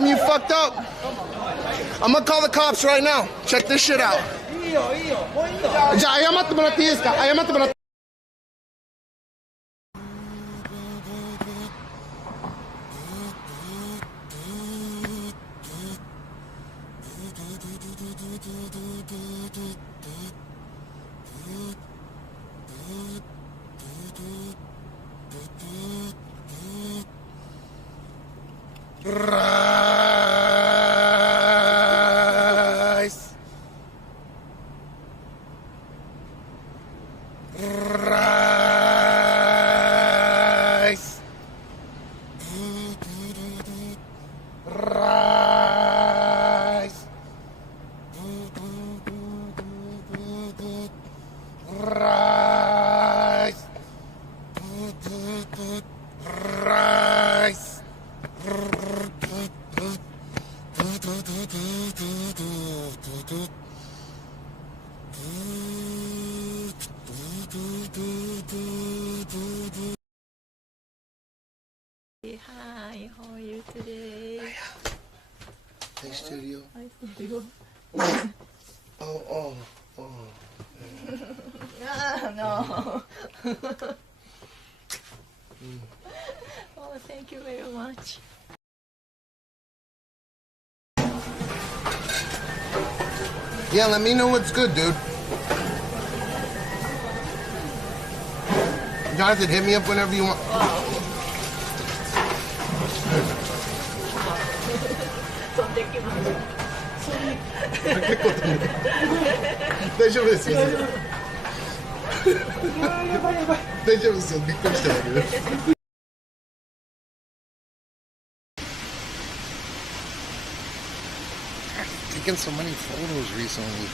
system, you fucked up. I'm gonna call the cops right now. Check this shit out. じゃあ謝ってもらっていいですか？謝ってもらって。Hi, how are you today? Hey, studio. Hi, studio. Oh. No. Oh, thank you very much. Yeah, let me know what's good, dude. Jonathan, hit me up whenever you want. Taking so many photos recently.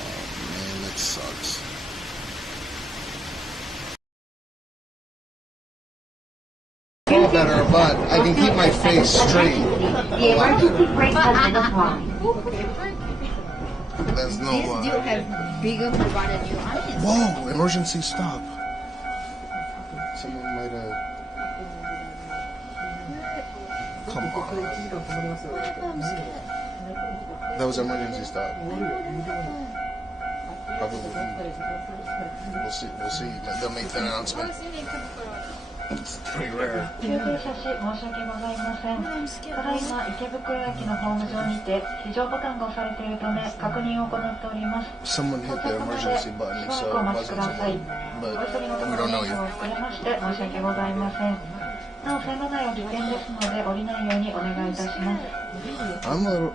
Oh man, that sucks. Better, but I can keep my face straight. There's no These do have bigger provided new eyes. Whoa! Emergency stop. Someone might have. Come on. That was emergency stop. Probably. We'll see. We'll see. They'll make the announcement. It's pretty rare. Someone hit the emergency button, so it wasn't someone, but we don't know yet. I'm a little.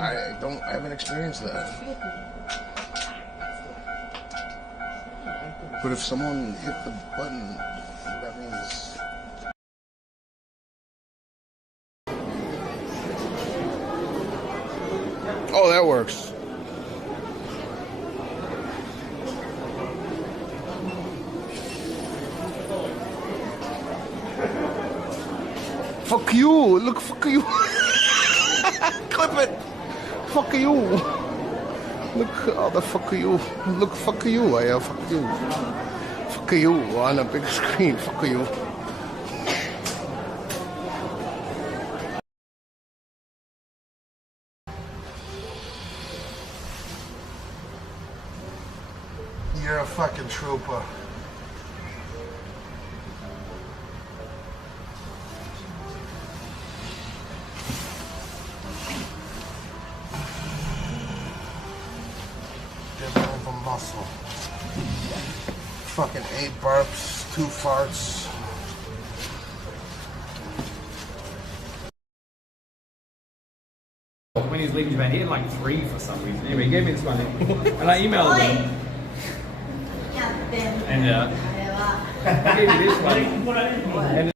I haven't experienced that. But if someone hit the button, that means. Oh, that works. Fuck you! Look, fuck you! Clip it! Fuck you! Look, how the fuck are you? Look, fuck you! Fuck you! Fuck you on a big screen! Fuck you! You're a fucking trooper. Muscle. Fucking 8 burps, 2 farts. When he was leaving Japan, he had like 3 for some reason. Anyway, he gave me this one, and I emailed him. And I gave you this one. And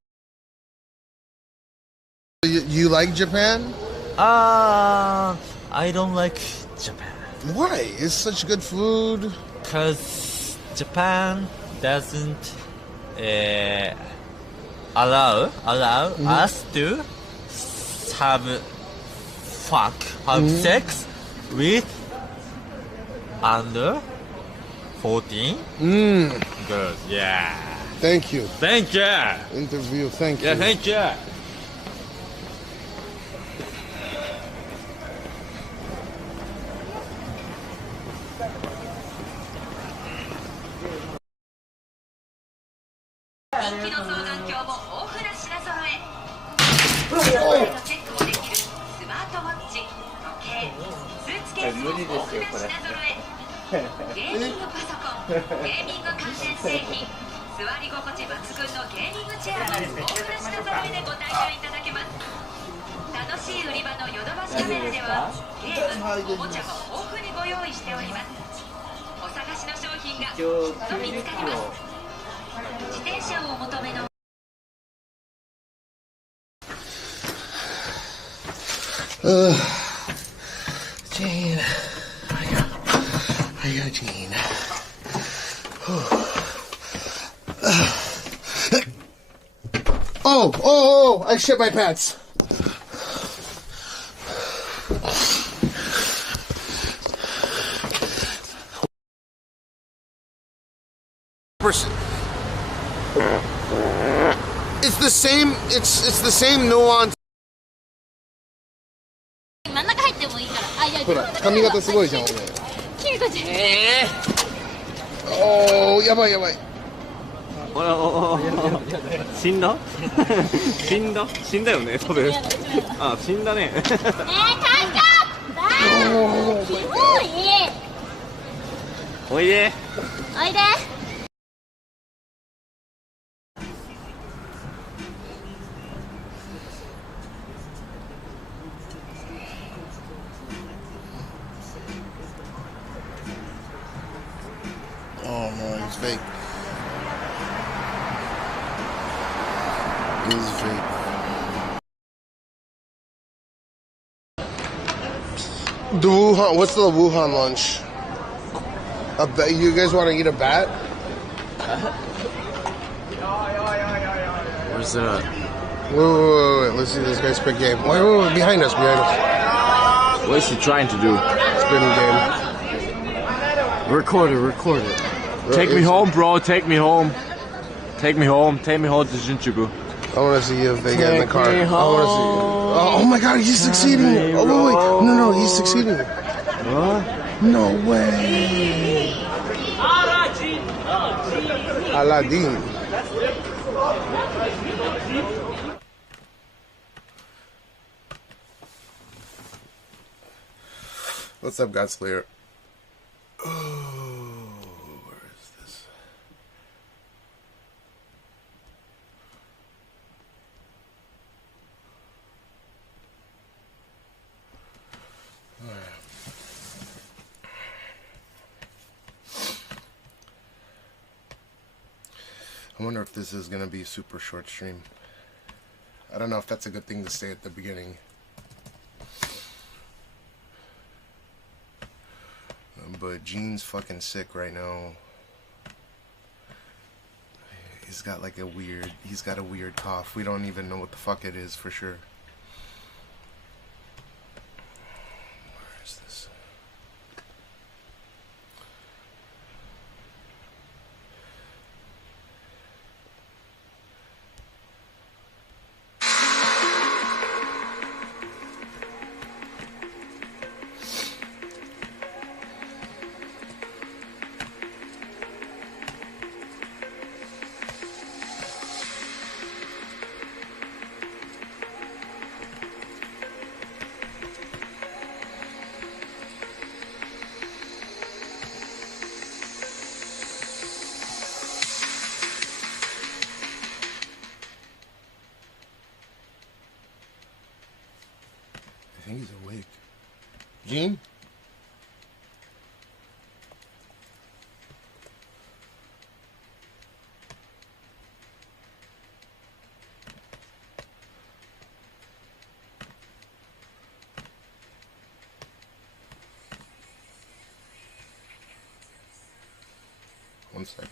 You like Japan? I don't like Japan. Why? It's such good food. Cause Japan doesn't allow us to have sex with under 14 girls. Yeah. Thank you. Thank you. Interview. Thank you. Yeah, thank you. Gene. I got Gene. Oh, I shit my pants. It's the same, it's the same nuance. 真ん中入ってもいいから。あ、いや、ほら、髪型すごいじゃん、俺。キミコちゃん。おー、やばいやばい。死んだ死んだよね、多分。あ、死んだね。カンカン。キモい。おいで。おいで。Oh no, he's fake. He's fake. The Wuhan, what's the Wuhan lunch? A bat, you guys want to eat a bat? Where's that? Wait, let's see this guy's quick game. Wait, behind us. What is he trying to do? Spin game. Record it. Take me home, bro. Take me home. Take me home to Shinjuku. I want to see if they get in the car. Take me I want to see. Oh my God, he's succeeding. Oh wait, no, he's succeeding. What? No way. Aladdin. What's up, Godslayer? Oh, where is this? I wonder if this is going to be a super short stream. I don't know if that's a good thing to say at the beginning. But Gene's fucking sick right now. He's got like a weird cough. We don't even know what the fuck it is for sure. Where is this? I think he's awake. Gene? One sec.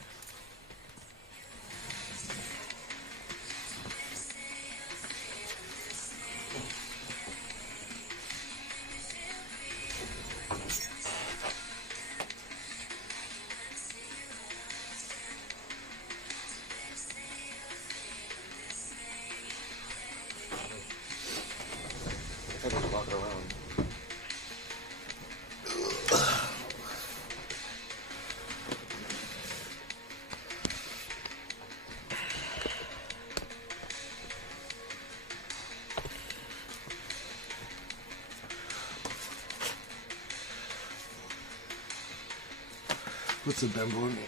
What's a bimbo in me?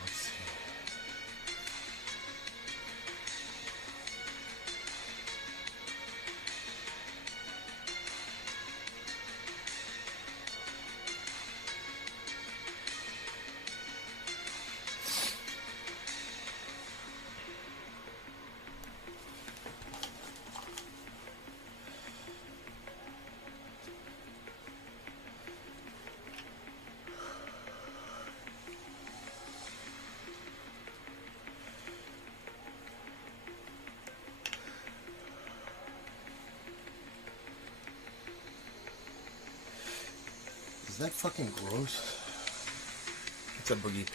Let's see. Is that fucking gross? It's a boogie.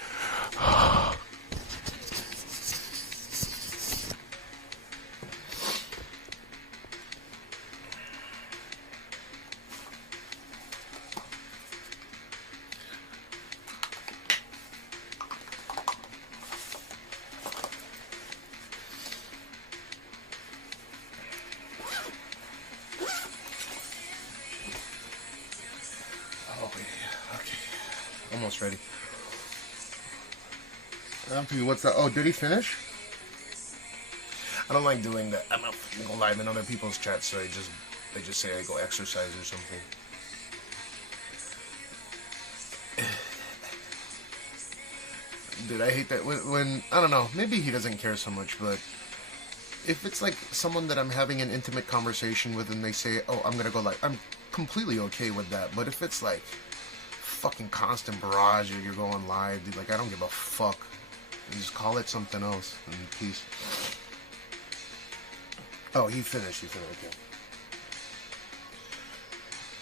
Almost ready. What's that? Oh, did he finish? I don't like doing that. I'm not go live in other people's chats, so they just say I go exercise or something. Dude, I hate that when I don't know. Maybe he doesn't care so much, but if it's like someone that I'm having an intimate conversation with and they say, "Oh, I'm gonna go live," I'm completely okay with that. But if it's like fucking constant barrage or you're going live, dude, like I don't give a fuck. You just call it something else and peace. Oh, he finished. Okay.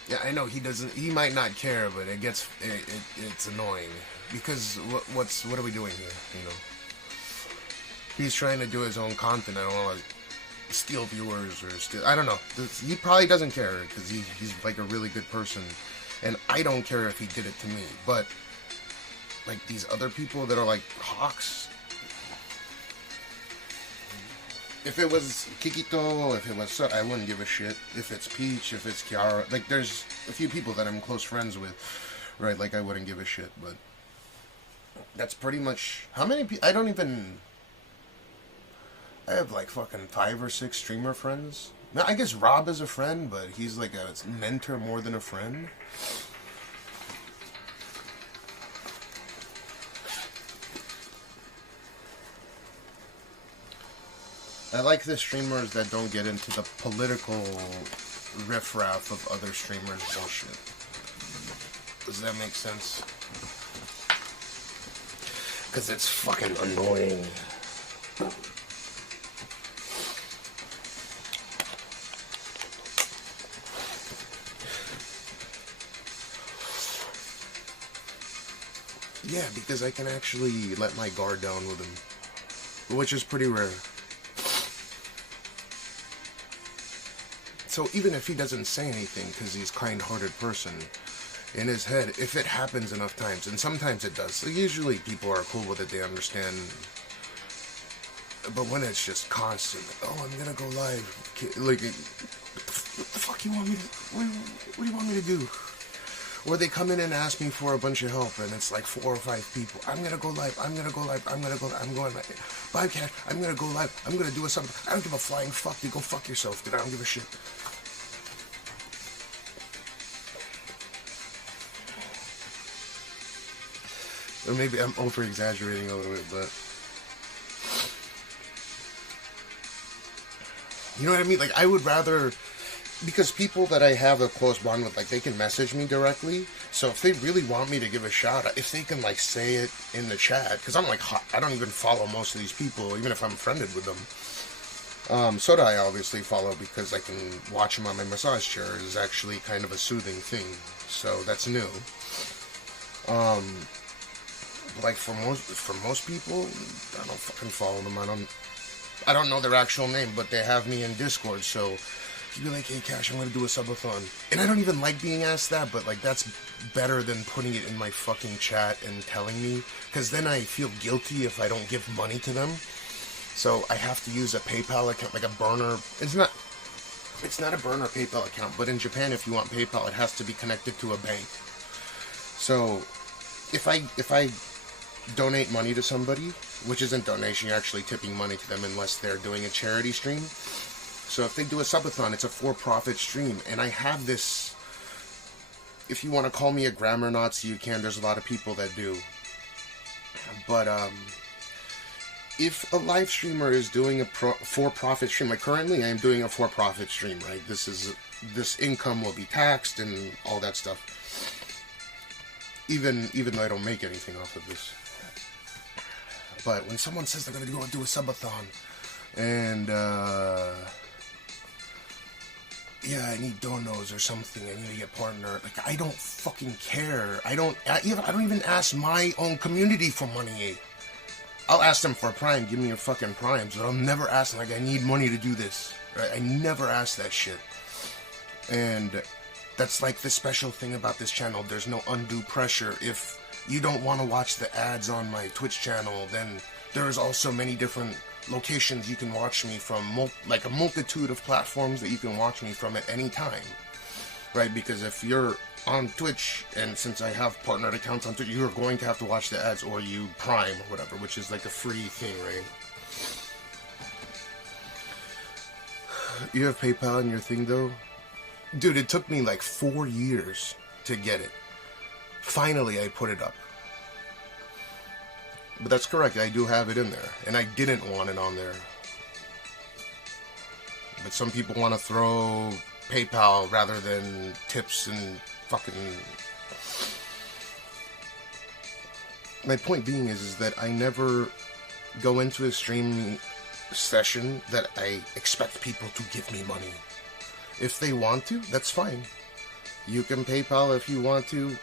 Yeah, I know he doesn't. He might not care, but it's annoying because what are we doing here? You know, he's trying to do his own content. I don't want to steal viewers or steal. I don't know. He probably doesn't care because he's like a really good person. And I don't care if he did it to me, but like these other people that are like hawks. If it was Kikito, if it was I wouldn't give a shit. If it's Peach, if it's Kiara, like there's a few people that I'm close friends with, right? Like I wouldn't give a shit, but that's pretty much how many people. I have like fucking 5 or 6 streamer friends. Now, I guess Rob is a friend, but he's like a mentor more than a friend. I like the streamers that don't get into the political riffraff of other streamers' bullshit. Does that make sense? Because it's fucking annoying. Yeah, because I can actually let my guard down with him, which is pretty rare. So even if he doesn't say anything, because he's a kind-hearted person, in his head, if it happens enough times, and sometimes it does, so usually people are cool with it, they understand. But when it's just constant, oh, I'm gonna go live, like, what the fuck you want me to, what do you want me to do? Or they come in and ask me for a bunch of help, and it's like 4 or 5 people. I'm gonna go live. I'm going live. I'm going live. Bye, Cash. I'm gonna go live. I'm gonna do something. I don't give a flying fuck, dude. Go fuck yourself, dude. I don't give a shit. Or maybe I'm over-exaggerating a little bit, but You know what I mean? Like, I would rather, because people that I have a close bond with, like, they can message me directly. So if they really want me to give a shout out, if they can, like, say it in the chat, because I'm like, I don't even follow most of these people, even if I'm friended with them. Soda I obviously follow because I can watch him on my massage chair. Is actually kind of a soothing thing, so that's new. Like for most people, I don't fucking follow them. I don't know their actual name, but they have me in Discord, so you'd be like, hey Cash, I'm gonna do a subathon. And I don't even like being asked that, but like that's better than putting it in my fucking chat and telling me, because then I feel guilty if I don't give money to them. So I have to use a PayPal account, like a burner. It's not a burner PayPal account, but in Japan, if you want PayPal, it has to be connected to a bank. So if I donate money to somebody, which isn't donation, you're actually tipping money to them unless they're doing a charity stream. So if they do a subathon, it's a for-profit stream, and I have this. If you want to call me a grammar Nazi, you can. There's a lot of people that do, but if a live streamer is doing a for-profit stream, like currently I am doing a for-profit stream, right? This income will be taxed and all that stuff. Even though I don't make anything off of this. But when someone says they're going to go and do a subathon, and yeah, I need donos or something, I need to get partner, like, I don't fucking care. I don't even ask my own community for money. I'll ask them for a prime, give me your fucking primes, but I'll never ask them, like, I need money to do this, right? I never ask that shit. And that's like the special thing about this channel. There's no undue pressure. If you don't want to watch the ads on my Twitch channel, then there's also many different locations you can watch me from, like a multitude of platforms that you can watch me from at any time, right? Because if you're on Twitch, and since I have partnered accounts on Twitch, you're going to have to watch the ads, or you Prime or whatever, which is like a free thing, right? You have PayPal in your thing though? Dude, it took me like 4 years to get it. Finally, I put it up. But that's correct, I do have it in there, and I didn't want it on there. But some people want to throw PayPal rather than tips and fucking... My point being is that I never go into a streaming session that I expect people to give me money. If they want to, that's fine. You can PayPal if you want to.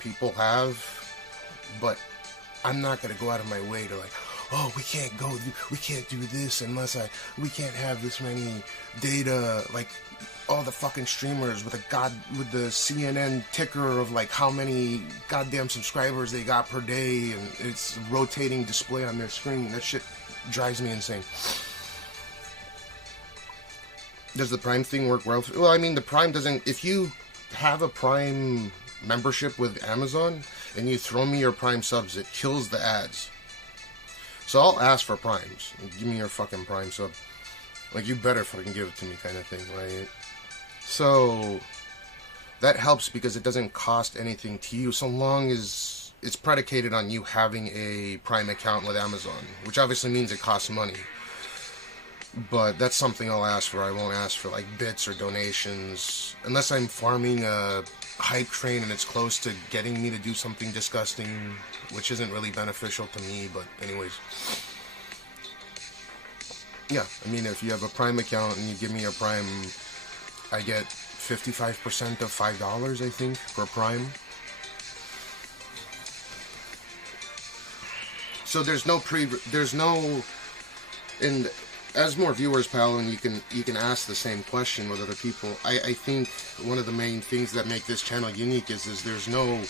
People have. But I'm not going to go out of my way to like, oh, we can't do this unless we can't have this many data, like all the fucking streamers with the CNN ticker of like how many goddamn subscribers they got per day, and it's a rotating display on their screen. That shit drives me insane. Does the Prime thing work well? Well, I mean, the Prime doesn't. If you have a Prime membership with Amazon and you throw me your Prime subs, it kills the ads. So I'll ask for Primes. Give me your fucking Prime sub. Like, you better fucking give it to me, kind of thing, right? So that helps because it doesn't cost anything to you, so long as it's predicated on you having a Prime account with Amazon, which obviously means it costs money. But that's something I'll ask for. I won't ask for like bits or donations unless I'm farming a hype train and it's close to getting me to do something disgusting, which isn't really beneficial to me. But anyways, yeah, I mean, if you have a Prime account and you give me a Prime, I get 55% of $5, I think, for Prime. So there's no and as more viewers, pal, and you can ask the same question with other people. I think one of the main things that make this channel unique is there's no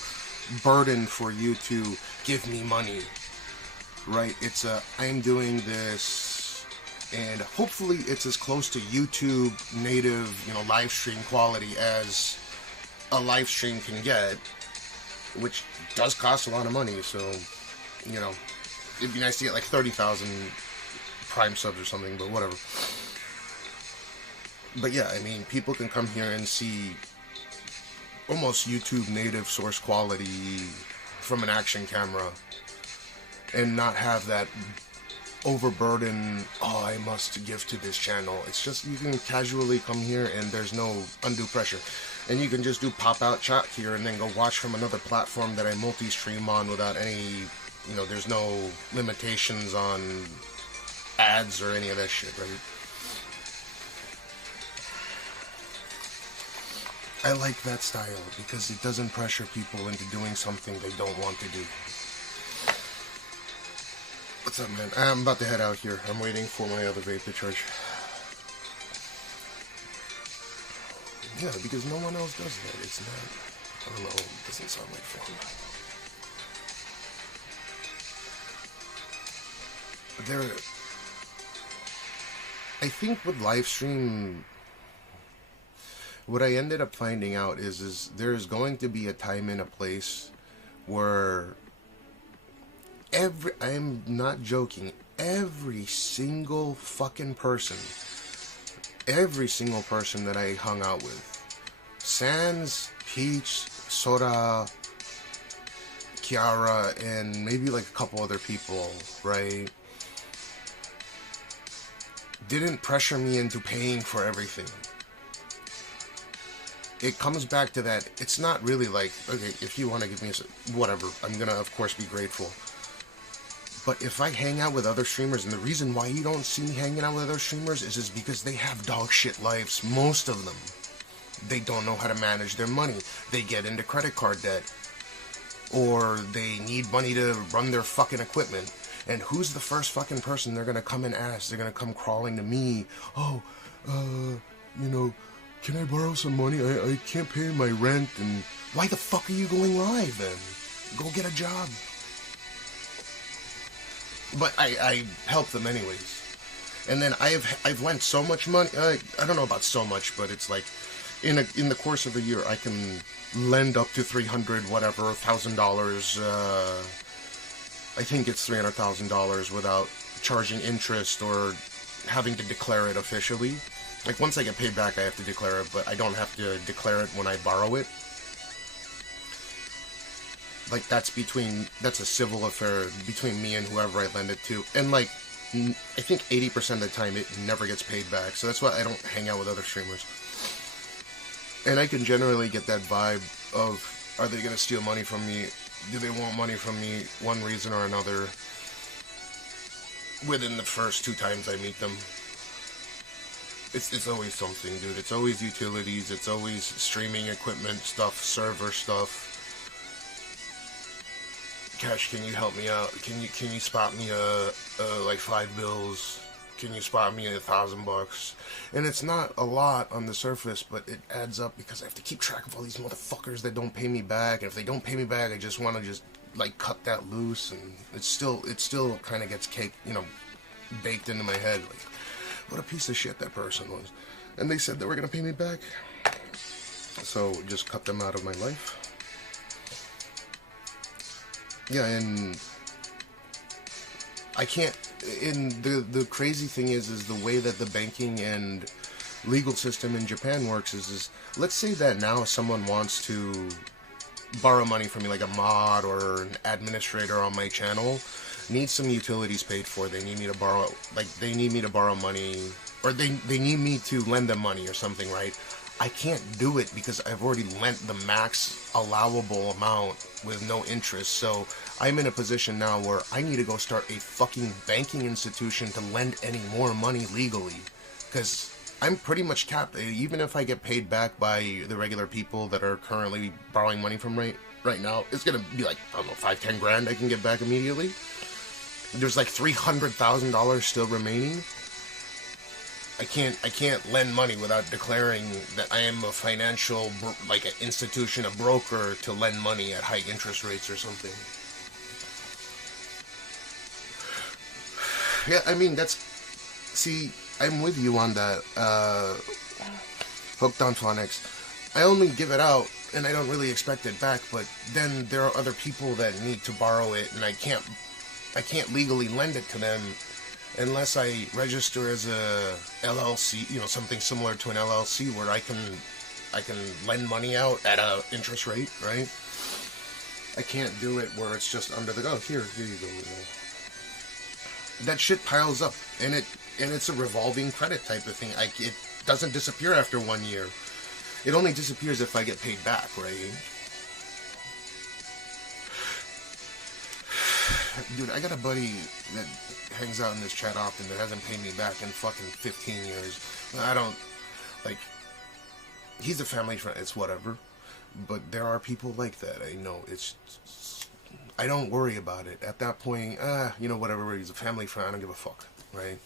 burden for you to give me money, right? It's I'm doing this, and hopefully it's as close to YouTube native, live stream quality as a live stream can get, which does cost a lot of money. So, it'd be nice to get like 30,000 Prime subs or something, but whatever. But yeah, I mean, people can come here and see almost YouTube native source quality from an action camera and not have that overburden, oh, I must give to this channel. It's just you can casually come here and there's no undue pressure. And you can just do pop-out chat here and then go watch from another platform that I multi-stream on without any, you know, there's no limitations on ads or any of that shit, right? I like that style because it doesn't pressure people into doing something they don't want to do. What's up, man? I'm about to head out here. I'm waiting for my other vape to charge. Yeah, because no one else does that. It's not, I don't know, it doesn't sound like fun. I think with live stream, what I ended up finding out is there's going to be a time and a place where I'm not joking, every single fucking person, every single person that I hung out with, Sans, Peach, Soda, Kiara, and maybe like a couple other people, right, didn't pressure me into paying for everything. It comes back to that, it's not really like, okay, if you want to give me whatever, I'm gonna of course be grateful. But if I hang out with other streamers, and the reason why you don't see me hanging out with other streamers is because they have dog shit lives, most of them. They don't know how to manage their money. They get into credit card debt. Or they need money to run their fucking equipment. And who's the first fucking person they're gonna come and ask? They're gonna come crawling to me. Oh, you know, can I borrow some money? I can't pay my rent. And why the fuck are you going live then? Go get a job. But I help them anyways. And then I've lent so much money. I don't know about so much, but it's like in the course of a year I can lend up to $1,000. I think it's $300,000 without charging interest or having to declare it officially. Like once I get paid back, I have to declare it, but I don't have to declare it when I borrow it. Like that's a civil affair between me and whoever I lend it to. And like, I think 80% of the time it never gets paid back. So that's why I don't hang out with other streamers. And I can generally get that vibe of, are they going to steal money from me? Do they want money from me? One reason or another. Within the first 2 times I meet them. It's always something, dude. It's always utilities. It's always streaming equipment stuff, server stuff. Cash, can you help me out? Can you spot me like 5 bills? Can you spot me $1,000? And it's not a lot on the surface, but it adds up because I have to keep track of all these motherfuckers that don't pay me back. And if they don't pay me back, I just want to just like cut that loose, and it still kind of gets baked into my head. Like, what a piece of shit that person was. And they said they were gonna pay me back, so just cut them out of my life. Yeah, and I can't, and the crazy thing is the way that the banking and legal system in Japan works is let's say that now someone wants to borrow money from me, like a mod or an administrator on my channel, needs some utilities paid for, they need me to borrow, money, or they need me to lend them money or something, right? I can't do it because I've already lent the max allowable amount with no interest. So I'm in a position now where I need to go start a fucking banking institution to lend any more money legally, because I'm pretty much capped. Even if I get paid back by the regular people that are currently borrowing money from right now, it's gonna be like, I don't know, 5-10 grand I can get back immediately. There's like $300,000 still remaining. I can't lend money without declaring that I am a financial, like an institution, a broker, to lend money at high interest rates or something. Yeah, I mean, see, I'm with you on that, Hooked on Phonics. I only give it out, and I don't really expect it back, but then there are other people that need to borrow it, and I can't legally lend it to them unless I register as a LLC, something similar to an LLC where I can lend money out at a interest rate, right? I can't do it where it's just under the, oh, here you go. that shit piles up, and it's a revolving credit type of thing. It doesn't disappear after 1 year. It only disappears if I get paid back, right? Dude, I got a buddy that hangs out in this chat often that hasn't paid me back in fucking 15 years. I don't, like, he's a family friend, it's whatever. But there are people like that. I know, I don't worry about it. At that point, you know, whatever, he's a family friend, I don't give a fuck, right?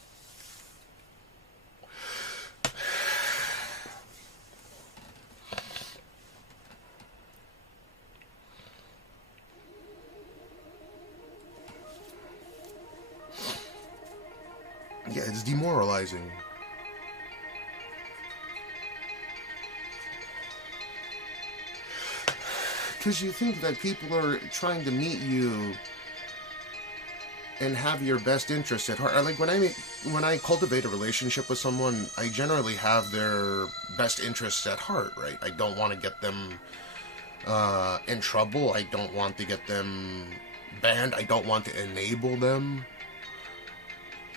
Yeah, it's demoralizing. Because you think that people are trying to meet you and have your best interest at heart. Like, when I cultivate a relationship with someone, I generally have their best interests at heart, right? I don't want to get them in trouble. I don't want to get them banned. I don't want to enable them.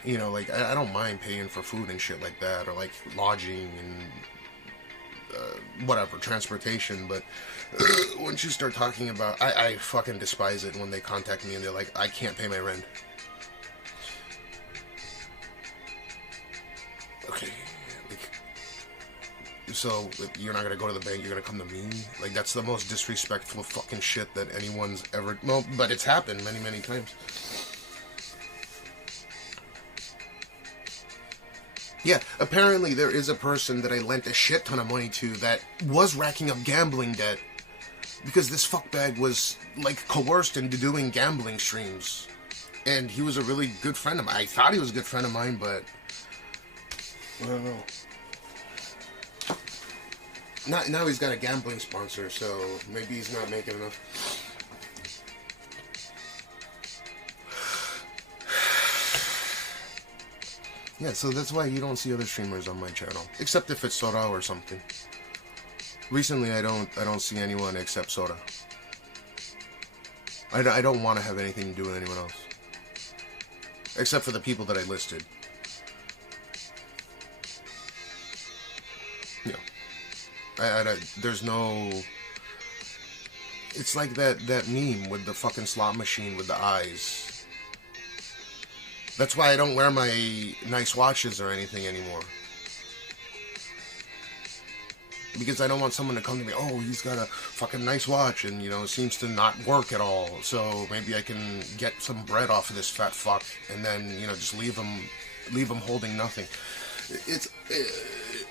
You know, like, I don't mind paying for food and shit like that, or like lodging and whatever, transportation, but once you start talking about, I fucking despise it when they contact me and they're like, I can't pay my rent. Okay, like, so you're not gonna go to the bank, you're gonna come to me? Like, that's the most disrespectful fucking shit that anyone's ever, well, but it's happened many, many times. Yeah, apparently there is a person that I lent a shit ton of money to that was racking up gambling debt because this fuckbag was, like, coerced into doing gambling streams. And he was a really good friend of mine. I thought he was a good friend of mine, but I don't know. Now he's got a gambling sponsor, so maybe he's not making enough. Yeah, so that's why you don't see other streamers on my channel, except if it's Sora or something. Recently, I don't see anyone except Sora. I don't want to have anything to do with anyone else, except for the people that I listed. Yeah, there's no. It's like that meme with the fucking slot machine with the eyes. That's why I don't wear my nice watches or anything anymore. Because I don't want someone to come to me, oh, he's got a fucking nice watch and, you know, it seems to not work at all. So maybe I can get some bread off of this fat fuck and then, you know, just leave him holding nothing. It's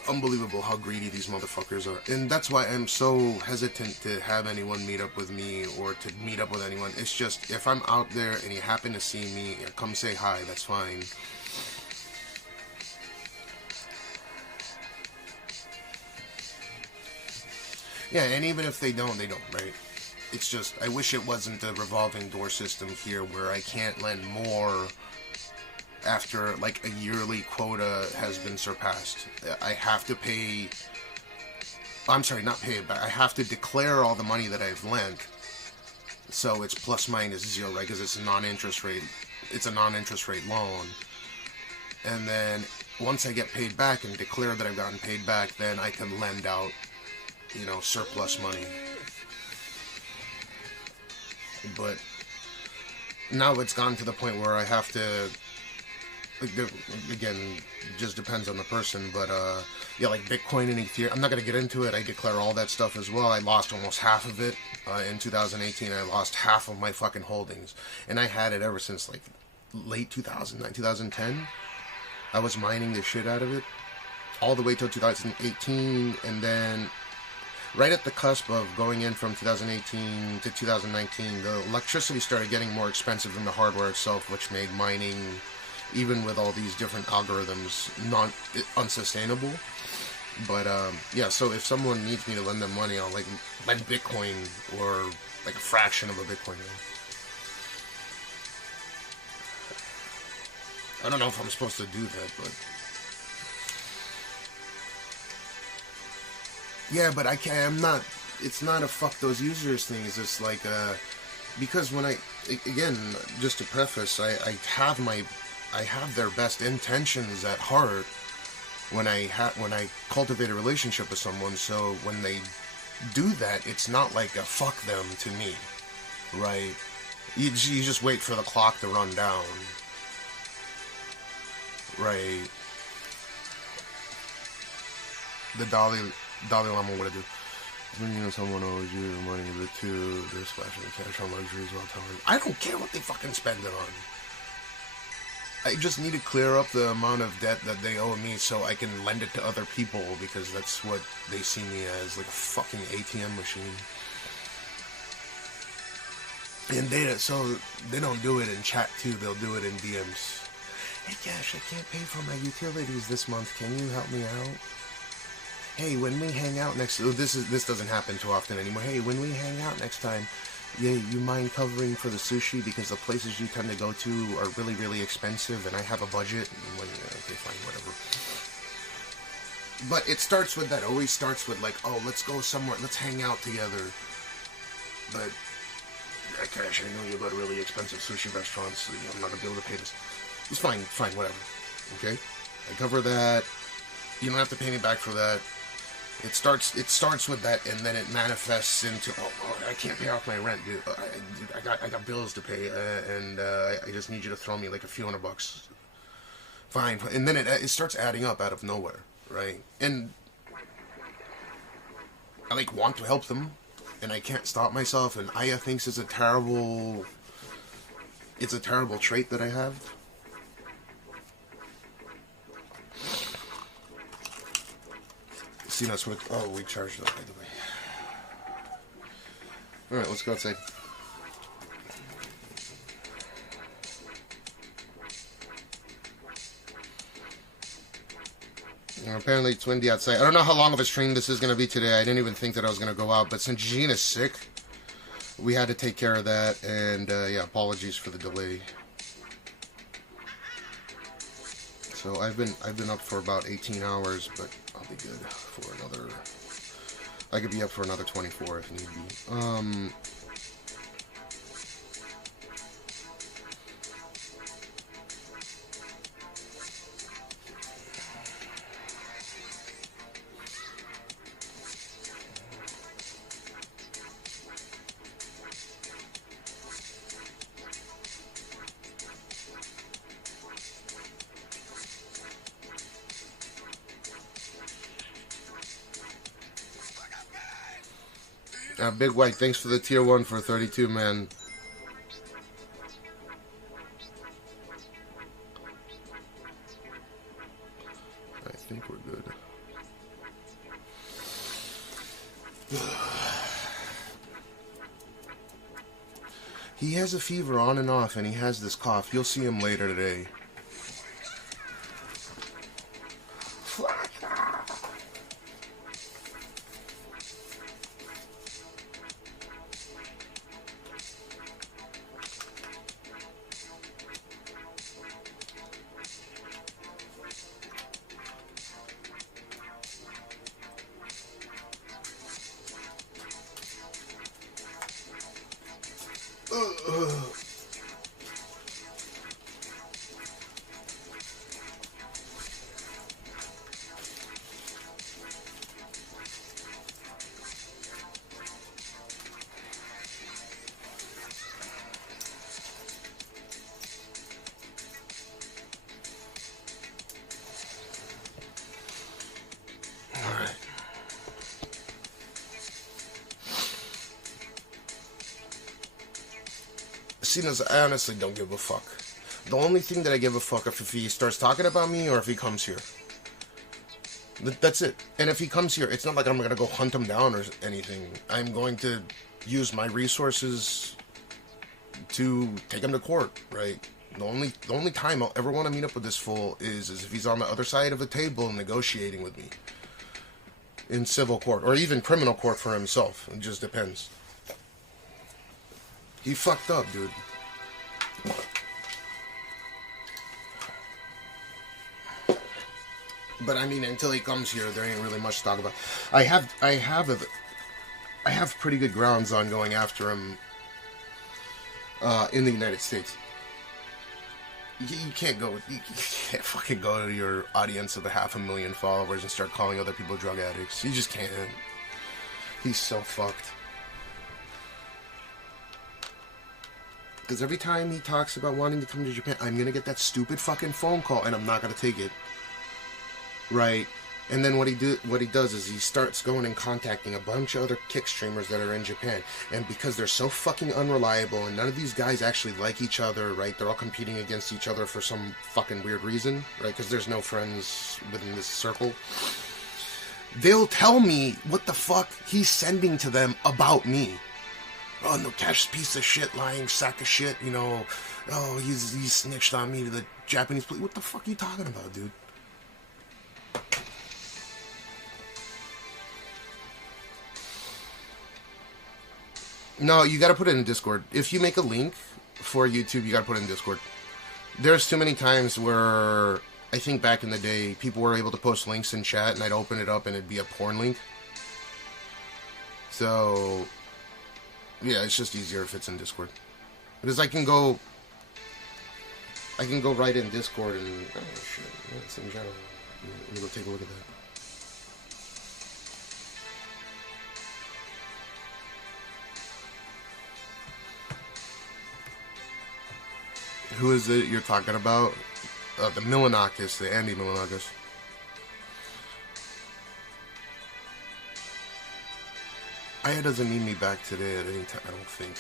unbelievable how greedy these motherfuckers are. And that's why I'm so hesitant to have anyone meet up with me or to meet up with anyone. It's just, if I'm out there and you happen to see me, come say hi, that's fine. Yeah, and even if they don't, right? It's just, I wish it wasn't a revolving door system here where I can't lend more after, like, a yearly quota has been surpassed. I have to pay, I'm sorry, not pay it back, I have to declare all the money that I've lent, so it's plus minus zero, right, because it's a non-interest rate loan, and then once I get paid back and declare that I've gotten paid back, then I can lend out, you know, surplus money. But now it's gone to the point where I have to, again, just depends on the person, but yeah, like Bitcoin and Ethereum, I'm not going to get into it. I declare all that stuff as well. I lost almost half of it in 2018. I lost half of my fucking holdings, and I had it ever since, like, late 2009, 2010. I was mining the shit out of it all the way till 2018, and then right at the cusp of going in from 2018 to 2019, the electricity started getting more expensive than the hardware itself, which made mining, even with all these different algorithms, unsustainable. But yeah, so if someone needs me to lend them money, I'll, like, lend Bitcoin or like a fraction of a Bitcoin. I don't know if I'm supposed to do that, but yeah, but I'm not, it's not a fuck those users thing. It's like because when again, just to preface, I have my I have their best intentions at heart when I cultivate a relationship with someone. So when they do that, it's not like a fuck them to me, right? You just wait for the clock to run down, right? The Dalai Lama would do. When you know someone owes you money, but too, they're splashing the cash on luxuries while telling. I don't care what they fucking spend it on. I just need to clear up the amount of debt that they owe me so I can lend it to other people, because that's what they see me as, like a fucking ATM machine. And so they don't do it in chat too, they'll do it in DMs. Hey Cash, I can't pay for my utilities this month, can you help me out? Hey, when we hang out next, this doesn't happen too often anymore. Hey, when we hang out next time, yeah, you mind covering for the sushi, because the places you tend to go to are really, really expensive, and I have a budget. I'm like, yeah, okay, fine, whatever. But it starts with that. Always starts with like, oh, let's go somewhere, let's hang out together. But Cash, I know you go to really expensive sushi restaurants. So, I'm not gonna be able to pay this. It's fine, whatever. Okay, I cover that. You don't have to pay me back for that. It starts with that, and then it manifests into, oh, I can't pay off my rent, dude. I got bills to pay, and I just need you to throw me like a few $100. Fine, and then it starts adding up out of nowhere, right? And I like want to help them, and I can't stop myself. And Aya thinks it's a terrible trait that I have. See, that's what. Oh, we charged it up, by the way. All right, let's go outside. Apparently it's windy outside. I don't know how long of a stream this is going to be today. I didn't even think that I was going to go out, but since Jean is sick, we had to take care of that. And yeah, apologies for the delay. So I've been up for about 18 hours, but I'll be good for another. I could be up for another 24 if need be. Big White, thanks for the tier 1 for 32, man. I think we're good. He has a fever on and off, and he has this cough. You'll see him later today. I honestly don't give a fuck. The only thing that I give a fuck if he starts talking about me or if he comes here. That's it. And if he comes here, it's not like I'm going to go hunt him down or anything. I'm going to use my resources to take him to court, right? The only time I'll ever want to meet up with this fool is if he's on the other side of a table negotiating with me. In civil court, or even criminal court for himself. It just depends. He fucked up, dude. But I mean, until he comes here, there ain't really much to talk about. I have pretty good grounds on going after him in the United States. You can't go. You can't fucking go to your audience of 500,000 followers and start calling other people drug addicts. You just can't. He's so fucked. Because every time he talks about wanting to come to Japan, I'm gonna get that stupid fucking phone call, and I'm not gonna take it. Right? And then what he does is he starts going and contacting a bunch of other kick streamers that are in Japan. And because they're so fucking unreliable, and none of these guys actually like each other, right? They're all competing against each other for some fucking weird reason, right? Because there's no friends within this circle. They'll tell me what the fuck he's sending to them about me. Oh, no, Cash, piece of shit, lying sack of shit, you know. Oh, he's snitched on me to the Japanese police. What the fuck are you talking about, dude? No, you gotta put it in Discord. If you make a link for YouTube, you gotta put it in Discord. There's too many times where, I think back in the day, people were able to post links in chat, and I'd open it up and it'd be a porn link. So, yeah, it's just easier if it's in Discord. Because I can go right in Discord and, oh shit, it's in general. Let me go take a look at that. Who is it you're talking about? The Milanakis, the Andy Milanakis. Aya doesn't need me back today at any time, I don't think.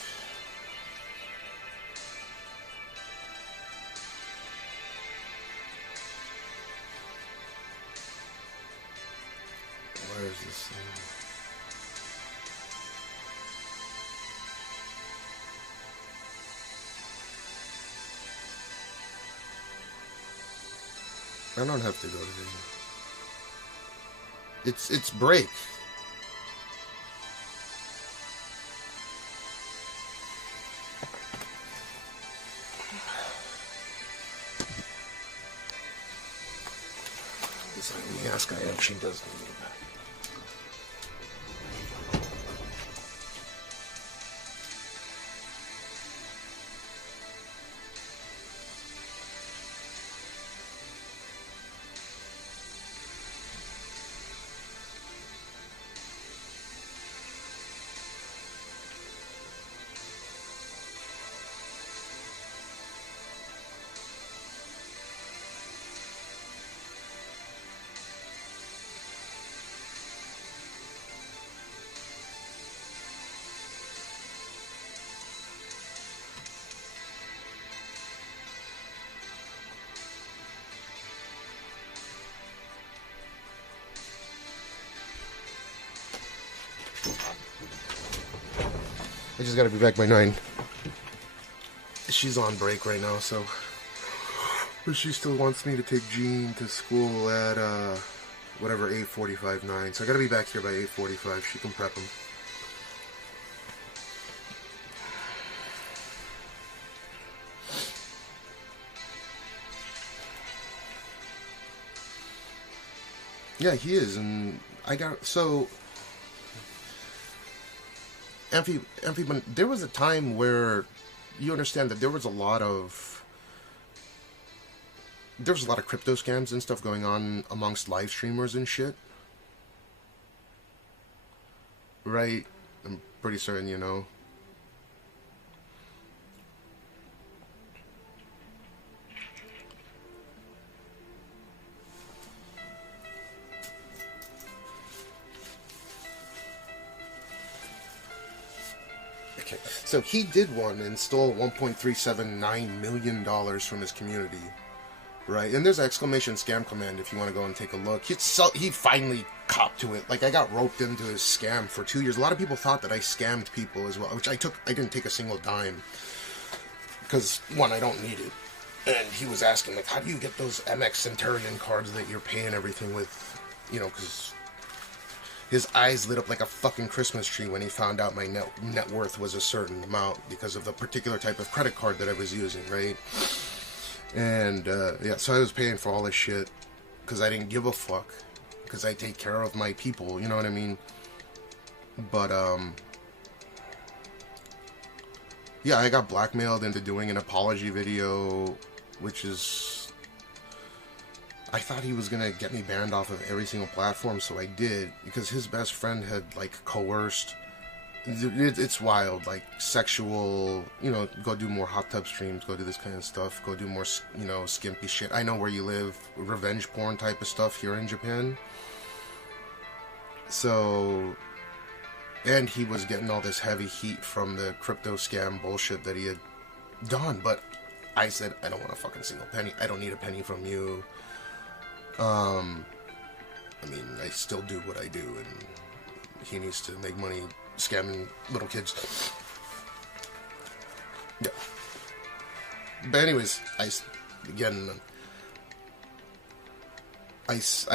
Where is this thing? I don't have to go today. It's break. It's like the ass guy actually does need me back. I just gotta be back by 9. She's on break right now, so... But she still wants me to take Jean to school at, whatever, 8:45, 9. So I gotta be back here by 8:45. She can prep him. Yeah, he is, and I got... So... Amphi, there was a time where you understand that there was a lot of crypto scams and stuff going on amongst live streamers and shit, right? I'm pretty certain you know. Okay, so he did one and stole $1.379 million from his community, right? And there's an exclamation scam command if you want to go and take a look. He finally copped to it. Like, I got roped into his scam for 2 years. A lot of people thought that I scammed people as well, which I didn't take a single dime. Because, one, I don't need it. And he was asking, like, how do you get those MX Centurion cards that you're paying everything with? You know, because... His eyes lit up like a fucking Christmas tree when he found out my net worth was a certain amount because of the particular type of credit card that I was using, right? And, yeah, so I was paying for all this shit because I didn't give a fuck. Because I take care of my people, you know what I mean? But, yeah, I got blackmailed into doing an apology video which is, I thought he was gonna get me banned off of every single platform, so I did, because his best friend had like coerced. It's wild, like sexual, you know, go do more hot tub streams, go do this kind of stuff, go do more, you know, skimpy shit. I know where you live, revenge porn type of stuff here in Japan. So, and he was getting all this heavy heat from the crypto scam bullshit that he had done, but I said, I don't want a fucking single penny. I don't need a penny from you. I mean, I still do what I do, and he needs to make money scamming little kids. Yeah. But anyways, I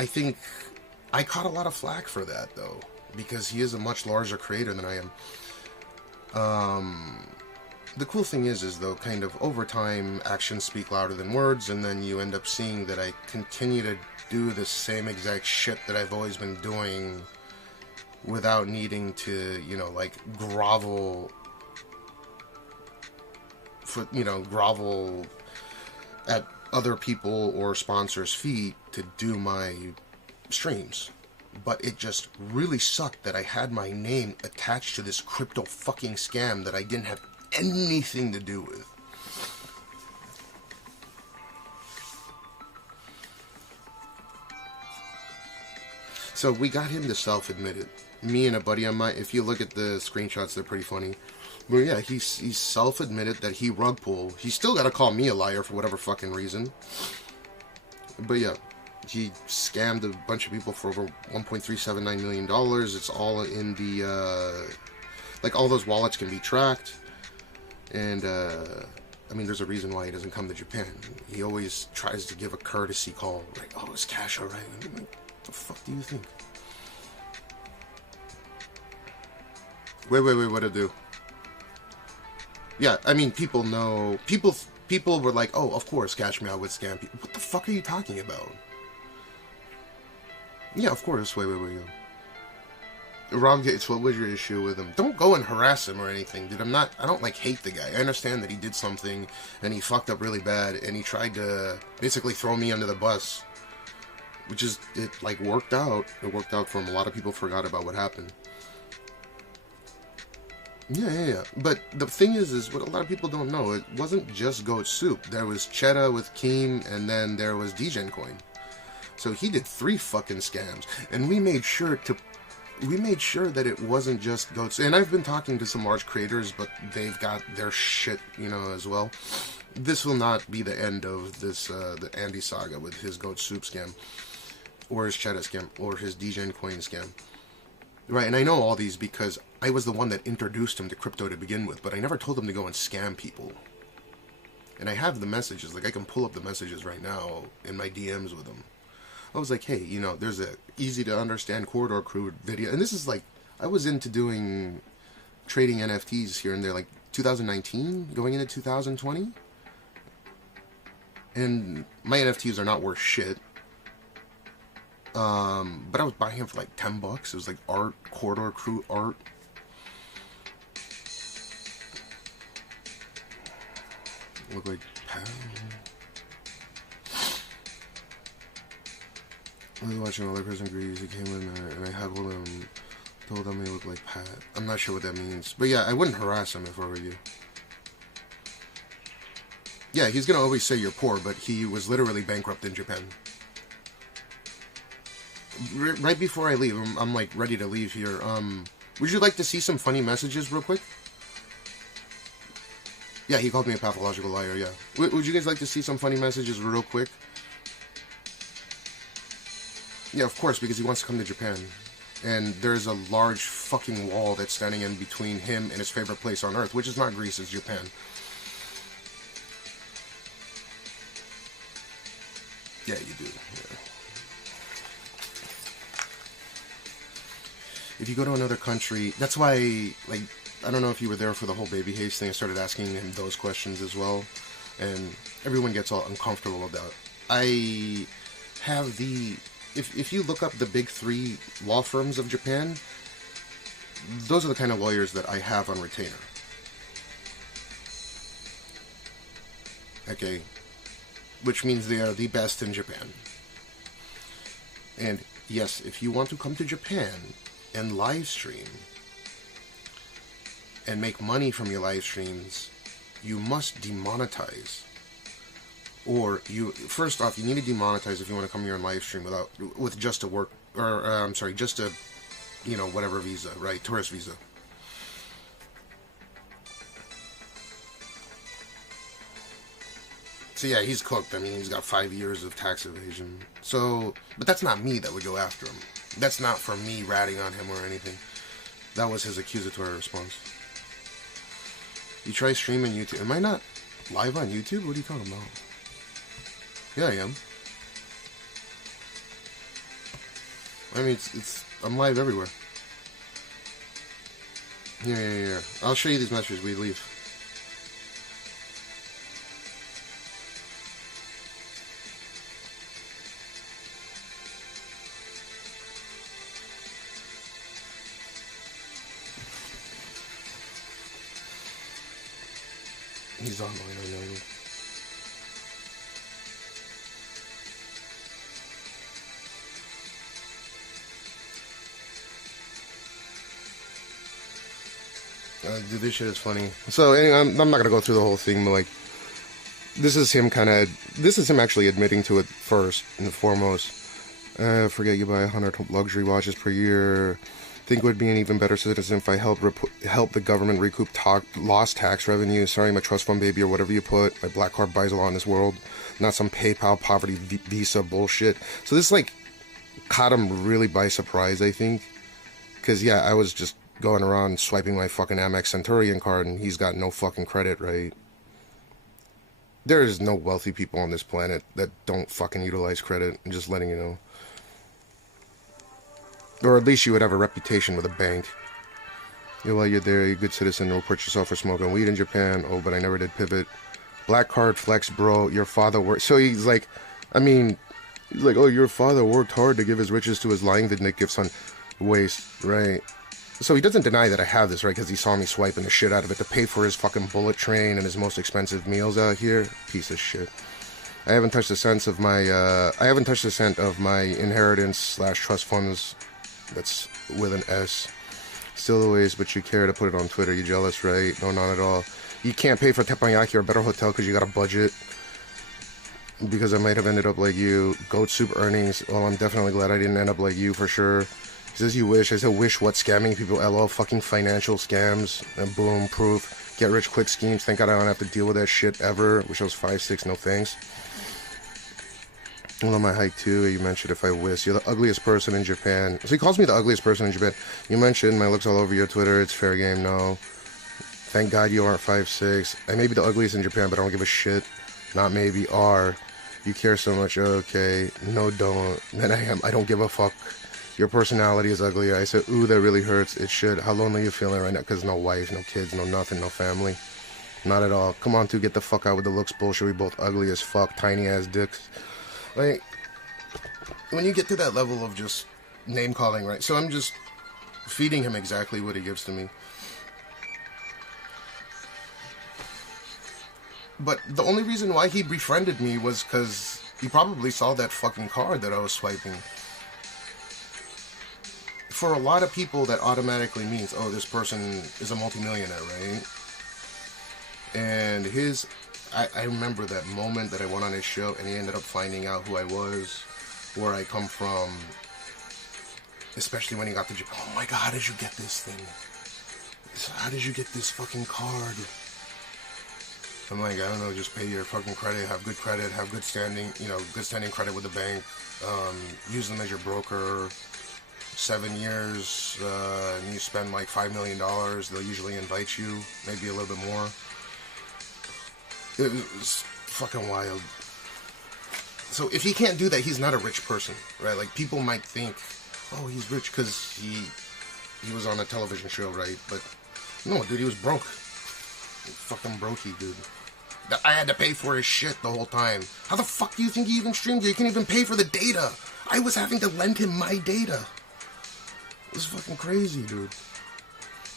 think I caught a lot of flack for that, though, because he is a much larger creator than I am. The cool thing is though, kind of over time, actions speak louder than words, and then you end up seeing that I continue to do the same exact shit that I've always been doing without needing to, you know, like grovel at other people or sponsors' feet to do my streams. But it just really sucked that I had my name attached to this crypto fucking scam that I didn't have anything to do with. So we got him to self-admit it. Me and a buddy of mine, if you look at the screenshots, they're pretty funny. But yeah, he's self-admitted that he rug pulled. He's still got to call me a liar for whatever fucking reason. But yeah, he scammed a bunch of people for over $1.379 million. It's all in the, like, all those wallets can be tracked. And, I mean, there's a reason why he doesn't come to Japan. He always tries to give a courtesy call. Like, oh, is Cash alright? I'm like, what the fuck do you think? Wait, what'd it do? Yeah, I mean, people know, people were like, oh, of course, Cashmeow would scam people. What the fuck are you talking about? Yeah, of course, wait. Rob Gates, what was your issue with him? Don't go and harass him or anything, dude. I don't, like, hate the guy. I understand that he did something, and he fucked up really bad, and he tried to basically throw me under the bus. Which is, it, like, worked out. It worked out for him. A lot of people forgot about what happened. Yeah. But the thing is what a lot of people don't know, it wasn't just Goat Soup. There was Cheddar with Keem, and then there was DGen Coin. So he did 3 fucking scams, and we made sure that it wasn't just Goat Soup. And I've been talking to some large creators, but they've got their shit, you know, as well. This will not be the end of this, the Andy saga with his Goat Soup scam, or his Cheddar scam, or his DGen Coin scam. Right, and I know all these because I was the one that introduced him to crypto to begin with, but I never told him to go and scam people. And I have the messages, like I can pull up the messages right now in my DMs with him. I was like, hey, you know, there's a easy to understand Corridor Crew video, and this is like, I was into doing trading NFTs here and there, like 2019, going into 2020. And my NFTs are not worth shit. But I was buying him for like $10. It was like art, Corridor Crew art. Look like Pat. I was watching another person grease. He came in and I heckled him, told him he looked like Pat. I'm not sure what that means, but yeah, I wouldn't harass him if I were you. Yeah, he's gonna always say you're poor, but he was literally bankrupt in Japan. Right before I leave, I'm like ready to leave here. Would you like to see some funny messages real quick? Yeah, he called me a pathological liar, yeah. Would you guys like to see some funny messages real quick? Yeah, of course, because he wants to come to Japan. And there's a large fucking wall that's standing in between him and his favorite place on Earth, which is not Greece, it's Japan. Yeah, you do, yeah. If you go to another country, that's why, like, I don't know if you were there for the whole Baby Haze thing. I started asking him those questions as well, and everyone gets all uncomfortable about it. I have the, if you look up the big 3 law firms of Japan, those are the kind of lawyers that I have on retainer. Okay, which means they are the best in Japan. And yes, if you want to come to Japan and live stream and make money from your live streams, you must demonetize. Or first off, you need to demonetize if you want to come here and live stream with just a work, or I'm sorry, just a, whatever visa, right? Tourist visa. So yeah, he's cooked. I mean, he's got 5 years of tax evasion. So, but that's not me that would go after him. That's not from me ratting on him or anything. That was his accusatory response. You try streaming YouTube. Am I not live on YouTube? What are you talking about? Yeah, I am. I mean, I'm live everywhere. Yeah. I'll show you these messages. We leave. He's online, I know. Dude, this shit is funny. So anyway, I'm not gonna go through the whole thing, but like, this is him actually admitting to it first and foremost. Forget you buy 100 luxury watches per year. Think would be an even better citizen if I help the government recoup lost tax revenue. Sorry, my trust fund baby or whatever you put. My black card buys a lot in this world, not some PayPal poverty visa bullshit. So this like caught him really by surprise, I think, because yeah, I was just going around swiping my fucking Amex Centurion card and he's got no fucking credit, right? There is no wealthy people on this planet that don't fucking utilize credit. I'm just letting you know. Or at least you would have a reputation with a bank. While you're there, you're a good citizen, don't report yourself for smoking weed in Japan. Oh, but I never did pivot. Black card flex, bro. Your father worked. So he's like, oh, your father worked hard to give his riches to his lying Nick gifts on waste, right? So he doesn't deny that I have this, right? Because he saw me swiping the shit out of it to pay for his fucking bullet train and his most expensive meals out here. Piece of shit. I haven't touched the cent of my inheritance / trust funds. That's with an S. Still a ways, but you care to put it on Twitter. You jealous, right? No, not at all. You can't pay for teppanyaki or a better hotel because you got a budget. Because I might have ended up like you. Goat soup earnings. Well, I'm definitely glad I didn't end up like you for sure. He says you wish. I said wish what? Scamming people. LOL. Fucking financial scams. And boom, proof. Get rich quick schemes. Thank God I don't have to deal with that shit ever. Wish I was 5'6". No thanks. Well, on my height too, you mentioned if I wish. You're the ugliest person in Japan. So he calls me the ugliest person in Japan. You mentioned my looks all over your Twitter. It's fair game, no. Thank God you aren't 5'6". I may be the ugliest in Japan, but I don't give a shit. Not maybe, are. You care so much, okay. No, don't. Then I am. I don't give a fuck. Your personality is ugly. I said, ooh, that really hurts. It should. How lonely you feeling right now? Because no wife, no kids, no nothing, no family. Not at all. Come on, dude, get the fuck out with the looks bullshit. We both ugly as fuck. Tiny ass dicks. Like, when you get to that level of just name calling, right? So I'm just feeding him exactly what he gives to me. But the only reason why he befriended me was because he probably saw that fucking card that I was swiping. For a lot of people, that automatically means, oh, this person is a multimillionaire, right? And I remember that moment that I went on his show and he ended up finding out who I was, where I come from, especially when he got to Japan. Oh my God, how did you get this thing? How did you get this fucking card? I'm like, I don't know, just pay your fucking credit, have good standing, good standing credit with the bank, use them as your broker, 7 years, and you spend like $5 million, they'll usually invite you, maybe a little bit more. It was fucking wild. So if he can't do that, he's not a rich person, right? Like, people might think, oh, he's rich because he was on a television show, right? But no, dude, he was broke. Fucking brokey, dude. I had to pay for his shit the whole time. How the fuck do you think he even streamed? You can't even pay for the data. I was having to lend him my data. It was fucking crazy, dude.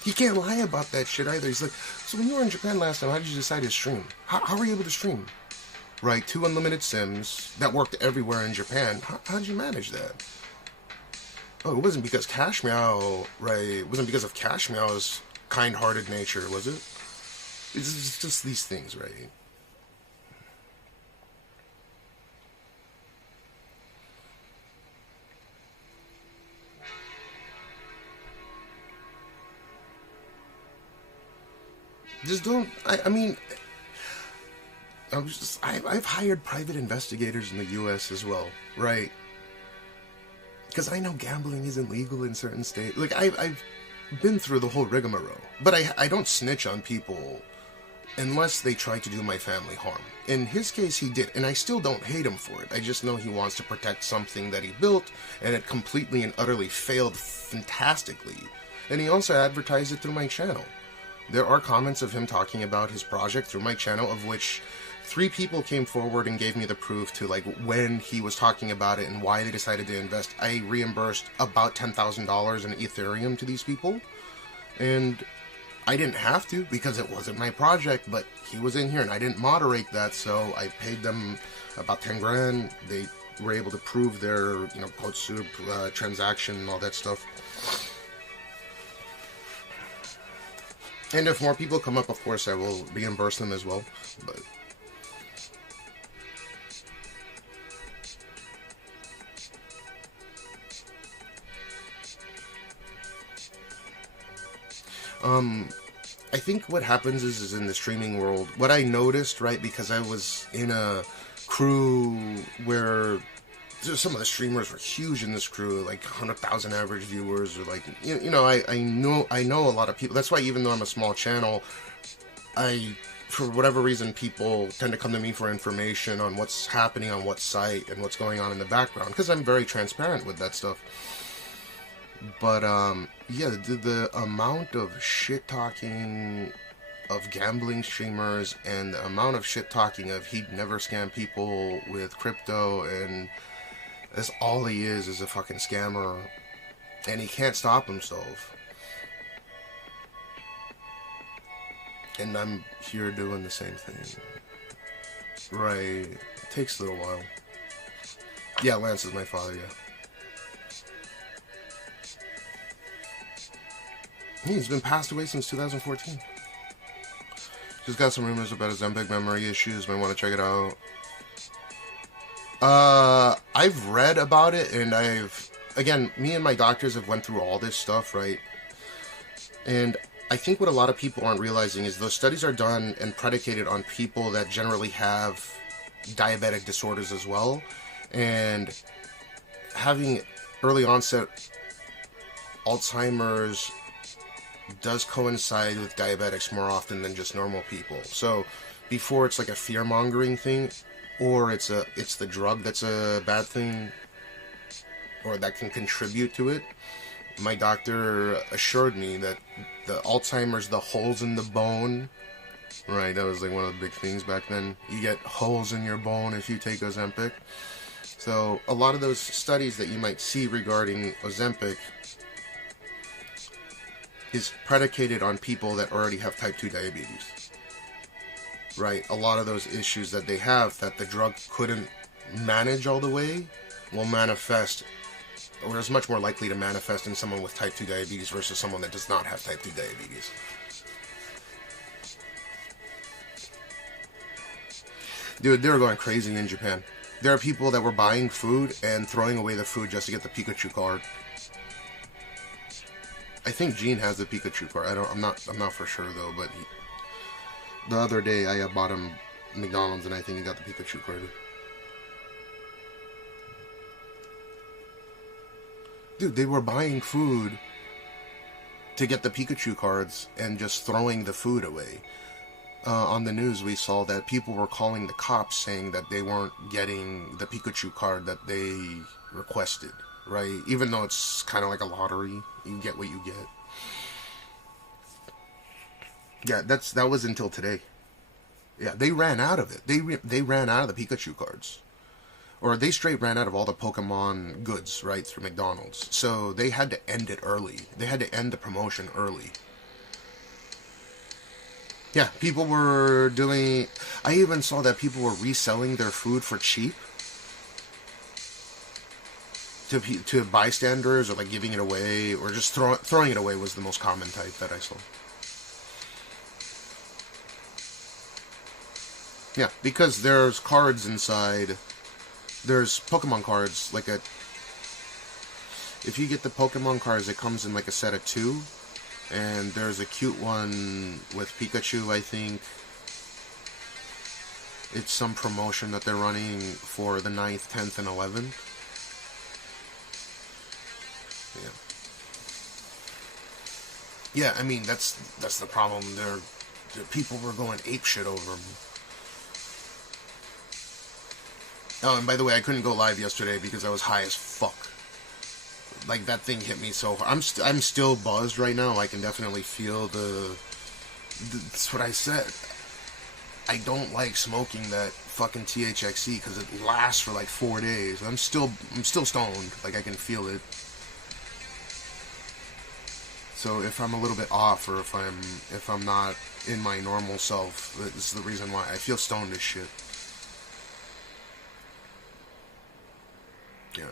He can't lie about that shit either. He's like, so when you were in Japan last time, how did you decide to stream? How were you able to stream? right? 2 unlimited SIMs that worked everywhere in Japan. How did you manage that? Oh, it wasn't because Cashmeow, right? It wasn't because of Cashmeow's kind-hearted nature, was it? It's just these things, right? Just don't. I mean, I've hired private investigators in the U.S. as well, right? Because I know gambling isn't legal in certain states. Like, I've been through the whole rigmarole. But I don't snitch on people unless they try to do my family harm. In his case, he did. And I still don't hate him for it. I just know he wants to protect something that he built, and it completely and utterly failed fantastically. And he also advertised it through my channel. There are comments of him talking about his project through my channel, of which 3 people came forward and gave me the proof to, like, when he was talking about it and why they decided to invest. I reimbursed about $10,000 in Ethereum to these people, and I didn't have to because it wasn't my project, but he was in here and I didn't moderate that, so I paid them about 10 grand. They were able to prove their, you know, code soup transaction and all that stuff. And if more people come up, of course, I will reimburse them as well. But I think what happens is in the streaming world, what I noticed, right, because I was in a crew where some of the streamers were huge in this crew, like 100,000 average viewers, or like, you know, I know a lot of people. That's why even though I'm a small channel, for whatever reason, people tend to come to me for information on what's happening on what site and what's going on in the background, because I'm very transparent with that stuff. But yeah, the amount of shit talking of gambling streamers and the amount of shit talking of he'd never scam people with crypto, and that's all he is a fucking scammer, and he can't stop himself. And I'm here doing the same thing. Right. It takes a little while. Yeah, Lance is my father, yeah. He's been passed away since 2014. Just got some rumors about his Ozempic memory issues. Might want to check it out. I've read about it, and again, me and my doctors have went through all this stuff, right? And I think what a lot of people aren't realizing is those studies are done and predicated on people that generally have diabetic disorders as well. And having early onset Alzheimer's does coincide with diabetics more often than just normal people. So before it's like a fear-mongering thing, or it's the drug that's a bad thing, or that can contribute to it, my doctor assured me that the Alzheimer's, the holes in the bone, right, that was like one of the big things back then. You get holes in your bone if you take Ozempic. So a lot of those studies that you might see regarding Ozempic is predicated on people that already have type 2 diabetes. Right? A lot of those issues that they have that the drug couldn't manage all the way will manifest, or is much more likely to manifest in someone with type 2 diabetes versus someone that does not have type 2 diabetes. Dude, they were going crazy in Japan. There are people that were buying food and throwing away the food just to get the Pikachu card. I think Gene has the Pikachu card. I'm not for sure though, but the other day I bought him McDonald's and I think he got the Pikachu card. Dude, they were buying food to get the Pikachu cards and just throwing the food away. On the news we saw that people were calling the cops saying that they weren't getting the Pikachu card that they requested. Right? Even though it's kind of like a lottery, you get what you get. Yeah, that was until today. Yeah, they ran out of it. They ran out of the Pikachu cards. Or they straight ran out of all the Pokemon goods, right, through McDonald's. So they had to end it early. They had to end the promotion early. Yeah, people were doing... I even saw that people were reselling their food for cheap to bystanders, or like giving it away, or just throwing it away was the most common type that I saw. Yeah, because there's cards inside. There's Pokemon cards, like a... If you get the Pokemon cards, it comes in like a set of 2. And there's a cute one with Pikachu, I think. It's some promotion that they're running for the 9th, 10th, and 11th. Yeah. Yeah, I mean, that's the problem. The people were going apeshit over them. Oh, and by the way, I couldn't go live yesterday because I was high as fuck. Like, that thing hit me so hard. I'm still buzzed right now. I can definitely feel that's what I said. I don't like smoking that fucking THXE because it lasts for like 4 days. I'm still stoned. Like, I can feel it. So if I'm a little bit off, or if I'm not in my normal self, this is the reason why I feel stoned as shit. Yeah.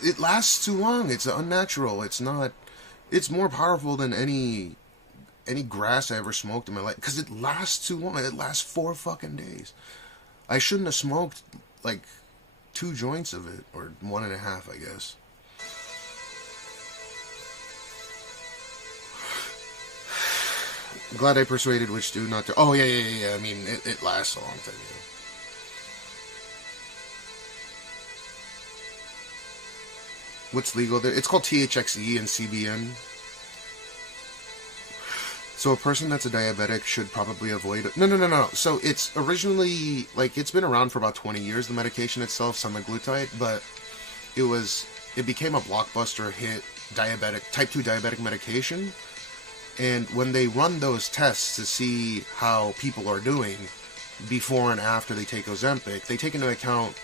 It lasts too long. It's unnatural. It's not. It's more powerful than any grass I ever smoked in my life, because it lasts too long. It lasts 4 fucking days. I shouldn't have smoked like 2 joints of it, or 1.5, I guess. Glad I persuaded Witch Dude not to. Oh yeah. I mean, it lasts a long time. Yeah. What's legal there? It's called THXE and CBN. So a person that's a diabetic should probably avoid it. No. So it's originally, like, it's been around for about 20 years, the medication itself, semaglutide, but it became a blockbuster hit type 2 diabetic medication. And when they run those tests to see how people are doing before and after they take Ozempic, they take into account,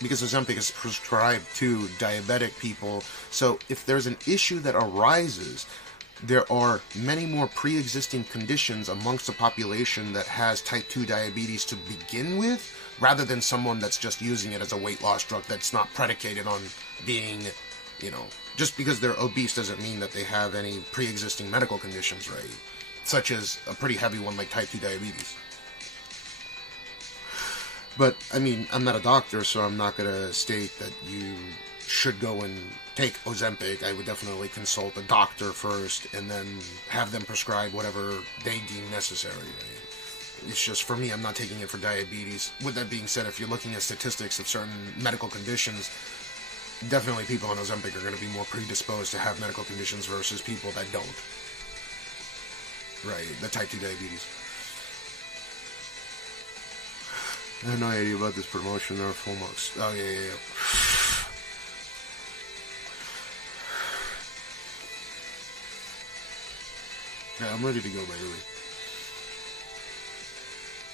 because Ozempic is prescribed to diabetic people, so if there's an issue that arises, there are many more pre-existing conditions amongst the population that has type 2 diabetes to begin with, rather than someone that's just using it as a weight loss drug that's not predicated on being, just because they're obese doesn't mean that they have any pre-existing medical conditions, right? Such as a pretty heavy one like type 2 diabetes. But, I mean, I'm not a doctor, so I'm not going to state that you should go and take Ozempic. I would definitely consult a doctor first, and then have them prescribe whatever they deem necessary. Right? It's just, for me, I'm not taking it for diabetes. With that being said, if you're looking at statistics of certain medical conditions, definitely people on Ozempic are going to be more predisposed to have medical conditions versus people that don't. Right, the type 2 diabetes. I have no idea about this promotion or full marks. Oh, yeah. Yeah, I'm ready to go, by the way.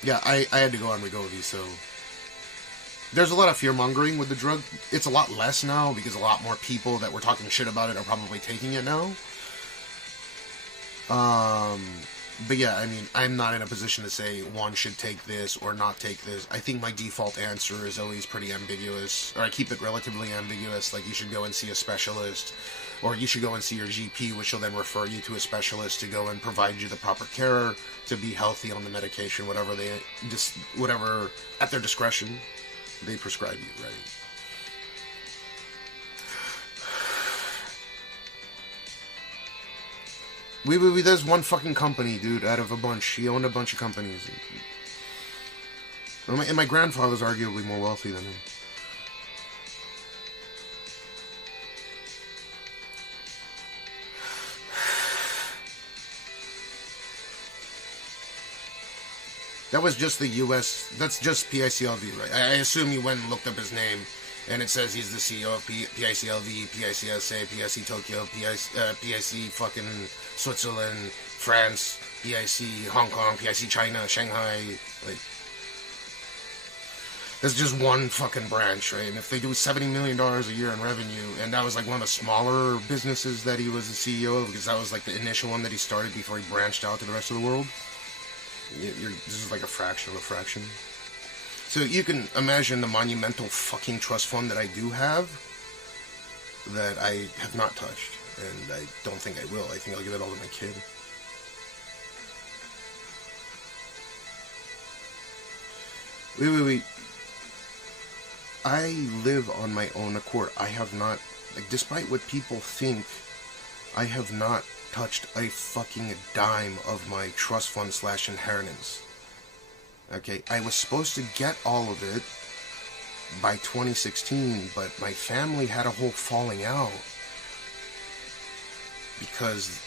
Yeah, I had to go on Wegovy, so... There's a lot of fear-mongering with the drug. It's a lot less now, because a lot more people that were talking shit about it are probably taking it now. But yeah, I mean, I'm not in a position to say one should take this or not take this. I think my default answer is always pretty ambiguous, or I keep it relatively ambiguous, like you should go and see a specialist, or you should go and see your GP, which will then refer you to a specialist to go and provide you the proper care to be healthy on the medication, whatever at their discretion they prescribe you, right? There's one fucking company, dude, out of a bunch. He owned a bunch of companies. And my grandfather's arguably more wealthy than him. That was just the US, that's just PICLV, right? I assume you went and looked up his name, and it says he's the CEO of PICLV, PICSA, PIC Tokyo, PIC fucking Switzerland, France, PIC Hong Kong, PIC China, Shanghai, like... That's just one fucking branch, right? And if they do $70 million a year in revenue, and that was like one of the smaller businesses that he was the CEO of, because that was like the initial one that he started before he branched out to the rest of the world. This is like a fraction of a fraction. So you can imagine the monumental fucking trust fund that I do have that I have not touched, and I don't think I will. I think I'll give it all to my kid. Wait. I live on my own accord. I have not, like, despite what people think, I have not touched a fucking dime of my trust fund / inheritance. Okay, I was supposed to get all of it by 2016, but my family had a whole falling out because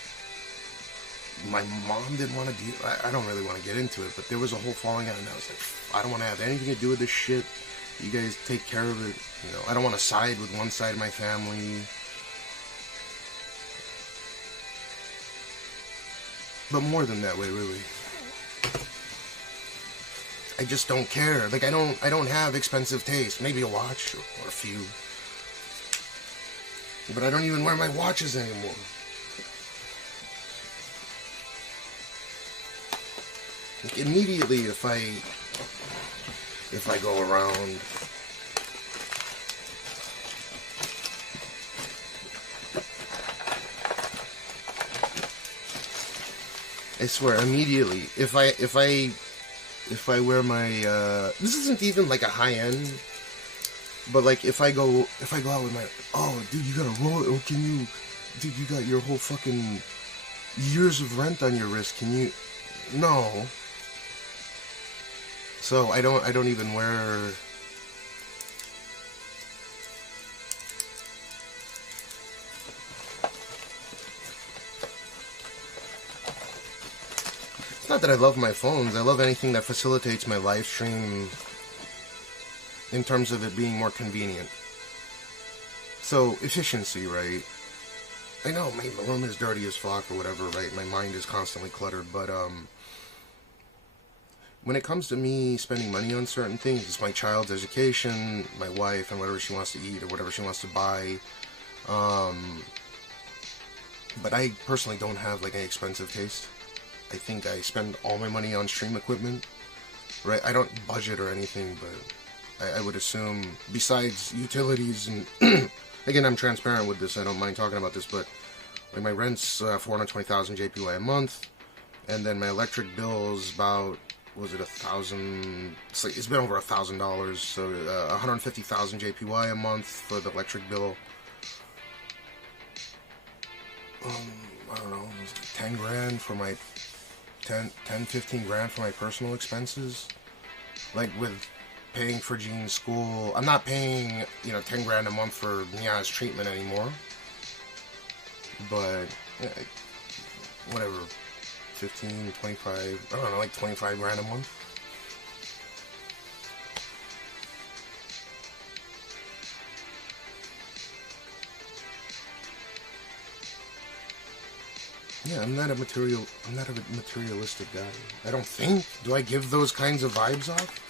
my mom didn't want to deal. I don't really want to get into it, but there was a whole falling out, and I was like, I don't want to have anything to do with this shit. You guys take care of it. You know, I don't want to side with one side of my family. But more than that, wait. I just don't care. Like, I don't have expensive taste. Maybe a watch or a few. But I don't even wear my watches anymore. Like, immediately if I go around, I swear, immediately, if I wear my, this isn't even like a high end, but like if I go out with my, oh dude, you got a roll, oh can you, dude, you got your whole fucking years of rent on your wrist, can you, no. So I don't even wear. It's not that I love my phones. I love anything that facilitates my live stream in terms of it being more convenient. So efficiency, right? I know my room is dirty as fuck or whatever, right? My mind is constantly cluttered, but when it comes to me spending money on certain things, it's my child's education, my wife, and whatever she wants to eat or whatever she wants to buy. But I personally don't have like any expensive taste. I think I spend all my money on stream equipment, right? I don't budget or anything, but I would assume besides utilities and again, I'm transparent with this. I don't mind talking about this, but like my rent's 420,000 JPY a month, and then my electric bill's about, was it $1,000? It's been over $1,000, so 150,000 JPY a month for the electric bill. I don't know, 10 grand for my 15 grand for my personal expenses. Like with paying for Jean's school, I'm not paying 10 grand a month for Mia's treatment anymore. But whatever. 15, 25, I don't know, like 25 grand a month. Yeah, I'm not a materialistic guy. I don't think. Do I give those kinds of vibes off?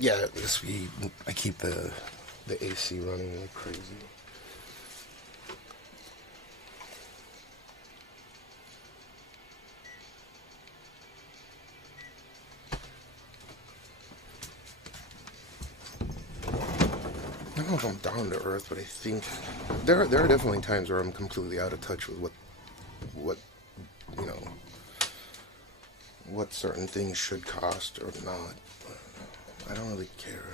Yeah, I keep the AC running like crazy. I don't know if I'm down to earth, but I think there are definitely times where I'm completely out of touch with what what certain things should cost or not. I don't really care.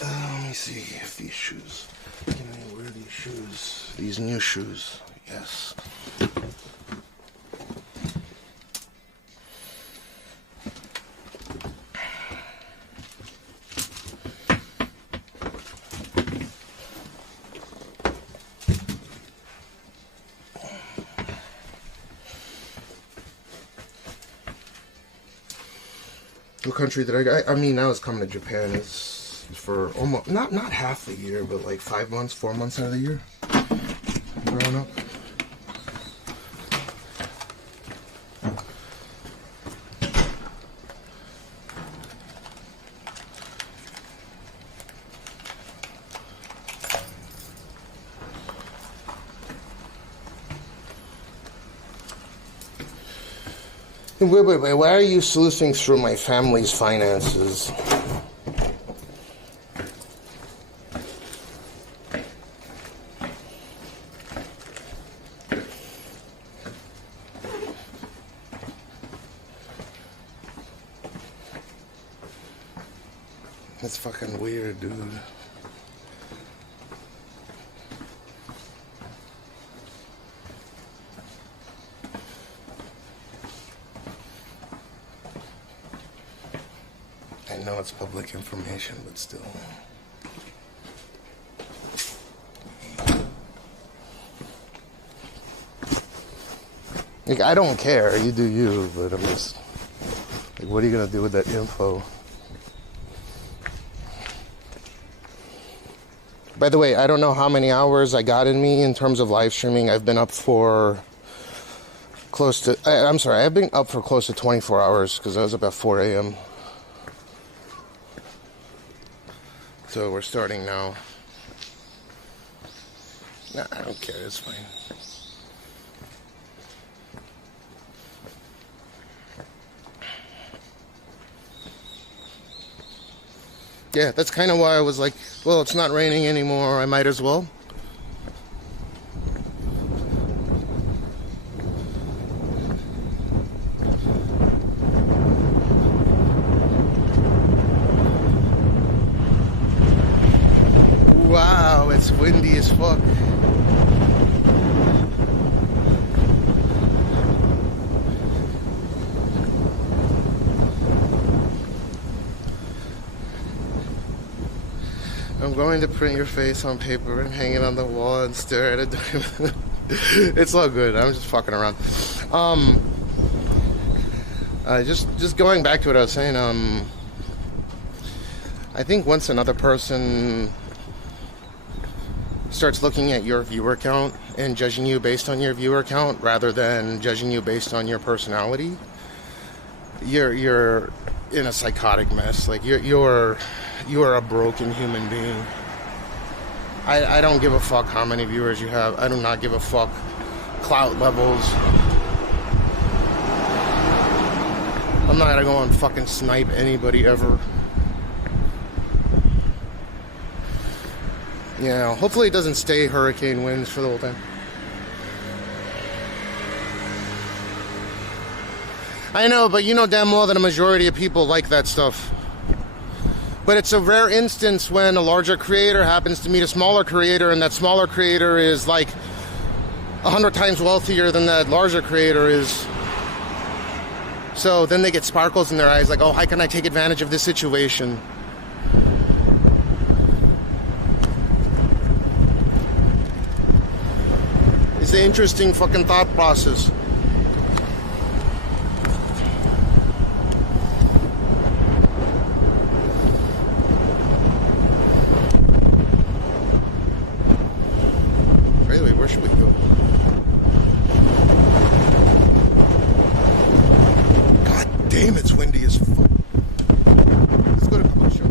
Let me see if these shoes. Can I wear these shoes? These new shoes. Yes. What country did I go? I mean, I was coming to Japan is for almost not half the year, but like 5 months, 4 months out of the year. Growing up. Wait, why are you sleuthing through my family's finances? That's fucking weird, dude. I know it's public information, but still. Like, I don't care, you do you, but I'm just, like, what are you gonna do with that info? By the way, I don't know how many hours I got in me in terms of live streaming. I've been up for close to, I'm sorry, I've been up for close to 24 hours because I was up at 4 a.m. So we're starting now. Nah, I don't care, it's fine. Yeah, that's kind of why I was like, well, it's not raining anymore, I might as well. Wow, it's windy as fuck. I'm going to print your face on paper and hang it on the wall and stare at it. It's all good. I'm just fucking around. Just going back to what I was saying. I think once another person starts looking at your viewer count and judging you based on your viewer count rather than judging you based on your personality, you're in a psychotic mess. Like you are a broken human being. I don't give a fuck how many viewers you have. I do not give a fuck clout levels. I'm not gonna go and fucking snipe anybody ever. Yeah, hopefully it doesn't stay hurricane winds for the whole time. I know, but you know damn well that a majority of people like that stuff. But it's a rare instance when a larger creator happens to meet a smaller creator, and that smaller creator is like 100 times wealthier than that larger creator is. So then they get sparkles in their eyes, like, oh, how can I take advantage of this situation? It's an interesting fucking thought process. Anyway, where should we go? God damn, it's windy as fuck. Let's go to public show.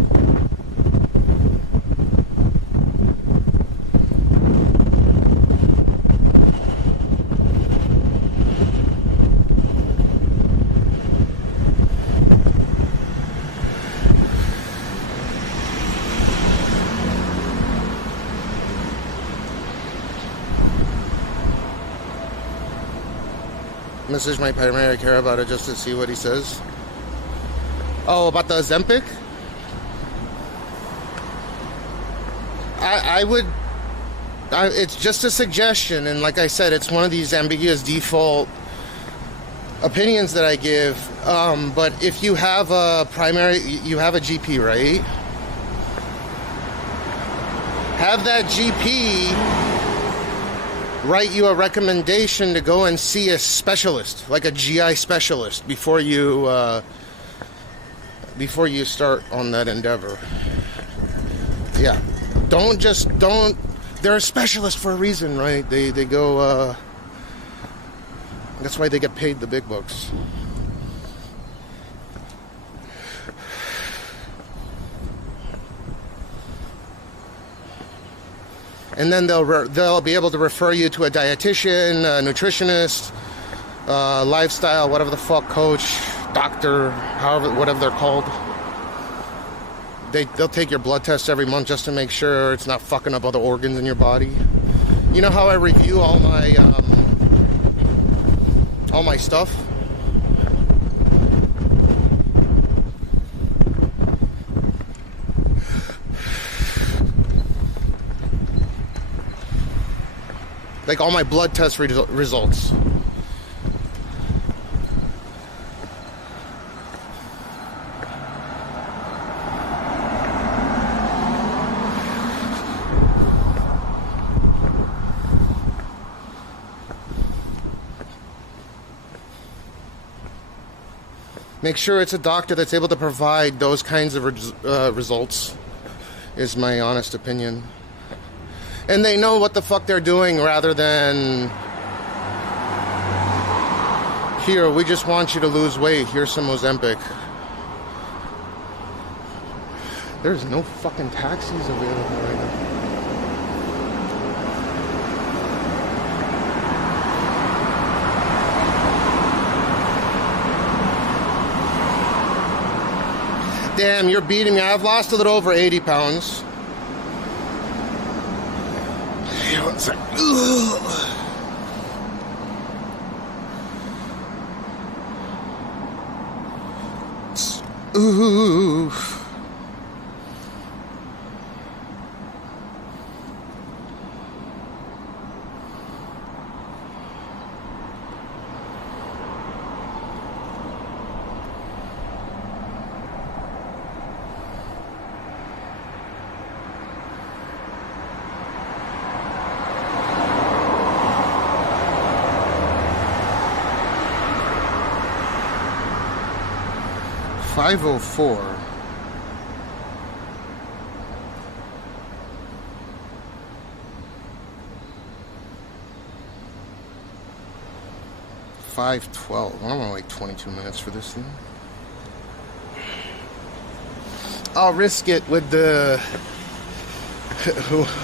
Message my primary care about it just to see what he says. Oh, about the Ozempic? It's just a suggestion, and like I said, it's one of these ambiguous default opinions that I give. But if you have a you have a GP, right? Have that GP write you a recommendation to go and see a specialist, like a GI specialist, before you before you start on that endeavor. Yeah. Don't. They're a specialist for a reason, right? They go, that's why they get paid the big bucks. And then they'll be able to refer you to a dietitian, a nutritionist, lifestyle, whatever the fuck, coach, doctor, whatever they're called. They'll take your blood tests every month just to make sure it's not fucking up other organs in your body. You know how I review all my stuff? Like all my blood test results. Make sure it's a doctor that's able to provide those kinds of results, is my honest opinion. And they know what the fuck they're doing rather than, here, we just want you to lose weight, here's some Ozempic. There's no fucking taxis available right now. Damn, you're beating me. I've lost a little over 80 pounds. One sec. Ooh. 504. $512. I want like 22 minutes for this thing. I'll risk it with the.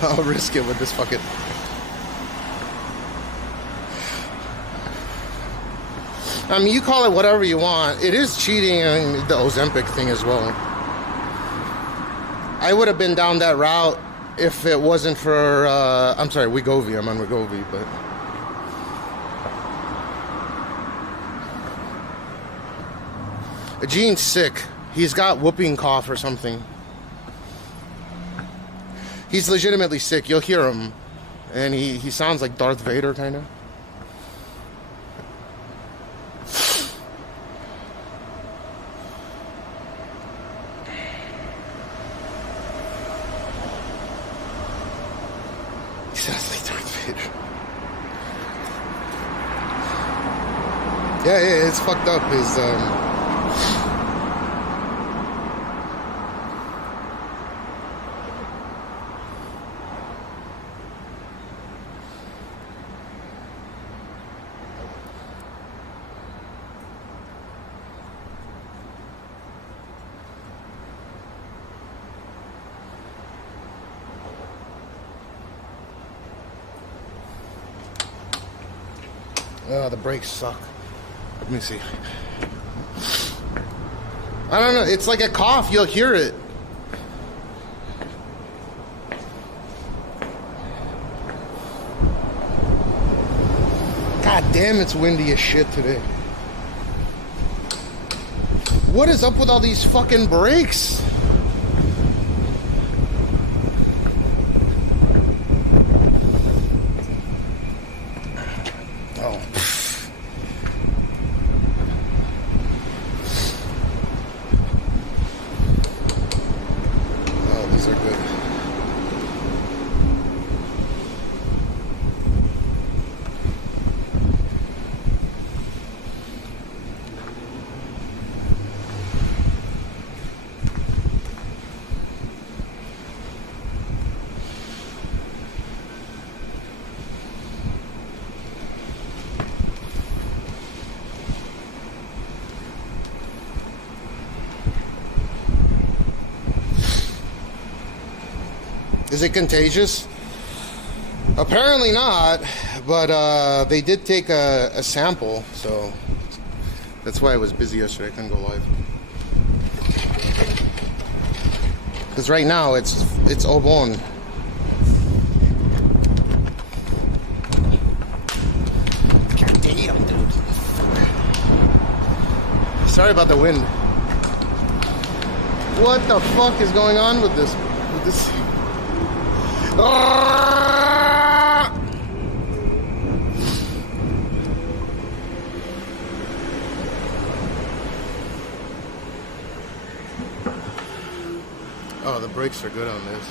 I'll risk it with this fucking. I mean, you call it whatever you want. It is cheating on the Ozempic thing as well. I would have been down that route if it wasn't for, I'm sorry, Wegovy. I'm on Wegovy, but... Gene's sick. He's got whooping cough or something. He's legitimately sick. You'll hear him. And he sounds like Darth Vader, kind of. Yeah, it's fucked up. His the brakes suck. Let me see. I don't know. It's like a cough. You'll hear it. God damn, it's windy as shit today. What is up with all these fucking brakes? Is it contagious? Apparently not, but they did take a sample, so that's why I was busy yesterday. I couldn't go live. Because right now it's au bon. God damn, dude. Sorry about the wind. What the fuck is going on with this? Oh, the brakes are good on this.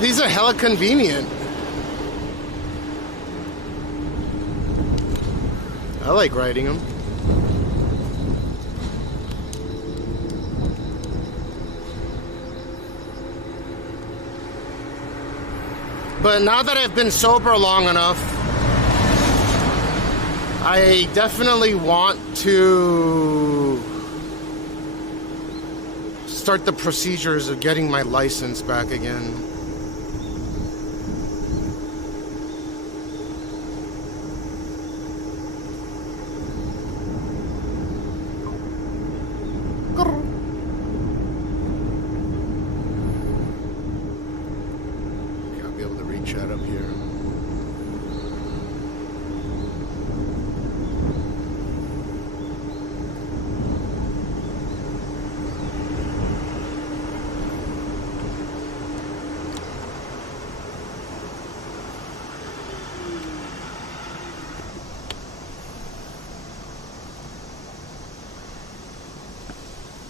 These are hella convenient. I like riding them. But now that I've been sober long enough, I definitely want to start the procedures of getting my license back again.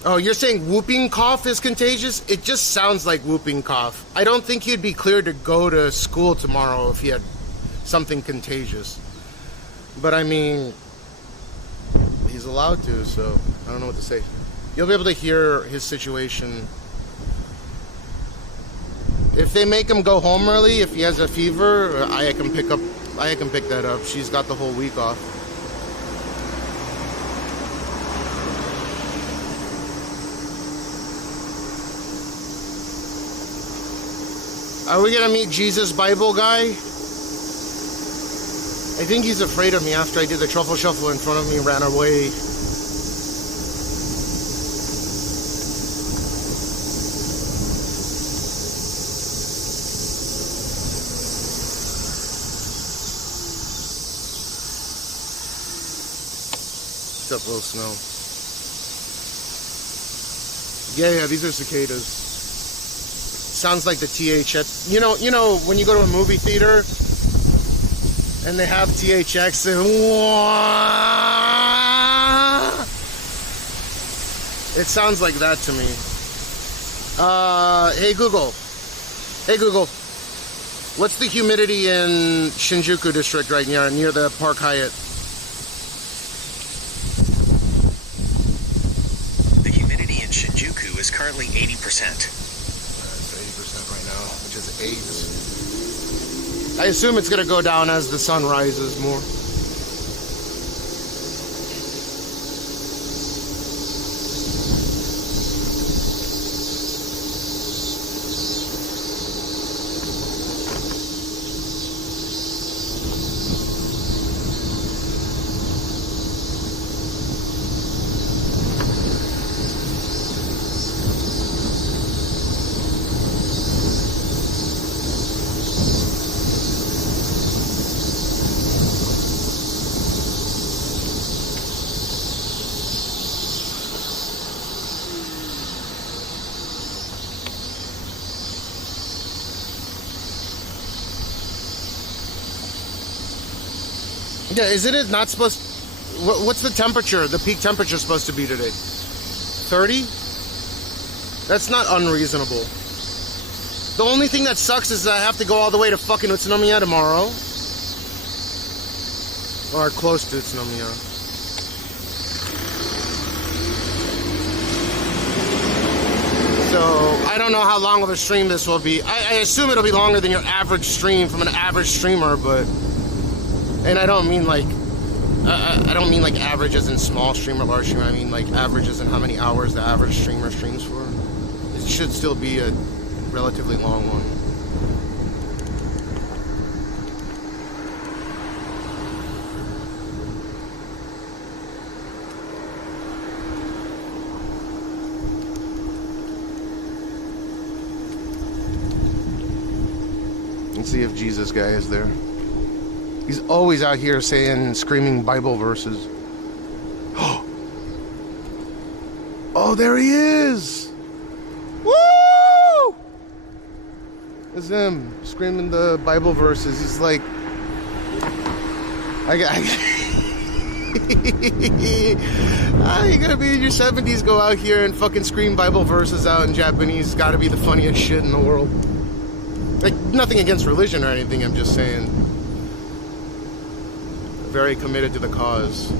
Oh, you're saying whooping cough is contagious? It just sounds like whooping cough. I don't think he'd be cleared to go to school tomorrow if he had something contagious. But I mean, he's allowed to, so I don't know what to say. You'll be able to hear his situation. If they make him go home early, if he has a fever, I can pick that up. She's got the whole week off. Are we gonna meet Jesus Bible guy? I think he's afraid of me after I did the truffle shuffle in front of me, ran away. What's up, little snow? Yeah, these are cicadas. Sounds like the THX. You know when you go to a movie theater and they have THX and it sounds like that to me. Hey Google, what's the humidity in Shinjuku district right now near the Park Hyatt? The humidity in Shinjuku is currently 80%. Right now, which is AIDS. I assume it's going to go down as the sun rises more. Yeah, isn't it not supposed... What's the temperature? The peak temperature is supposed to be today? 30? That's not unreasonable. The only thing that sucks is that I have to go all the way to fucking Utsunomiya tomorrow. Or close to Utsunomiya. So, I don't know how long of a stream this will be. I assume it'll be longer than your average stream from an average streamer, but... And I don't mean like... I don't mean like average as in small streamer, large streamer. I mean like average as in how many hours the average streamer streams for. It should still be a relatively long one. Let's see if Jesus guy is there. He's always out here saying, screaming Bible verses. Oh, there he is! Woo! It's him screaming the Bible verses. He's like, you gotta be in your 70s, go out here and fucking scream Bible verses out in Japanese. Gotta be the funniest shit in the world. Like, nothing against religion or anything, I'm just saying. Very committed to the cause.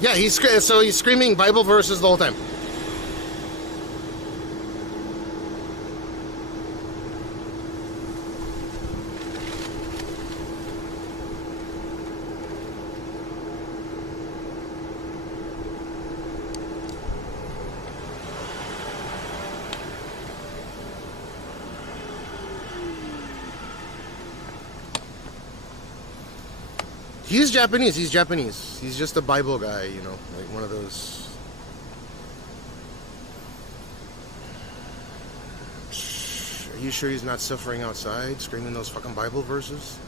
Yeah, he's screaming Bible verses the whole time. He's Japanese. He's Japanese. He's just a Bible guy, you know, like one of those. Are you sure he's not suffering outside, screaming those fucking Bible verses?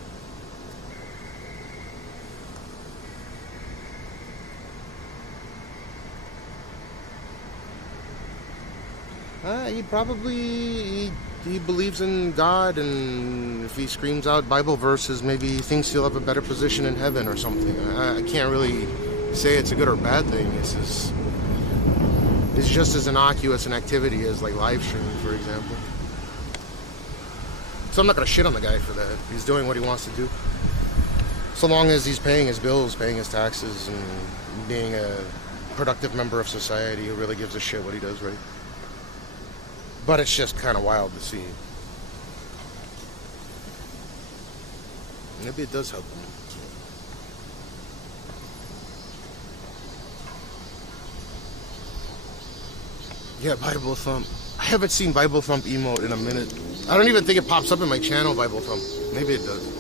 He probably he believes in God, and if he screams out Bible verses, maybe he thinks he'll have a better position in heaven or something. I can't really say it's a good or bad thing. It's just as innocuous an activity as like live streaming, for example. So I'm not gonna shit on the guy for that. He's doing what he wants to do. So long as he's paying his bills, paying his taxes, and being a productive member of society who really gives a shit what he does, right? But it's just kind of wild to see. Maybe it does help him. Yeah, Bible Thump. I haven't seen Bible Thump emote in a minute. I don't even think it pops up in my channel, Bible Thump. Maybe it does.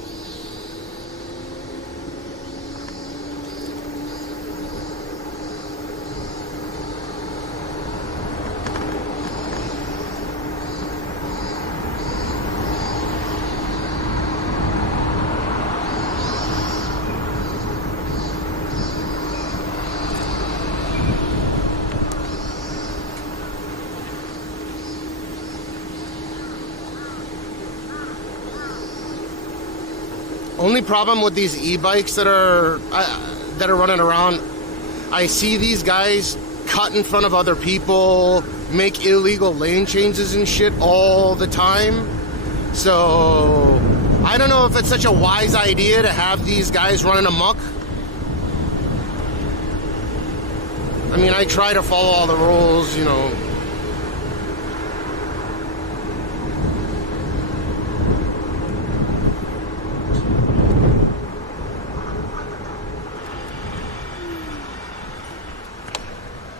Only problem with these e-bikes that are running around, I see these guys cut in front of other people, make illegal lane changes and shit all the time. So I don't know if it's such a wise idea to have these guys running amok. I mean, I try to follow all the rules, you know.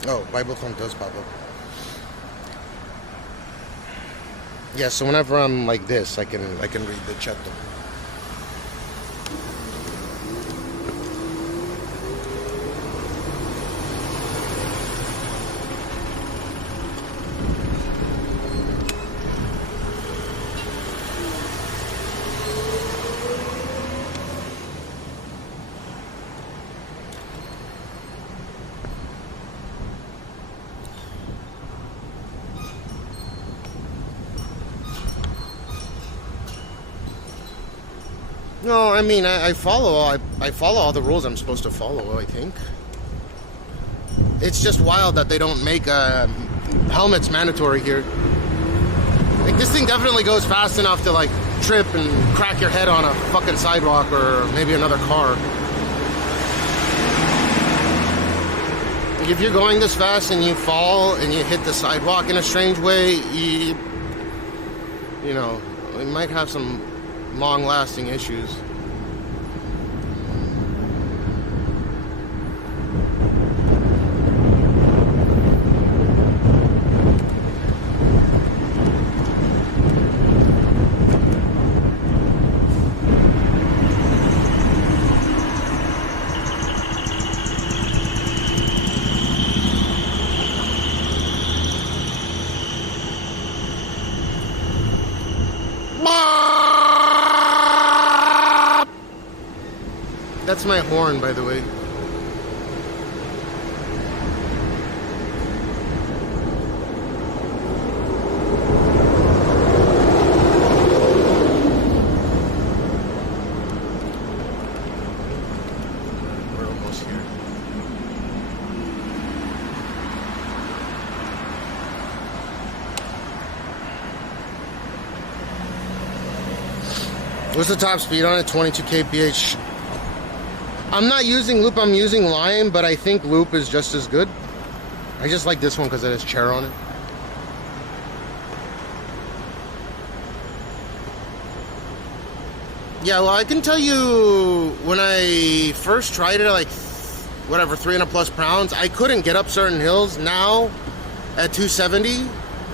Oh, Bible Thump does pop up. Yeah, so whenever I'm like this, I can read the chat though. No, I mean I follow all the rules I'm supposed to follow. I think it's just wild that they don't make helmets mandatory here. Like this thing definitely goes fast enough to like trip and crack your head on a fucking sidewalk or maybe another car. Like if you're going this fast and you fall and you hit the sidewalk in a strange way, you know, we might have some long-lasting issues. That's my horn, by the way. We're almost here. What's the top speed on it? 22 kph. I'm not using loop, I'm using Lime, but I think loop is just as good. I just like this one because it has chair on it. Yeah, well, I can tell you when I first tried it at like, whatever, 300 plus pounds, I couldn't get up certain hills. Now, at 270,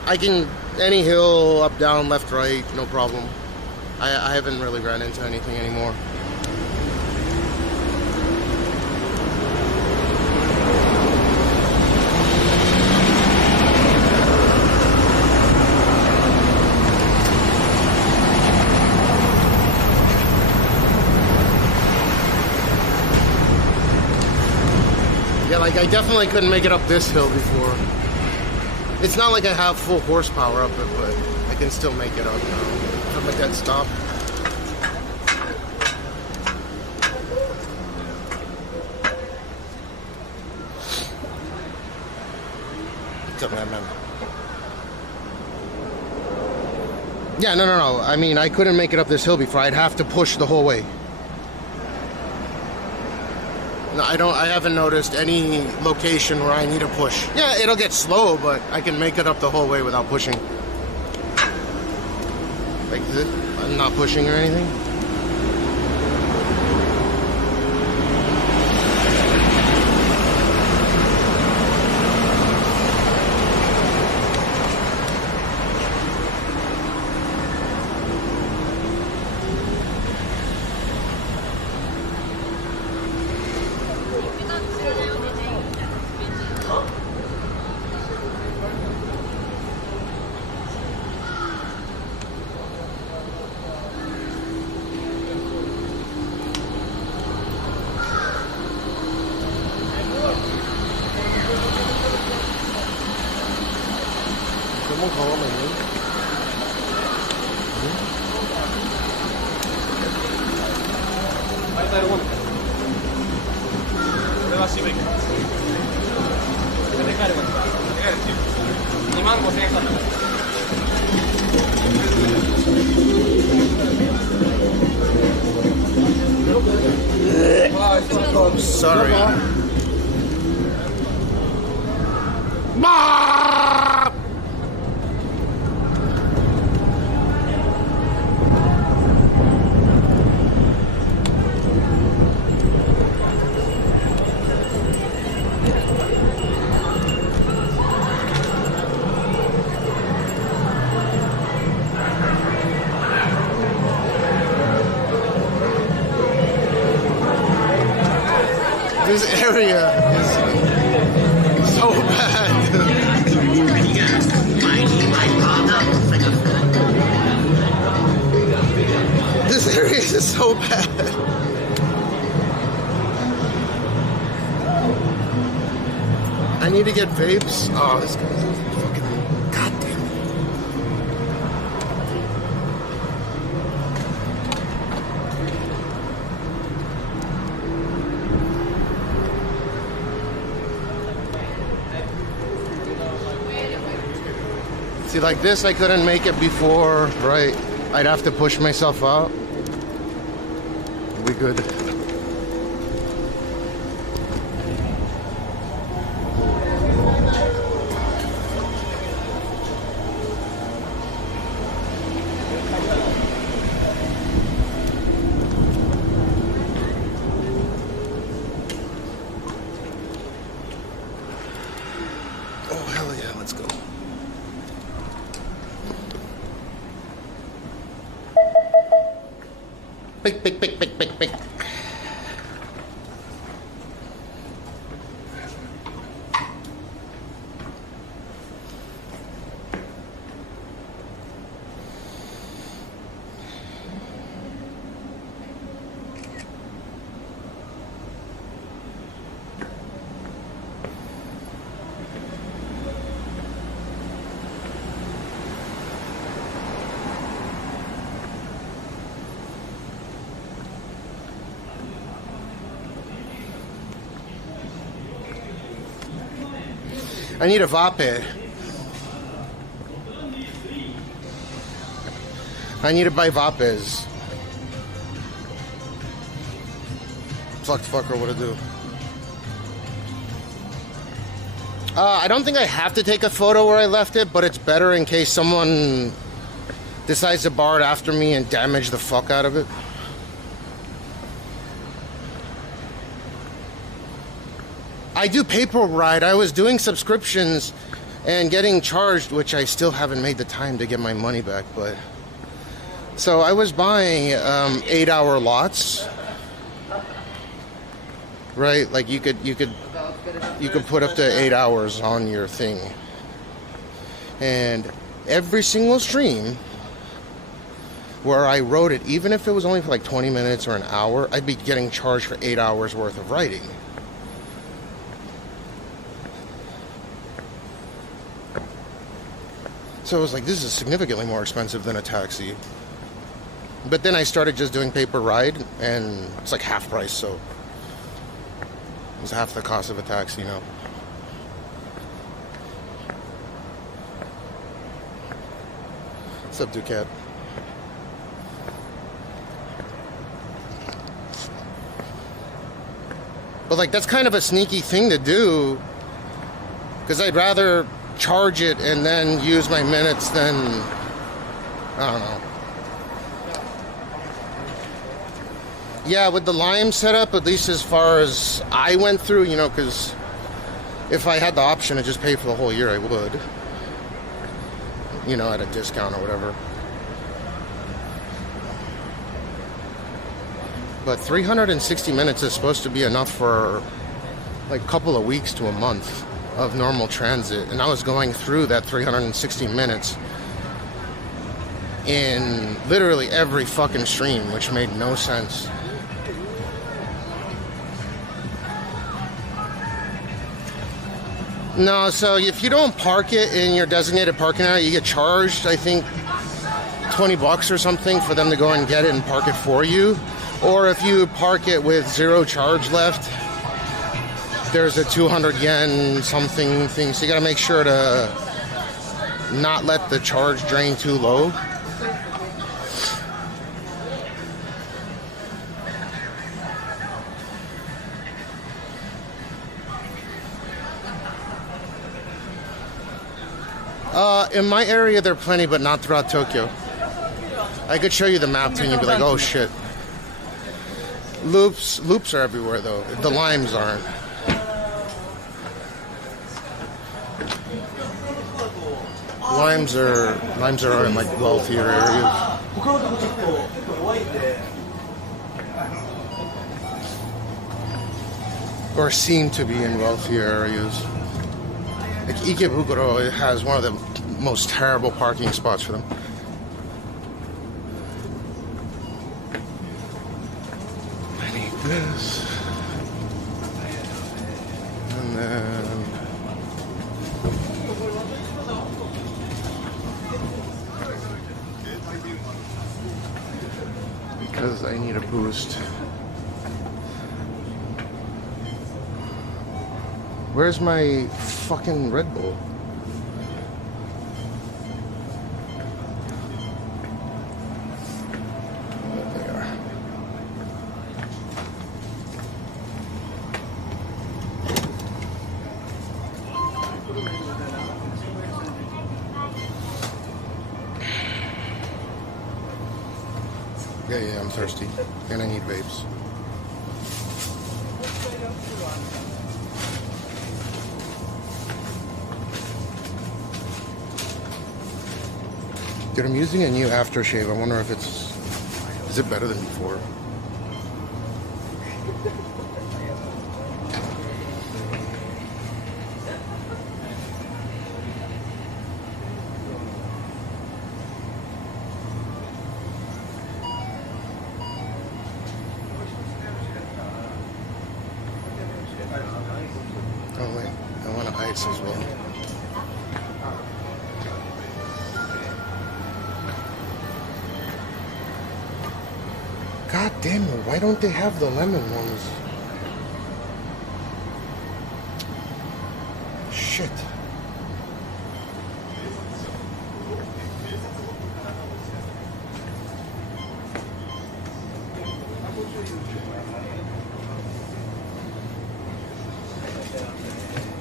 I can, any hill, up, down, left, right, no problem. I haven't really ran into anything anymore. Yeah, like I definitely couldn't make it up this hill before. It's not like I have full horsepower up it, but I can still make it up now. I'm at that stop. What's up, man? Yeah, no. I mean, I couldn't make it up this hill before. I'd have to push the whole way. No, I haven't noticed any location where I need to push. Yeah, it'll get slow, but I can make it up the whole way without pushing. Like this, I'm not pushing or anything. Sorry. This area is so bad. This area is so bad. I need to get vapes. Oh, this guy's fucking goddamn. See, like this, I couldn't make it before, right? I'd have to push myself out. We good. Oh, hell yeah, let's go. Pick, pick, pick, pick, pick, pick. I need a vape. I need to buy vapes. Fucker, what to do? I don't think I have to take a photo where I left it, but it's better in case someone decides to bar it after me and damage the fuck out of it. I do paper ride. I was doing subscriptions and getting charged, which I still haven't made the time to get my money back. But so I was buying 8-hour lots, right? Like you could put up to 8 hours on your thing, and every single stream where I wrote it, even if it was only for like 20 minutes or an hour, I'd be getting charged for 8 hours worth of writing. So I was like, this is significantly more expensive than a taxi. But then I started just doing pay per ride, and it's like half price, so it's half the cost of a taxi now. What's up, Ducat? But like, that's kind of a sneaky thing to do, because I'd rather charge it and then use my minutes than, I don't know. Yeah, with the Lime setup, at least as far as I went through, you know, because if I had the option to just pay for the whole year, I would. You know, at a discount or whatever. But 360 minutes is supposed to be enough for like a couple of weeks to a month of normal transit, and I was going through that 360 minutes in literally every fucking stream, which made no sense. No, so if you don't park it in your designated parking area, you get charged, I think, $20 or something for them to go and get it and park it for you. Or if you park it with zero charge left, there's a 200 yen something thing. So you gotta make sure to not let the charge drain too low. In my area, there are plenty, but not throughout Tokyo. I could show you the map and you'd be like, oh shit. Loops are everywhere though. The limes aren't. Limes are in like wealthier areas. Or seem to be in wealthier areas. Like Ikebukuro has one of the most terrible parking spots for them. I need this. And then because I need a boost. Where's my fucking Red Bull? Yeah, I'm thirsty. And I need vapes. Dude, I'm using a new aftershave. I wonder if is it better than before? Oh wait, I want ice as well. God damn it, why don't they have the lemon ones? Shit.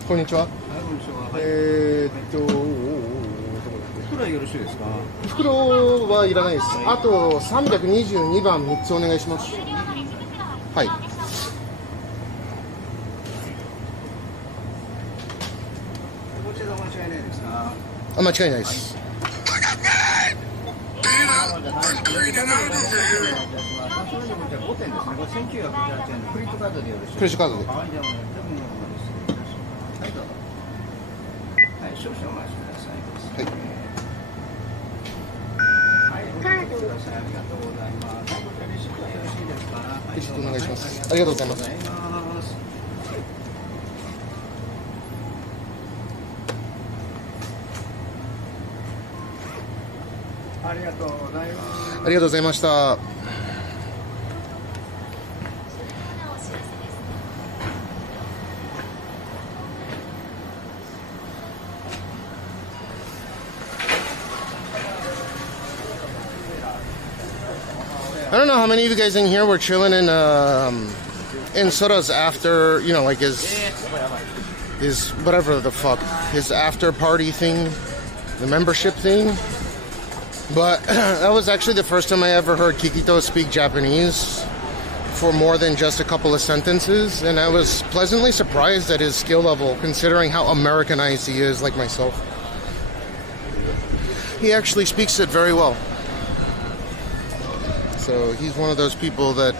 Konnichiwa. 袋よろしいですか。袋はいらないです。あと322番3つお願いします。はい。こちら間違いないですか。あ、間違いないです。5点ですね。これ1998円のクレジットカードでよろしいですか。クレジットカードで。はい、じゃあもうはい、どうぞ。はい、少々お待ちください。はい。カードください。ありがとうございます。こちらレシートよろしいですか。レシートお願いします。ありがとうございます。ありがとうございます。ありがとうございました。I don't know how many of you guys in here were chilling in Soda's after, you know, like his whatever the fuck, his after party thing, the membership thing. But that was actually the first time I ever heard Kikito speak Japanese for more than just a couple of sentences, and I was pleasantly surprised at his skill level considering how Americanized he is, like myself. He actually speaks it very well. So he's one of those people that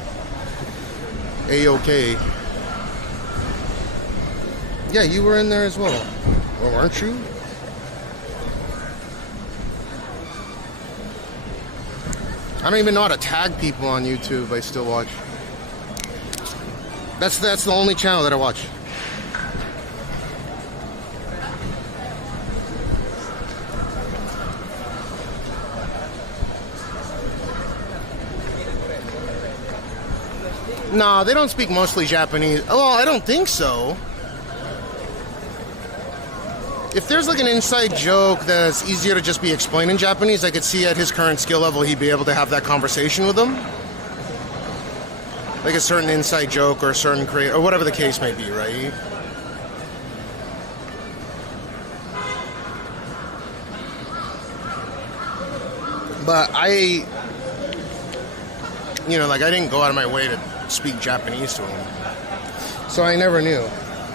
A-OK. Yeah, you were in there as well. Well, weren't you? I don't even know how to tag people on YouTube. I still watch. That's the only channel that I watch. Nah, they don't speak mostly Japanese. Well, I don't think so. If there's like an inside joke that's easier to just be explained in Japanese, I could see at his current skill level he'd be able to have that conversation with them. Like a certain inside joke or a certain creator, or whatever the case may be, right? But I didn't go out of my way to speak Japanese to him. So I never knew.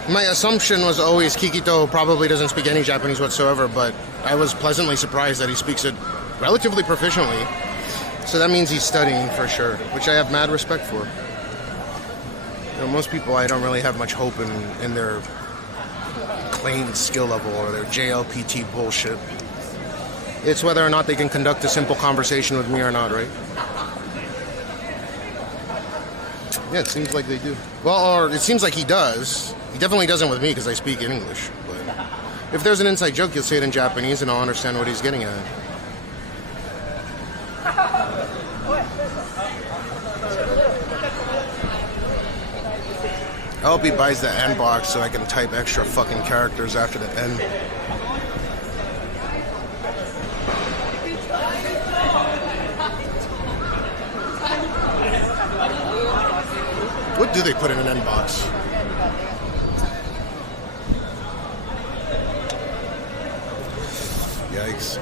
My assumption was always Kikito probably doesn't speak any Japanese whatsoever, but I was pleasantly surprised that he speaks it relatively proficiently. So that means he's studying for sure, which I have mad respect for. You know, most people I don't really have much hope in their claimed skill level or their JLPT bullshit. It's whether or not they can conduct a simple conversation with me or not, right? Yeah, it seems like they do. Well, or it seems like he does. He definitely doesn't with me because I speak in English. But if there's an inside joke, he'll say it in Japanese and I'll understand what he's getting at. I hope he buys the N box so I can type extra fucking characters after the N. What do they put in an N box? Yikes.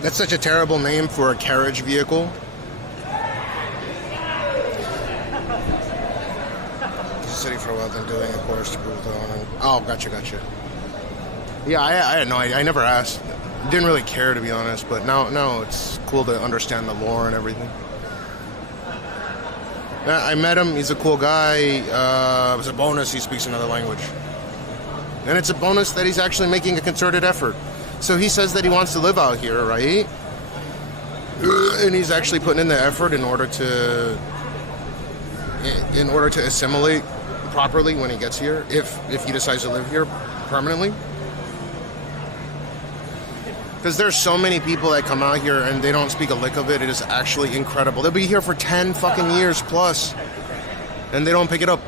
That's such a terrible name for a carriage vehicle. for a while, then doing a course to prove the owner. Oh, gotcha. Yeah, I had no idea. I never asked. Didn't really care, to be honest, but now it's cool to understand the lore and everything. I met him. He's a cool guy. It was a bonus he speaks another language. And it's a bonus that he's actually making a concerted effort. So he says that he wants to live out here, right? And he's actually putting in the effort in order to assimilate properly when he gets here, if he decides to live here permanently. Because there's so many people that come out here and they don't speak a lick of it. It is actually incredible. They'll be here for 10 fucking years plus, and they don't pick it up.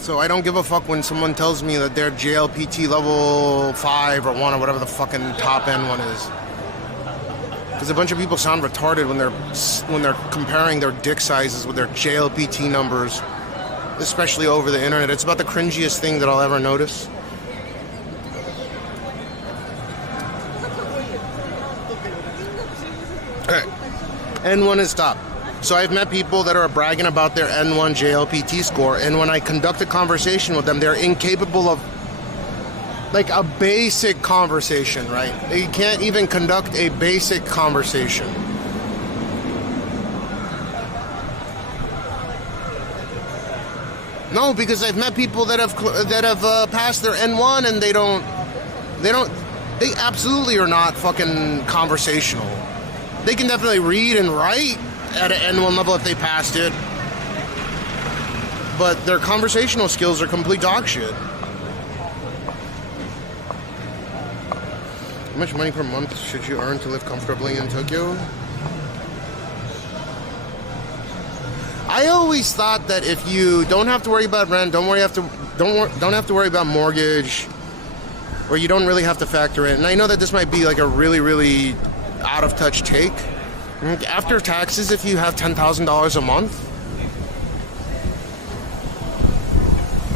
So I don't give a fuck when someone tells me that they're JLPT level 5 or 1 or whatever the fucking top end one is. Because a bunch of people sound retarded when they're comparing their dick sizes with their JLPT numbers, especially over the internet. It's about the cringiest thing that I'll ever notice. N1 is top. So I've met people that are bragging about their N1 JLPT score, and when I conduct a conversation with them, they're incapable of, like, a basic conversation, right? They can't even conduct a basic conversation. No, because I've met people that have passed their N1 and they absolutely are not fucking conversational. They can definitely read and write at an N1 level if they passed it, but their conversational skills are complete dog shit. How much money per month should you earn to live comfortably in Tokyo? I always thought that if you don't have to worry about rent, don't have to worry about mortgage, or you don't really have to factor in. And I know that this might be like a really, really out of touch take. After taxes, if you have $10,000 a month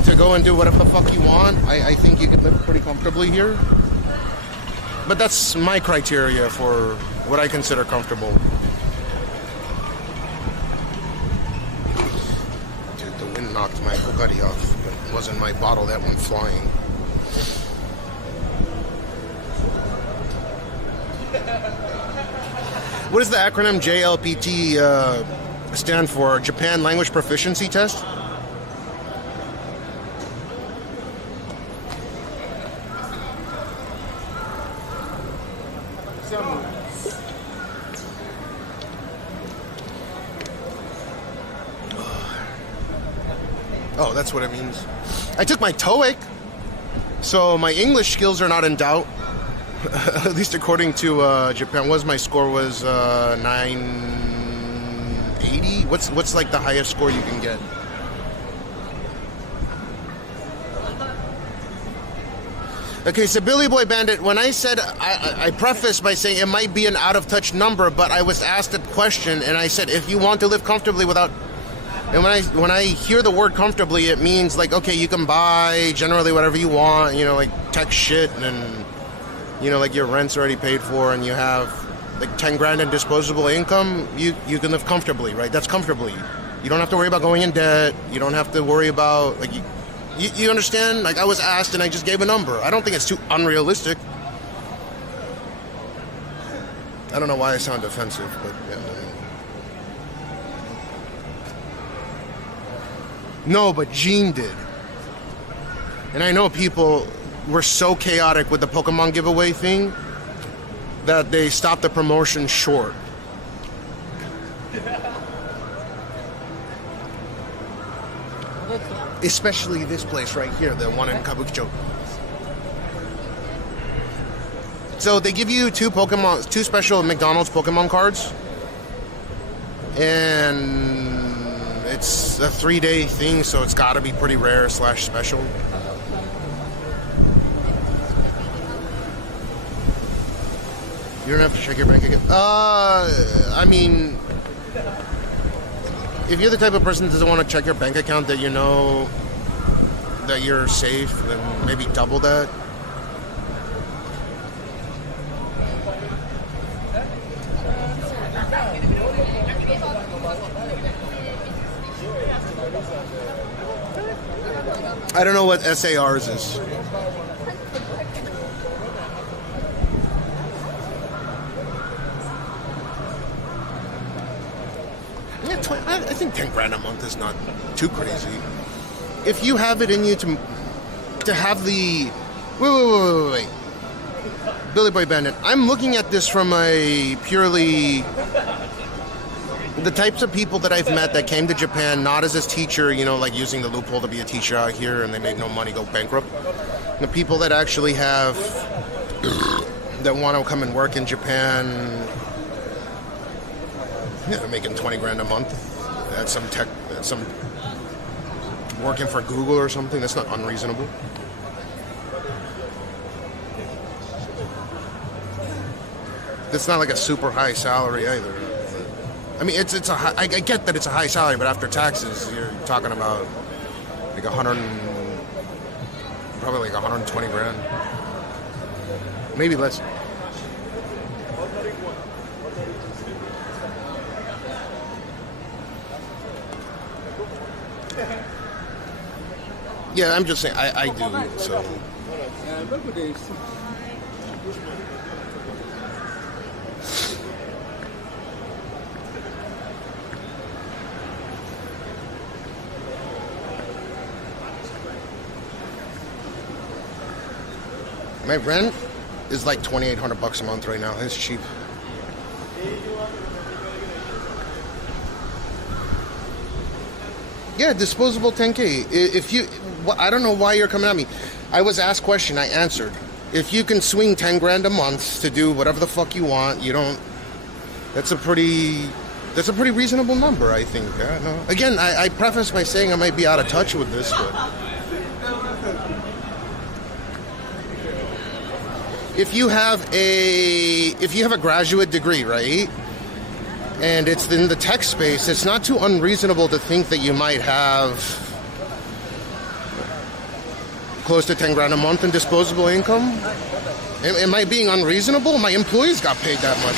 to go and do whatever the fuck you want, I think you could live pretty comfortably here. But that's my criteria for what I consider comfortable. Dude, the wind knocked my Bugatti off. It wasn't my bottle that went flying. What does the acronym JLPT stand for? Japan Language Proficiency Test? Oh, that's what it means. I took my TOEIC, so my English skills are not in doubt. At least according to Japan, my score was 980. What's like the highest score you can get? Okay, so Billy Boy Bandit, when I said, I prefaced by saying it might be an out-of-touch number, but I was asked a question, and I said, if you want to live comfortably without... And when I hear the word comfortably, it means, like, okay, you can buy generally whatever you want, you know, like tech shit, and, you know, like your rent's already paid for, and you have, like, 10 grand in disposable income, you can live comfortably, right? That's comfortably. You don't have to worry about going in debt. You don't have to worry about, like... You understand? Like, I was asked and I just gave a number. I don't think it's too unrealistic. I don't know why I sound defensive, but yeah. No, but Gene did. And I know people were so chaotic with the Pokemon giveaway thing that they stopped the promotion short. Especially this place right here, the one in Kabukicho. So they give you two special McDonald's Pokemon cards. And it's a 3-day thing, so it's gotta be pretty rare / special. You don't have to check your bank account. I mean... If you're the type of person that doesn't want to check your bank account, that you know that you're safe, then maybe double that. I don't know what SARs is. Yeah, I think 10 grand a month is not too crazy. If you have it in you to have the... Wait. Billy Boy Bandit, I'm looking at this from a purely... The types of people that I've met that came to Japan not as a teacher, you know, like using the loophole to be a teacher out here and they make no money, go bankrupt. The people that actually have... that want to come and work in Japan... Yeah, making 20 grand a month at some tech, at some working for Google or something. That's not unreasonable. It's not like a super high salary either. I mean, it's a high, I get that it's a high salary, but after taxes, you're talking about like probably like 120 grand, maybe less. Yeah, I'm just saying, I do, so. My rent is like $2,800 a month right now. It's cheap. Yeah, disposable 10K. If you, I don't know why you're coming at me. I was asked a question, I answered. If you can swing 10 grand a month to do whatever the fuck you want, you don't. That's a pretty reasonable number, I think. I don't know. Again, I preface by saying I might be out of touch with this, but if you have a graduate degree, right? And it's in the tech space, it's not too unreasonable to think that you might have close to 10 grand a month in disposable income. Am I being unreasonable? My employees got paid that much.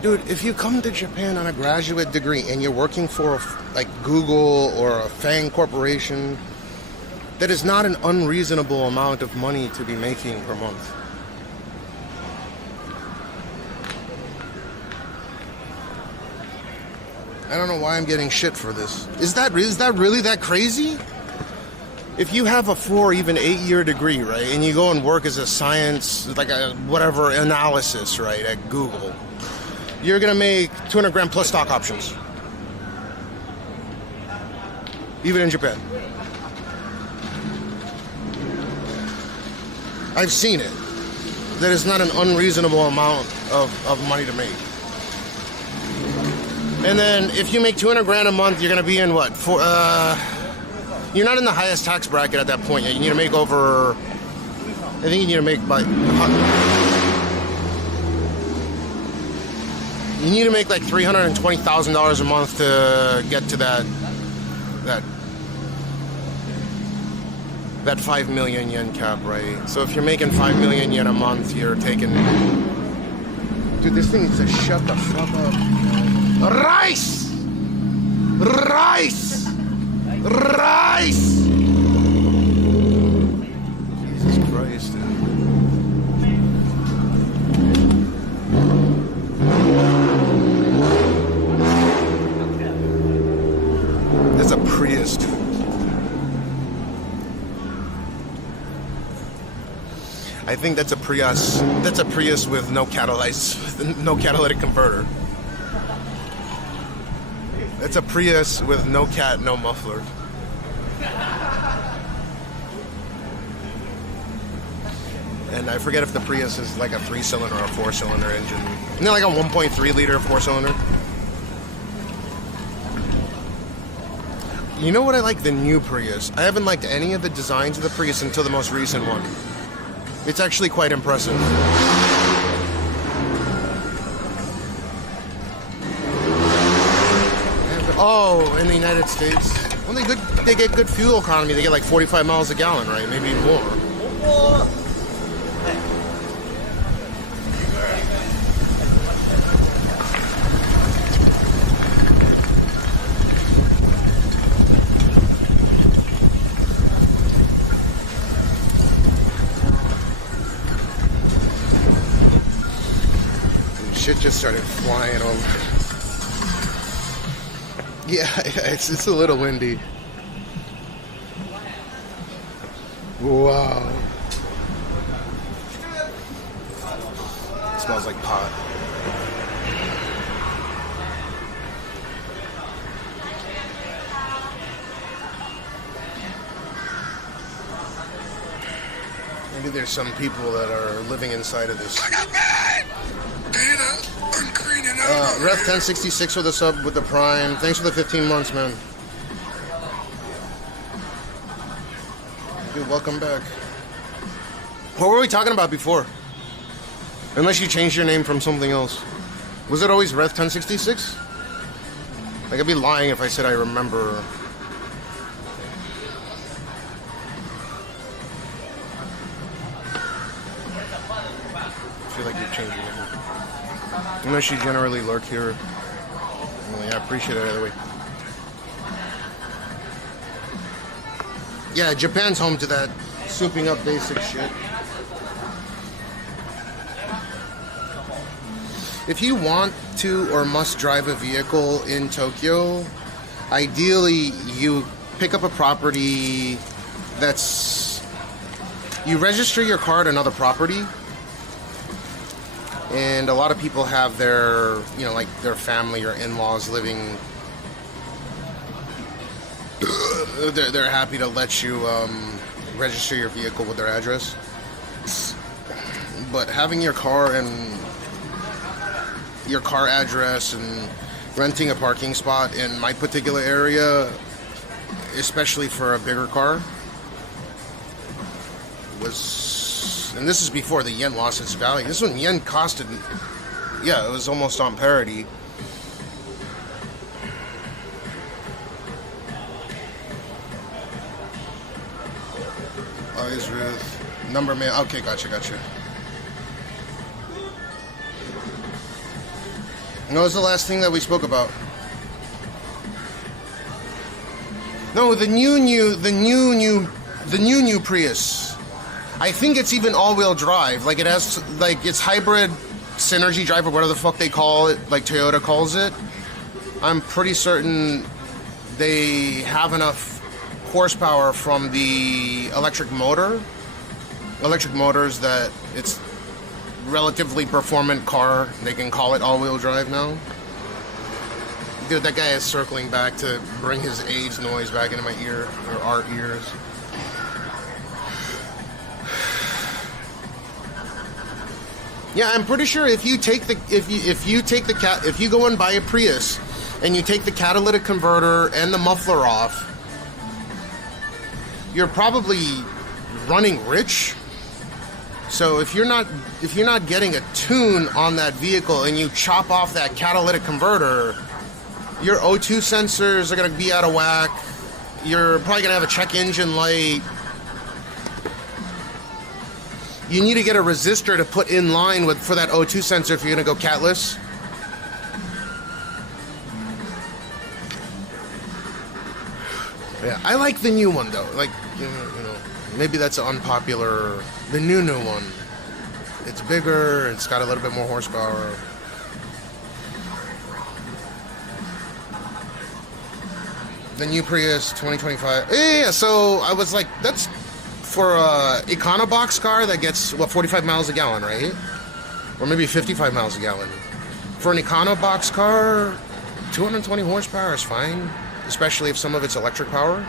Dude, if you come to Japan on a graduate degree and you're working for like Google or a FANG corporation, that is not an unreasonable amount of money to be making per month. I don't know why I'm getting shit for this. Is that really that crazy? If you have a 4 or even 8-year degree, right, and you go and work as a science, like a whatever analysis, right, at Google, you're gonna make 200 grand plus stock options. Even in Japan. I've seen it. That is not an unreasonable amount of money to make. And then if you make 200 grand a month, you're gonna be in what? You're not in the highest tax bracket at that point yet. You need to make over, I think you need to make by, you need to make like $320,000 a month to get to that 5 million yen cap, right? So if you're making 5 million yen a month, you're taking... Dude, this thing needs to shut the fuck up. Rice! Rice! Rice! Jesus Christ, dude. That's a Prius, dude. I think that's a Prius. That's a Prius with no catalytic converter. That's a Prius with no cat, no muffler. And I forget if the Prius is like a 3-cylinder or a 4-cylinder engine. Isn't it like a 1.3 liter 4-cylinder? You know what I like? The new Prius. I haven't liked any of the designs of the Prius until the most recent one. It's actually quite impressive. Oh, in the United States. Well, they get good fuel economy. They get like 45 miles a gallon, right? Maybe more. Shit just started flying over. Yeah, it's a little windy. Wow. It smells like pot. Maybe there's some people that are living inside of this. Ref 1066 with the sub with the Prime. Thanks for the 15 months, man. Dude, welcome back. What were we talking about before? Unless you changed your name from something else. Was it always Ref 1066? Like, I'd be lying if I said I remember. I feel like you've changed your name. Unless you generally lurk here. Well, yeah, I appreciate it either way. Yeah, Japan's home to that souping up basic shit. If you want to or must drive a vehicle in Tokyo, ideally you pick up a property that's... You register your car at another property. And a lot of people have their, you know, like their family or in-laws living. They're happy to let you register your vehicle with their address. But having your car and your car address and renting a parking spot in my particular area, especially for a bigger car, was... And this is before the yen lost its value. This is when yen costed... Yeah, it was almost on parity. Oh, here's Ruth. Number man. Okay, gotcha. And what was the last thing that we spoke about? No, the new Prius. I think it's even all-wheel drive. Like, it has, like, it's hybrid synergy drive or whatever the fuck they call it, like Toyota calls it. I'm pretty certain they have enough horsepower from the electric motors that it's relatively performant car. They can call it all-wheel drive now. Dude, that guy is circling back to bring his AIDS noise back into my ear, or our ears. Yeah, I'm pretty sure if you take the if you go and buy a Prius and you take the catalytic converter and the muffler off, you're probably running rich. So if you're not getting a tune on that vehicle and you chop off that catalytic converter, your O2 sensors are going to be out of whack. You're probably going to have a check engine light. You need to get a resistor to put in line for that O2 sensor if you're going to go catless. Yeah, I like the new one though. Like, you know, maybe that's an unpopular. The new one. It's bigger. It's got a little bit more horsepower. The new Prius 2025. Yeah. So I was like, that's. For a Econobox car that gets, what, 45 miles a gallon, right? Or maybe 55 miles a gallon. For an Econobox car, 220 horsepower is fine, especially if some of it's electric power.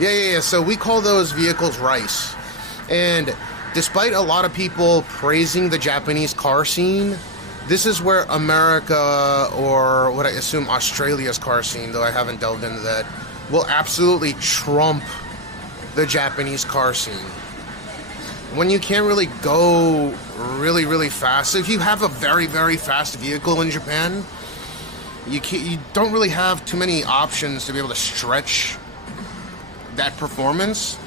Yeah. So we call those vehicles rice. And despite a lot of people praising the Japanese car scene, this is where America, or what I assume Australia's car scene, though I haven't delved into that, will absolutely trump the Japanese car scene. when you can't really go really fast. So if you have a very fast vehicle in Japan, you don't really have too many options to be able to stretch that performance.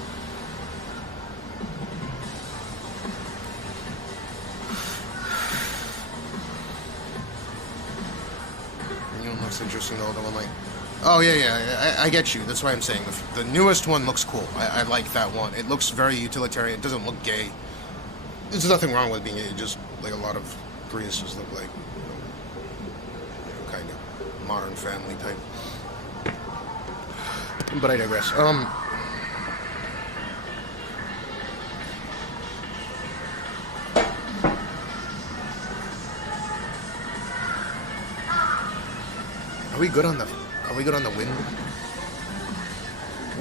You know, looks interesting though. The one like, oh yeah, I get you. That's why I'm saying the newest one looks cool. I like that one. It looks very utilitarian. It doesn't look gay. There's nothing wrong with being gay. Just like a lot of Priuses look like, kind of modern family type. But I digress. Are we good on the wind?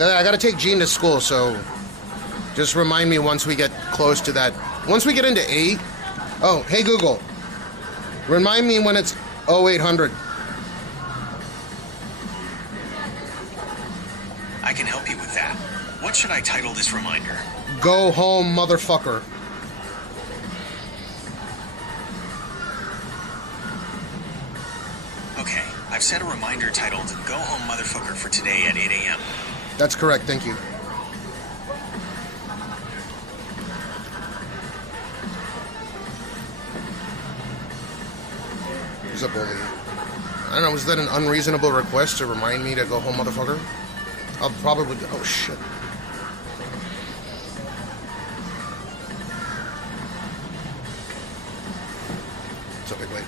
I gotta take Gene to school, so just remind me once we get close to that. Once we get into 8. Oh, hey Google. Remind me when it's 0800. I can help you with that. What should I title this reminder? Go home, motherfucker. Okay, I've set a reminder titled Go Home Motherfucker for today at 8 a.m. That's correct, thank you. Who's up, bully? I don't know, was that an unreasonable request to remind me to go home, motherfucker? I'll probably... Oh, shit. What's up, big lady?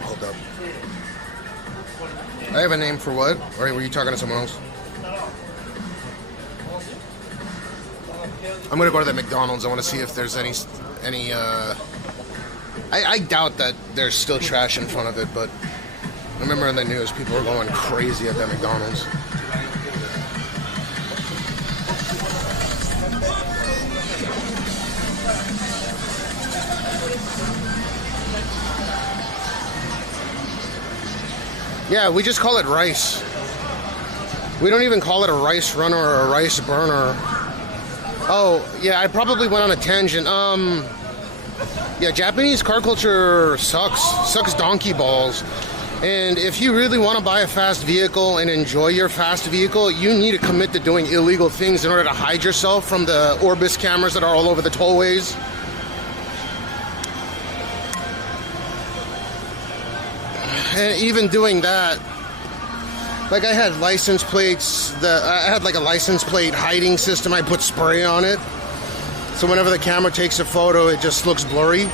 Hold up. I have a name for what? Or were you talking to someone else? I'm gonna go to the McDonald's. I want to see if there's any. I doubt that there's still trash in front of it, but I remember in the news people were going crazy at that McDonald's. Yeah, we just call it rice. We don't even call it a rice runner or a rice burner. Oh, yeah, I probably went on a tangent. Yeah, Japanese car culture sucks donkey balls. And if you really want to buy a fast vehicle and enjoy your fast vehicle, you need to commit to doing illegal things in order to hide yourself from the Orbis cameras that are all over the tollways. And even doing that, like I had license plates, I had like a license plate hiding system. I put spray on it, so whenever the camera takes a photo, it just looks blurry.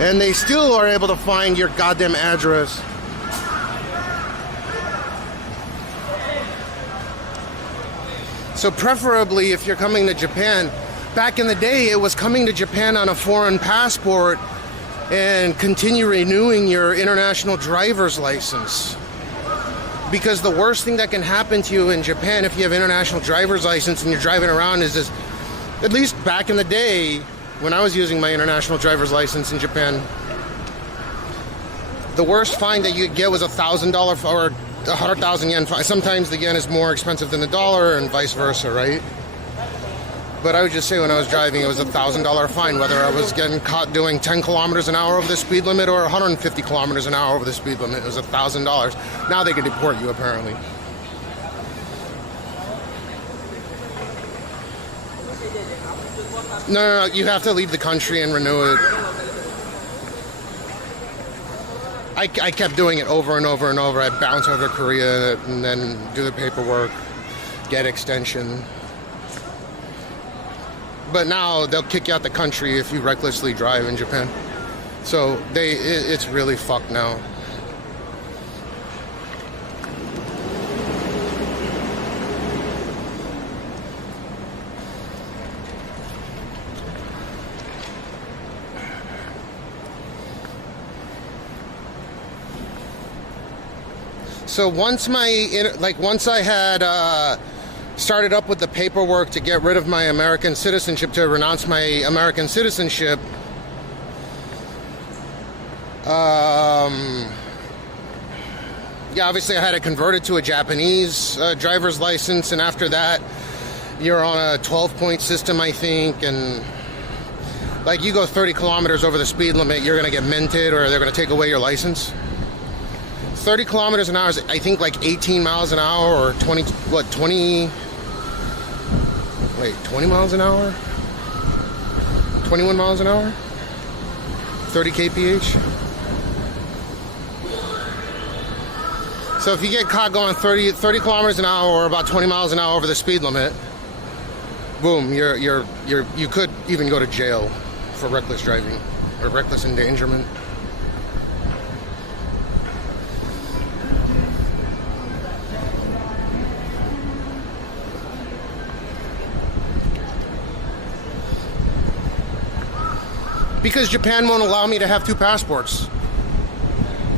And they still are able to find your goddamn address. So preferably, if you're coming to Japan, back in the day, it was coming to Japan on a foreign passport and continue renewing your international driver's license. Because the worst thing that can happen to you in Japan if you have international driver's license and you're driving around is this, at least back in the day when I was using my international driver's license in Japan, the worst fine that you could get was $1,000 or 100,000 yen fine. Sometimes the yen is more expensive than the dollar and vice versa, right? But I would just say when I was driving, it was $1,000 fine, whether I was getting caught doing 10 kilometers an hour over the speed limit or 150 kilometers an hour over the speed limit. It was $1,000. Now they can deport you, apparently. No, you have to leave the country and renew it. I kept doing it over and over and over. I'd bounce over to Korea and then do the paperwork, get extension. But now they'll kick you out the country if you recklessly drive in Japan. So it's really fucked now. So once once I had started up with the paperwork to get rid of my American citizenship, to renounce my American citizenship, yeah, obviously I had to convert it to a Japanese driver's license, and after that, you're on a 12-point system, I think, and like you go 30 kilometers over the speed limit, you're gonna get minted, or they're gonna take away your license. 30 kilometers an hour is, I think, like 18 miles an hour, or 20 miles an hour? 21 miles an hour? 30 kph? So if you get caught going 30 kilometers an hour, or about 20 miles an hour over the speed limit, boom, you could even go to jail for reckless driving or reckless endangerment. Because Japan won't allow me to have 2 passports.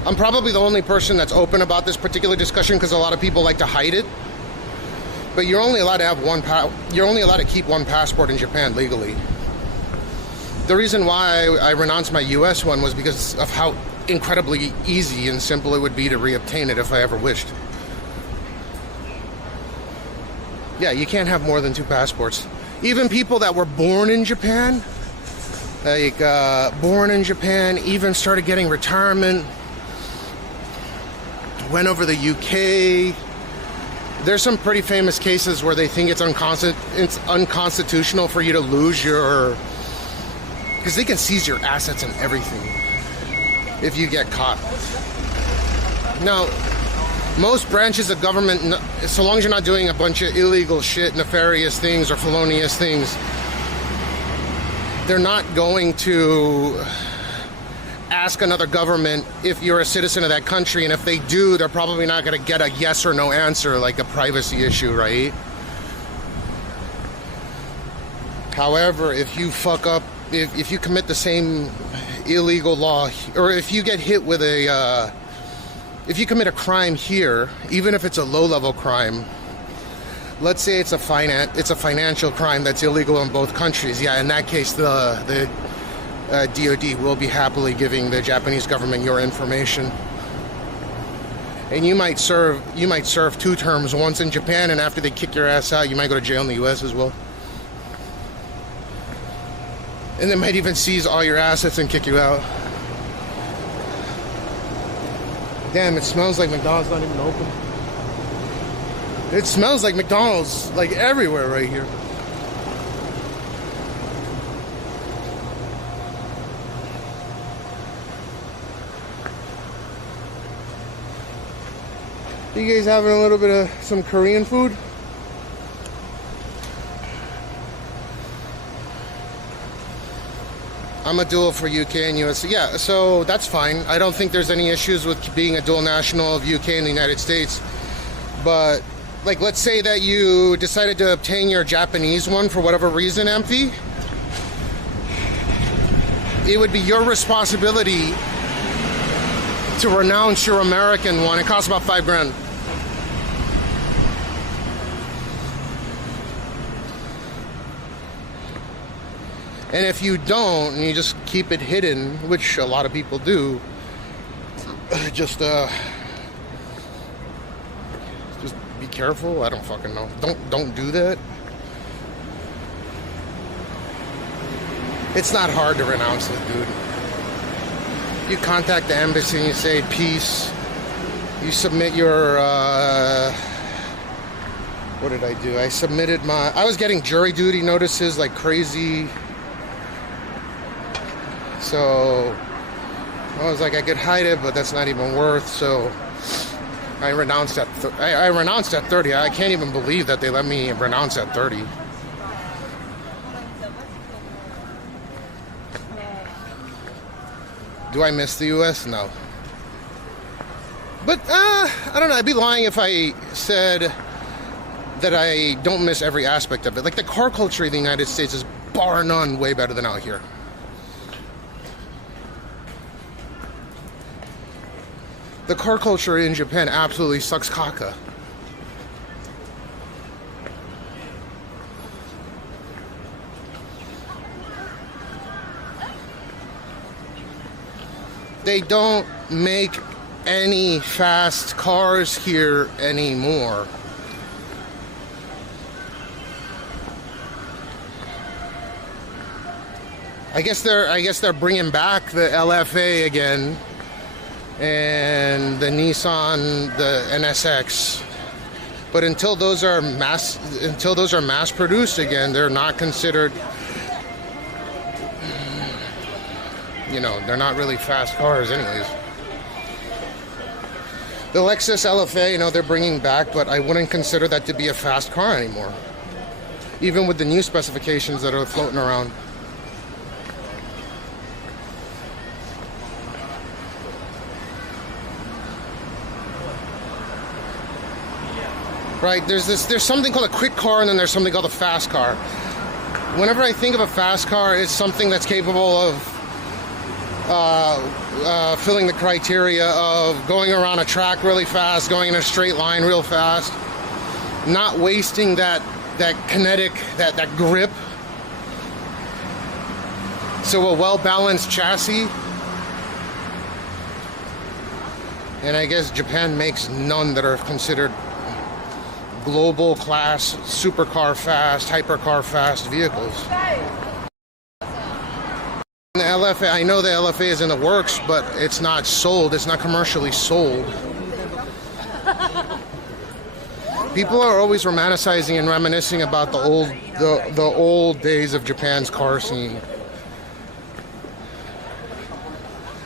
I'm probably the only person that's open about this particular discussion, because a lot of people like to hide it. But you're only allowed to have you're only allowed to keep 1 passport in Japan legally. The reason why I renounced my US one was because of how incredibly easy and simple it would be to reobtain it if I ever wished. Yeah, you can't have more than 2 passports. Even people that were born in Japan, even started getting retirement, went over the UK. There's some pretty famous cases where they think it's unconstitutional for you to lose your, because they can seize your assets and everything if you get caught. Now, most branches of government, so long as you're not doing a bunch of illegal shit, nefarious things, or felonious things, they're not going to ask another government if you're a citizen of that country, and if they do, they're probably not going to get a yes or no answer, like a privacy issue, right? However, if you fuck up, if you commit the same illegal law, or if you get hit with if you commit a crime here, even if it's a low-level crime, let's say it's a financial crime that's illegal in both countries, yeah, in that case, the DOD will be happily giving the Japanese government your information. And you might serve 2 terms, once in Japan, and after they kick your ass out, you might go to jail in the US as well. And they might even seize all your assets and kick you out. Damn, it smells like McDonald's not even open. It smells like McDonald's, like, everywhere right here. You guys having a little bit of some Korean food? I'm a dual for UK and US. Yeah, so that's fine. I don't think there's any issues with being a dual national of UK and the United States. But, like, let's say that you decided to obtain your Japanese one for whatever reason, Amphi. It would be your responsibility to renounce your American one. It costs about $5,000. And if you don't, and you just keep it hidden, which a lot of people do, just be careful. I don't fucking know. Don't do that. It's not hard to renounce it, dude. You contact the embassy and you say peace. You submit your what did I do? I submitted I was getting jury duty notices like crazy. So I was like, I could hide it, but that's not even worth. So I renounced at I renounced at 30. I can't even believe that they let me renounce at 30. Do I miss the US? No. But I don't know. I'd be lying if I said that I don't miss every aspect of it. Like, the car culture in the United States is bar none way better than out here. The car culture in Japan absolutely sucks caca. They don't make any fast cars here anymore. I guess they're bringing back the LFA again and the Nissan, the NSX. But until those are mass produced again, they're not considered, you know, they're not really fast cars anyways. The Lexus LFA, you know, they're bringing back, but I wouldn't consider that to be a fast car anymore. Even with the new specifications that are floating around. Right, there's something called a quick car, and then there's something called a fast car. Whenever I think of a fast car, it's something that's capable of filling the criteria of going around a track really fast, going in a straight line real fast, not wasting that kinetic, that grip. So a well-balanced chassis. And I guess Japan makes none that are considered global class, supercar fast, hypercar fast vehicles. The LFA, I know the LFA is in the works, but it's not sold. It's not commercially sold. People are always romanticizing and reminiscing about the old days of Japan's car scene.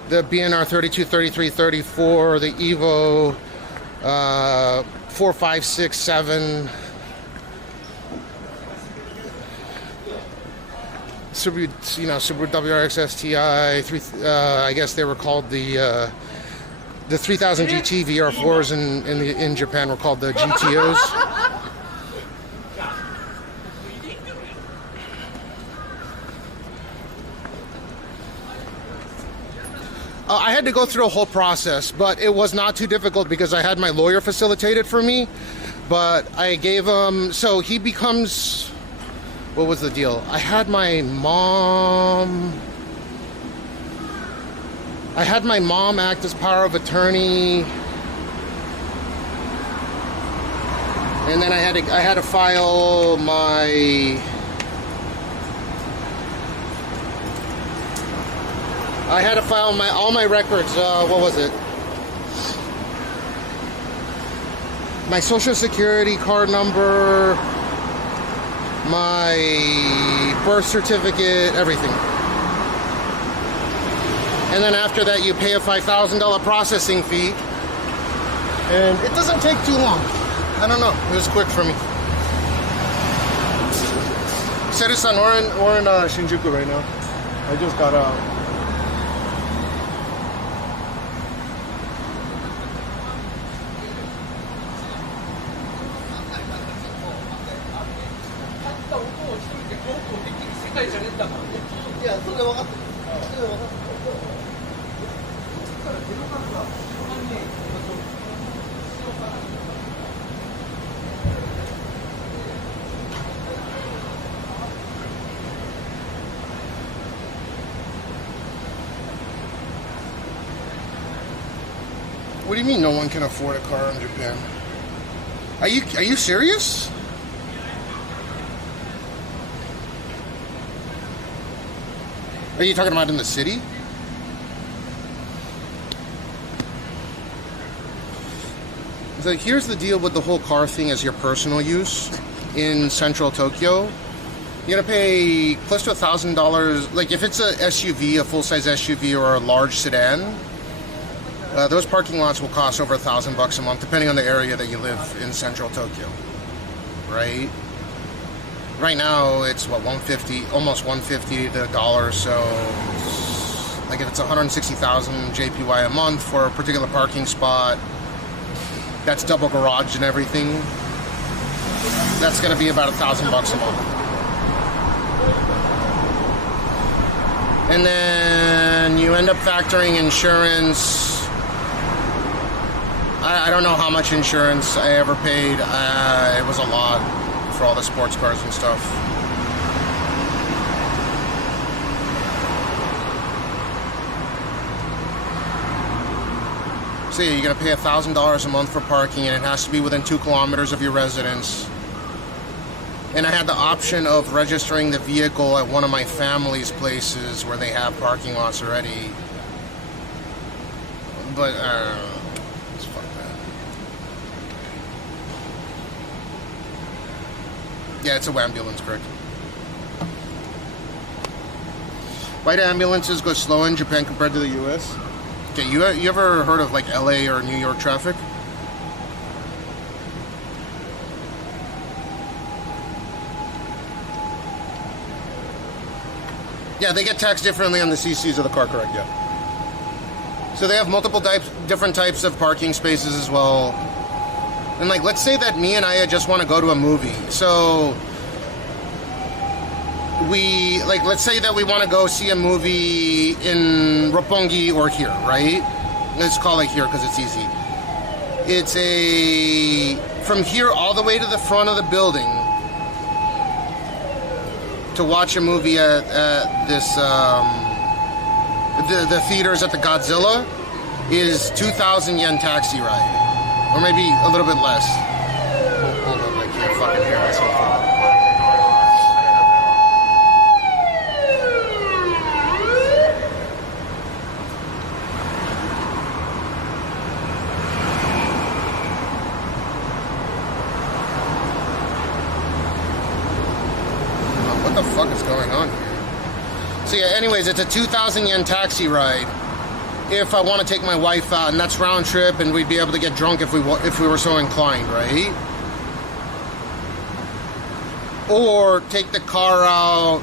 The BNR 32, 33, 34, the Evo 4, 5, 6, 7. Subaru WRX STI, I guess they were called the 3000 GT VR4s in Japan were called the GTOs. I had to go through a whole process, but it was not too difficult because I had my lawyer facilitate it for me. But I gave him, so he becomes, what was the deal? I had my mom act as power of attorney, and then I had to file my. I had to file all my records. What was it? My social security card number, my birth certificate, everything. And then after that, you pay a $5,000 processing fee, and it doesn't take too long. I don't know. It was quick for me. Seru-san, we're in Shinjuku right now. I just got out. What do you mean no one can afford a car in Japan? Are you serious? Are you talking about in the city? So here's the deal with the whole car thing as your personal use in central Tokyo. You're gonna pay close to $1,000. Like if it's a SUV, a full-size SUV or a large sedan, those parking lots will cost over $1,000 a month, depending on the area that you live in central Tokyo. Right? Right now, it's what, $150, almost $150 to $1. So, like if it's 160,000 JPY a month for a particular parking spot, that's double garage and everything. That's going to be about $1,000 a month. And then you end up factoring insurance. I don't know how much insurance I ever paid. It was a lot for all the sports cars and stuff. So yeah, you're gonna pay $1,000 a month for parking, and it has to be within 2 kilometers of your residence. And I had the option of registering the vehicle at one of my family's places where they have parking lots already. But it's fuck that. Yeah, it's a ambulance, correct? Why do ambulances go slow in Japan compared to the US? Okay, you ever heard of like LA or New York traffic? Yeah, they get taxed differently on the CCs of the car, correct, yeah. So they have multiple different types of parking spaces as well. And like, let's say that me and Aya just want to go to a movie. So let's say that we want to go see a movie in Roppongi or here, right? Let's call it here because it's easy. It's from here all the way to the front of the building to watch a movie at this, the theaters at the Godzilla is 2,000 yen taxi ride. Or maybe a little bit less. Hold on, I can't fucking hear myself. What the fuck is going on here? So yeah, anyways, it's a 2,000 yen taxi ride if I want to take my wife out, and that's round trip, and we'd be able to get drunk if we were so inclined, right? Or take the car out,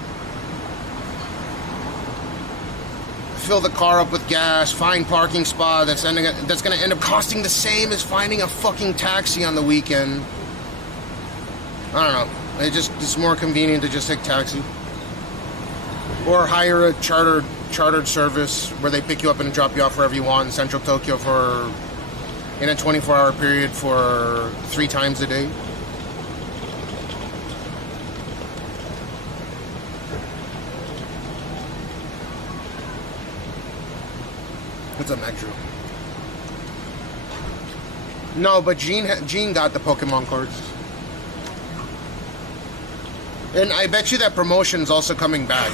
fill the car up with gas, find parking spot that's going to end up costing the same as finding a fucking taxi on the weekend. I don't know. It's more convenient to just take taxi. Or hire a chartered service where they pick you up and drop you off wherever you want in central Tokyo in a 24-hour period for 3 times a day. What's up, Mac Drew? No, but Gene got the Pokemon cards. And I bet you that promotion's also coming back.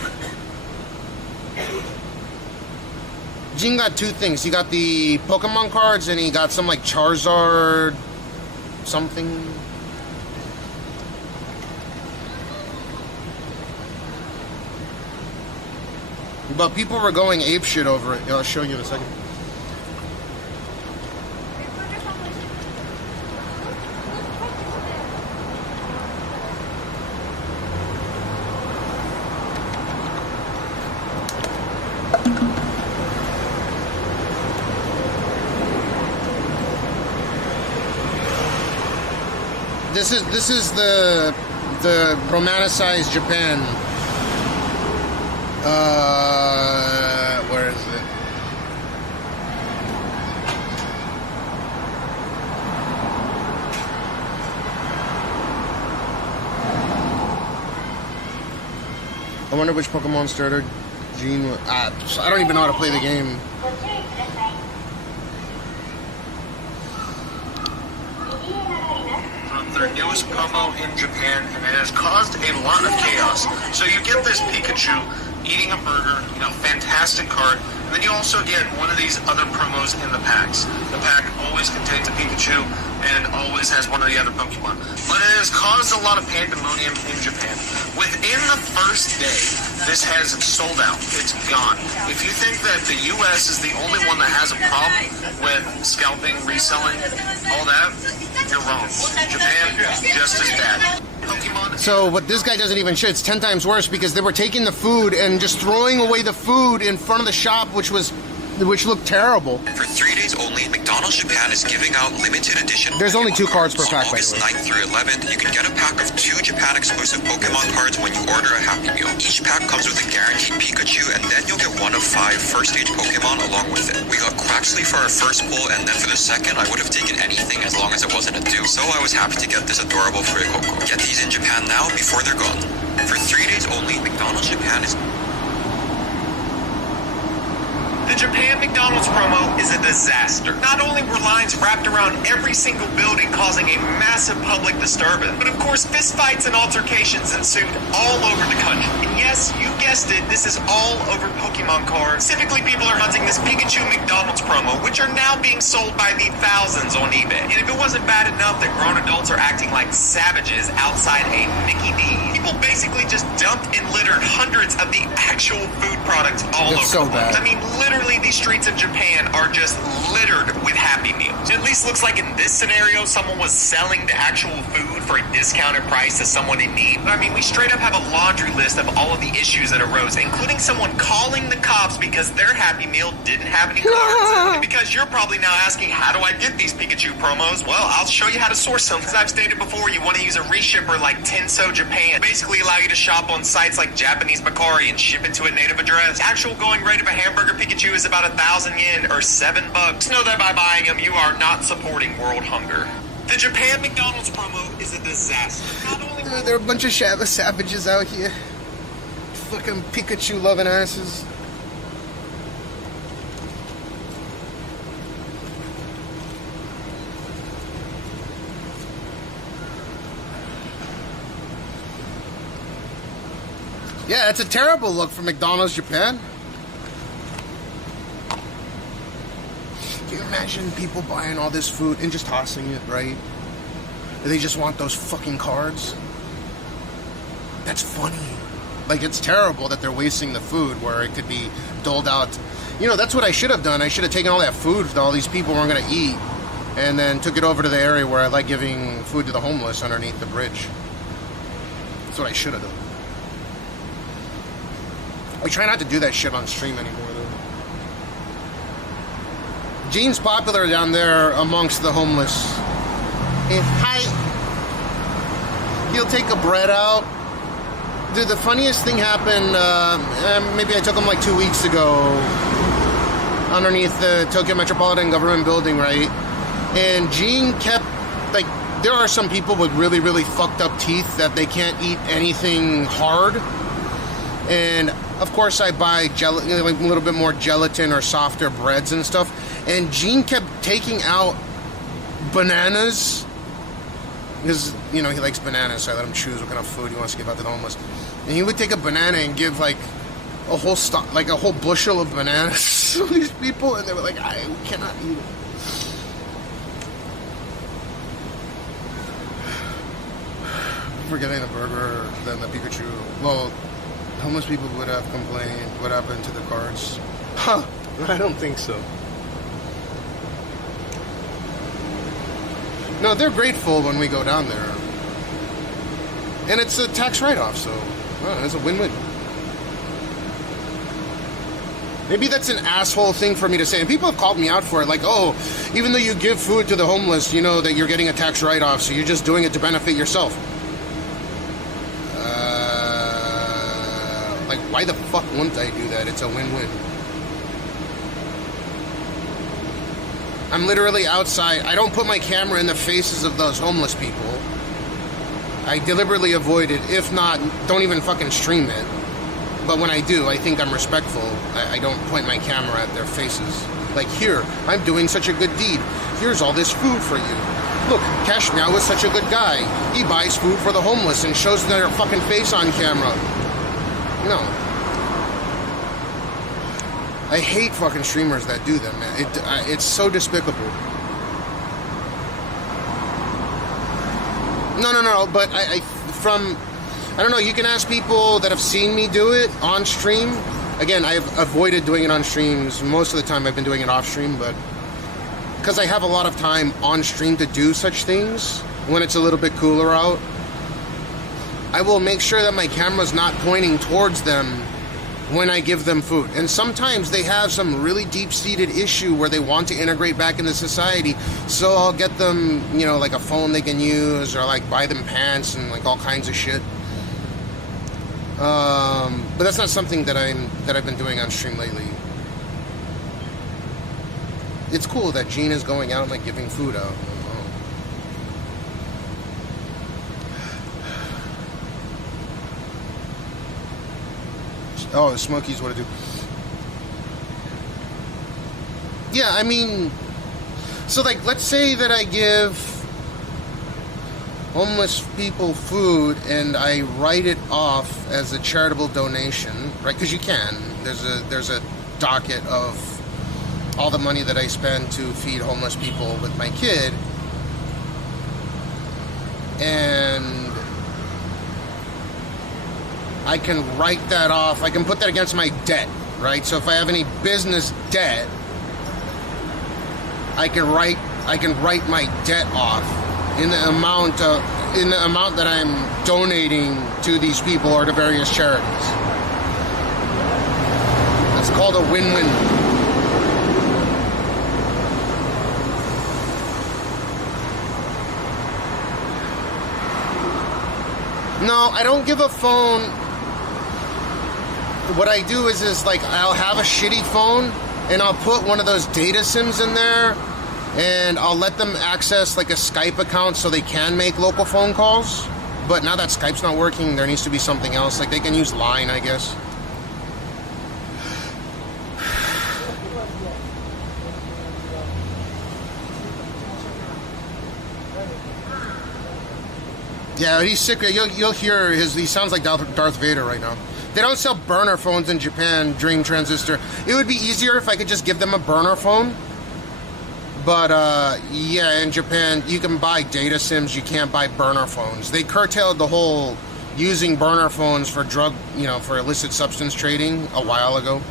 Gene got 2 things. He got the Pokemon cards and he got some like Charizard something. But people were going apeshit over it. I'll show you in a second. This is the romanticized Japan. Where is it? I wonder which Pokemon starter Gene. I don't even know how to play the game. Their newest promo in Japan, and it has caused a lot of chaos. So you get this Pikachu eating a burger, fantastic card, and then you also get one of these other promos in the packs. The pack always contains a Pikachu and always has one of the other Pokemon. But it has caused a lot of pandemonium in Japan. Within the first day, this has sold out. It's gone. If you think that the US is the only one that has a problem with scalping, reselling, all that, you're wrong. Japan, just as bad. Pokemon. So what this guy doesn't even show, it's 10 times worse because they were taking the food and just throwing away the food in front of the shop, which was which look terrible. For 3 days only, McDonald's Japan is giving out limited edition. There's only 2 cards per pack, on August 9th through 11th, you can get a pack of 2 Japan exclusive Pokemon cards when you order a Happy Meal. Each pack comes with a guaranteed Pikachu, and then you'll get 1 of 5 first stage Pokemon along with it. We got Quaxley for our first pull, and then for the second, I would have taken anything as long as it wasn't a dupe. So I was happy to get this adorable Fuecoco. Get these in Japan now before they're gone. For 3 days only, McDonald's Japan is... The Japan McDonald's promo is a disaster. Not only were lines wrapped around every single building causing a massive public disturbance, but of course fistfights and altercations ensued all over the country. And yes, you guessed it, this is all over Pokemon cards. Specifically, people are hunting this Pikachu McDonald's promo, which are now being sold by the thousands on eBay. And if it wasn't bad enough that grown adults are acting like savages outside a Mickey D's, people basically just dumped and littered hundreds of the actual food products all over the place. I mean, literally, these streets of Japan are just littered with Happy Meals. It at least looks like in this scenario, someone was selling the actual food for a discounted price to someone in need. But I mean, we straight up have a laundry list of all of the issues that arose, including someone calling the cops because their Happy Meal didn't have any cards. And because you're probably now asking, how do I get these Pikachu promos? Well, I'll show you how to source them. As I've stated before, you want to use a reshipper like Tenso Japan. Basically allow you to shop on sites like Japanese Bakari and ship it to a native address. The actual going rate of a hamburger Pikachu is about 1,000 yen or $7. Know that by buying them, you are not supporting world hunger. The Japan McDonald's promo is a disaster. Not only there are a bunch of savages out here. Fucking Pikachu loving asses. Yeah, it's a terrible look for McDonald's Japan. Can you imagine people buying all this food and just tossing it, right? They just want those fucking cards? That's funny. Like, it's terrible that they're wasting the food where it could be doled out. You know, that's what I should have done. I should have taken all that food that all these people weren't going to eat and then took it over to the area where I like giving food to the homeless underneath the bridge. That's what I should have done. I try not to do that shit on stream anymore, though. Gene's popular down there amongst the homeless. Hi. He'll take a bread out. Dude, the funniest thing happened, maybe I took him like 2 weeks ago, underneath the Tokyo Metropolitan Government Building, right? And Gene kept, like, there are some people with really, really fucked up teeth that they can't eat anything hard. And of course I buy like a little bit more gelatin or softer breads and stuff. And Gene kept taking out bananas because, you know, he likes bananas, so I let him choose what kind of food he wants to give out to the homeless. And he would take a banana and give like a whole like a whole bushel of bananas to these people, and they were like, I cannot eat it. For getting the burger than the Pikachu. Well, homeless people would have complained what happened to the cards. Huh, I don't think so. No, they're grateful when we go down there. And it's a tax write-off, so it's a win-win. Maybe that's an asshole thing for me to say. And people have called me out for it, like, oh, even though you give food to the homeless, you know that you're getting a tax write-off, so you're just doing it to benefit yourself. Like, why the fuck wouldn't I do that? It's a win-win. I'm literally outside. I don't put my camera in the faces of those homeless people. I deliberately avoid it. If not, don't even fucking stream it. But when I do, I think I'm respectful. I don't point my camera at their faces. Like, here, I'm doing such a good deed. Here's all this food for you. Look, Cashmeow is such a good guy. He buys food for the homeless and shows their fucking face on camera. No. I hate fucking streamers that do that, man. It's so despicable. No, but I don't know, you can ask people that have seen me do it on stream. Again, I've avoided doing it on streams. Most of the time I've been doing it off stream, but because I have a lot of time on stream to do such things when it's a little bit cooler out, I will make sure that my camera's not pointing towards them when I give them food. And sometimes they have some really deep-seated issue where they want to integrate back into society, so I'll get them, you know, like a phone they can use, or like buy them pants and like all kinds of shit. But that's not something that I've been doing on stream lately. It's cool that Gene is going out and like giving food out. Oh, the Smokies, what to do? Yeah, I mean, so like, let's say that I give homeless people food and I write it off as a charitable donation, right? Because you can. There's a docket of all the money that I spend to feed homeless people with my kid, and I can write that off. I can put that against my debt, right? So if I have any business debt, I can write my debt off in the amount that I'm donating to these people or to various charities. It's called a win-win. No, I don't give a phone. What I do is like, I'll have a shitty phone and I'll put one of those data SIMs in there, and I'll let them access like a Skype account so they can make local phone calls. But now that Skype's not working, there needs to be something else. Like they can use Line, I guess. Yeah, he's sick. You'll hear he sounds like Darth Vader right now. They don't sell burner phones in Japan, Dream Transistor. It would be easier if I could just give them a burner phone. But, yeah, in Japan, you can buy data SIMs, you can't buy burner phones. They curtailed the whole using burner phones for drug, you know, for illicit substance trading a while ago.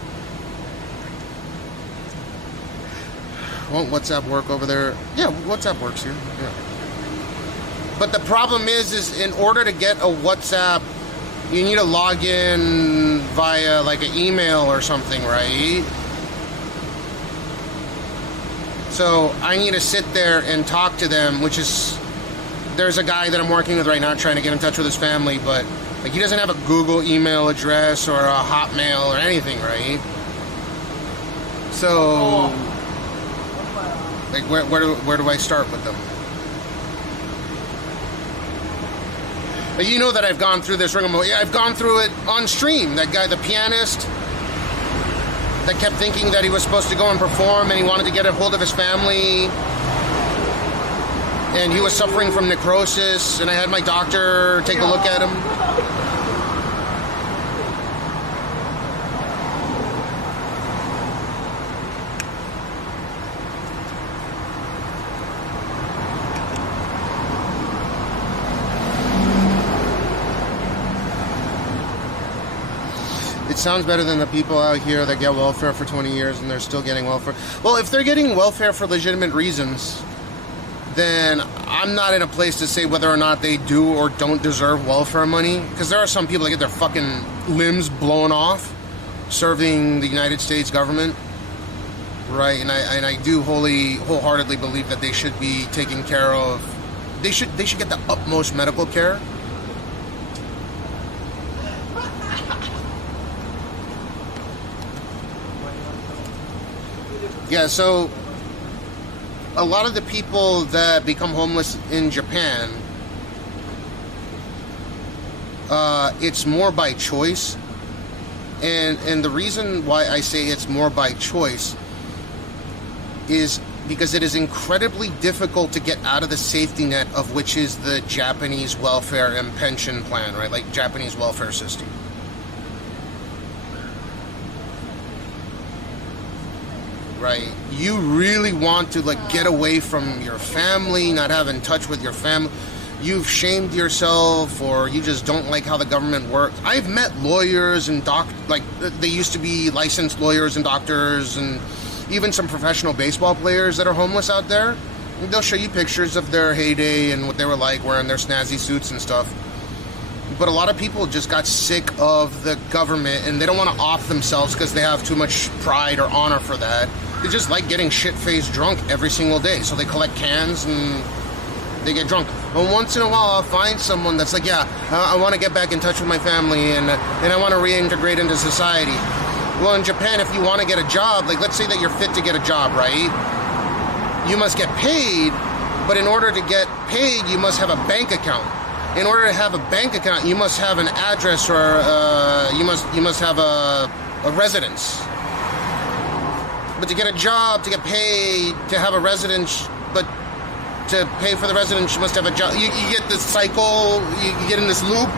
Won't WhatsApp work over there? Yeah, WhatsApp works here, yeah. But the problem is in order to get a WhatsApp, you need to log in via like an email or something, right? So I need to sit there and talk to them, which is, there's a guy that I'm working with right now trying to get in touch with his family, but like he doesn't have a Google email address or a Hotmail or anything, right? So, like where do I start with them? But you know that I've gone through this rigmarole. Yeah, I've gone through it on stream. That guy, the pianist, that kept thinking that he was supposed to go and perform and he wanted to get a hold of his family. And he was suffering from necrosis, and I had my doctor take a look at him. It sounds better than the people out here that get welfare for 20 years and they're still getting welfare. Well, if they're getting welfare for legitimate reasons, then I'm not in a place to say whether or not they do or don't deserve welfare money. Because there are some people that get their fucking limbs blown off serving the United States government, right? And I do wholeheartedly believe that they should be taken care of. They should get the utmost medical care. Yeah, so a lot of the people that become homeless in Japan, it's more by choice. And the reason why I say it's more by choice is because it is incredibly difficult to get out of the safety net of which is the Japanese welfare and pension plan, right? Like Japanese welfare system. Right, you really want to like get away from your family, not have in touch with your family. You've shamed yourself, or you just don't like how the government works. I've met lawyers and like they used to be licensed lawyers and doctors, and even some professional baseball players that are homeless out there. And they'll show you pictures of their heyday and what they were like wearing their snazzy suits and stuff. But a lot of people just got sick of the government and they don't want to off themselves because they have too much pride or honor for that. They just like getting shit-faced drunk every single day. So they collect cans and they get drunk. But once in a while, I'll find someone that's like, yeah, I want to get back in touch with my family and I want to reintegrate into society. Well, in Japan, if you want to get a job, like let's say that you're fit to get a job, right? You must get paid, but in order to get paid, you must have a bank account. In order to have a bank account, you must have an address or you must have a residence. But to get a job, to get paid, to have a residence, but to pay for the residence, you must have a job. You get this cycle, you get in this loop.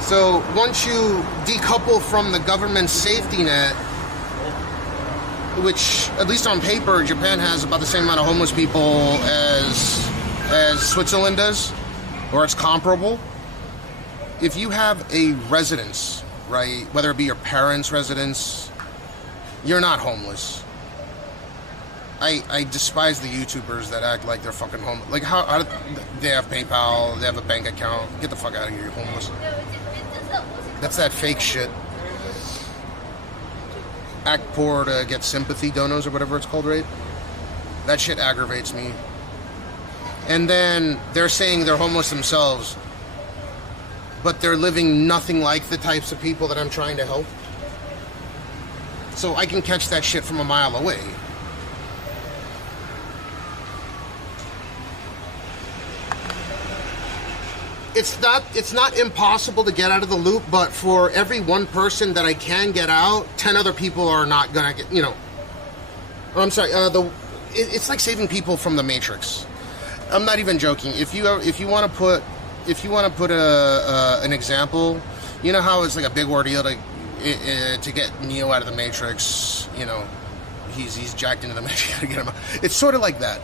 So once you decouple from the government's safety net, which, at least on paper, Japan has about the same amount of homeless people as Switzerland does, or it's comparable. If you have a residence, right, whether it be your parents' residence, you're not homeless. I despise the YouTubers that act like they're fucking homeless. Like, how they have PayPal, they have a bank account. Get the fuck out of here, you're homeless. That's that fake shit. Act poor to get sympathy donos or whatever it's called, right? That shit aggravates me. And then they're saying they're homeless themselves, but they're living nothing like the types of people that I'm trying to help. So I can catch that shit from a mile away. It's not impossible to get out of the loop, but for every one person that I can get out, 10 other people are not gonna get, you know. I'm sorry, it's like saving people from the Matrix. I'm not even joking. If you want to put an example, you know how it's like a big ordeal to get Neo out of the Matrix, you know, he's jacked into the Matrix, gotta get him out. It's sort of like that.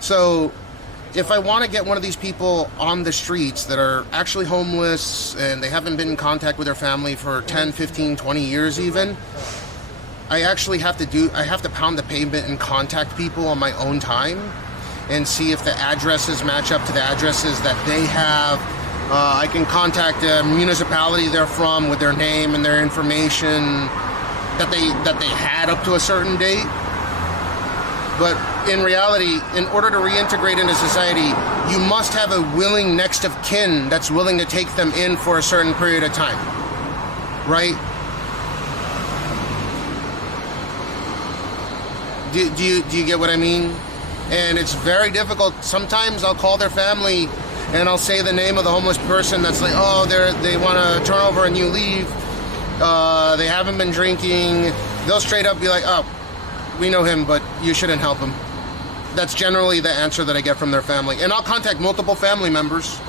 So if I want to get one of these people on the streets that are actually homeless and they haven't been in contact with their family for 10, 15, 20 years even, I actually have to pound the pavement and contact people on my own time and see if the addresses match up to the addresses that they have. I can contact the municipality they're from with their name and their information that they had up to a certain date. But in reality, in order to reintegrate into society, you must have a willing next of kin that's willing to take them in for a certain period of time, right? Do you get what I mean? And it's very difficult. Sometimes I'll call their family and I'll say the name of the homeless person that's like, oh, they want to turn over a new leaf. They haven't been drinking. They'll straight up be like, oh, we know him, but you shouldn't help him. That's generally the answer that I get from their family. And I'll contact multiple family members.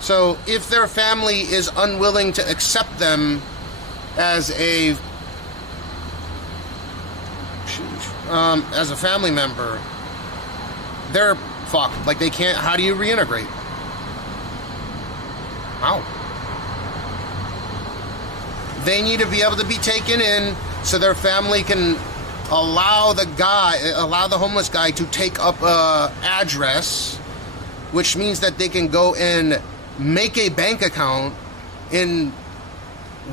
So if their family is unwilling to accept them as a family member, they're fucked. Like, they can't. How do you reintegrate? How? They need to be able to be taken in so their family can allow the homeless guy to take up a address, which means that they can go and make a bank account, and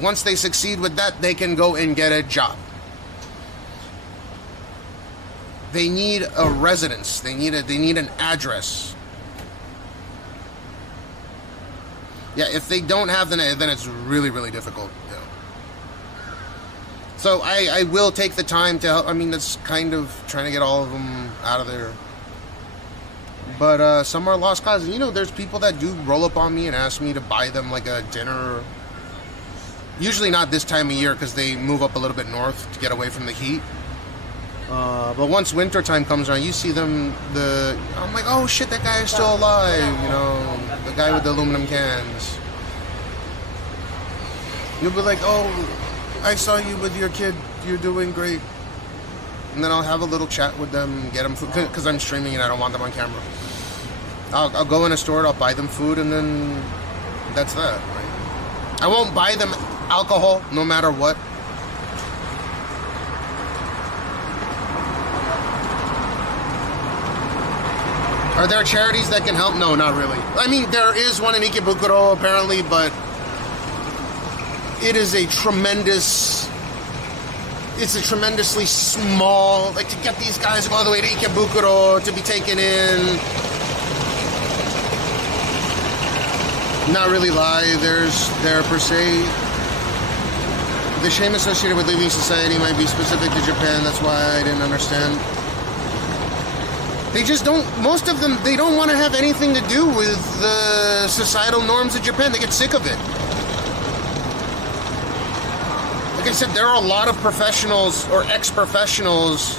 once they succeed with that, they can go and get a job. They need a residence. They need an address. Yeah, if they don't have then it's really, really difficult. Yeah. So I will take the time to help. I mean, that's kind of trying to get all of them out of there. But some are lost causes. You know, there's people that do roll up on me and ask me to buy them like a dinner. Usually not this time of year because they move up a little bit north to get away from the heat. But once winter time comes around, you see them. I'm like, oh shit, that guy is still alive. You know, the guy with the aluminum cans. You'll be like, oh, I saw you with your kid. You're doing great. And then I'll have a little chat with them, get them food, because I'm streaming and I don't want them on camera. I'll go in a store, I'll buy them food, and then that's that. Right? I won't buy them alcohol, no matter what. Are there charities that can help? No, not really. I mean, there is one in Ikebukuro apparently, but it is a tremendous... It's a tremendously small... Like, to get these guys to go all the way to Ikebukuro to be taken in... Not really lie, there per se. The shame associated with leaving society might be specific to Japan, that's why I didn't understand. They just don't, most of them, they don't want to have anything to do with the societal norms of Japan. They get sick of it. Like I said, there are a lot of professionals or ex-professionals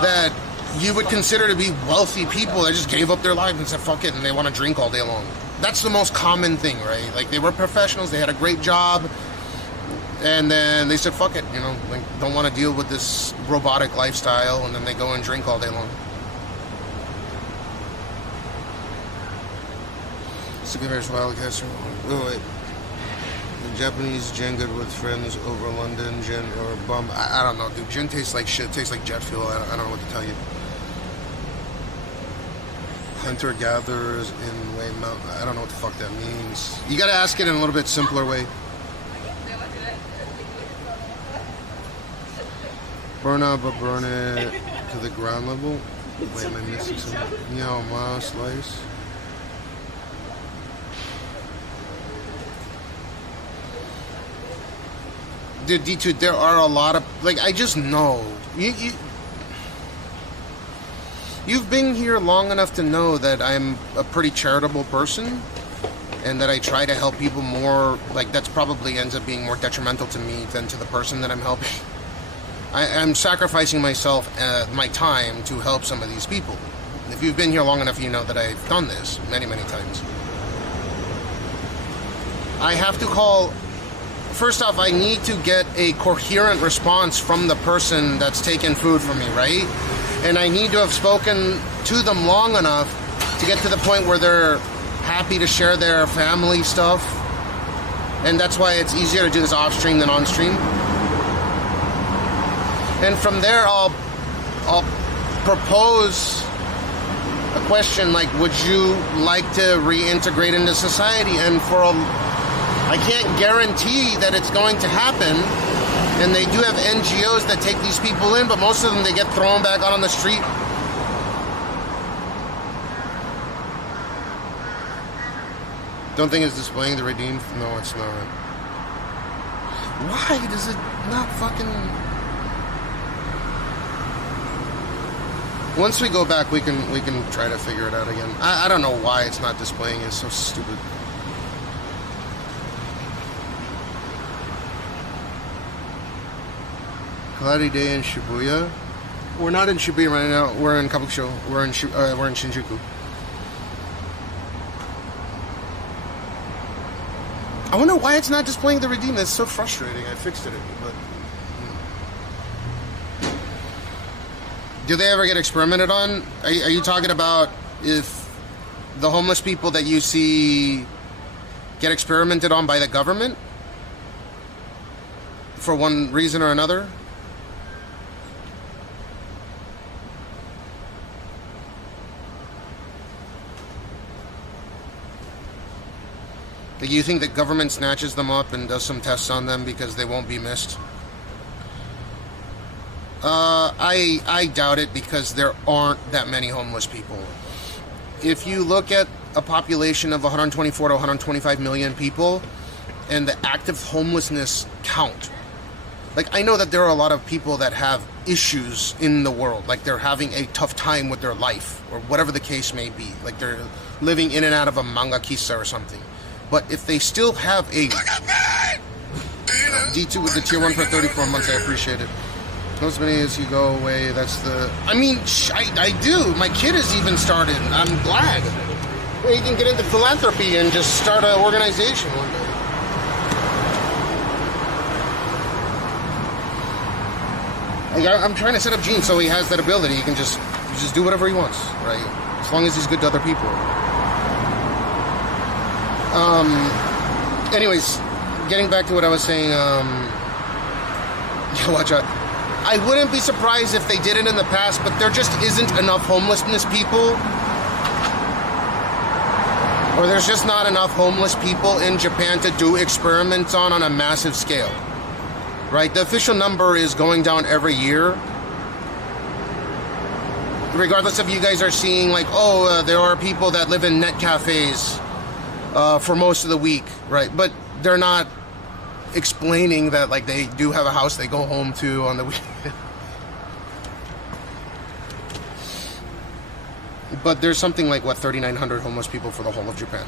that you would consider to be wealthy people that just gave up their lives and said, fuck it, and they want to drink all day long. That's the most common thing, right? Like, they were professionals, they had a great job, and then they said, fuck it, you know, like, don't want to deal with this robotic lifestyle, and then they go and drink all day long. Sugabear's Wildcats. Wait. The Japanese gin good with friends over London gin or bum. I don't know, dude. Gin tastes like shit. It tastes like jet fuel. I don't know what to tell you. Hunter-gatherers in Weymouth. I don't know what the fuck that means. You gotta ask it in a little bit simpler way. Burn up, but burn it to the ground level. Wait, am I missing something? Meow, ma, slice. Dude, D2, there are a lot of... Like, I just know. You've been here long enough to know that I'm a pretty charitable person and that I try to help people more. Like, that's probably ends up being more detrimental to me than to the person that I'm helping. I'm sacrificing myself, my time to help some of these people. If you've been here long enough, you know that I've done this many, many times. I have to call... First off, I need to get a coherent response from the person that's taken food from me, right? And I need to have spoken to them long enough to get to the point where they're happy to share their family stuff. And that's why it's easier to do this off-stream than on-stream. And from there, I'll propose a question like, would you like to reintegrate into society? And for I can't guarantee that it's going to happen. And they do have NGOs that take these people in, but most of them, they get thrown back out on the street. Don't think it's displaying the redeemed? No, it's not. Why does it not fucking... Once we go back, we can try to figure it out again. I don't know why it's not displaying. It's so stupid. Cloudy day in Shibuya. We're not in Shibuya right now. We're in Kabukicho. We're in Shinjuku. I wonder why it's not displaying the redeem. That's so frustrating. I fixed it, but do they ever get experimented on? Are you talking about if the homeless people that you see get experimented on by the government for one reason or another? Do you think the government snatches them up and does some tests on them because they won't be missed? I doubt it, because there aren't that many homeless people. If you look at a population of 124 to 125 million people and the active homelessness count, like, I know that there are a lot of people that have issues in the world, like they're having a tough time with their life or whatever the case may be, like they're living in and out of a manga kissa or something. But if they still have a D2 with the tier 1 for 34 months, I appreciate it. As many as you go away, that's the... I mean, I do. My kid has even started. I'm glad. You can get into philanthropy and just start an organization one day. I'm trying to set up Gene so he has that ability. He can just do whatever he wants, right? As long as he's good to other people. Anyways, getting back to what I was saying, yeah, watch out. I wouldn't be surprised if they did it in the past, but there just isn't enough homelessness people or there's just not enough homeless people in Japan to do experiments on a massive scale. Right? The official number is going down every year. Regardless if you guys are seeing like, oh, there are people that live in net cafes for most of the week, right? But they're not explaining that like they do have a house they go home to on the weekend. But there's something like, what, 3,900 homeless people for the whole of Japan.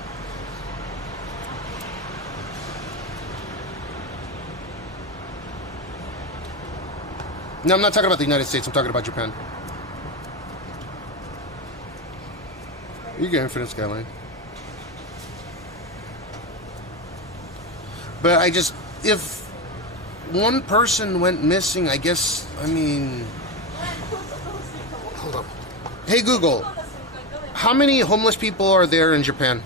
No, I'm not talking about the United States, I'm talking about Japan. You get Infinite Skyline. But I just, if one person went missing, I guess, I mean... Hold up. Hey Google, how many homeless people are there in Japan?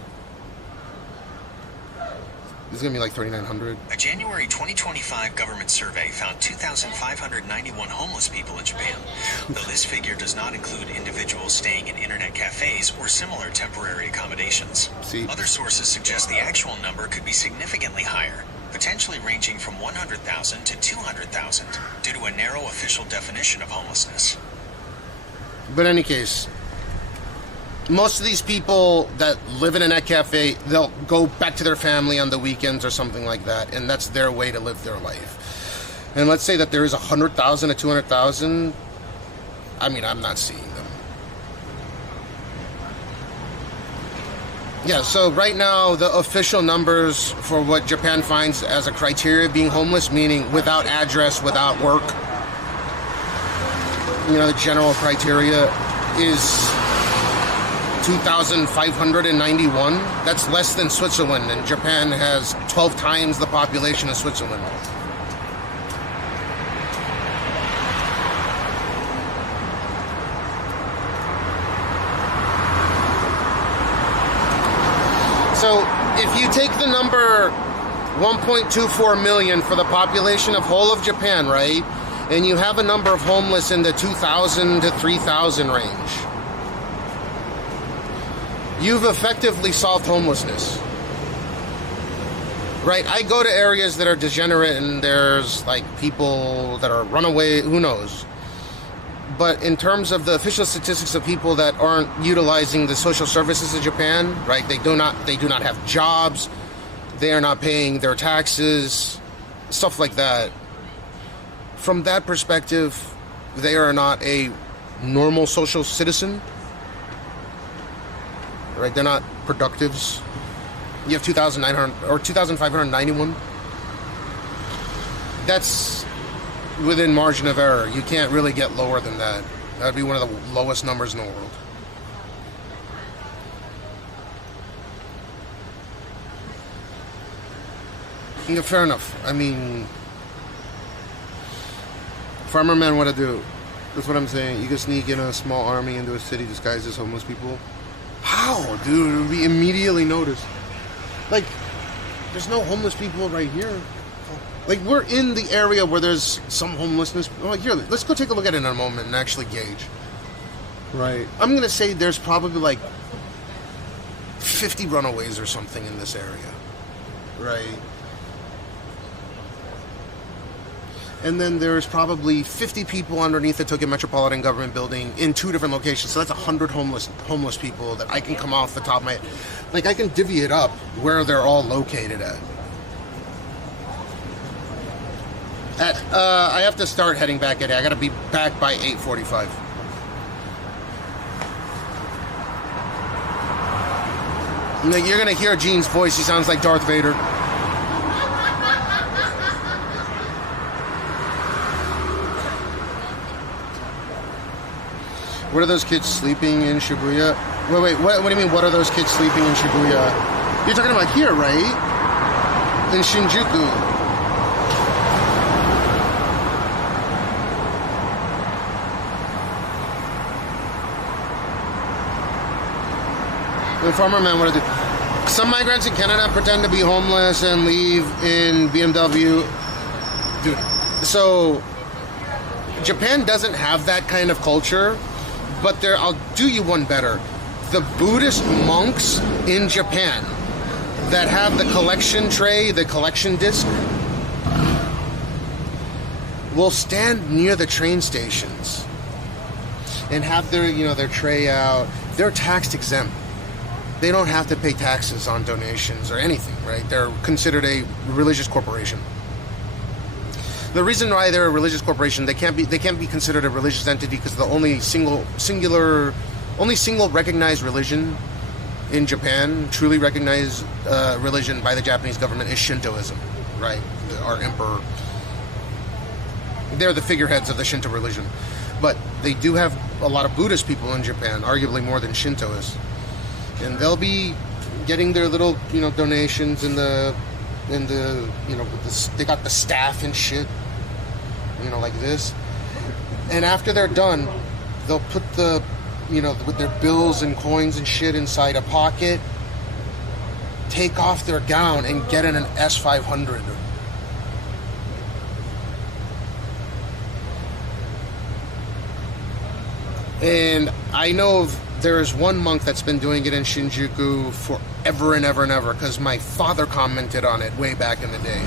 It's gonna be like 3,900. A January 2025 government survey found 2,591 homeless people in Japan, though this figure does not include individuals staying in internet cafes or similar temporary accommodations. See? Other sources suggest the actual number could be significantly higher, potentially ranging from 100,000 to 200,000, due to a narrow official definition of homelessness. But in any case, most of these people that live in a net cafe, they'll go back to their family on the weekends or something like that, and that's their way to live their life. And let's say that there is 100,000 to 200,000. I mean, I'm not seeing them. Yeah, so right now, the official numbers for what Japan finds as a criteria of being homeless, meaning without address, without work, you know, the general criteria is 2,591. That's less than Switzerland, and Japan has 12 times the population of Switzerland. So if you take the number 1.24 million for the population of whole of Japan, right, and you have a number of homeless in the 2,000 to 3,000 range, you've effectively solved homelessness. Right? I go to areas that are degenerate and there's like people that are runaway, who knows. But in terms of the official statistics of people that aren't utilizing the social services of Japan, right? They do not have jobs, they are not paying their taxes, stuff like that. From that perspective, they are not a normal social citizen. Right, they're not productives. You have 2,900 or 2,591. That's within margin of error. You can't really get lower than that. That would be one of the lowest numbers in the world. Yeah, fair enough. I mean, farmer men, what to do? That's what I'm saying. You can sneak in a small army into a city disguised as homeless people. How, dude? It would be immediately noticed. Like, there's no homeless people right here. Like, we're in the area where there's some homelessness. Well, here, let's go take a look at it in a moment and actually gauge. Right. I'm going to say there's probably like 50 runaways or something in this area. Right. And then there's probably 50 people underneath the Tokyo Metropolitan Government Building in 2 different locations. So that's 100 homeless people that I can come off the top of my head. Like, I can divvy it up where they're all located at. I have to start heading back at it. I got to be back by 8:45. Like, you're going to hear Gene's voice. He sounds like Darth Vader. What are those kids sleeping in Shibuya? Wait, what do you mean, what are those kids sleeping in Shibuya? You're talking about here, right? In Shinjuku. The farmer man, what to do? Some migrants in Canada pretend to be homeless and leave in BMW. Dude, so Japan doesn't have that kind of culture. But I'll do you one better. the Buddhist monks in Japan that have the collection tray, the collection disc, will stand near the train stations and have their, you know, their tray out. They're tax exempt. They don't have to pay taxes on donations or anything, right? They're considered a religious corporation. The reason why they're a religious corporation, they can't be considered a religious entity because the only single recognized religion in Japan, truly recognized religion by the Japanese government, is Shintoism, right? Our emperor. They're the figureheads of the Shinto religion. But they do have a lot of Buddhist people in Japan, arguably more than Shintoists. And they'll be getting their little, you know, donations in the you know, they got the staff and shit, you know, like this. And after they're done, they'll put the, you know, with their bills and coins and shit inside a pocket, take off their gown and get in an S500. And I know there is one monk that's been doing it in Shinjuku forever and ever and ever, because my father commented on it way back in the day.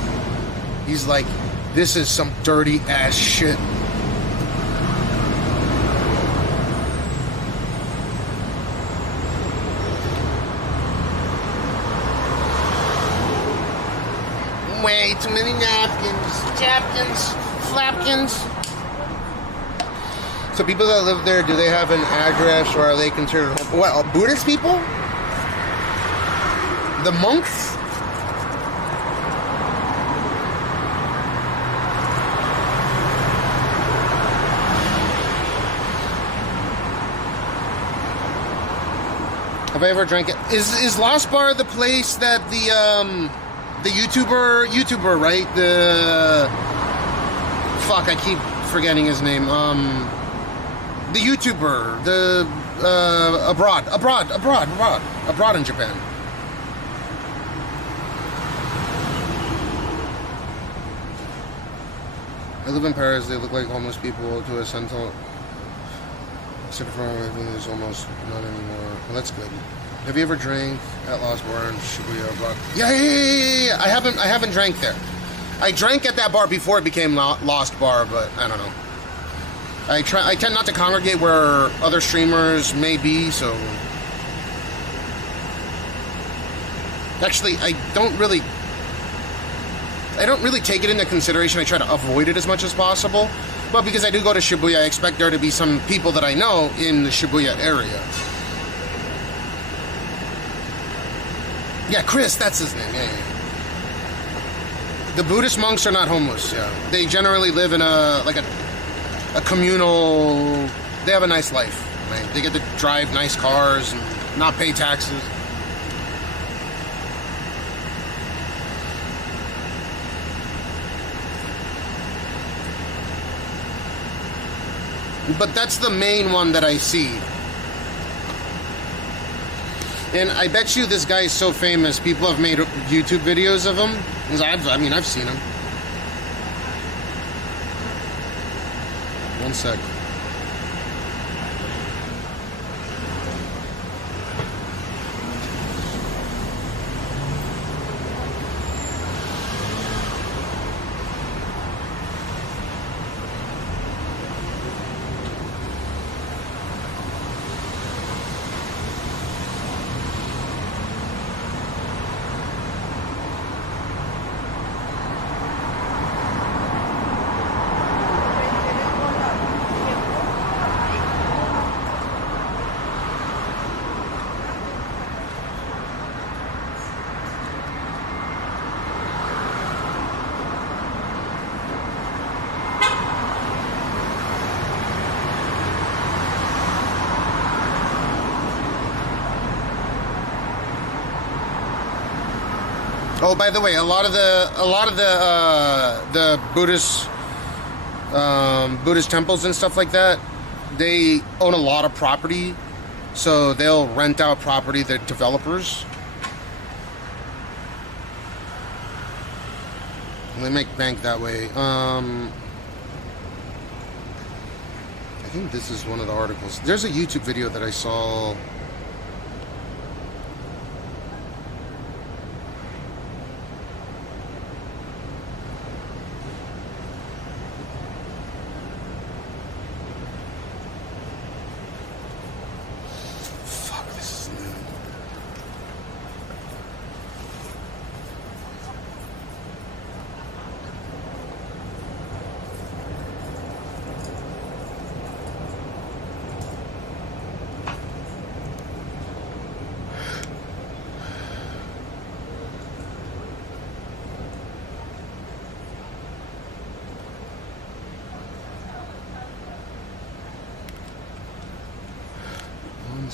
He's like, this is some dirty ass shit. Way too many napkins, napkins, flapkins. So people that live there, do they have an address, or are they considered, what, Buddhist people? The monks? Have I ever drank it? Is Lost Bar the place that the YouTuber, right? Fuck, I keep forgetting his name. The YouTuber, abroad in Japan. I live in Paris. They look like homeless people to a sentinel. Except for everything is almost not anymore. Well, that's good. Have you ever drank at Lost Bar in Shibuya? Yeah. I haven't drank there. I drank at that bar before it became Lost Bar, but I don't know. I tend not to congregate where other streamers may be, so... Actually, I don't really take it into consideration. I try to avoid it as much as possible. But because I do go to Shibuya, I expect there to be some people that I know in the Shibuya area. Yeah, Chris, that's his name. Yeah. The Buddhist monks are not homeless, yeah. They generally live in a communal... They have a nice life, right? They get to drive nice cars and not pay taxes. But that's the main one that I see. And I bet you this guy is so famous, people have made YouTube videos of him. I've seen him. One sec. Oh, by the way, a lot of the Buddhist temples and stuff like that, they own a lot of property, so they'll rent out property to developers. They make bank that way. I think this is one of the articles. There's a YouTube video that I saw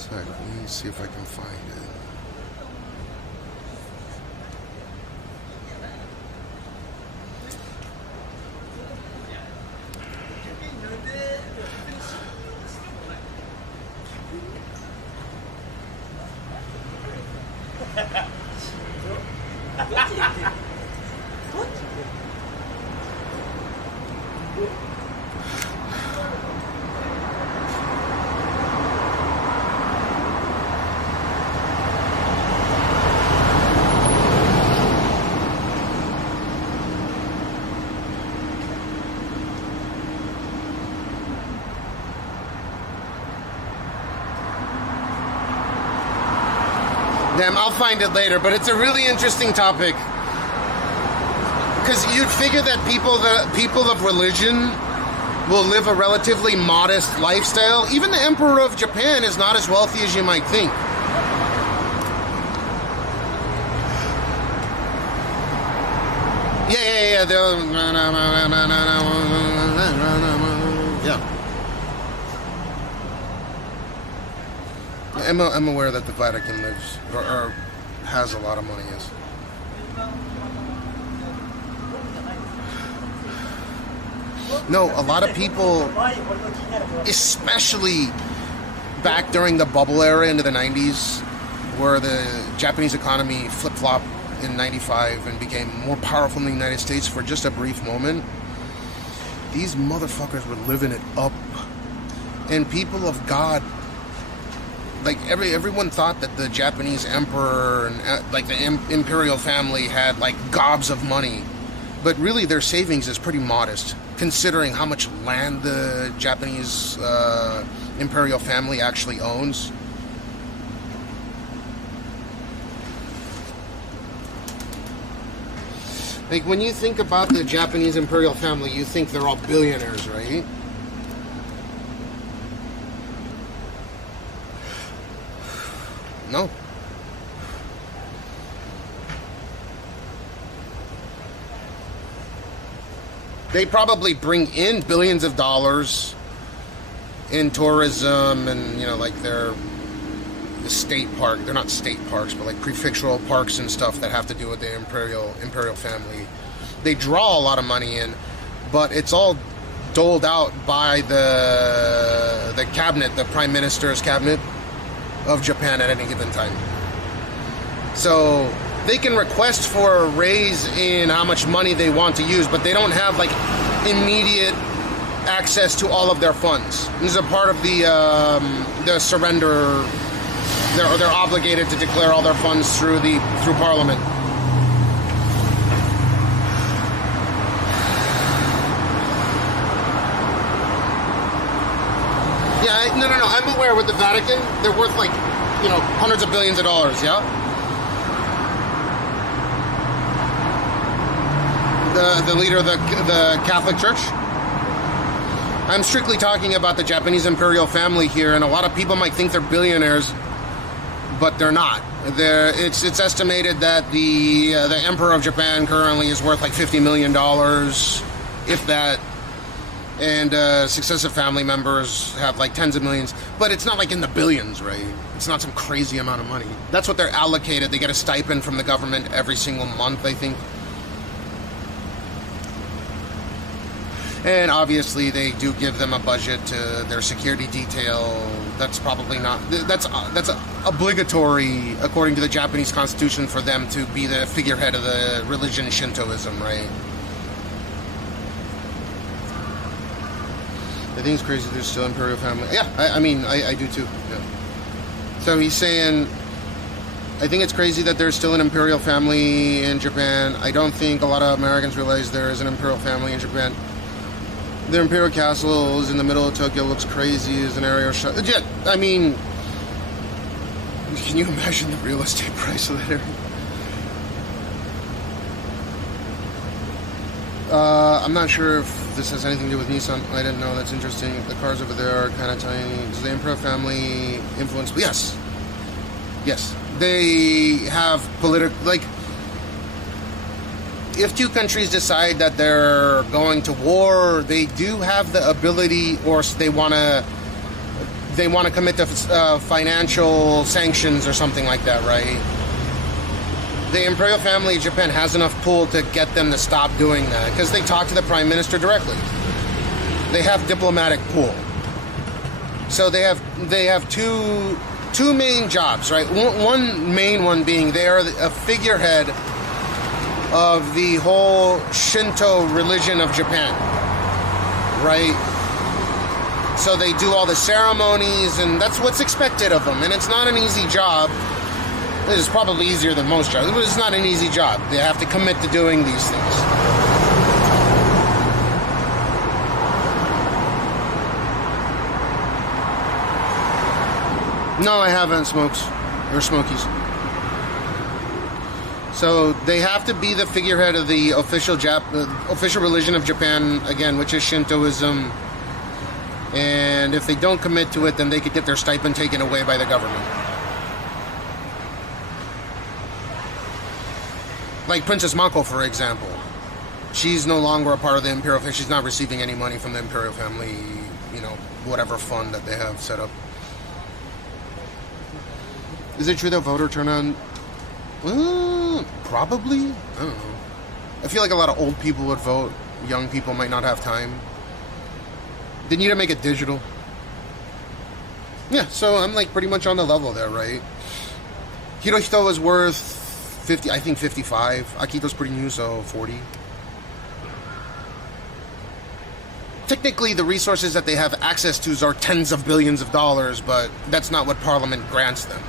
sec. Let me see if I can find it. Damn, I'll find it later, but it's a really interesting topic. Because you'd figure that people of religion will live a relatively modest lifestyle. Even the Emperor of Japan is not as wealthy as you might think. Yeah. I'm aware that the Vatican lives or has a lot of money. Yes. No, a lot of people, especially back during the bubble era into the 90s, where the Japanese economy flip-flopped in 95 and became more powerful in the United States for just a brief moment, these motherfuckers were living it up. And people of God, like everyone thought that the Japanese emperor and like the imperial family had like gobs of money, but really their savings is pretty modest considering how much land the Japanese imperial family actually owns. Like when you think about the Japanese imperial family, you think they're all billionaires, right? No. They probably bring in billions of dollars in tourism and, you know, like their state park. They're not state parks, but like prefectural parks and stuff that have to do with the imperial family. They draw a lot of money in, but it's all doled out by the cabinet, the prime minister's cabinet of Japan at any given time. So they can request for a raise in how much money they want to use, but they don't have like immediate access to all of their funds. This is a part of the surrender. They're obligated to declare all their funds through Parliament. Yeah, no. I'm aware with the Vatican, they're worth like, you know, hundreds of billions of dollars. Yeah. The leader of the Catholic Church. I'm strictly talking about the Japanese imperial family here, and a lot of people might think they're billionaires, but they're not. It's estimated that the Emperor of Japan currently is worth like $50 million, if that, and successive family members have like tens of millions, but it's not like in the billions, right? It's not some crazy amount of money. That's what they're allocated. They get a stipend from the government every single month, I think. And obviously they do give them a budget to their security detail. That's probably not, that's obligatory according to the Japanese constitution for them to be the figurehead of the religion Shintoism, right? I think it's crazy there's still imperial family. Yeah, I mean, I do too. Yeah. So he's saying, I think it's crazy that there's still an imperial family in Japan. I don't think a lot of Americans realize there is an imperial family in Japan. The Imperial Castle is in the middle of Tokyo. Looks crazy as an aerial shot. Yeah, I mean, can you imagine the real estate price of that area? I'm not sure if this has anything to do with Nissan. I didn't know. That's interesting. The cars over there are kind of tiny. Does the Imperial family influence? Yes. Yes. They have political, like, if two countries decide that they're going to war, they do have the ability, or they want to they want to commit to financial sanctions or something like that, right? The imperial family of Japan has enough pull to get them to stop doing that because they talk to the prime minister directly. They have diplomatic pull. So they have two main jobs, right? One main one being they are a figurehead of the whole Shinto religion of Japan, right? So they do all the ceremonies, and that's what's expected of them. And it's not an easy job. It is probably easier than most jobs, but it's not an easy job. They have to commit to doing these things. No, I haven't, Smokes. Or Smokies. So they have to be the figurehead of the official religion of Japan, again, which is Shintoism. And if they don't commit to it, then they could get their stipend taken away by the government. Like Princess Mako, for example. She's no longer a part of the imperial family. She's not receiving any money from the imperial family, you know, whatever fund that they have set up. Is it true that voter turnout? Probably. I don't know. I feel like a lot of old people would vote. Young people might not have time. They need to make it digital. Yeah, so I'm like pretty much on the level there, right? Hirohito was worth 50, I think 55. Akito's pretty new, so 40. Technically, the resources that they have access to are tens of billions of dollars, but that's not what Parliament grants them,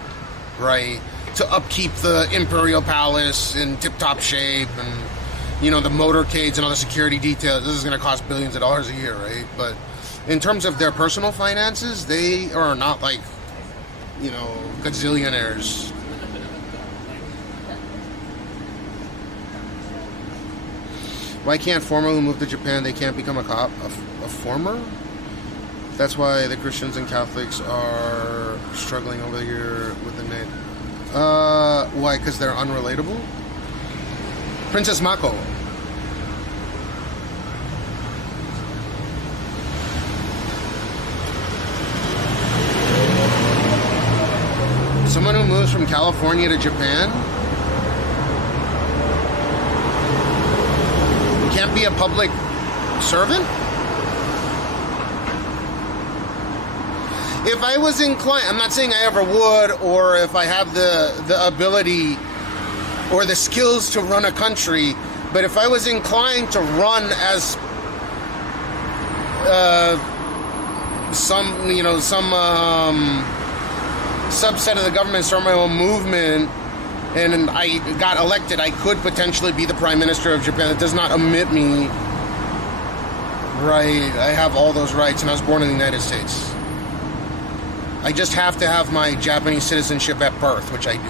right? To upkeep the Imperial Palace in tip-top shape and, you know, the motorcades and all the security details. This is going to cost billions of dollars a year, right? But in terms of their personal finances, they are not like, you know, gazillionaires. Why can't former who moved to Japan, they can't become a cop? A former? That's why the Christians and Catholics are struggling over here with the name. Why? Because they're unrelatable? Princess Mako. Someone who moves from California to Japan can't be a public servant? If I was inclined, I'm not saying I ever would, or if I have the ability or the skills to run a country, but if I was inclined to run as some subset of the government, start my own movement, and I got elected, I could potentially be the Prime Minister of Japan. It does not omit me. Right, I have all those rights, and I was born in the United States. I just have to have my Japanese citizenship at birth, which I do.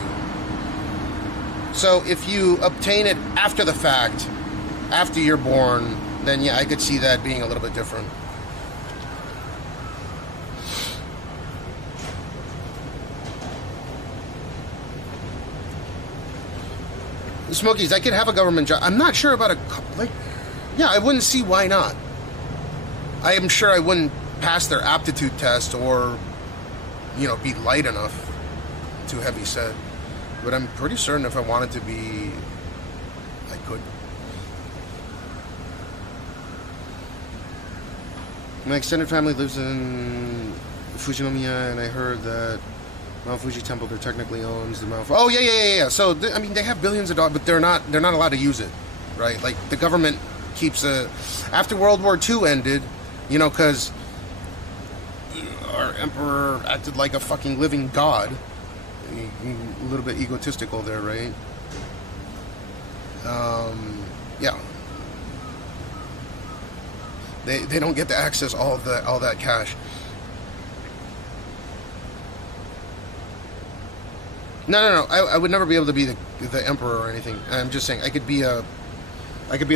So if you obtain it after the fact, after you're born, then yeah, I could see that being a little bit different. Smokies, I could have a government job. I'm not sure about yeah, I wouldn't see why not. I am sure I wouldn't pass their aptitude test or, you know, be light enough. Too heavy set. But I'm pretty certain if I wanted to be, I could. My extended family lives in Fujinomiya, and I heard that Mount Fuji Temple, they're technically owns the Mount. Oh yeah. So I mean, they have billions of dollars, but they're not allowed to use it, right? Like the government keeps after World War II ended, you know, because our emperor acted like a fucking living god. A little bit egotistical there, right? Yeah. They don't get to access all that cash. No. I would never be able to be the emperor or anything. I'm just saying I could be a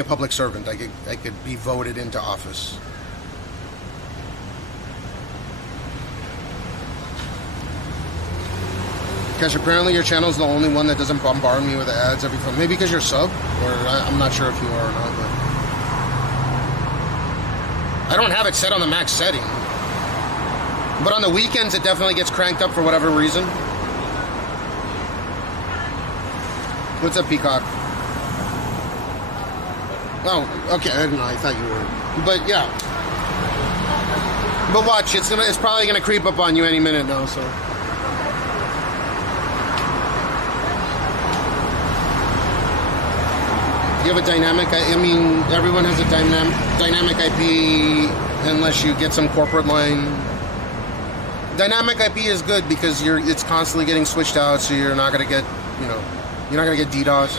public servant. I could be voted into office. Because apparently your channel is the only one that doesn't bombard me with ads every time. Maybe because you're sub, or I'm not sure if you are or not. But I don't have it set on the max setting. But on the weekends, it definitely gets cranked up for whatever reason. What's up, Peacock? Oh, okay. I don't know. I thought you were. But yeah. But watch, it's probably gonna creep up on you any minute now. So. You have a dynamic. I mean, everyone has a dynamic IP, unless you get some corporate line. Dynamic IP is good because it's constantly getting switched out, so you're not gonna get, you're not gonna get DDoS.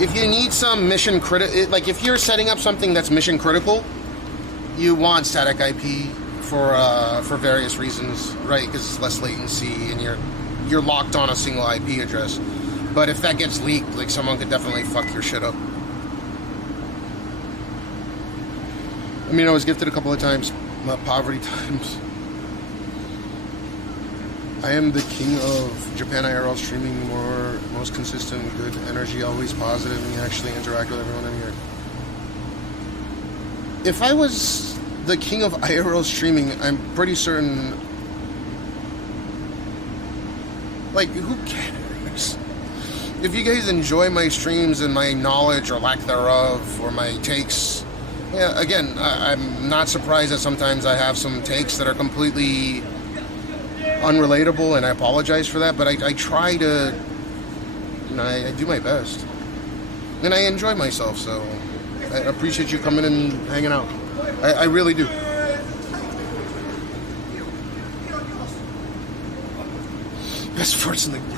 If you need some mission critical, like if you're setting up something that's mission critical, you want static IP for various reasons, right? Because it's less latency and you're locked on a single IP address. But if that gets leaked, like someone could definitely fuck your shit up. I mean, I was gifted a couple of times, poverty times. I am the king of Japan IRL streaming, most consistent, good energy, always positive, and you actually interact with everyone in here. If I was the king of IRL streaming, I'm pretty certain, like, who cares? If you guys enjoy my streams and my knowledge or lack thereof, or my takes, yeah, again, I'm not surprised that sometimes I have some takes that are completely unrelatable, and I apologize for that, but I try to, I do my best. And I enjoy myself, so I appreciate you coming and hanging out. I really do. Best farts in the game.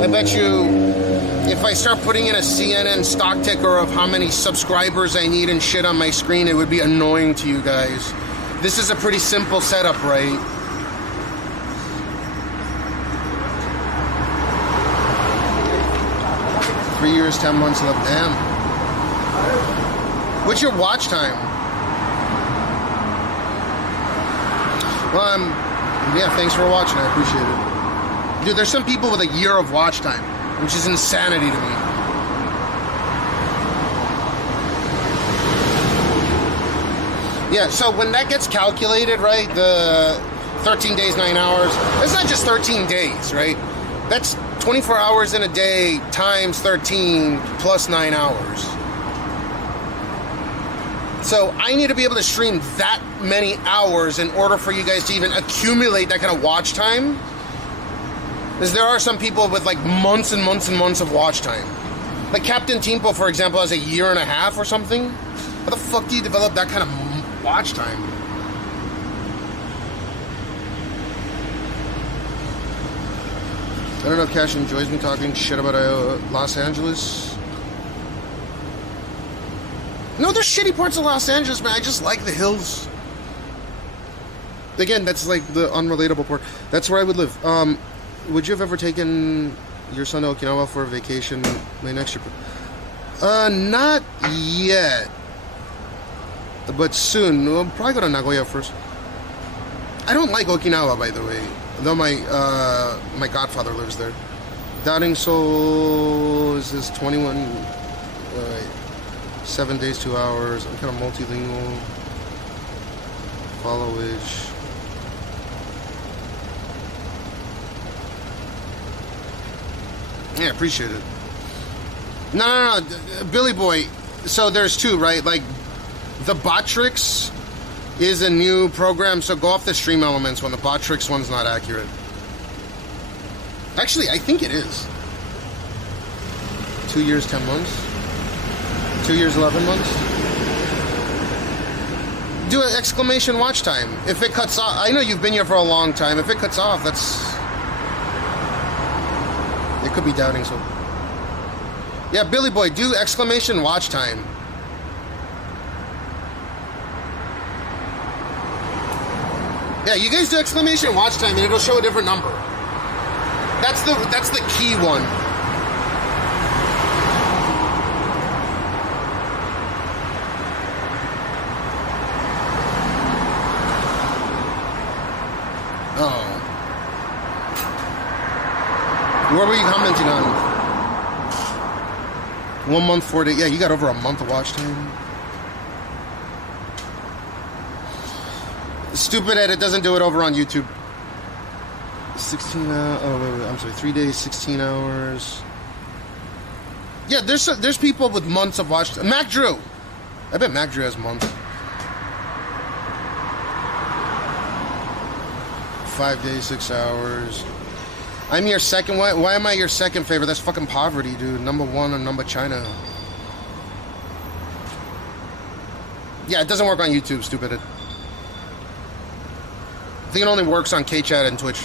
I bet you if I start putting in a CNN stock ticker of how many subscribers I need and shit on my screen, it would be annoying to you guys. This is a pretty simple setup, right? Three years, 10 months left. Damn. What's your watch time? Well, yeah, thanks for watching. I appreciate it. Dude, there's some people with a year of watch time, which is insanity to me. Yeah, so when that gets calculated, right, the 13 days, 9 hours, it's not just 13 days, right? That's 24 hours in a day times 13 plus 9 hours. So I need to be able to stream that many hours in order for you guys to even accumulate that kind of watch time. Because there are some people with like months and months and months of watch time. Like Captain Teampo, for example, has a year and a half or something. How the fuck do you develop that kind of watch time? I don't know if Cash enjoys me talking shit about Los Angeles. No, there's shitty parts of Los Angeles, man. I just like the hills. Again, that's like the unrelatable part. That's where I would live. Would you have ever taken your son to Okinawa for a vacation my next year? Not yet. But soon. We'll probably go to Nagoya first. I don't like Okinawa, by the way. Though my godfather lives there. Doubting Soul is this 21... 7 days, 2 hours. I'm kind of multilingual. Followage. Yeah, appreciate it. No, Billy Boy. So there's two, right? Like, the Botrix is a new program, so go off the Stream Elements one. The Botrix one's not accurate. Actually, I think it is. 2 years, 10 months. 2 years, 11 months. Do an exclamation watch time. If it cuts off, I know you've been here for a long time. If it cuts off, it could be Doubting Soul. Yeah, Billy Boy, do exclamation watch time. Yeah, you guys do exclamation watch time and it'll show a different number. That's the key one. What were you commenting on? 1 month, 4 days. Yeah, you got over a month of watch time. Stupid edit doesn't do it over on YouTube. 16 hours. Oh, wait, I'm sorry. 3 days, 16 hours. Yeah, there's people with months of watch time. Mac Drew. I bet Mac Drew has months. 5 days, 6 hours. I'm your second. Why am I your second favorite? That's fucking poverty, dude. Number one and number China. Yeah, it doesn't work on YouTube, stupid. I think it only works on K-Chat and Twitch.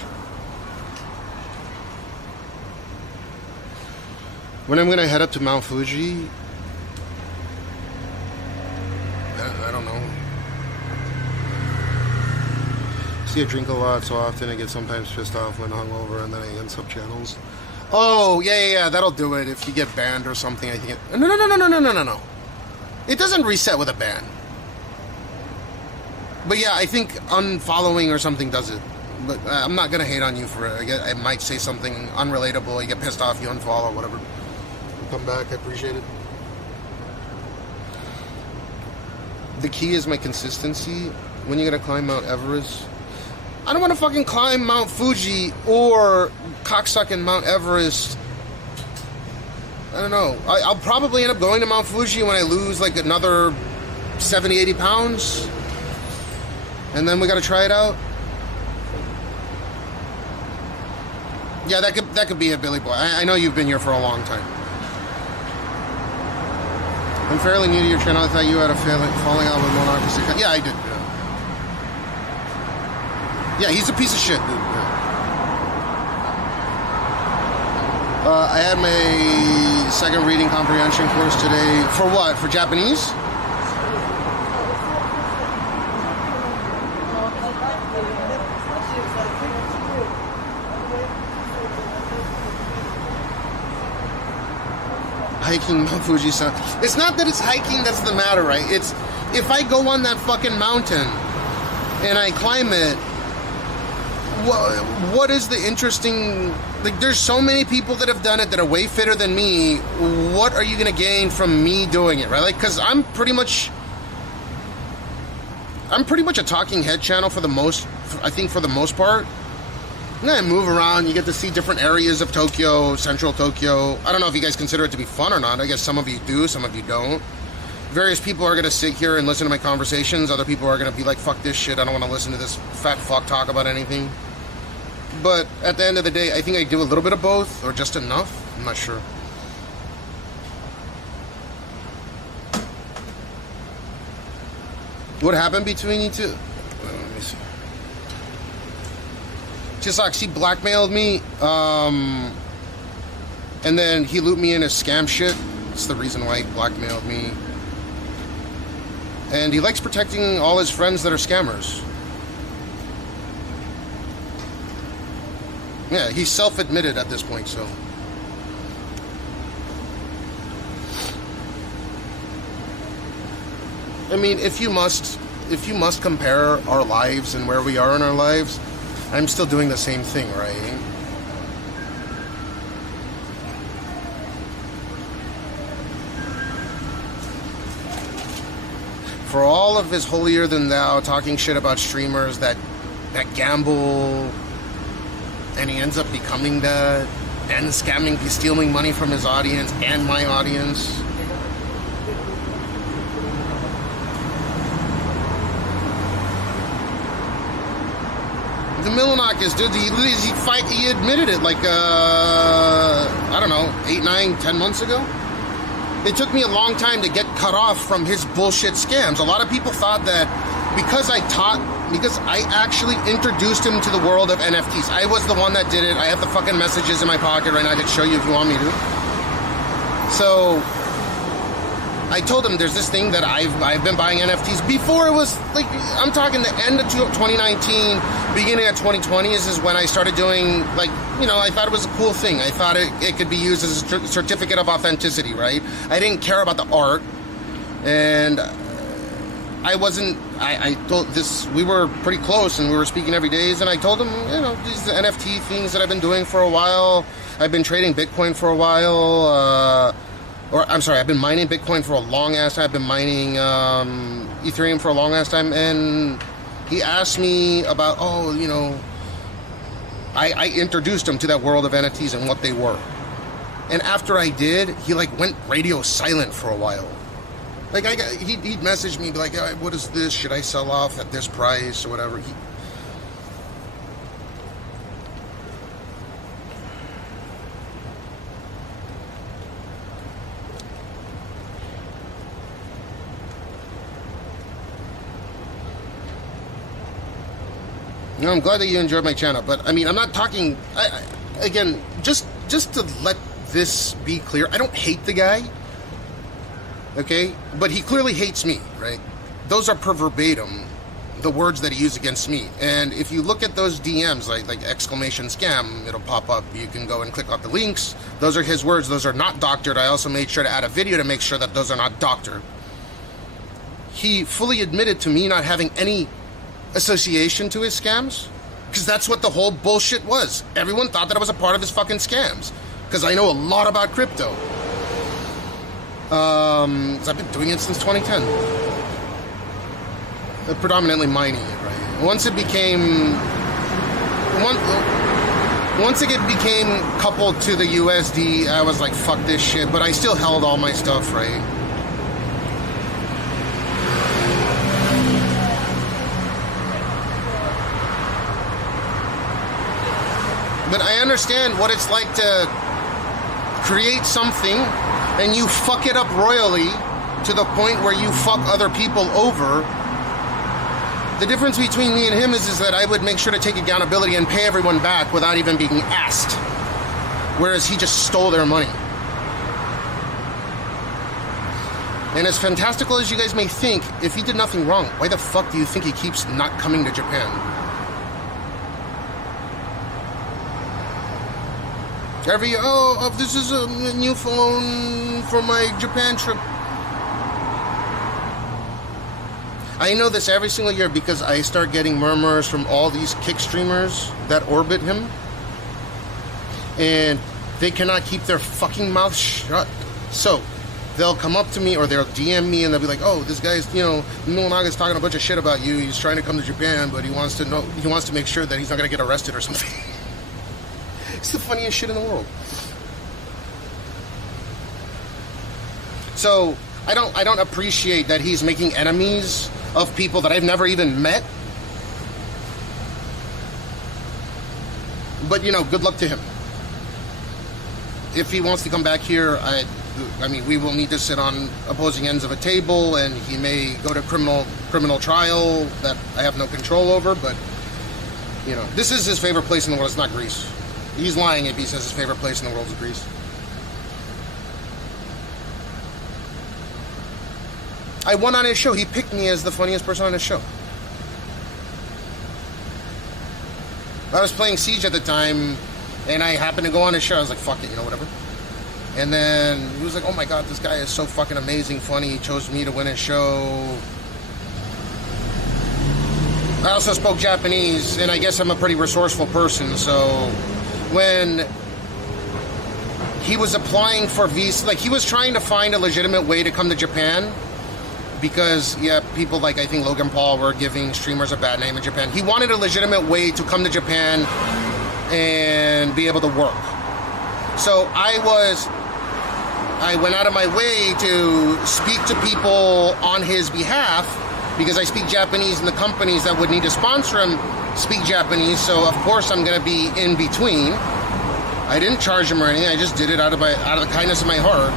When I'm gonna head up to Mount Fuji, I don't know. See, I drink a lot so often I get sometimes pissed off when hungover, and then I unsub channels. Oh, yeah, that'll do it. If you get banned or something, I think it... No. It doesn't reset with a ban. But yeah, I think unfollowing or something does it. But I'm not gonna hate on you for it. I might say something unrelatable, you get pissed off, you unfollow, whatever. Come back, I appreciate it. The key is my consistency. When you gonna climb Mount Everest? I don't want to fucking climb Mount Fuji or cocksucking Mount Everest. I don't know. I'll probably end up going to Mount Fuji when I lose like another 70, 80 pounds. And then we gotta try it out. Yeah, that could be it, Billy Boy. I know you've been here for a long time. I'm fairly new to your channel. I thought you had a falling out with Monarchy. Yeah, I did. Yeah, he's a piece of shit, dude. Yeah. I had my second reading comprehension course today. For what? For Japanese? Hiking Mount Fuji. It's not that it's hiking that's the matter, right? It's if I go on that fucking mountain and I climb it, what is the interesting... Like, there's so many people that have done it that are way fitter than me. What are you going to gain from me doing it, right? Like, because I'm pretty much a talking head channel for the most part. And then I move around, you get to see different areas of Tokyo, central Tokyo. I don't know if you guys consider it to be fun or not. I guess some of you do, some of you don't. Various people are going to sit here and listen to my conversations. Other people are going to be like, fuck this shit, I don't want to listen to this fat fuck talk about anything. But at the end of the day, I think I do a little bit of both, or just enough. I'm not sure. What happened between you two? Let me see. Chisak, he blackmailed me, and then he looped me in his scam shit. That's the reason why he blackmailed me. And he likes protecting all his friends that are scammers. Yeah, he's self-admitted at this point, so. I mean, if you must compare our lives and where we are in our lives, I'm still doing the same thing, right? For all of his holier-than-thou talking shit about streamers that gamble, and he ends up becoming that, and stealing money from his audience and my audience. The Milanakis, dude, he admitted it like, I don't know, 8, 9, 10 months ago. It took me a long time to get cut off from his bullshit scams. A lot of people thought that because I actually introduced him to the world of NFTs. I was the one that did it. I have the fucking messages in my pocket right now. I could show you if you want me to. So I told him there's this thing that I've been buying NFTs before it was like, I'm talking the end of 2019, beginning of 2020 is when I started doing, like, you know, I thought it was a cool thing. I thought it could be used as a certificate of authenticity, right? I didn't care about the art, and I told this, we were pretty close and we were speaking every day, and I told him, you know, these NFT things that I've been doing for a while, I've been trading Bitcoin for a while, or I'm sorry, I've been mining Bitcoin for a long ass time. I've been mining Ethereum for a long ass time, and he asked me about, oh, you know, I introduced him to that world of NFTs and what they were. And after I did, he like went radio silent for a while. Like he'd message me, be like, oh, what is this? Should I sell off at this price or whatever? You know, I'm glad that you enjoyed my channel, but I mean, I'm not talking. Again, just to let this be clear, I don't hate the guy. Okay, but he clearly hates me, right? Those are per verbatim the words that he used against me. And if you look at those DMs, like exclamation scam, it'll pop up. You can go and click on the links. Those are his words. Those are not doctored. I also made sure to add a video to make sure that those are not doctored. He fully admitted to me not having any association to his scams, because that's what the whole bullshit was. Everyone thought that I was a part of his fucking scams, because I know a lot about crypto. I've been doing it since 2010. Predominantly mining it, right? Once it became coupled to the USD, I was like, fuck this shit, but I still held all my stuff, right? But I understand what it's like to create something and you fuck it up royally to the point where you fuck other people over. The difference between me and him is that I would make sure to take accountability and pay everyone back without even being asked, whereas he just stole their money. And as fantastical as you guys may think, if he did nothing wrong, why the fuck do you think he keeps not coming to Japan? Every year, oh, this is a new phone for my Japan trip. I know this every single year because I start getting murmurs from all these kick streamers that orbit him. And they cannot keep their fucking mouth shut. So, they'll come up to me or they'll DM me and they'll be like, oh, this guy's, you know, Nonaga's talking a bunch of shit about you. He's trying to come to Japan, but he wants to make sure that he's not going to get arrested or something. It's the funniest shit in the world. So I don't appreciate that he's making enemies of people that I've never even met. But you know, good luck to him. If he wants to come back here, I mean, we will need to sit on opposing ends of a table, and he may go to criminal trial that I have no control over. But you know, this is his favorite place in the world. It's not Greece. He's lying if he says his favorite place in the world is Greece. I won on his show. He picked me as the funniest person on his show. I was playing Siege at the time, and I happened to go on his show. I was like, fuck it, you know, whatever. And then he was like, oh my god, this guy is so fucking amazing, funny. He chose me to win his show. I also spoke Japanese, and I guess I'm a pretty resourceful person, so when he was applying for visa, like he was trying to find a legitimate way to come to Japan, because yeah, people like I think Logan Paul were giving streamers a bad name in Japan. He wanted a legitimate way to come to Japan and be able to work. So I went out of my way to speak to people on his behalf, because I speak Japanese and the companies that would need to sponsor him speak Japanese, so of course I'm going to be in between. I didn't charge him or anything, I just did it out of the kindness of my heart.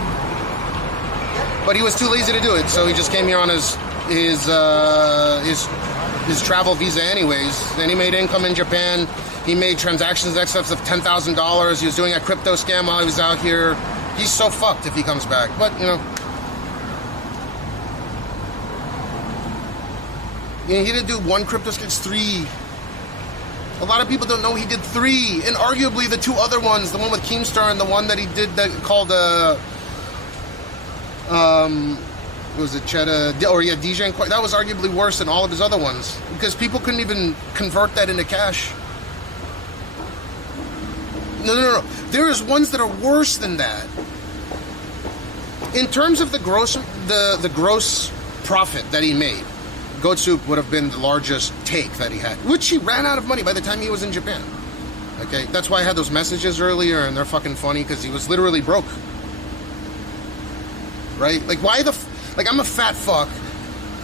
But he was too lazy to do it, so he just came here on his travel visa anyways. Then he made income in Japan. He made transactions in excess of $10,000. He was doing a crypto scam while he was out here. He's so fucked if he comes back, but you know. Yeah, he didn't do one crypto scam, it's 3. A lot of people don't know he did 3, and arguably the 2 other ones, the one with Keemstar and the one that he did that called was it Cheddar, or yeah, DJ, that was arguably worse than all of his other ones, because people couldn't even convert that into cash. No. There is ones that are worse than that. In terms of the gross profit that he made, Goat Soup would have been the largest take that he had, which he ran out of money by the time he was in Japan. Okay, that's why I had those messages earlier, and they're fucking funny because he was literally broke. Right? Like, why the... Like, I'm a fat fuck,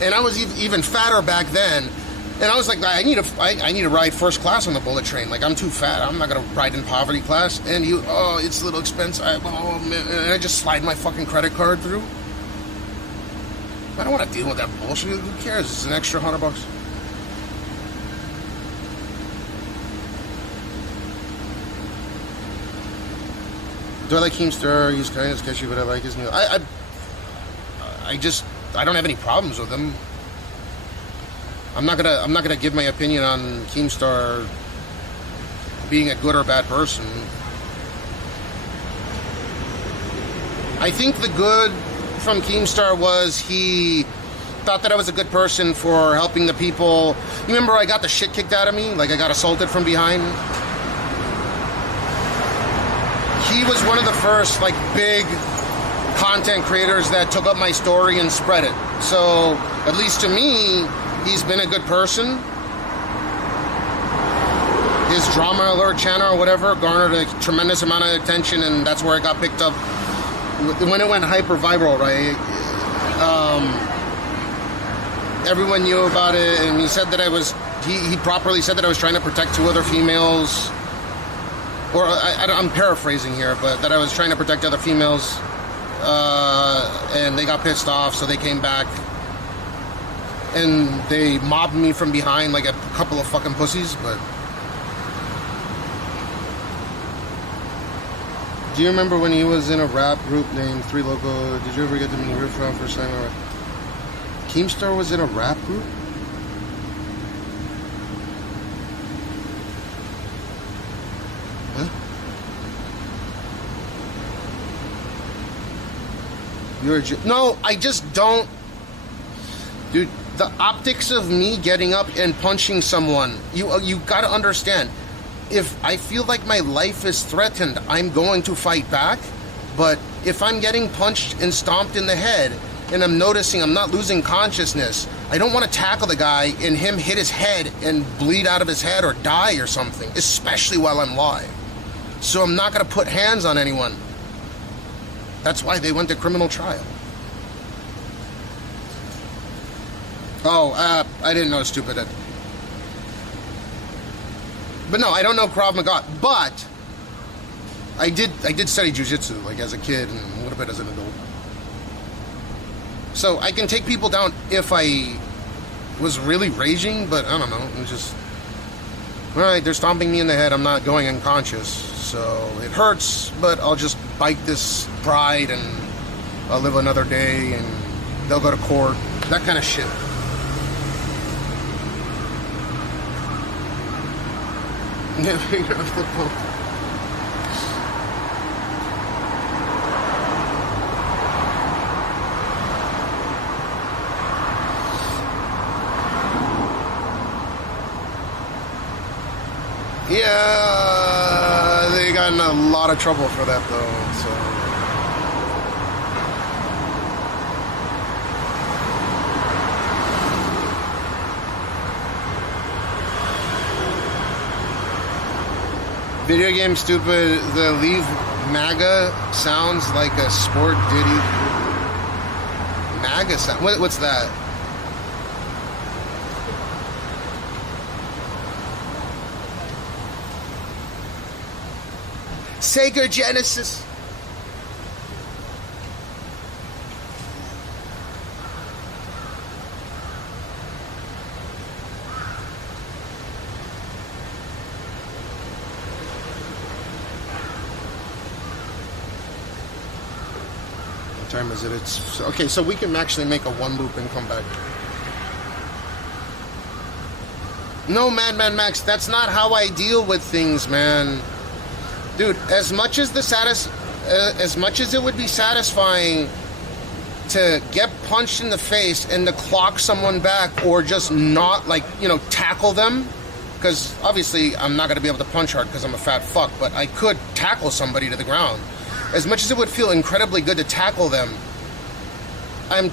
and I was even fatter back then, and I was like, I need to ride first class on the bullet train. Like, I'm too fat. I'm not going to ride in poverty class. And you, oh, it's a little expensive. Oh, man. And I just slide my fucking credit card through. I don't want to deal with that bullshit. Who cares? It's an extra $100. Do I like Keemstar? He's kind of sketchy, but I like his new... I don't have any problems with him. I'm not gonna give my opinion on Keemstar being a good or bad person. I think the good from Keemstar was he thought that I was a good person for helping the people. You remember I got the shit kicked out of me? Like I got assaulted from behind? He was one of the first like big content creators that took up my story and spread it. So, at least to me, he's been a good person. His Drama Alert channel or whatever garnered a tremendous amount of attention, and that's where it got picked up. When it went hyper viral, right? Everyone knew about it, and he said that I was... He properly said that I was trying to protect 2 other females. Or, I'm paraphrasing here, but that I was trying to protect other females. And they got pissed off, so they came back and they mobbed me from behind like a couple of fucking pussies. But do you remember when he was in a rap group named Three Loco? Did you ever get to meet her from first time? Keemstar was in a rap group? No, I just don't... Dude, the optics of me getting up and punching someone, you gotta understand, if I feel like my life is threatened, I'm going to fight back. But if I'm getting punched and stomped in the head, and I'm noticing I'm not losing consciousness, I don't want to tackle the guy and him hit his head and bleed out of his head or die or something, especially while I'm live. So I'm not gonna put hands on anyone. That's why they went to criminal trial. Oh, I didn't know, stupid. But no, I don't know Krav Maga. But I did study jiu-jitsu, like as a kid and a little bit as an adult. So I can take people down if I was really raging, but I don't know. I'm just... Alright, they're stomping me in the head. I'm not going unconscious. So it hurts, but I'll just bite this pride and I'll live another day and they'll go to court. That kind of shit. Yeah, they got in a lot of trouble for that though, so. Video game stupid, the Leave MAGA sounds like a sport ditty. MAGA sound, what's that? Sega Genesis. What time is it? It's okay, so we can actually make a 1 loop and come back. No, Madman Max, that's not how I deal with things, man. Dude, as much as it would be satisfying to get punched in the face and to clock someone back or just not, like, you know, tackle them, because obviously I'm not going to be able to punch hard because I'm a fat fuck, but I could tackle somebody to the ground. As much as it would feel incredibly good to tackle them, I'm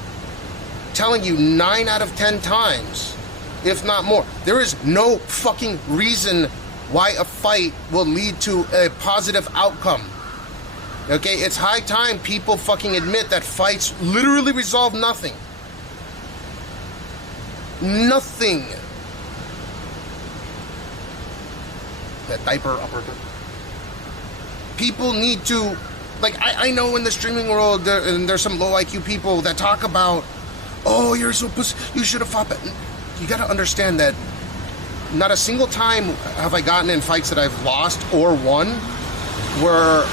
telling you 9 out of 10 times, if not more, there is no fucking reason why a fight will lead to a positive outcome. Okay, it's high time people fucking admit that fights literally resolve nothing. Nothing. That diaper uppercut. People need to, like, I know in the streaming world, there's some low IQ people that talk about, oh, you're so pussy, you should have fought back. You gotta understand that not a single time have I gotten in fights that I've lost or won where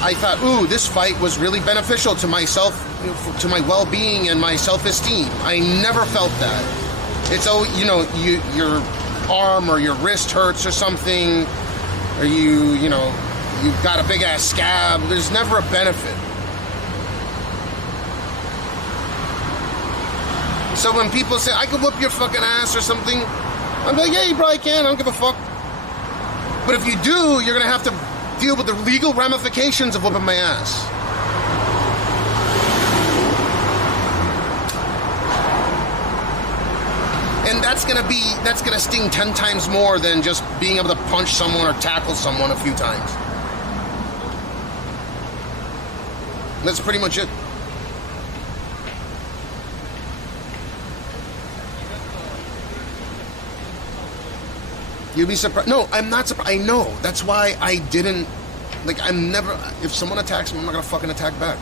I thought, ooh, this fight was really beneficial to myself, to my well-being and my self-esteem. I never felt that. It's, oh, you know, your arm or your wrist hurts or something, or you know, you've got a big-ass scab. There's never a benefit. So when people say, I could whoop your fucking ass or something, I'm like, yeah, you probably can. I don't give a fuck. But if you do, you're going to have to deal with the legal ramifications of whooping my ass. And that's going to sting 10 times more than just being able to punch someone or tackle someone a few times. That's pretty much it. You'd be surprised. No, I'm not surprised. I know. That's why I didn't, like, I'm never, if someone attacks me, I'm not going to fucking attack back.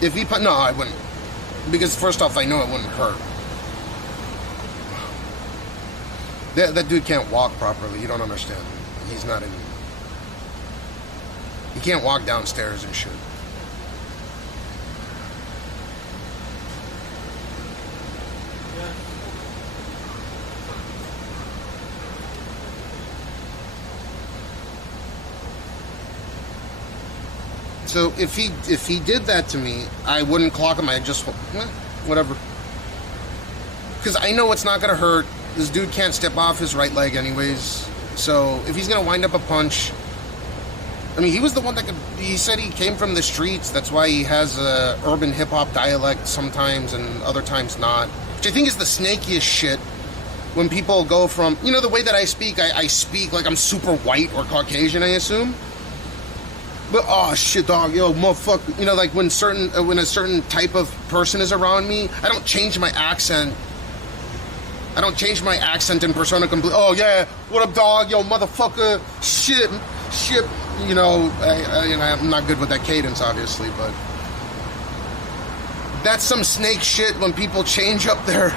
If he, no, I wouldn't. Because first off, I know it wouldn't hurt. That dude can't walk properly. You don't understand. He's not in, he can't walk downstairs and shit. So if he did that to me, I wouldn't clock him. I'd just, whatever. Because I know it's not going to hurt. This dude can't step off his right leg anyways. So if he's going to wind up a punch, I mean, he was the one that could, he said he came from the streets. That's why he has a urban hip-hop dialect sometimes and other times not. Which I think is the snakiest shit. When people go from, you know, the way that I speak like I'm super white or Caucasian, I assume. But, oh, shit, dog, yo, motherfucker. You know, like when a certain type of person is around me, I don't change my accent. I don't change my accent and persona completely. Oh, yeah, what up, dog? Yo, motherfucker, shit. You know, I'm not good with that cadence, obviously, but that's some snake shit when people change up their...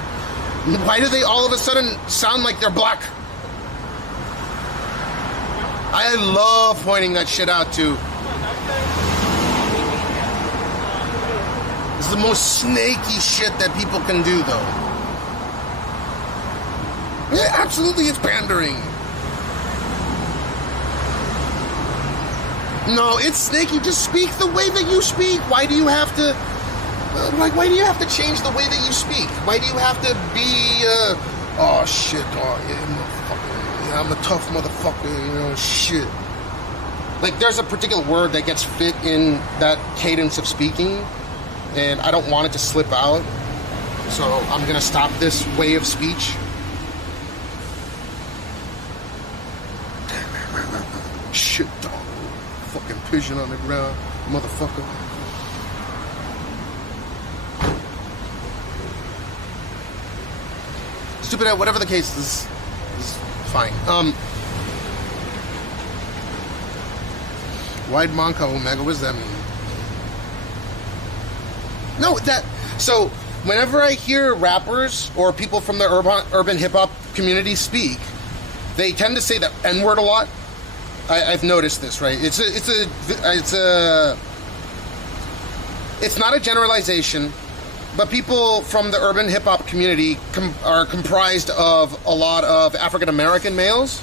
Why do they all of a sudden sound like they're black? I love pointing that shit out, too. It's the most snaky shit that people can do, though. Yeah, absolutely, it's pandering. No, it's snaky. Just speak the way that you speak. Why do you have to... why do you have to change the way that you speak? Why do you have to be... oh, shit, dog. Yeah, I'm a tough motherfucker, you know, shit. Like, there's a particular word that gets fit in that cadence of speaking, and I don't want it to slip out, so I'm gonna stop this way of speech. Shit, dog. Fucking pigeon on the ground, motherfucker. Stupid, whatever the case, this is fine. Wide Monka Omega, what does that mean? No, so whenever I hear rappers or people from the urban hip-hop community speak, they tend to say the N-word a lot. I've noticed this, right? It's not a generalization, but people from the urban hip-hop community are comprised of a lot of African-American males,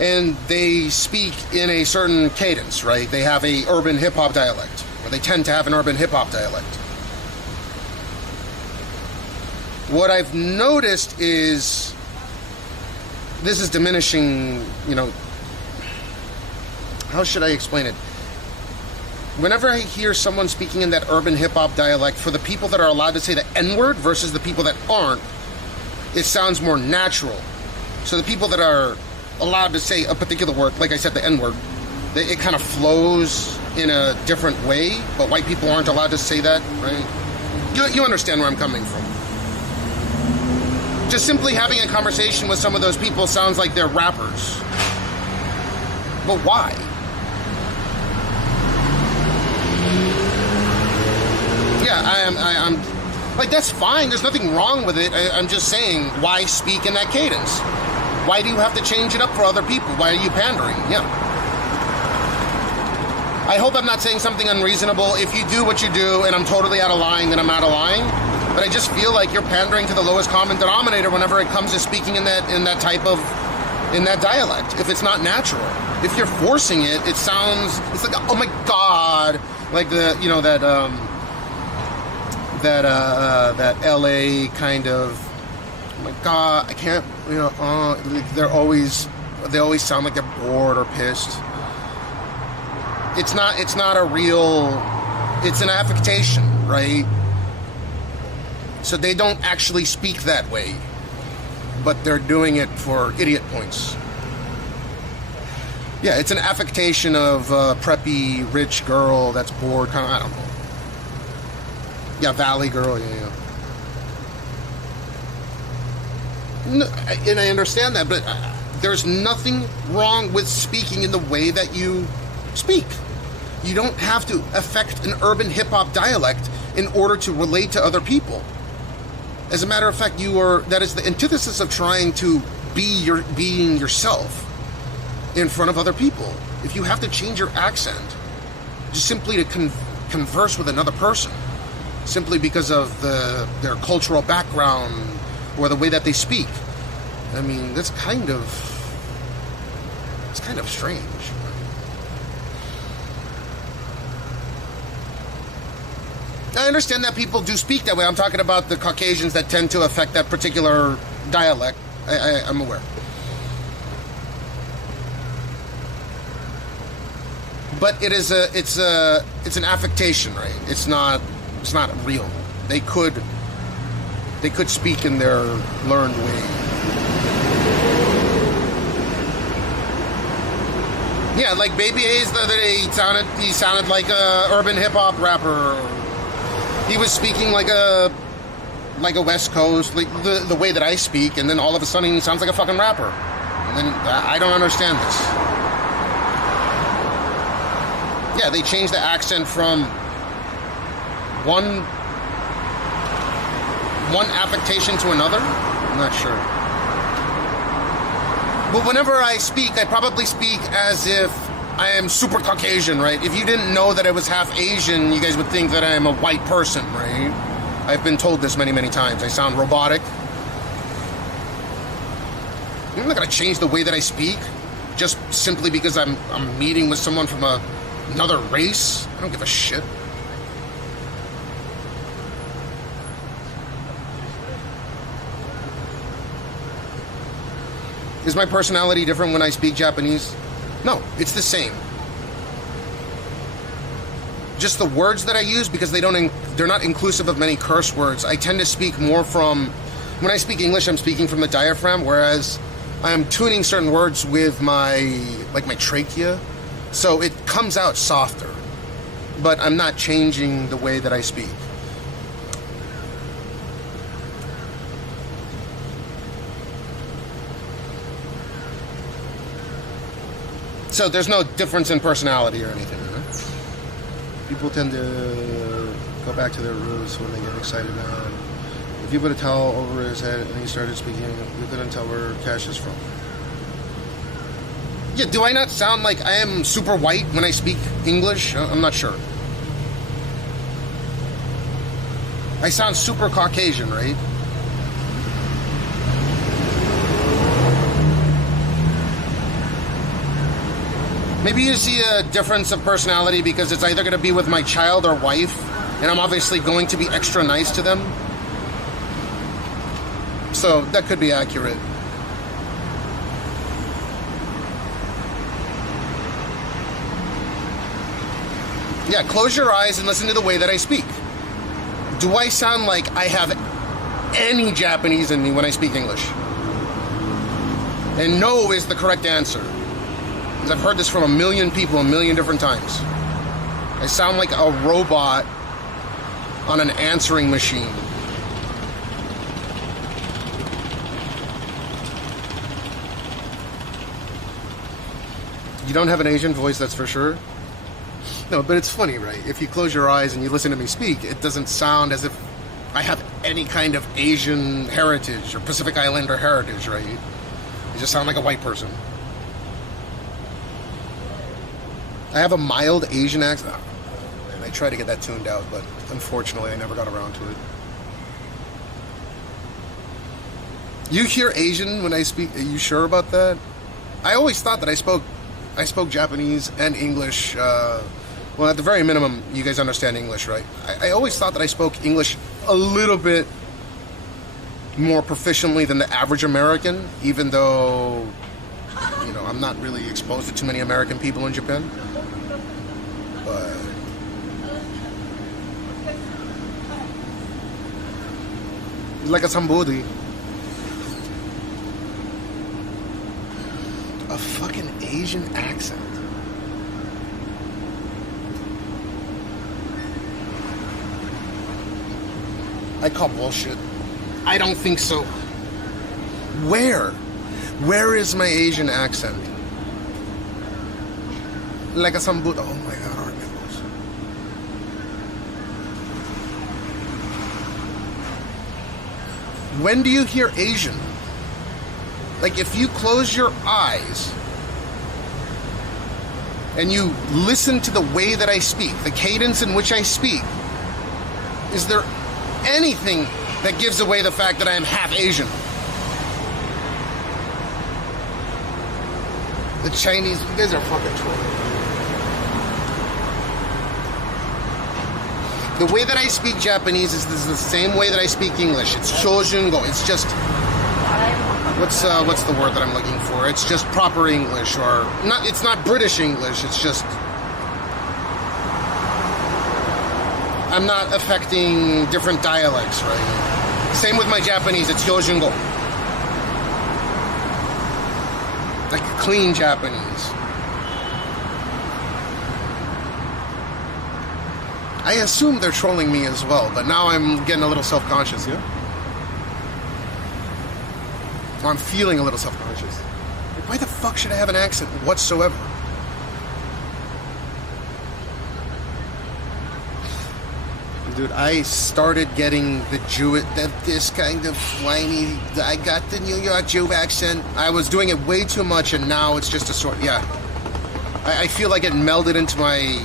and they speak in a certain cadence, right? They have a urban hip-hop dialect, or they tend to have an urban hip-hop dialect. What I've noticed is this is diminishing, you know, how should I explain it? Whenever I hear someone speaking in that urban hip-hop dialect, for the people that are allowed to say the N-word versus the people that aren't, it sounds more natural. So the people that are allowed to say a particular word, like I said, the N-word, it kind of flows in a different way, but white people aren't allowed to say that, right? You understand where I'm coming from. Just simply having a conversation with some of those people sounds like they're rappers. But why? Yeah, I'm like, that's fine. There's nothing wrong with it. I'm just saying, why speak in that cadence? Why do you have to change it up for other people? Why are you pandering? Yeah. I hope I'm not saying something unreasonable. If you do what you do and I'm totally out of line, then I'm out of line. But I just feel like you're pandering to the lowest common denominator whenever it comes to speaking in that type of, in that dialect. If it's not natural. If you're forcing it, it sounds, it's like, oh my God. Like the, you know, that LA kind of, oh my God, I can't, you know, they always sound like they're bored or pissed. It's not a real, it's an affectation, right? So they don't actually speak that way, but they're doing it for idiot points. Yeah, it's an affectation of preppy, rich girl that's bored, kind of, I don't know. Yeah, Valley girl, yeah. No, and I understand that, but there's nothing wrong with speaking in the way that you speak. You don't have to affect an urban hip-hop dialect in order to relate to other people. As a matter of fact, that is the antithesis of trying to being yourself in front of other people. If you have to change your accent just simply to converse with another person, simply because of their cultural background or the way that they speak, I mean, it's kind of strange. I understand that people do speak that way. I'm talking about the Caucasians that tend to affect that particular dialect. I'm aware. But it's an affectation, right? It's not real. They could speak in their learned way. Yeah, like Baby A's the other day, he sounded like a urban hip hop rapper. He was speaking like a West Coast, like the way that I speak, and then all of a sudden he sounds like a fucking rapper. And then I don't understand this. Yeah, they changed the accent from one affectation to another. I'm not sure. But whenever I speak, I probably speak as if I am super Caucasian, right? If you didn't know that I was half Asian, you guys would think that I am a white person, right? I've been told this many, many times. I sound robotic. I'm not gonna change the way that I speak just simply because I'm meeting with someone from another race. I don't give a shit. Is my personality different when I speak Japanese? No, it's the same. Just the words that I use, because they're not inclusive of many curse words. I tend to speak more from, when I speak English, I'm speaking from the diaphragm, whereas I am tuning certain words with my trachea, so it comes out softer. But I'm not changing the way that I speak. So there's no difference in personality or anything, right? People tend to go back to their roots when they get excited now. If you put a towel over his head and he started speaking, you couldn't tell where Cash is from. Yeah, do I not sound like I am super white when I speak English? I'm not sure. I sound super Caucasian, right? Maybe you see a difference of personality because it's either going to be with my child or wife, and I'm obviously going to be extra nice to them. So that could be accurate. Yeah, close your eyes and listen to the way that I speak. Do I sound like I have any Japanese in me when I speak English? And no is the correct answer. Because I've heard this from a million people a million different times. I sound like a robot on an answering machine. You don't have an Asian voice, that's for sure. No, but it's funny, right? If you close your eyes and you listen to me speak, it doesn't sound as if I have any kind of Asian heritage or Pacific Islander heritage, right? I just sound like a white person. I have a mild Asian accent. And I tried to get that tuned out, but unfortunately I never got around to it. You hear Asian when I speak? Are you sure about that? I always thought that I spoke Japanese and English. Well, at the very minimum, you guys understand English, right? I always thought that I spoke English a little bit more proficiently than the average American, even though, you know, I'm not really exposed to too many American people in Japan. But like a somebody. A fucking Asian accent. I call bullshit. I don't think so. Where? Where is my Asian accent? Like a somebody. Oh my god, our nipples. When do you hear Asian? Like, if you close your eyes and you listen to the way that I speak, the cadence in which I speak, is there anything that gives away the fact that I am half Asian? The Chinese, you guys are fucking trolling. The way that I speak Japanese is the same way that I speak English. It's Shojungo. It's just... What's the word that I'm looking for? It's just proper English, or not. It's not British English. It's just I'm not affecting different dialects, right? Same with my Japanese. It's Hyojungo, like clean Japanese. I assume they're trolling me as well, but now I'm getting a little self-conscious. Yeah. I'm feeling a little self-conscious. Like, why the fuck should I have an accent whatsoever? Dude, I started getting the Jew, this kind of whiny, I got the New York Jew accent. I was doing it way too much, and now it's just a sort, yeah. I feel like it melded into my...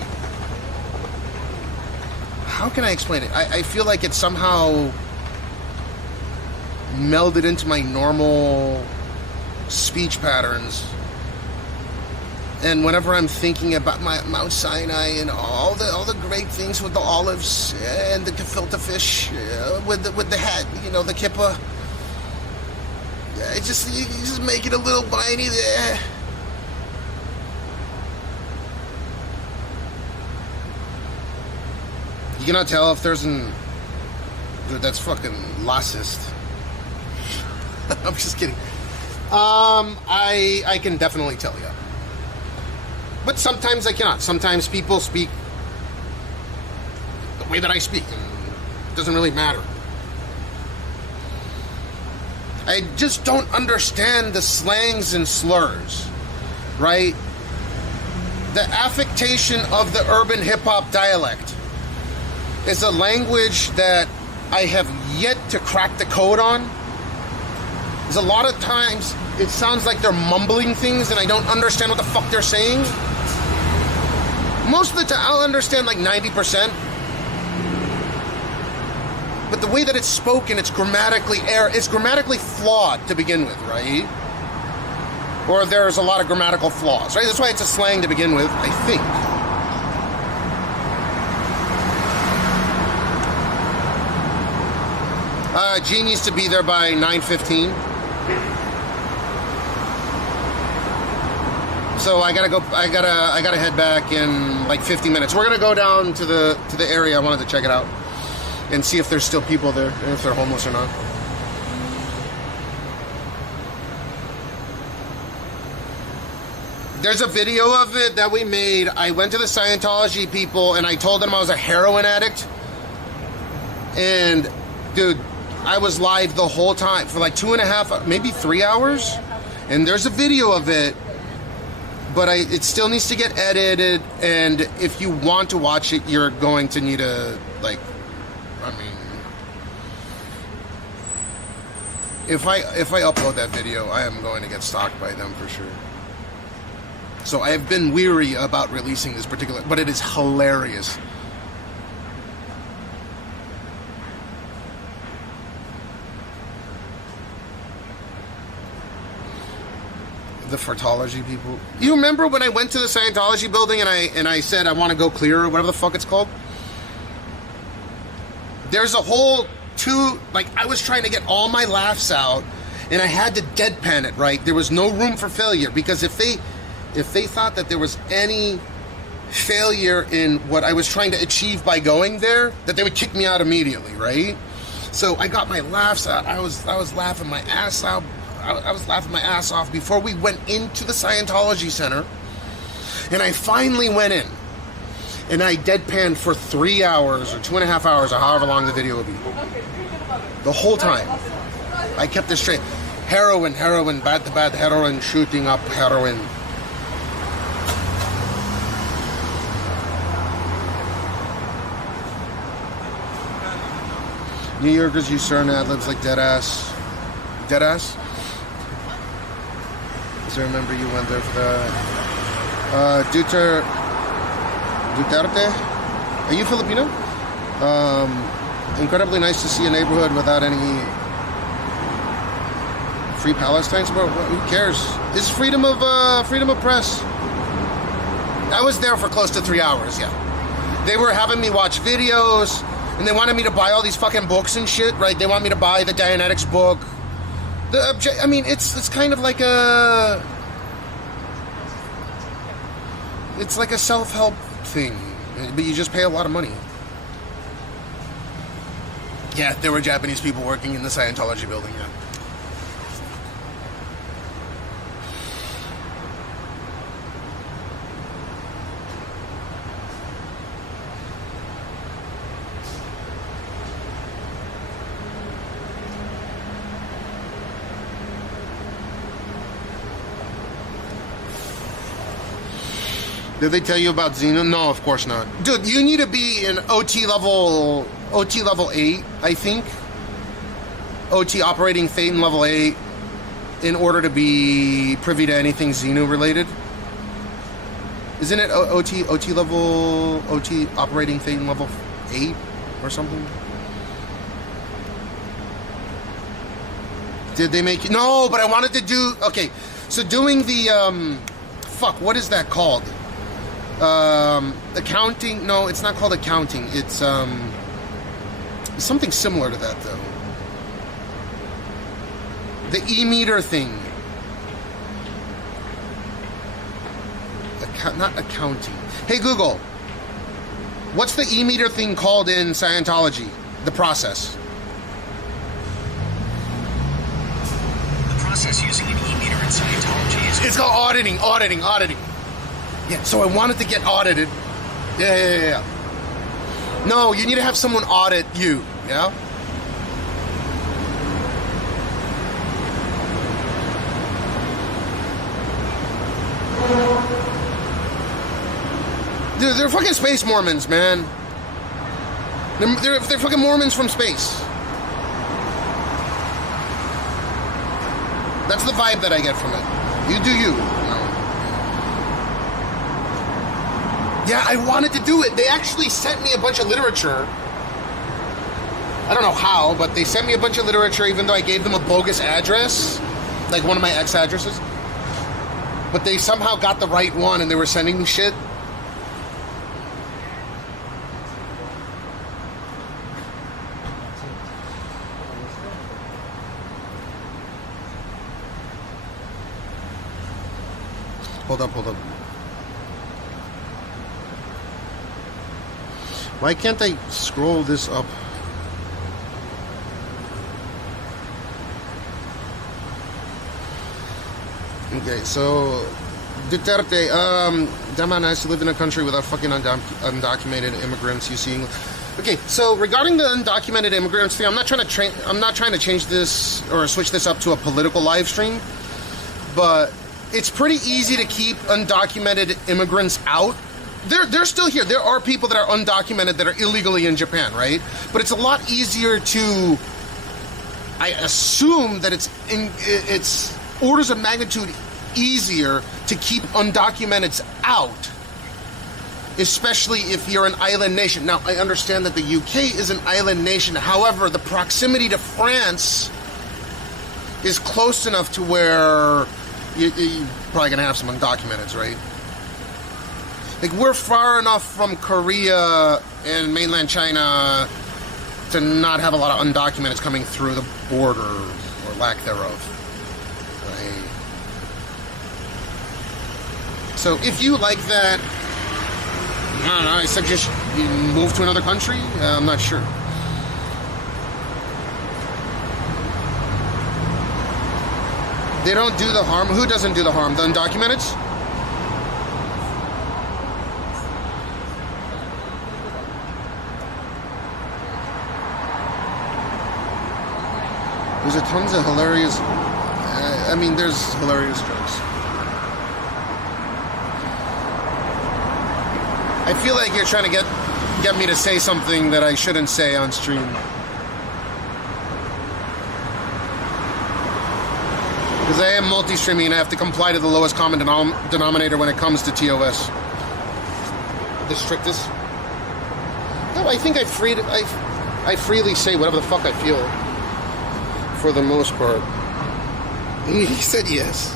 How can I explain it? I feel like it somehow... melded into my normal speech patterns, and whenever I'm thinking about my Mount Sinai and all the great things with the olives and the gefilte fish with the hat, you know, the kippah, you just make it a little whiny there. You cannot tell if there's an... Dude, that's fucking lassist. I'm just kidding. I can definitely tell you. But sometimes I cannot. Sometimes people speak the way that I speak, and it doesn't really matter. I just don't understand the slangs and slurs, right? The affectation of the urban hip-hop dialect is a language that I have yet to crack the code on. Because a lot of times it sounds like they're mumbling things and I don't understand what the fuck they're saying. Most of the time I'll understand like 90%. But the way that it's spoken, it's grammatically flawed to begin with, right? Or there's a lot of grammatical flaws, right? That's why it's a slang to begin with, I think. Gene needs to be there by 9:15. So I gotta head back in like 50 minutes. We're gonna go down to the area. I wanted to check it out and see if there's still people there and if they're homeless or not. There's a video of it that we made. I went to the Scientology people and I told them I was a heroin addict. And dude, I was live the whole time for like 2.5, maybe 3 hours. And there's a video of it, but it still needs to get edited. And if you want to watch it, you're going to need a, like, I mean, if I upload that video, I am going to get stalked by them for sure. So I have been weary about releasing this particular, but it is hilarious. The Fartology people. You remember when I went to the Scientology building and I said I want to go clear or whatever the fuck it's called? There's a whole I was trying to get all my laughs out and I had to deadpan it, right? There was no room for failure, because if they thought that there was any failure in what I was trying to achieve by going there, that they would kick me out immediately, right? So I got my laughs out. I was laughing my ass out. I was laughing my ass off before we went into the Scientology Center. And I finally went in. And I deadpanned for 3 hours or 2.5 hours or however long the video would be. The whole time. I kept it straight. Heroin, bad to bad heroin, shooting up heroin. New Yorkers use certain ad-libs like deadass. Deadass? Because I remember you went there for that. Duterte? Are you Filipino? Incredibly nice to see a neighborhood without any free Palestine support. Who cares? It's freedom of press. I was there for close to 3 hours, yeah. They were having me watch videos, and they wanted me to buy all these fucking books and shit, right? They want me to buy the Dianetics book. I mean, it's kind of like a... It's like a self-help thing, but you just pay a lot of money. Yeah, there were Japanese people working in the Scientology building, yeah. Did they tell you about Xeno? No, of course not. Dude, you need to be in OT level 8, I think. OT operating Phaeton level 8 in order to be privy to anything Xeno related. Isn't it OT operating Phaeton level 8 or something? Did they make it? No, but I wanted to do, okay, so doing the, fuck, what is that called? Accounting, no, it's not called accounting, it's something similar to that though. The e-meter thing. Not accounting. Hey Google, what's the e-meter thing called in Scientology? The process. The process using an e-meter in Scientology is... It's called auditing. Yeah, so I wanted to get audited. Yeah. No, you need to have someone audit you, yeah? Dude, they're fucking space Mormons, man. They're fucking Mormons from space. That's the vibe that I get from it. You do you. Yeah, I wanted to do it. They actually sent me a bunch of literature. I don't know how, but they sent me a bunch of literature even though I gave them a bogus address, like one of my ex addresses. But they somehow got the right one and they were sending me shit. Hold up. Why can't I scroll this up? Okay, so Duterte, Daman has to live in a country without fucking undocumented immigrants. You see, okay. So regarding the undocumented immigrants thing, I'm not trying to change this or switch this up to a political live stream, but it's pretty easy to keep undocumented immigrants out. They're still here. There are people that are undocumented that are illegally in Japan, right? But it's a lot easier to, I assume that it's orders of magnitude easier to keep undocumented out, especially if you're an island nation. Now, I understand that the UK is an island nation. However, the proximity to France is close enough to where you're probably going to have some undocumented, right? Like, we're far enough from Korea and mainland China to not have a lot of undocumented coming through the border, or lack thereof. Right? So if you like that, I don't know, I suggest you move to another country. I'm not sure. They don't do the harm. Who doesn't do the harm? The undocumented? There's a tons of hilarious, I mean, there's hilarious jokes. I feel like you're trying to get me to say something that I shouldn't say on stream. Because I am multi-streaming and I have to comply to the lowest common denominator when it comes to TOS. The strictest. No, I think I freely say whatever the fuck I feel. For the most part. He said yes.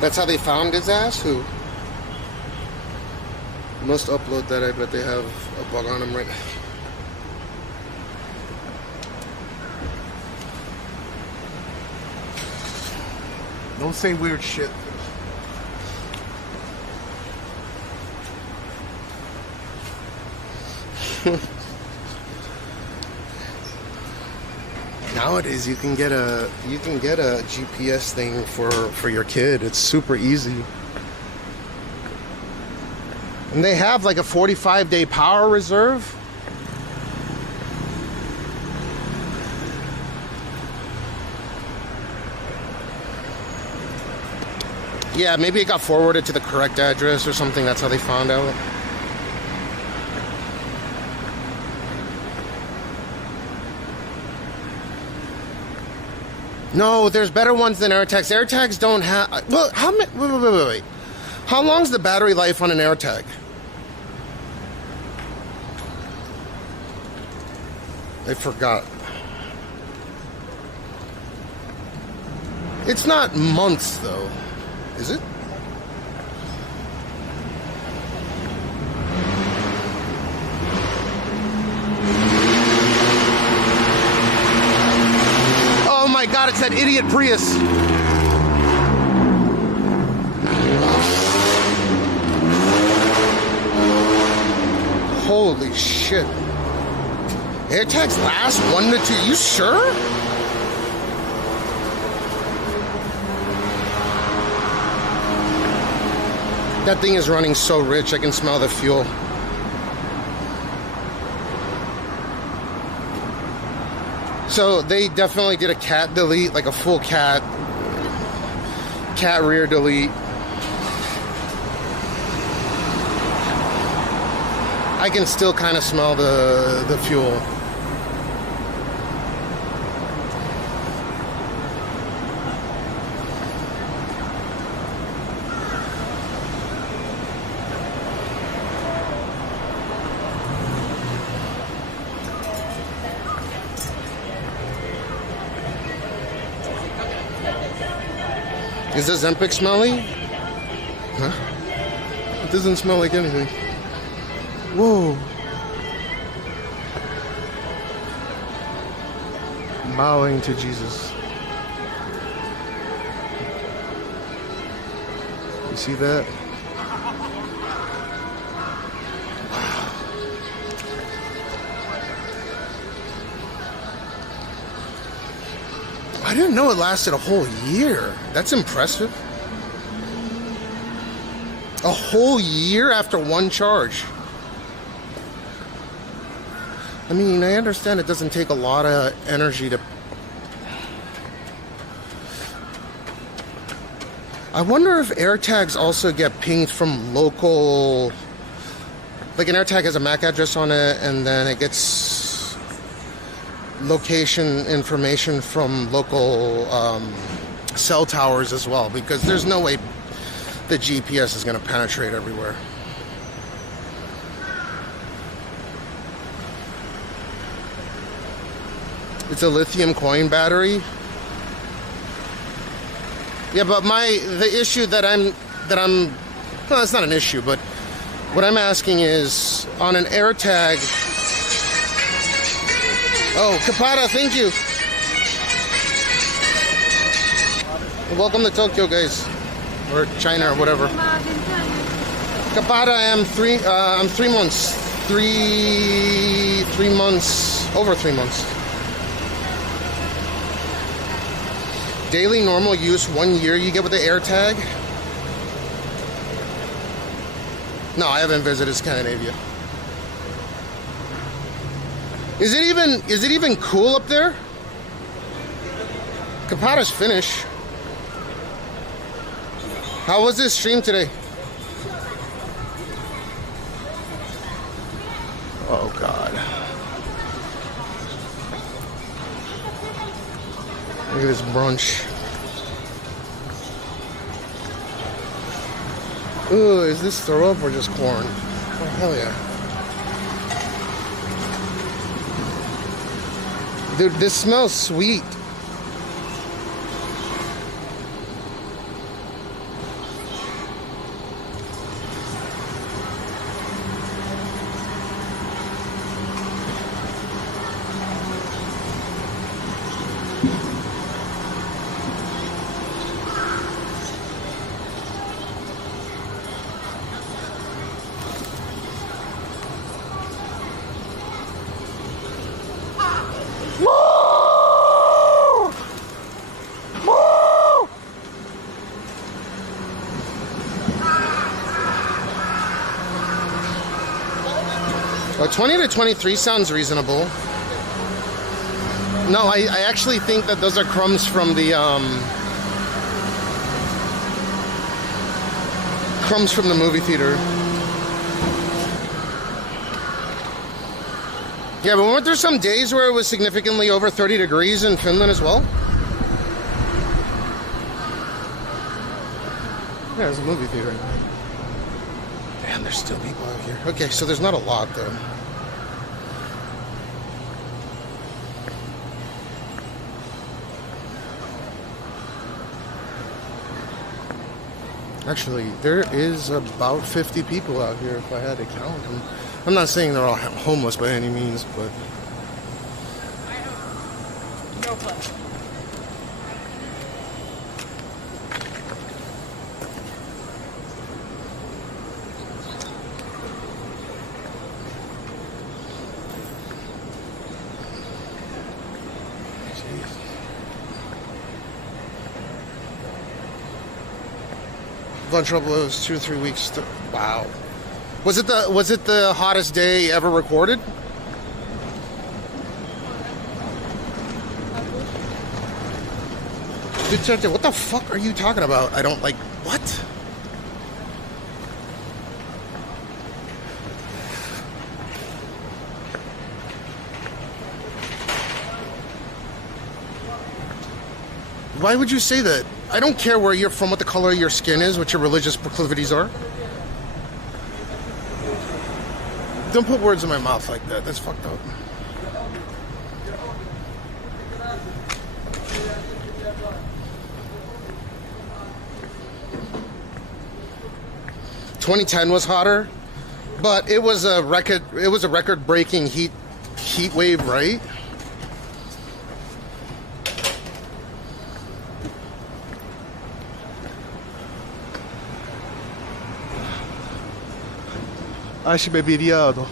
That's how they found his ass? Who? Must upload that. I bet they have a bug on him right now. Don't say weird shit. Nowadays you can get a GPS thing for your kid. It's super easy. And they have like a 45-day power reserve. Yeah, maybe it got forwarded to the correct address or something. That's how they found out. No, there's better ones than AirTags. AirTags don't have... Well, how many... Wait. How long's the battery life on an AirTag? I forgot. It's not months, though. Is it? Oh my God, it's that idiot Prius. Holy shit. AirTags last 1 to 2. You sure? That thing is running so rich, I can smell the fuel. So they definitely did a cat delete, like a full cat rear delete. I can still kind of smell the fuel. Is this Zempic smelly? Huh? It doesn't smell like anything. Whoa. Bowing to Jesus. You see that? I didn't know it lasted a whole year. That's impressive. A whole year after one charge. I mean, I understand it doesn't take a lot of energy to... I wonder if AirTags also get pinged from local... Like an AirTag has a MAC address on it, and then it gets location information from local cell towers as well, because there's no way the GPS is going to penetrate everywhere. It's a lithium coin battery. Yeah, but the issue that I'm well, it's not an issue, but what I'm asking is on an AirTag. Oh, Kapata, thank you. Welcome to Tokyo, guys, or China, or whatever. Kapata, I'm 3 months. 3 months, over 3 months. Daily normal use 1 year you get with the AirTag? No, I haven't visited Scandinavia. Is it even cool up there? Kapata's finish. How was this stream today? Oh God. Look at this brunch. Ooh, is this throw up or just corn? Oh, hell yeah. Dude, this smells sweet. Well, 20 to 23 sounds reasonable. No, I actually think that those are crumbs from the movie theater. Yeah, but weren't there some days where it was significantly over 30 degrees in Finland as well? Yeah, it's a movie theater. Damn, there's still people out here. Okay, so there's not a lot though. Actually, there is about 50 people out here if I had to count them. I'm not saying they're all homeless by any means, but... No clue. Blood Trouble was 2 or 3 weeks. Wow. Was it the hottest day ever recorded? Dude, what the fuck are you talking about? I don't like what? Why would you say that? I don't care where you're from, what the color of your skin is, what your religious proclivities are. Don't put words in my mouth like that. That's fucked up. ...2010 was hotter, but it was a record-breaking heat wave, right? Ashibe Viriado.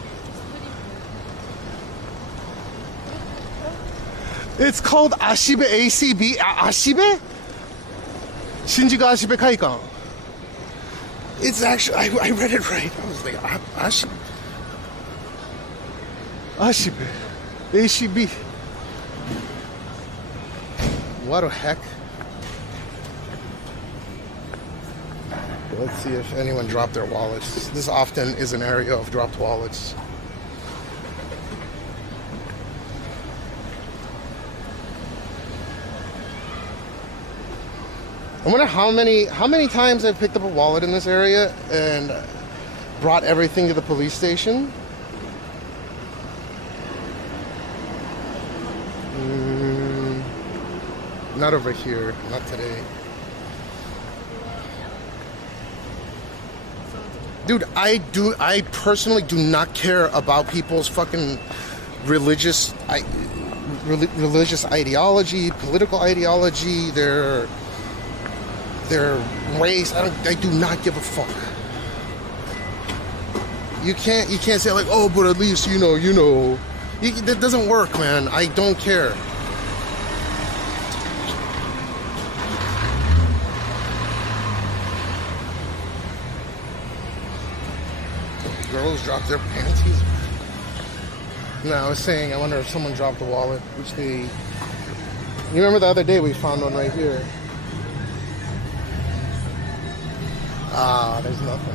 It's called Ashibe ACB. Ashibe? Shinjuku Ashibe Kaikan. It's actually, I read it right. I was like, Ashibe. Ashibe. ACB. What the heck? Let's see if anyone dropped their wallets. This often is an area of dropped wallets. I wonder how many times I've picked up a wallet in this area and brought everything to the police station. Not over here, not today. Dude, I personally do not care about people's fucking religious ideology, political ideology, their race. I do not give a fuck. You can't say like, oh, but at least you know. That doesn't work, man. I don't care. Girls drop their panties. No, I was saying, I wonder if someone dropped a wallet, which they... You remember the other day we found one right here. Ah, there's nothing.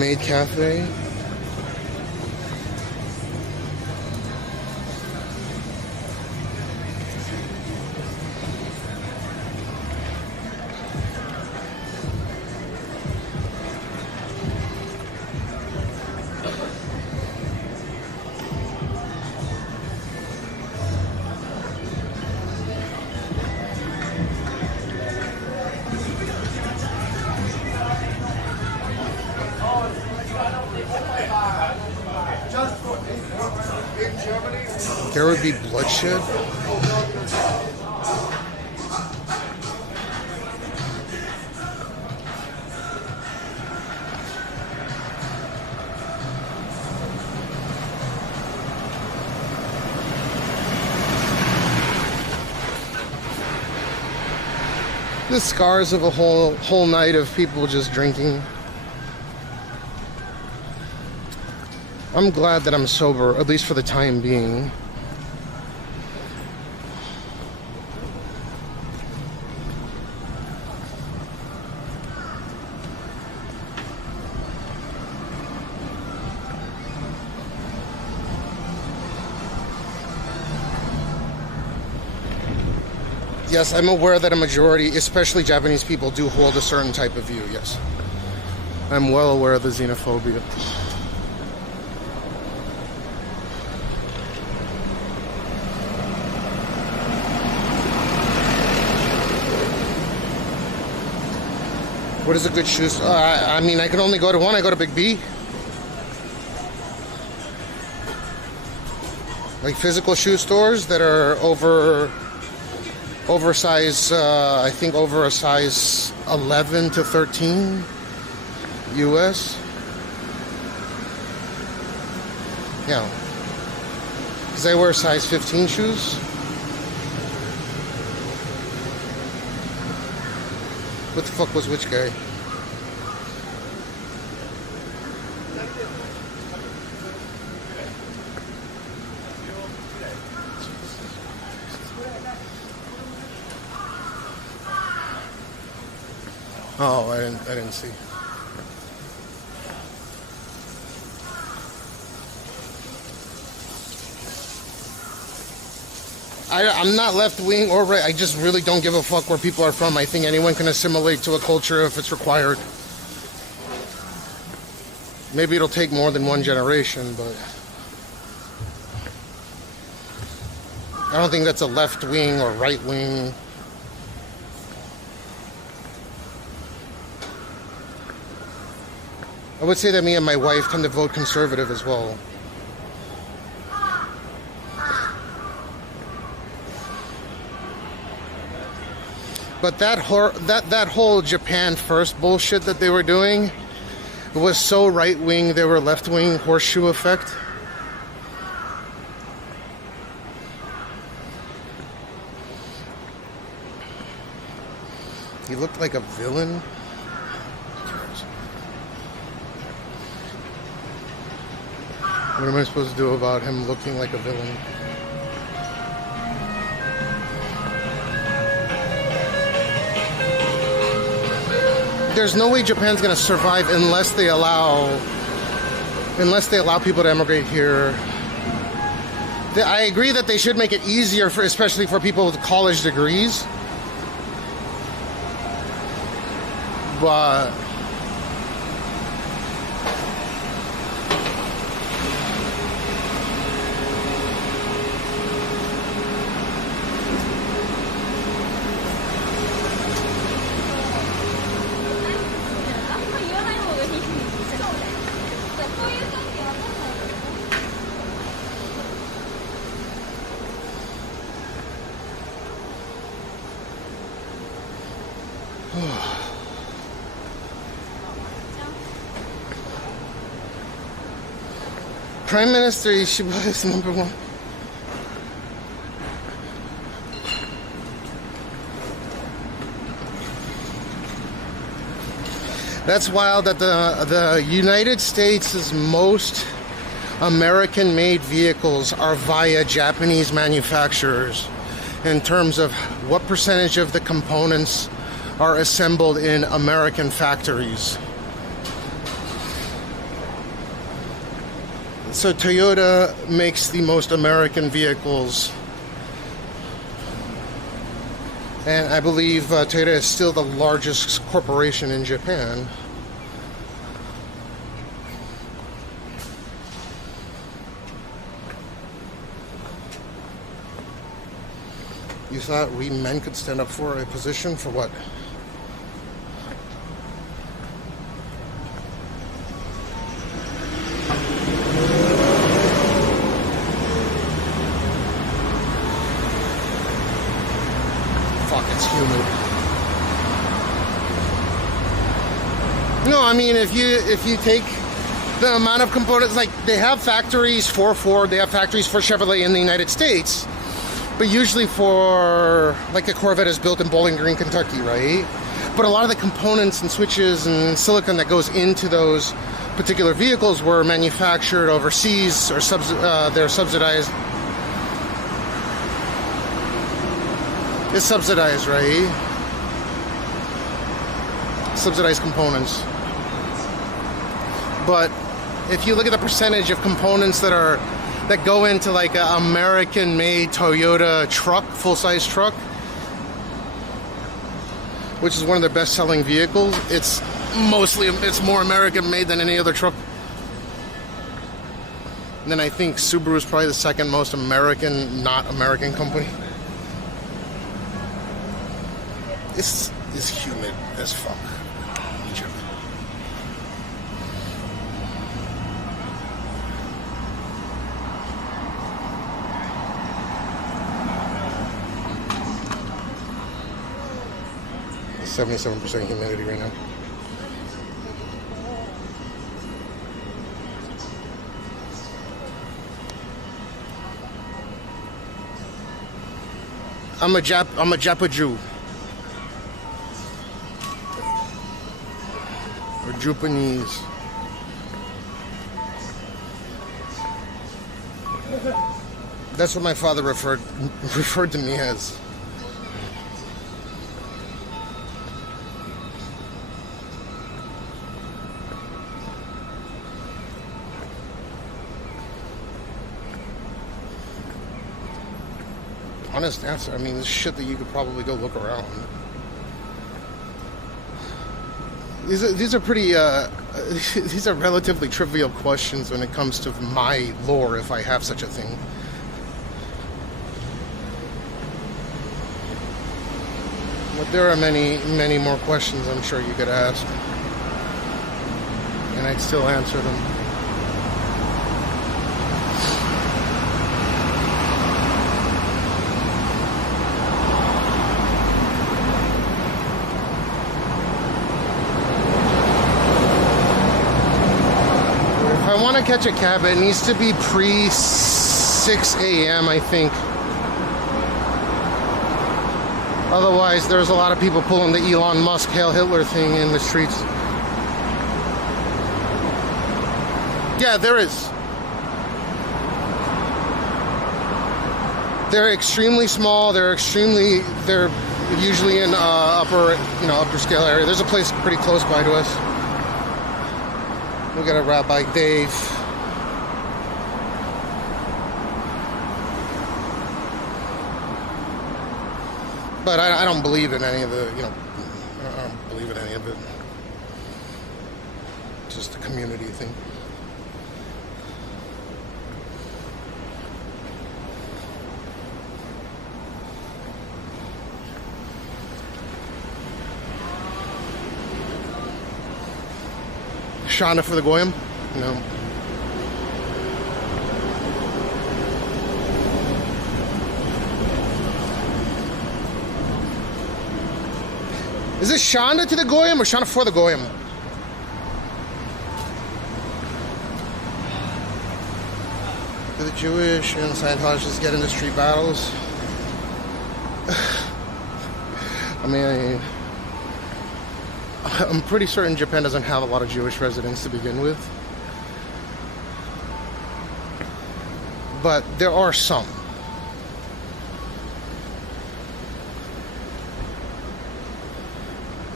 Maid Cafe. There would be bloodshed. The scars of a whole night of people just drinking. I'm glad that I'm sober, at least for the time being. Yes, I'm aware that a majority, especially Japanese people, do hold a certain type of view, yes. I'm well aware of the xenophobia. What is a good shoe store? I mean, I can only go to one. I go to Big B. Like physical shoe stores that are oversized, I think over a size 11 to 13 US. Yeah. Because I wear size 15 shoes. What the fuck was which guy? Oh, I didn't see. I'm not left wing or right. I just really don't give a fuck where people are from. I think anyone can assimilate to a culture if it's required. Maybe it'll take more than one generation, but I don't think that's a left wing or right wing. I would say that me and my wife tend to vote conservative as well. But that whole Japan first bullshit that they were doing was so right-wing, they were left-wing horseshoe effect. He looked like a villain. What am I supposed to do about him looking like a villain? There's no way Japan's gonna survive unless they allow people to emigrate here. I agree that they should make it easier for, especially for people with college degrees. But Prime Minister Ishiba is number one. That's wild that the United States' most American-made vehicles are via Japanese manufacturers in terms of what percentage of the components are assembled in American factories. So Toyota makes the most American vehicles, and I believe Toyota is still the largest corporation in Japan. You thought we men could stand up for a position for what? No, I mean, if you take the amount of components, like they have factories for Ford, they have factories for Chevrolet in the United States, but usually for, like a Corvette is built in Bowling Green, Kentucky, right? But a lot of the components and switches and silicon that goes into those particular vehicles were manufactured overseas, or they're subsidized. It's subsidized, right? Subsidized components. But if you look at the percentage of components that go into like an American-made Toyota truck, full-size truck, which is one of their best-selling vehicles, it's more American-made than any other truck. And then I think Subaru is probably the second most not American company. It's humid as fuck. Egypt. It's 77% humidity right now. I'm a Japa Jew. Or Japanese. That's what my father referred to me as. Honest answer. I mean, this shit that you could probably go look around. These are pretty. These are relatively trivial questions when it comes to my lore, if I have such a thing. But there are many, many more questions I'm sure you could ask, and I'd still answer them. want to catch a cab, it needs to be pre 6 a.m. I think. Otherwise, there's a lot of people pulling the Elon Musk Hail Hitler thing in the streets. Yeah, there is. They're extremely small. They're usually in upper scale area. There's a place pretty close by to us. We got a Rabbi Dave. But I don't believe in any of the, I don't believe in any of it. It's just a community thing. Shonda for the Goyim? No. Is this Shonda to the Goyim or Shonda for the Goyim? Do the Jewish and Scientologists get into street battles? I mean, I'm pretty certain Japan doesn't have a lot of Jewish residents to begin with. But there are some.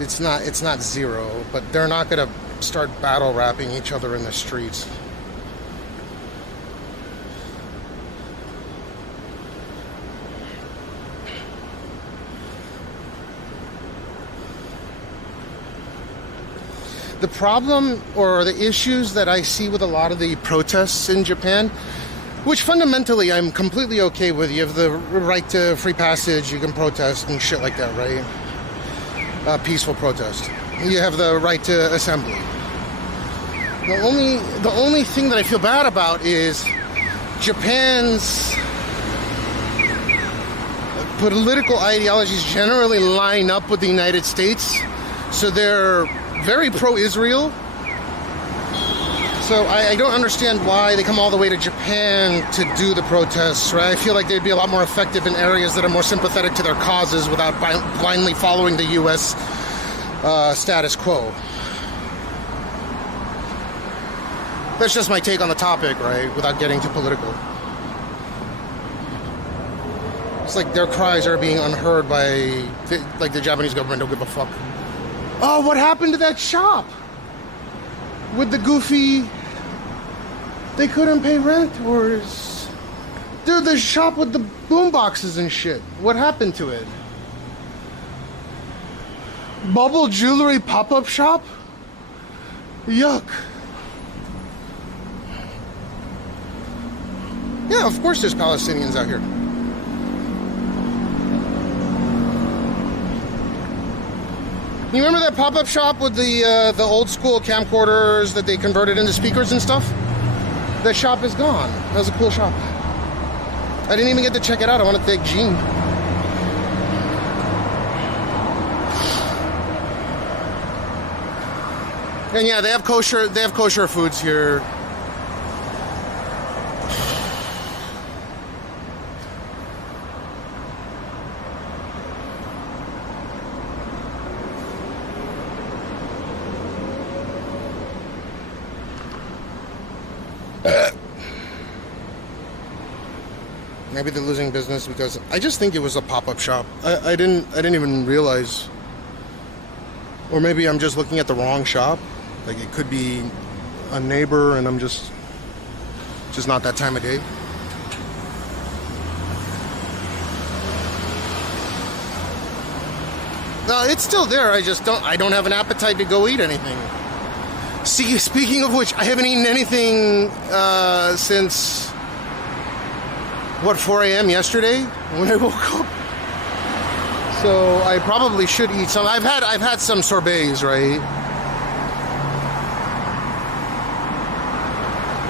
It's not zero, but they're not gonna start battle rapping each other in the streets. The problem or the issues that I see with a lot of the protests in Japan, which fundamentally I'm completely okay with. You have the right to free passage, you can protest and shit like that, right? Peaceful protest. You have the right to assembly. The only thing that I feel bad about is Japan's political ideologies generally line up with the United States, so they're very pro-Israel. So I don't understand why they come all the way to Japan to do the protests, right? I feel like they'd be a lot more effective in areas that are more sympathetic to their causes without blindly following the U.S. Status quo. That's just my take on the topic, right? Without getting too political. It's like their cries are being unheard by, the Japanese government don't give a fuck. Oh, what happened to that shop? With the goofy... They couldn't pay rent, or... Dude, the shop with the boom boxes and shit. What happened to it? Bubble jewelry pop-up shop? Yuck. Yeah, of course there's Palestinians out here. You remember that pop-up shop with the old school camcorders that they converted into speakers and stuff? That shop is gone. That was a cool shop. I didn't even get to check it out. I want to thank Gene. And yeah, they have kosher foods here. Maybe they're losing business because I just think it was a pop-up shop. I didn't even realize, or maybe I'm just looking at the wrong shop. Like it could be a neighbor, and I'm just not that time of day. No, it's still there. I don't have an appetite to go eat anything. See, speaking of which, I haven't eaten anything since. 4 a.m. yesterday when I woke up. So I probably should eat some. I've had some sorbets, right?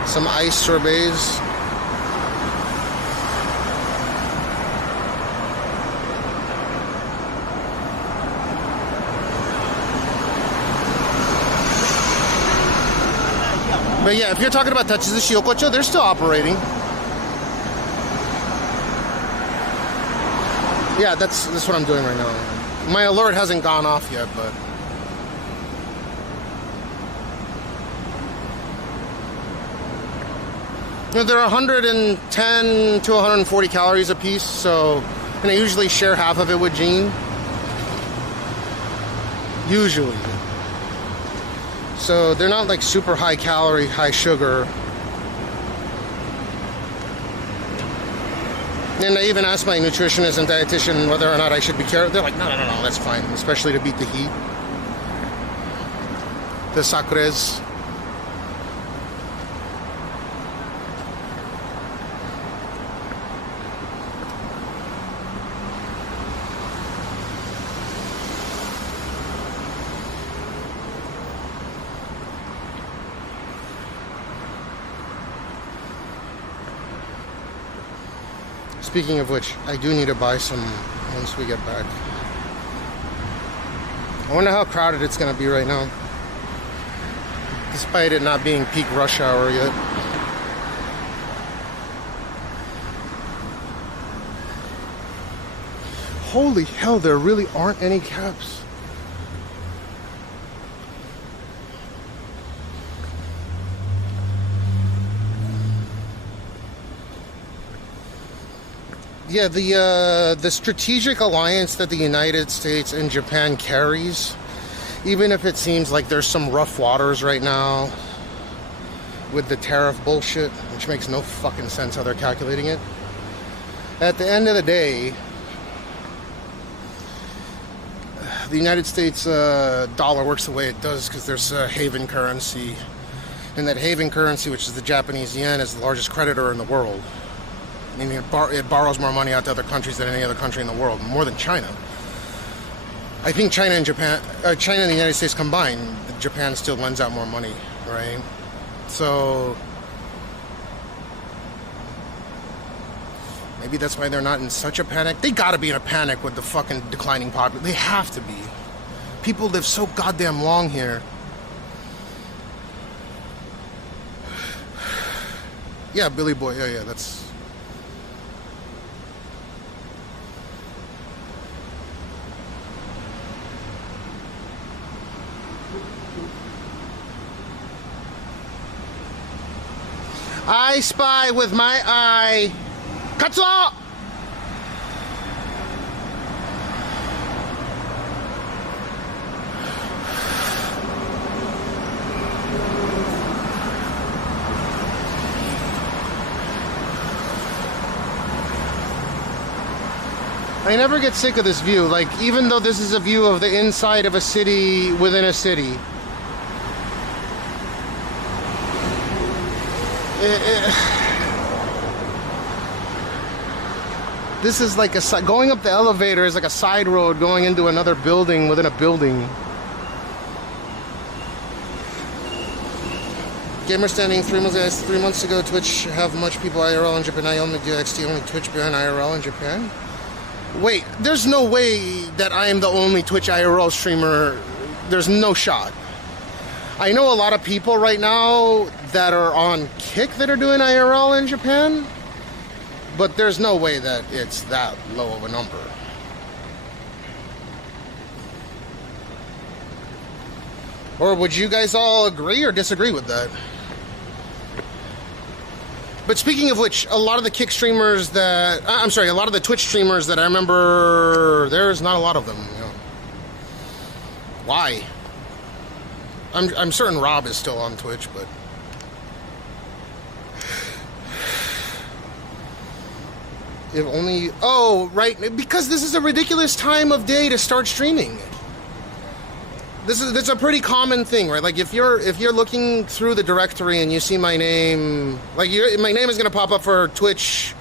Some iced sorbets. But yeah, if you're talking about Tatsushi Yokocho, they're still operating. Yeah, that's what I'm doing right now. My alert hasn't gone off yet, but... You know, they're 110 to 140 calories a piece, so... And I usually share half of it with Jean. Usually. So they're not like super high calorie, high sugar. And I even asked my nutritionist and dietitian whether or not I should be careful. They're like, no, that's fine. Especially to beat the heat. The sacres. Speaking of which, I do need to buy some once we get back. I wonder how crowded it's going to be right now. Despite it not being peak rush hour yet. Holy hell, there really aren't any cabs. Yeah, the strategic alliance that the United States and Japan carries, even if it seems like there's some rough waters right now with the tariff bullshit, which makes no fucking sense how they're calculating it. At the end of the day, the United States dollar works the way it does because there's a haven currency. And that haven currency, which is the Japanese yen, is the largest creditor in the world. I mean, it borrows more money out to other countries than any other country in the world, more than China. I think China and the United States combined, Japan still lends out more money, right? So maybe that's why they're not in such a panic. They gotta be in a panic with the fucking declining population. They have to be. People live so goddamn long here. Yeah, Billy Boy. Yeah, that's... I spy with my eye. Katsuo! I never get sick of this view. Like, even though this is a view of the inside of a city within a city. This is like going up the elevator is like a side road going into another building within a building. Gamer standing 3 months ago. Twitch have much people IRL in Japan. I only do XT, only Twitch behind IRL in Japan. Wait, there's no way that I am the only Twitch IRL streamer. There's no shot. I know a lot of people right now that are on Kick that are doing IRL in Japan, but there's no way that it's that low of a number. Or would you guys all agree or disagree with that? But speaking of which, a lot of the Kick streamers that... I'm sorry, a lot of the Twitch streamers that I remember, there's not a lot of them. You know. Why? I'm certain Rob is still on Twitch, but... If only... Oh, right, because this is a ridiculous time of day to start streaming. That's a pretty common thing, right? Like if you're looking through the directory and you see my name, like my name is gonna pop up for Twitch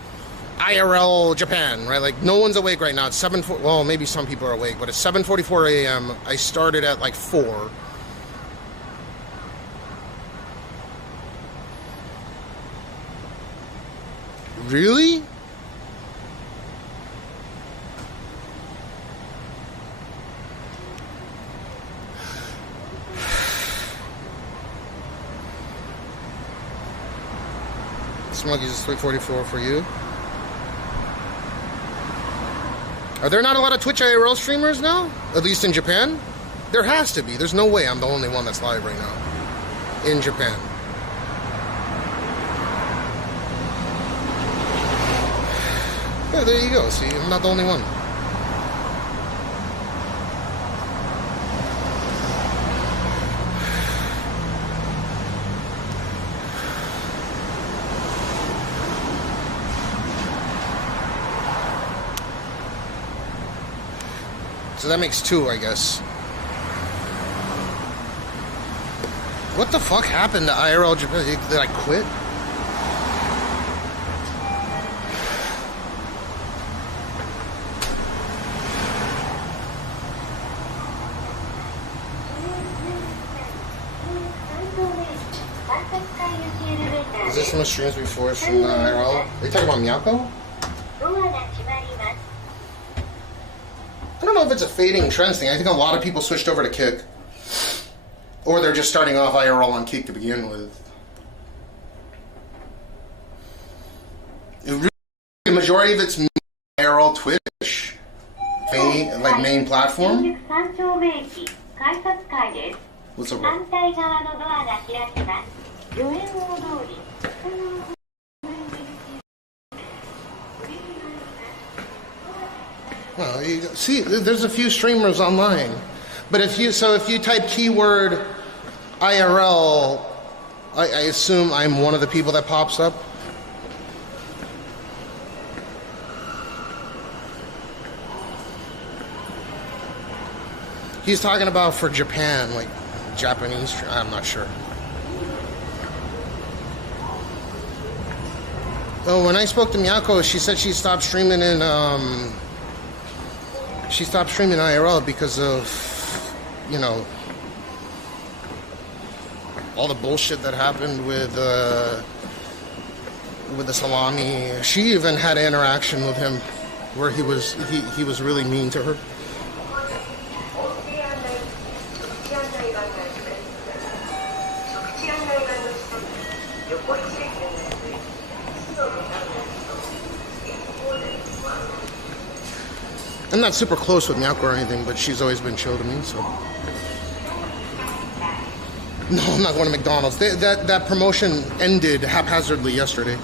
IRL Japan, right? Like no one's awake right now. It's well, maybe some people are awake, but it's 7:44 a.m. I started at like 4. Really? Smuggies is 344 for you. Are there not a lot of Twitch IRL streamers now? At least in Japan? There has to be. There's no way I'm the only one that's live right now. In Japan. Yeah, there you go. See, I'm not the only one. So that makes 2, I guess. What the fuck happened to IRL Japan? Did I quit? Is this from the streams before? It's from the IRL? Are you talking about Miyako? I don't know if it's a fading trends thing. I think a lot of people switched over to Kick. Or they're just starting off IRL on Kick to begin with. The majority of it's IRL Twitch. Main platform. What's up, bro? Well, see, there's a few streamers online, but if you type keyword IRL, I assume I'm one of the people that pops up. He's talking about for Japan, like Japanese. I'm not sure. Oh, when I spoke to Miyako, she said she stopped streaming in. She stopped streaming IRL because of, you know, all the bullshit that happened with the salami. She even had an interaction with him where he was really mean to her. I'm not super close with Miyako or anything, but she's always been chill to me, so. No, I'm not going to McDonald's. That promotion ended haphazardly yesterday.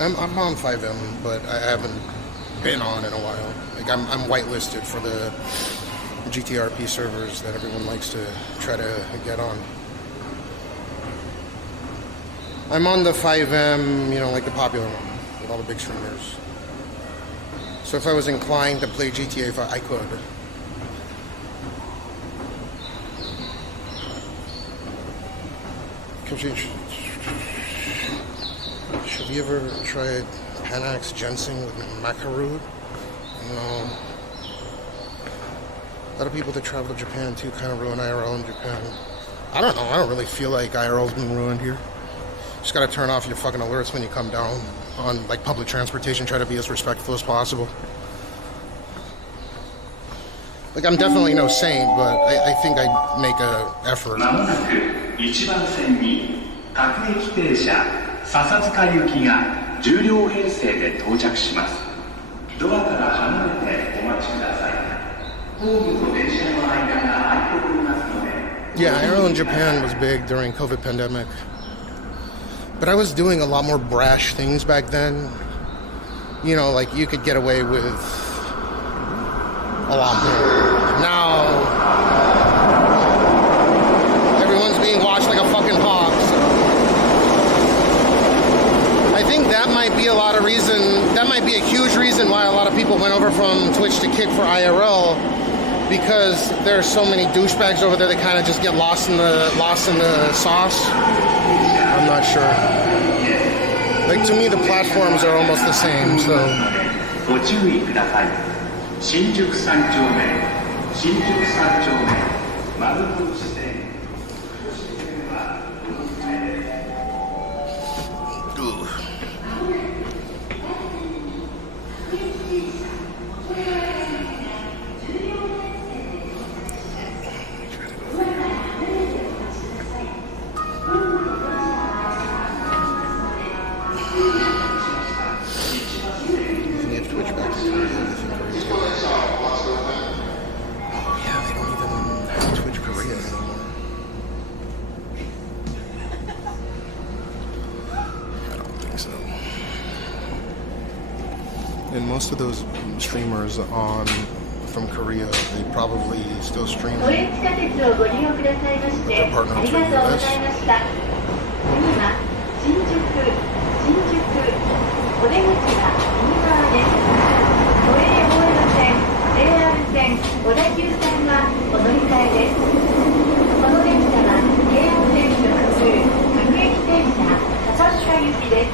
I'm on 5M, but I haven't been on in a while. Like I'm whitelisted for the GTRP servers that everyone likes to try to get on. I'm on the 5M, you know, like the popular one, with all the big streamers. So if I was inclined to play GTA 5, I could. Should we ever try Panax ginseng with Makaru? No. A lot of people that travel to Japan too kind of ruin IRL in Japan. I don't know, I don't really feel like IRL's been ruined here. Just gotta turn off your fucking alerts when you come down on like public transportation. Try to be as respectful as possible. Like I'm definitely no saint, but I think I make an effort. Yeah, IRL in Japan was big during COVID pandemic. But I was doing a lot more brash things back then. You know, like you could get away with a lot more. Now, everyone's being watched like a fucking hawk. So. I think that might be a lot of reason, that might be a huge reason why a lot of people went over from Twitch to Kick for IRL. Because there's so many douchebags over there that kind of just get lost in the sauce. I'm not sure. Like to me, the platforms are almost the same. So. And most of those streamers from Korea, they probably still stream their partners from the US. お出口は右側です。都営大江戸線、JR 線、小田急線はお乗り換えです。この電車は京王線直通各駅停車笹塚行きです。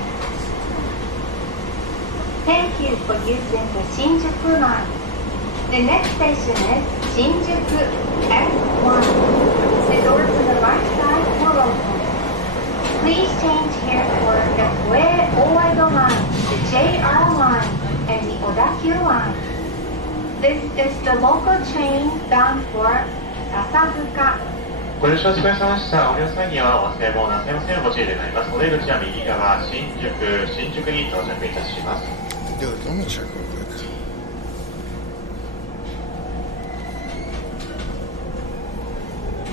Thank you for using the Shinjuku line. The next station is Shinjuku X1. The doors to the right side will open.Please change here for the Toei Oedo line, the JR line, and the Odakyu line. This is the local train bound for Asakusa. ご了承してくださいました。お降りの際にはお忘れ物なさいませんようご注意でございます。お出口は右側、新宿に到着いたします。Dude, let me check real quick.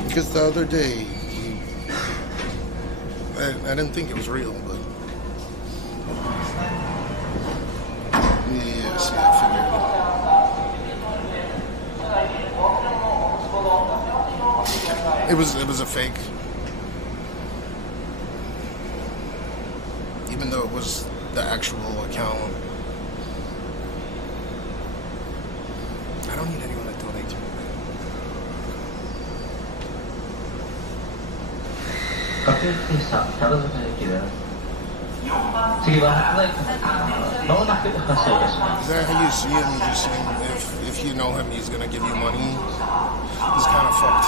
Because the other day, I didn't think it was real, but yes, I figured it was a fake, even though it was the actual account. I don't need anyone to donate to me. 各駅停車、樽塚駅です。次は発売館です。まもなく発車いたします。Is that how you see him? You just saying if you know him, he's gonna give you money. He's kind of fucked.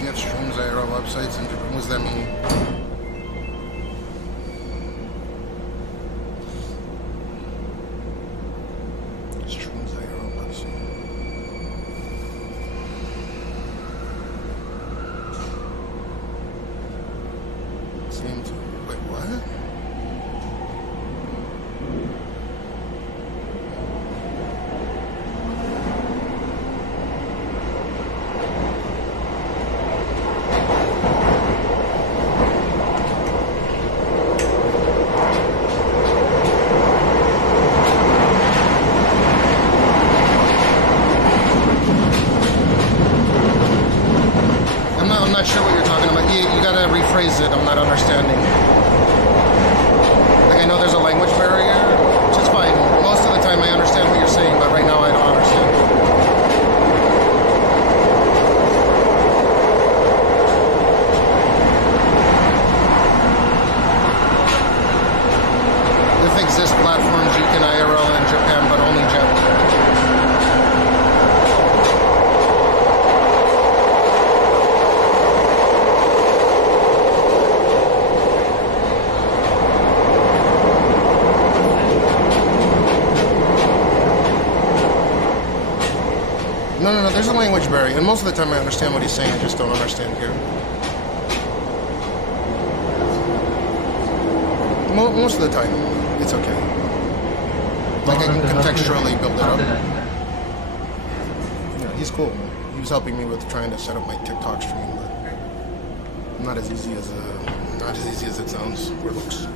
You have streams at our websites, and what does that mean? I'm not sure what you're talking about. You gotta rephrase it. I'm not understanding. Like, I know there's a language barrier, which is fine. Most of the time I understand what you're saying, but right now I don't understand. If exist platforms, you can IRL in Japan, but only Japan. No, there's a language barrier, and most of the time I understand what he's saying, I just don't understand here. Most of the time, it's okay. Like, I can contextually build it up. Yeah, he's cool. He was helping me with trying to set up my TikTok stream, but not as easy as it sounds or looks.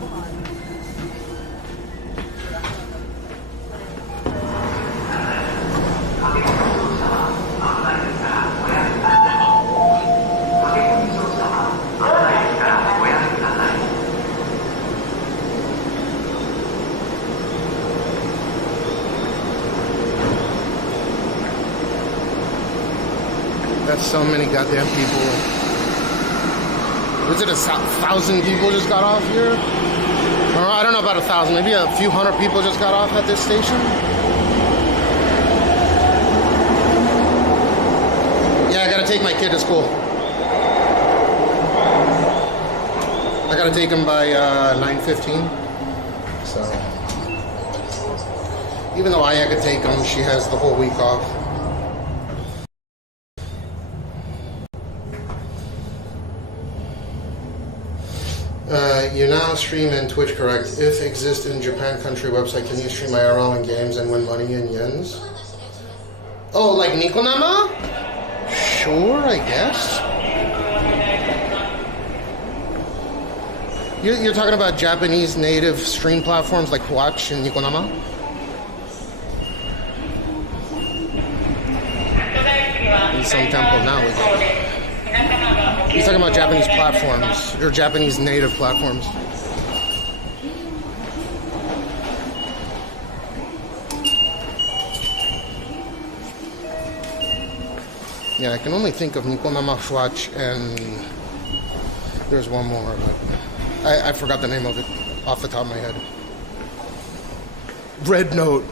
That's so many goddamn people. Was it 1,000 people just got off here? I don't know about 1,000. Maybe a few hundred people just got off at this station. Yeah, I gotta take my kid to school. I gotta take him by 9:15. So even though I could take him, she has the whole week off. You now stream in Twitch, correct? If exist in Japan country website, can you stream IRL in games and win money in yens? Oh, like Nikonama? Sure, I guess. You're talking about Japanese native stream platforms like Watch and Nikonama? In some temple now, we go. He's talking about Japanese platforms, or Japanese native platforms. Yeah, I can only think of Nikonama, Watch, and there's one more, but I forgot the name of it off the top of my head. Red Note.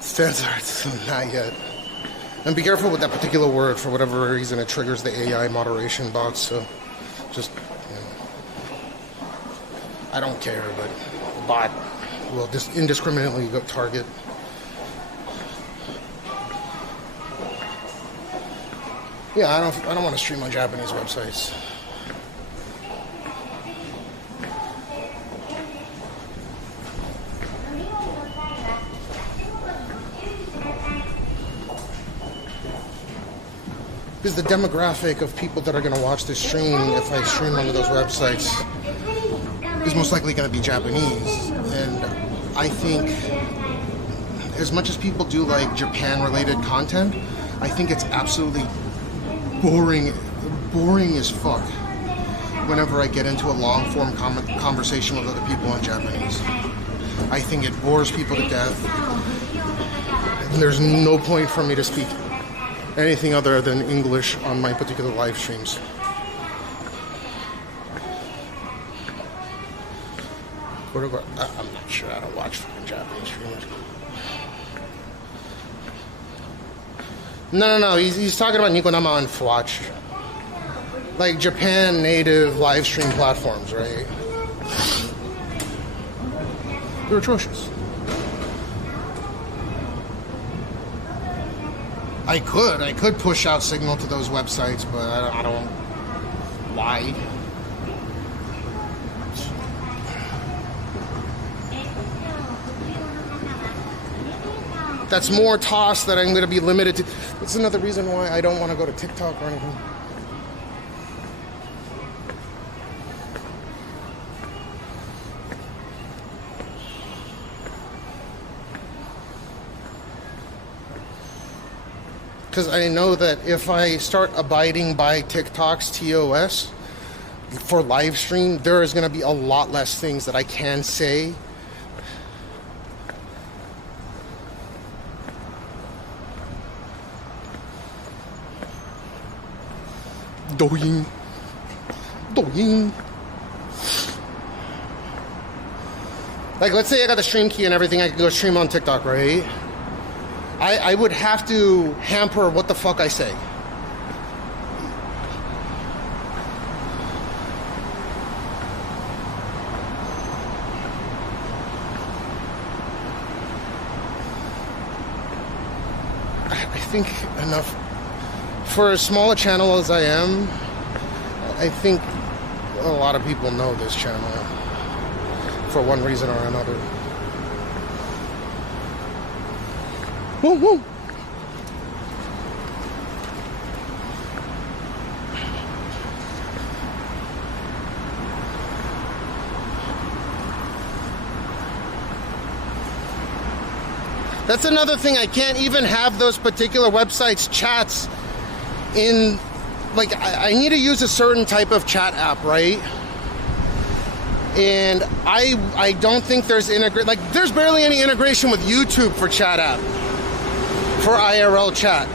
Stands not yet. And be careful with that particular word. For whatever reason, it triggers the AI moderation bots. So just, I don't care, but the bot will just indiscriminately go target. Yeah, I don't want to stream on Japanese websites. Because the demographic of people that are going to watch this stream, if I stream onto those websites, is most likely going to be Japanese. And I think, as much as people do like Japan-related content, I think it's absolutely boring as fuck whenever I get into a long-form conversation with other people in Japanese. I think it bores people to death. And there's no point for me to speak anything other than English on my particular live streams. I'm not sure. I don't watch fucking Japanese streamers. No. He's talking about Nikonama and Fwatch. Like Japan native live stream platforms, right? They're atrocious. I could push out signal to those websites, but I don't. Why? That's more toss that I'm going to be limited to. That's another reason why I don't want to go to TikTok or anything. Because I know that if I start abiding by TikTok's TOS for live stream, there is going to be a lot less things that I can say. Douyin. Like, let's say I got the stream key and everything, I can go stream on TikTok, right? I would have to hamper what the fuck I say. I think enough. For as small a channel as I am, I think a lot of people know this channel for one reason or another. Woo woo! That's another thing. I can't even have those particular websites chats in, like, I need to use a certain type of chat app, right? And I don't think there's there's barely any integration with YouTube for chat app, for IRL chat.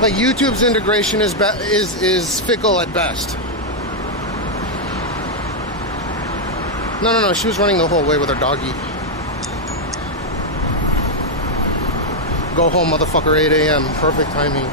Like, YouTube's integration is fickle at best. No, she was running the whole way with her doggy. Go home, motherfucker, 8 a.m. Perfect timing.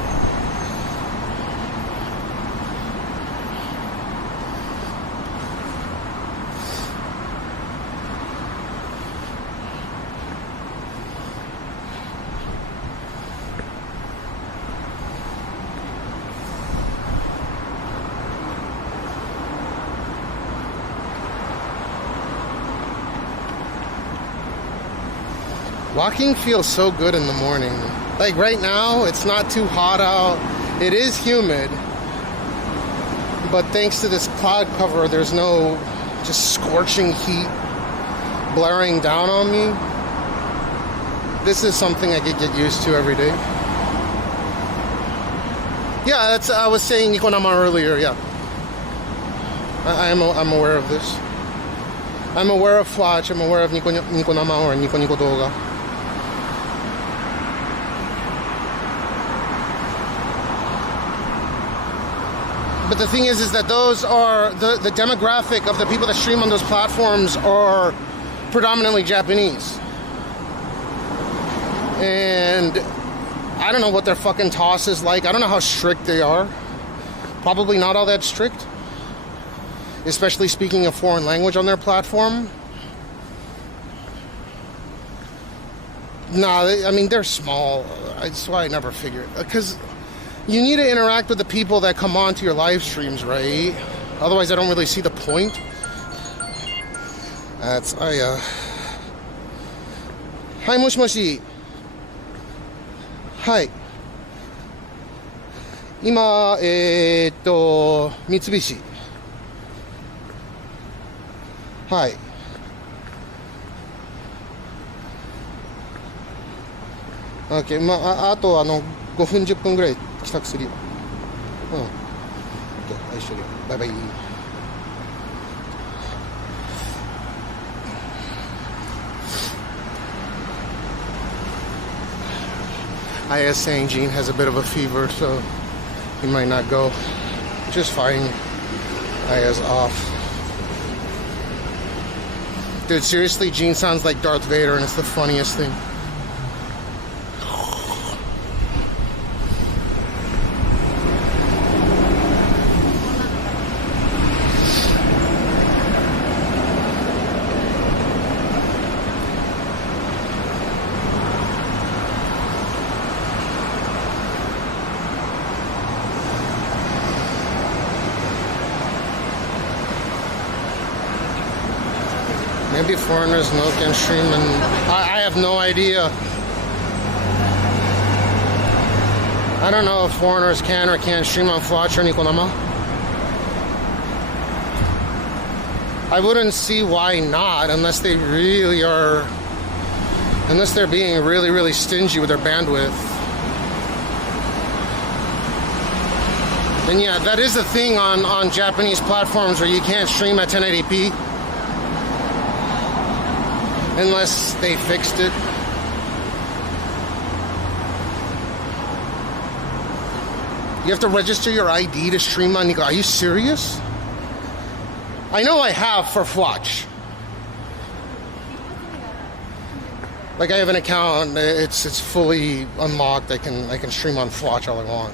Walking feels so good in the morning. Like right now, it's not too hot out. It is humid. But thanks to this cloud cover, there's no just scorching heat blaring down on me. This is something I could get used to every day. Yeah, that's I was saying Nikonama earlier, yeah. I'm aware of this. I'm aware of Flash, I'm aware of Nikonama or Nico Nico Doga. But the thing is that those are the demographic of the people that stream on those platforms are predominantly Japanese. And I don't know what their fucking toss is like. I don't know how strict they are. Probably not all that strict. Especially speaking a foreign language on their platform. Nah, I mean, they're small. That's why I never figured. Because you need to interact with the people that come on to your live streams, right? Otherwise, I don't really see the point. Hi, moshi moshi. Hi. 今、三菱。はい。OK、あと5分10分ぐらい帰宅するよ。OK、一緒に。バイバイ。Aya's saying Gene has a bit of a fever, so he might not go. Just fine. Aya's off. Dude, seriously, Gene sounds like Darth Vader, and it's the funniest thing. Maybe foreigners know can stream, and I have no idea. I don't know if foreigners can or can't stream on Flash or Nikonama. I wouldn't see why not, unless they really are, unless they're being really, really stingy with their bandwidth. And yeah, that is a thing on Japanese platforms where you can't stream at 1080p. Unless they fixed it. You have to register your ID to stream on Nico. Are you serious? I know I have for Fwatch. Like I have an account, it's fully unlocked. I can stream on Fwatch all I want.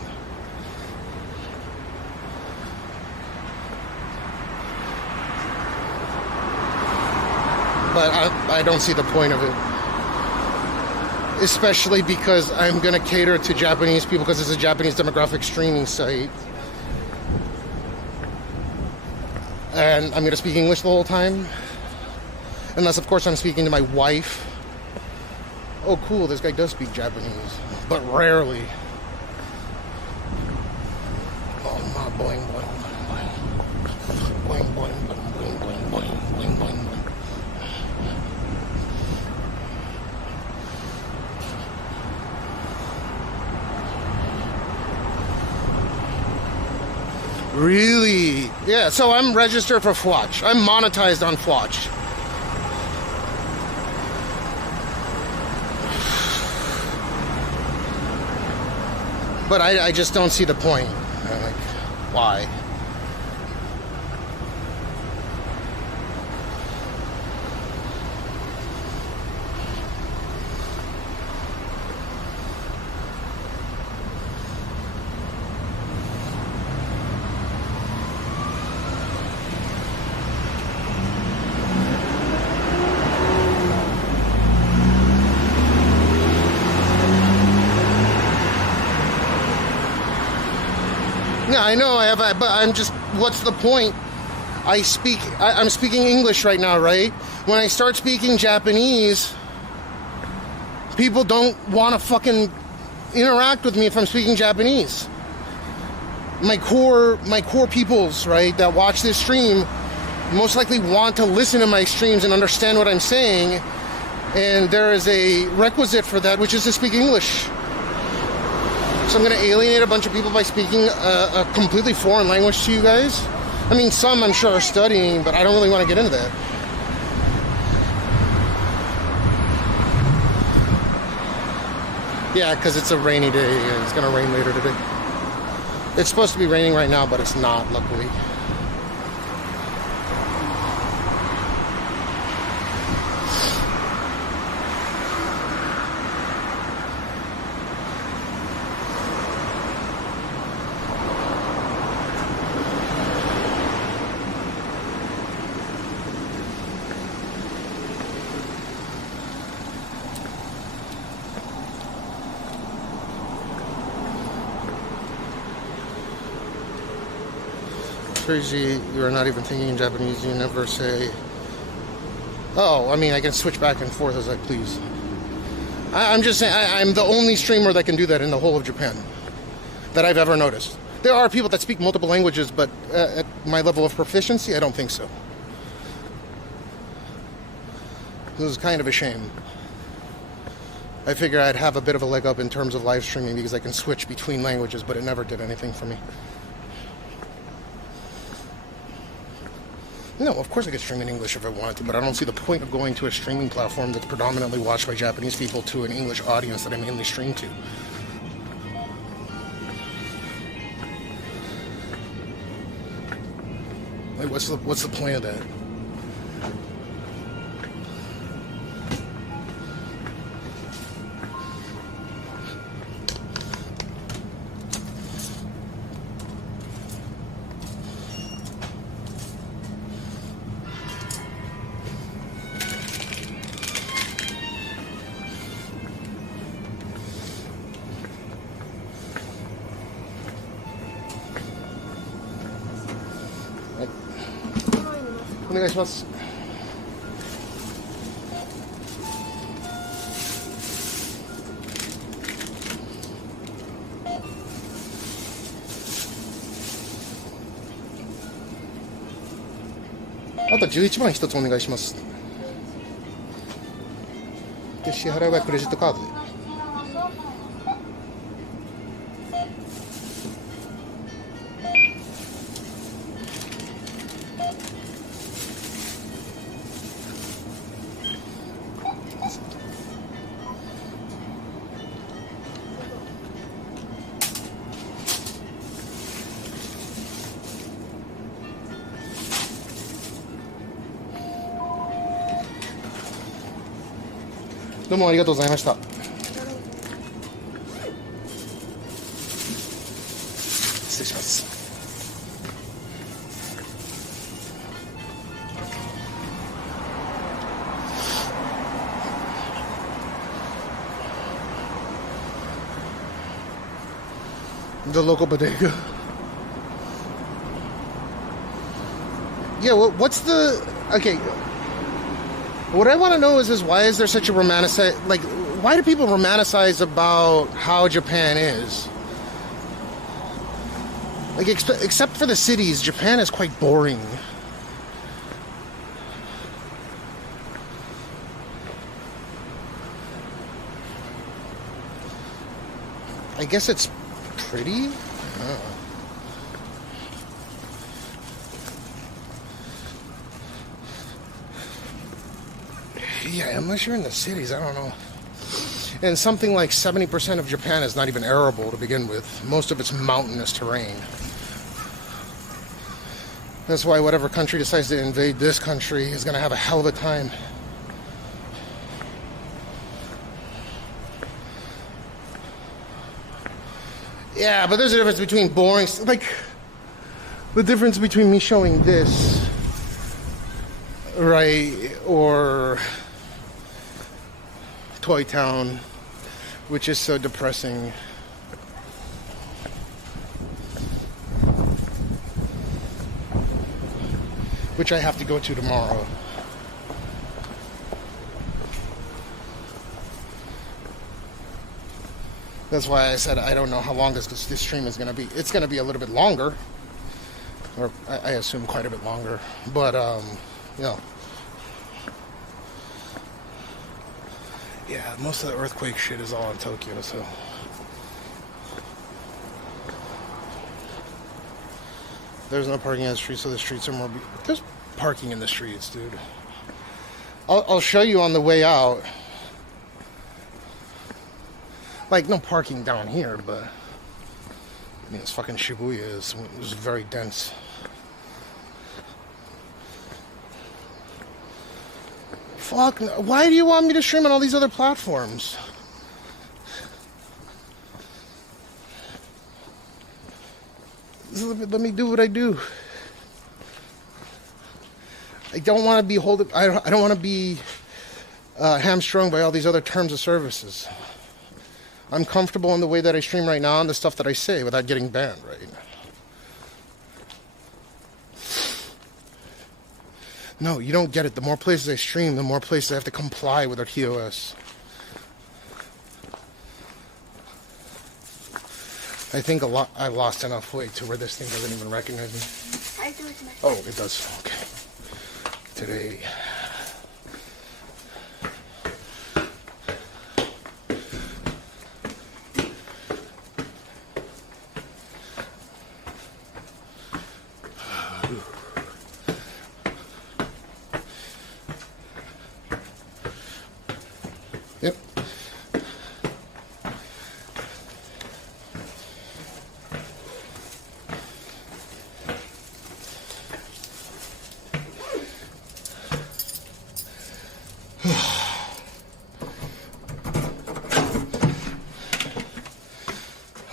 But I don't see the point of it. Especially because I'm going to cater to Japanese people because it's a Japanese demographic streaming site. And I'm going to speak English the whole time. Unless, of course, I'm speaking to my wife. Oh, cool, this guy does speak Japanese. But rarely. Oh, my boing, boing, boing, boing, boing, boing, boing, boing, boing, boing, boing. Really? Yeah, so I'm registered for Fwatch. I'm monetized on Fwatch. But I just don't see the point. Like, why? Yeah, I know I have, but I'm just, what's the point? I'm speaking English right now, right? When I start speaking Japanese, people don't want to fucking interact with me if I'm speaking Japanese. My core peoples, right, that watch this stream most likely want to listen to my streams and understand what I'm saying, and there is a requisite for that, which is to speak English. So I'm going to alienate a bunch of people by speaking a completely foreign language to you guys. I mean, some I'm sure are studying, but I don't really want to get into that. Yeah, because it's a rainy day. It's going to rain later today. It's supposed to be raining right now, but it's not, luckily. Crazy, you are not even thinking in Japanese. You never say, oh, I mean, I can switch back and forth as I please. I'm just saying, I'm the only streamer that can do that in the whole of Japan that I've ever noticed. There are people that speak multiple languages, but at my level of proficiency, I don't think so. This is kind of a shame. I figured I'd have a bit of a leg up in terms of live streaming because I can switch between languages, but it never did anything for me. No, of course I could stream in English if I wanted to, but I don't see the point of going to a streaming platform that's predominantly watched by Japanese people to an English audience that I mainly stream to. Like, what's the point of that?あと11番一つお願いします。で、支払いはクレジットカードで。どうもありがとうございました。失礼します。The local bodega. Yeah, what's the... Okay. What I want to know is why is there such a like, why do people romanticize about how Japan is? Like, except for the cities, Japan is quite boring. I guess it's pretty? Oh. Yeah, unless you're in the cities, I don't know. And something like 70% of Japan is not even arable to begin with. Most of it's mountainous terrain. That's why whatever country decides to invade this country is going to have a hell of a time. Yeah, but there's a difference between boring... Like, the difference between me showing this, right, or... Toy Town, which is so depressing. Which I have to go to tomorrow. That's why I said I don't know how long this stream is going to be. It's going to be a little bit longer, or I assume quite a bit longer. But you know, yeah, most of the earthquake shit is all in Tokyo, so. There's no parking in the streets, so the streets are more. There's parking in the streets, dude. I'll show you on the way out. Like, no parking down here, but I mean, it's fucking Shibuya. It's very dense. Fuck, why do you want me to stream on all these other platforms? Let me do what I do. I don't want to be I don't want to be hamstrung by all these other terms of services. I'm comfortable in the way that I stream right now and the stuff that I say without getting banned, right? No, you don't get it. The more places I stream, the more places I have to comply with our TOS. I think I lost enough weight to where this thing doesn't even recognize me. Oh, it does. Okay. Today. Yep.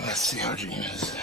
Let's see how Gene is.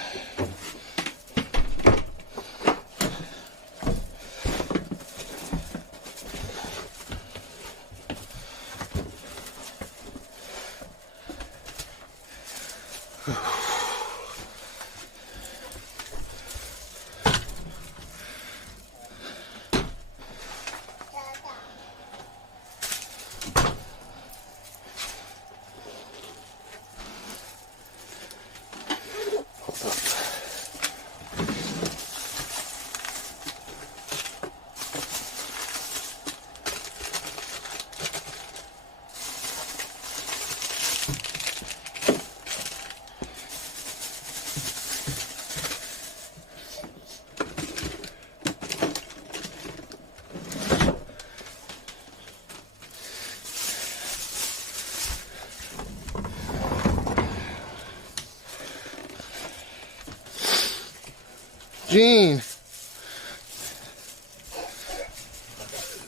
Gene.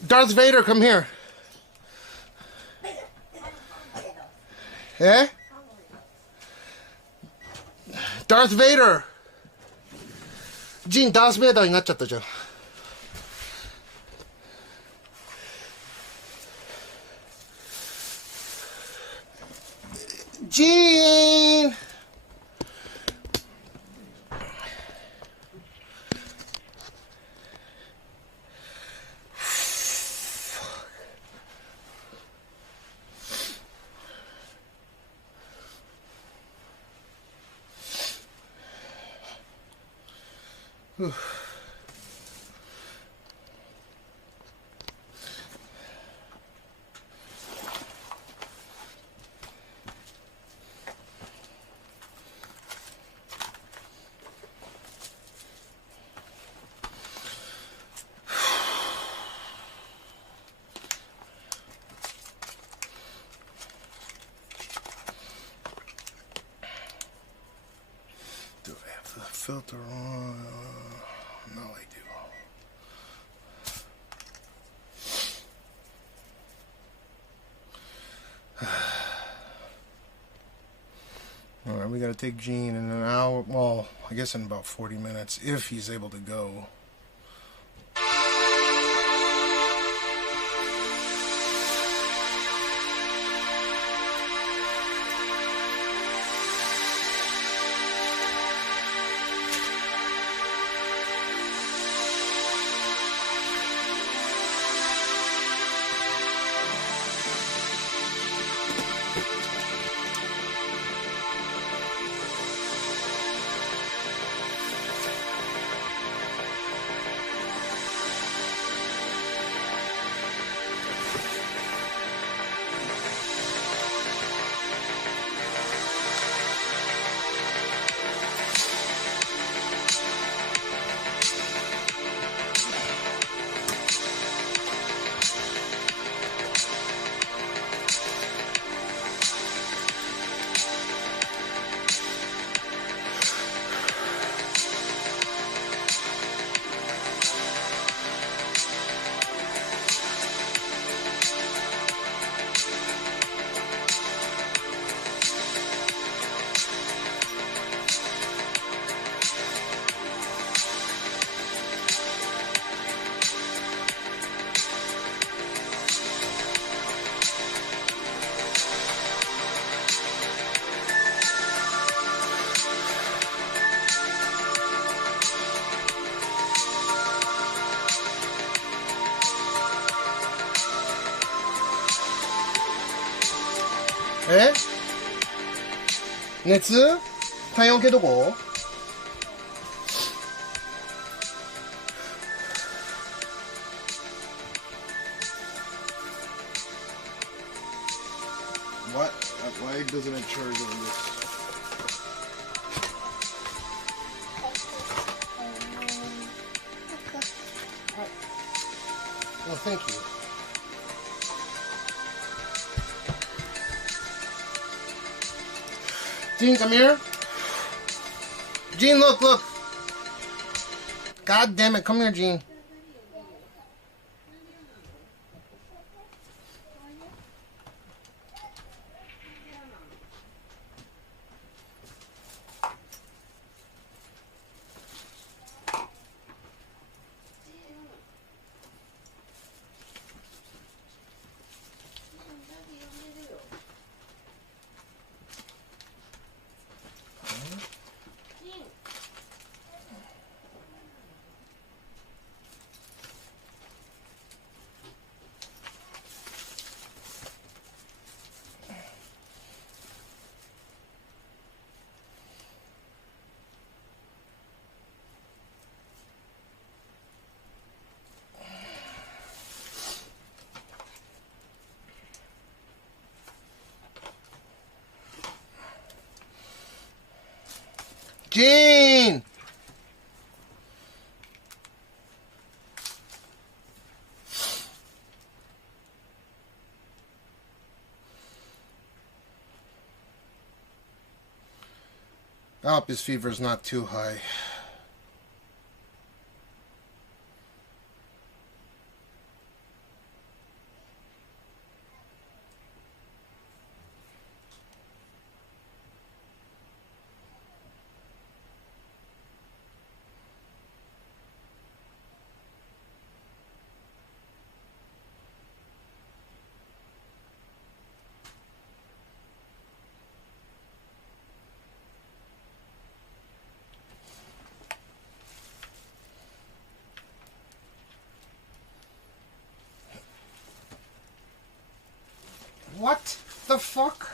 Darth Vader, come here. Eh? Darth Vader. Gene, Darth Vader になっちゃったじゃん。Gene! Whew. Do I have the filter on? No, I do. All right, we got to take Gene in an hour. Well, I guess in about 40 minutes, if he's able to go. え？熱？体温計どこ？What? Why doesn't it charge on this? Oh, thank you. Gene, come here. Gene, look, look. God damn it, come here, Gene. Gene! I hope his fever's not too high. What the fuck?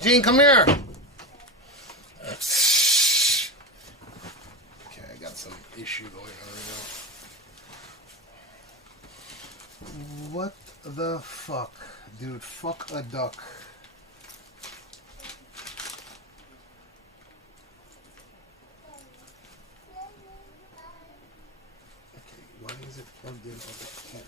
Gene, come here. Okay, I got some issue going on right now. What the fuck? Dude, fuck a duck. Okay, why is it plugged in over here?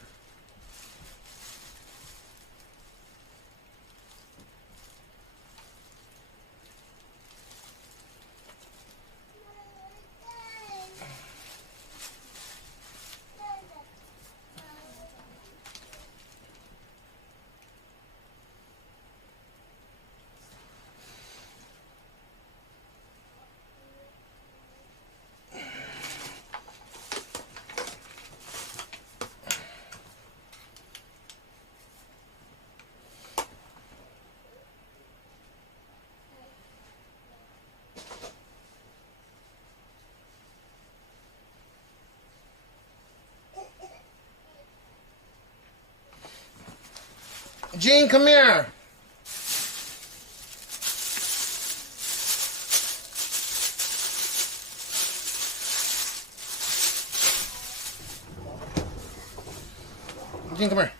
Gene, come here. Gene, come here.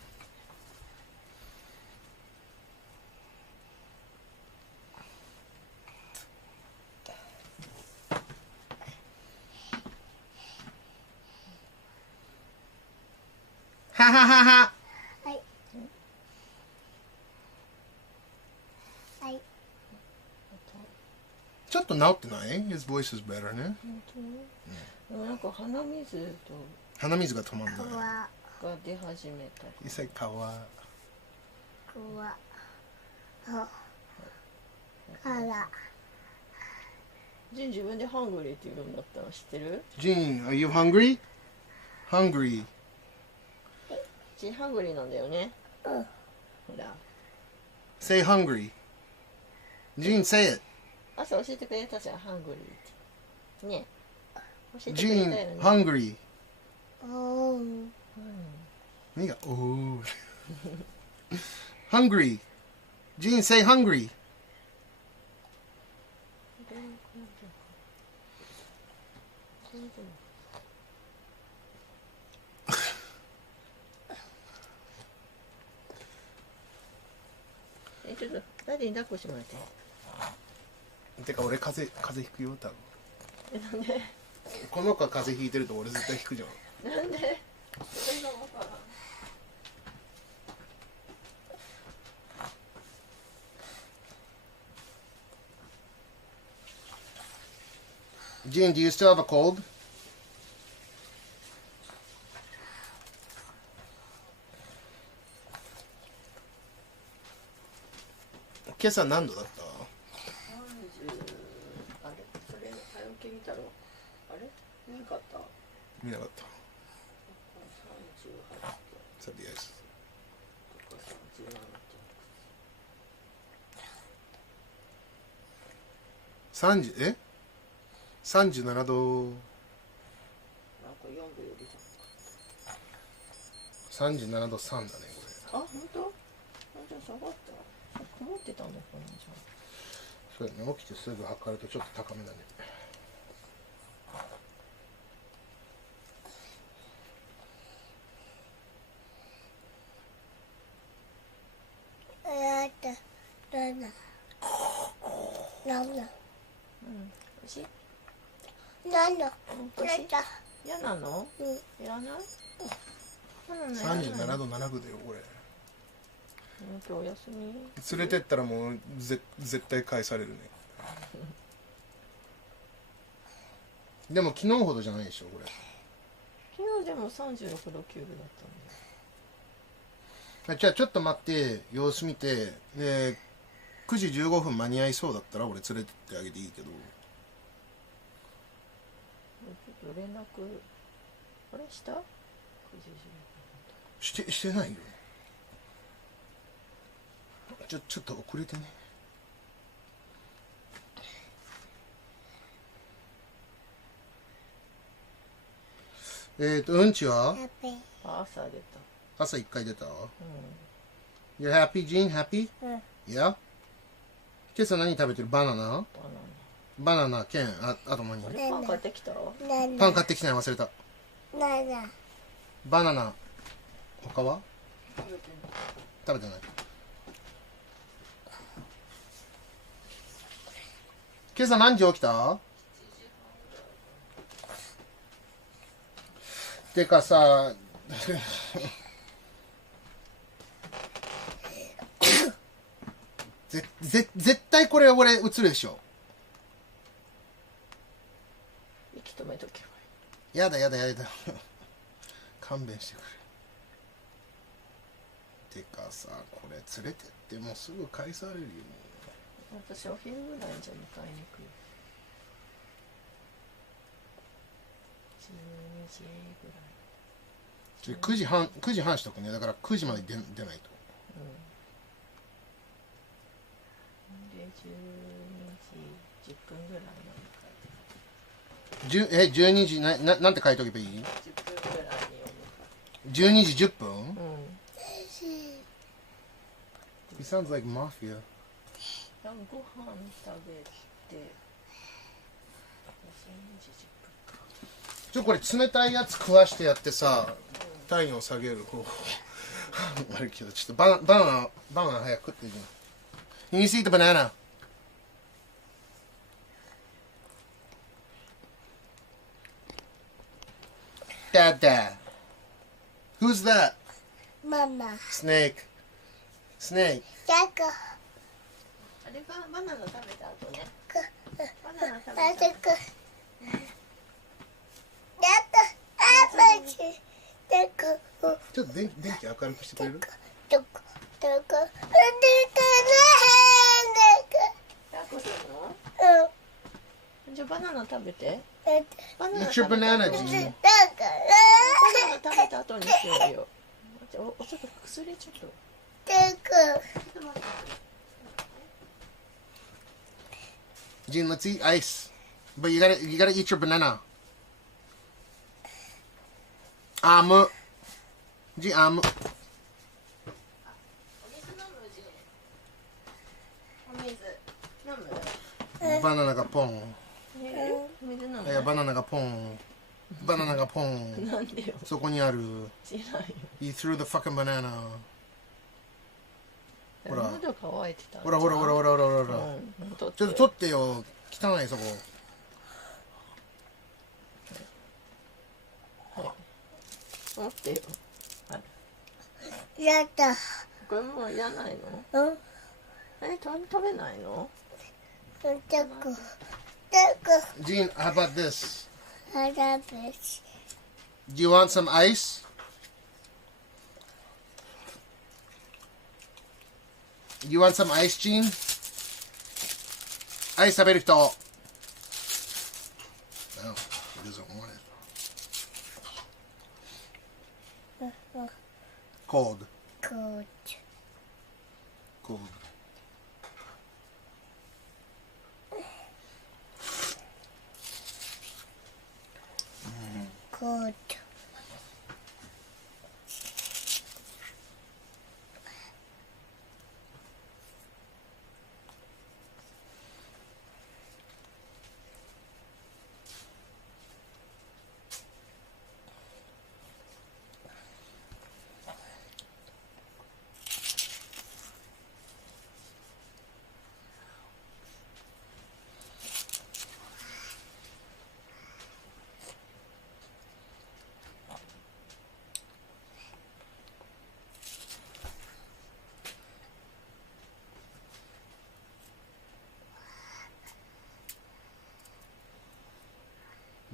Ha ha ha ha. ちょっと治ってない？ His voice is better ね。本当に？なんか鼻水と鼻水が止まんない。が出始めた。He said かわ。ジン自分でハングリーって言うようになったの知ってる？ジン、are you hungry? Hungry. ジンハングリーなんだよね。ほら。Say hungry. ジン、say it. 朝教えてくれたじゃん、ハングリーって。ね。教えてくジン、れたよね。hungry. 何がおーhungry. ジン、say hungry. ちょっとダディに抱っこしてもらって。てか俺風邪ひくよ多分。なんで？この子が風邪ひいてると俺絶対ひくじゃん。なんで？そんなもんかな。Gene, do you still have a cold? 今朝何度だった？あれそれ体温計見たろ？あれ見なかった？見なかった。38とりあえず。30 37度。なんか4度より37度3だねこれ。あ、本当？あ、じゃあ下がった。曇ってたんだこれじゃあ。そうだね、起きてすぐ測るとちょっと高めだね。おいしい？なんだ？おいしい？嫌なの？いらない？37度7分だよこれ。今日お休み？連れてったらもう絶対返されるね。でも昨日ほどじゃないでしょこれ。昨日でも36度9分だったんだよ。じゃあちょっと待って様子見て、で9時15分間に合いそうだったら俺連れてってあげていいけど。ちょっと連絡あれした？9時15分。してないよ。ちょっと遅れてね。うんちは？朝出た。朝1回出た？You're happy, Gene? Happy? Yeah? 今朝何食べてる？バナナ？バナナ兼あと何？パン買ってきた？パン買ってきたの忘れた。バナナ。他は？食べてない。今朝何時起きた？てかさ絶対これ俺映るでしょ。息止めとけばいい。やだ勘弁してくれ。てかさこれ連れてってもうすぐ返されるよ。私お昼ぐらいじゃ迎えに行くよ。12時ぐらい。9時半しとくね。だから9時まで出ないと。で12時10分ぐらいの12時なんて書いとけばいい？ 10分ぐらいに12時10分？He sounds like mafia. ご飯食べてこれ冷たいやつ食わしてやってさ、体温下げる方法あるけど、ちょっとバナナ早く食っていいじゃん。You see the banana? Dad. Who's that? Mama. Snake. ジャコ。あれバナナ食べた後ね。バちょっと電気明るくしてくれる？じゃあバナナ食べて。バナナ Eat 食 your べた banana, 後 Gene. バナナ食べた後にしようよ。ちょっと薬ちょっと。Gene, let's eat ice. But you gotta eat your banana. Gene, バナナがポン。いや、バナナがポン。バナナがポン。なんでよ。そこにある。知らんよ。He threw the fucking banana. ほら。喉乾いてた。ほら。ちょっと取ってよ。汚いそこ。持ってよ。やだ。これもういらないの？食べないの？Gene, how about this? I love it. Do you want some ice? You want some ice, Gene? アイス食べる人。No, he doesn't want it. Cold. Cold. Cold.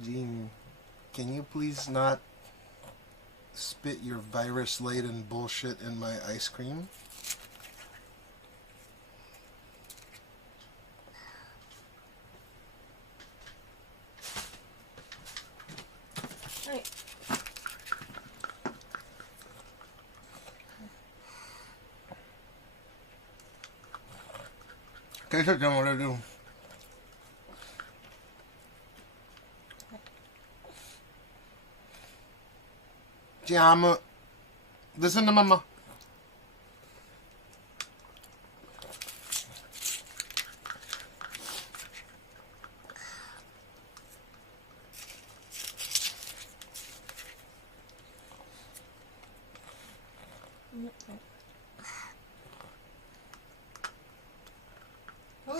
Gene, can you please not spit your virus-laden bullshit in my ice cream? Hi. Okay, so then what do I do? Jam. Listen to Mama.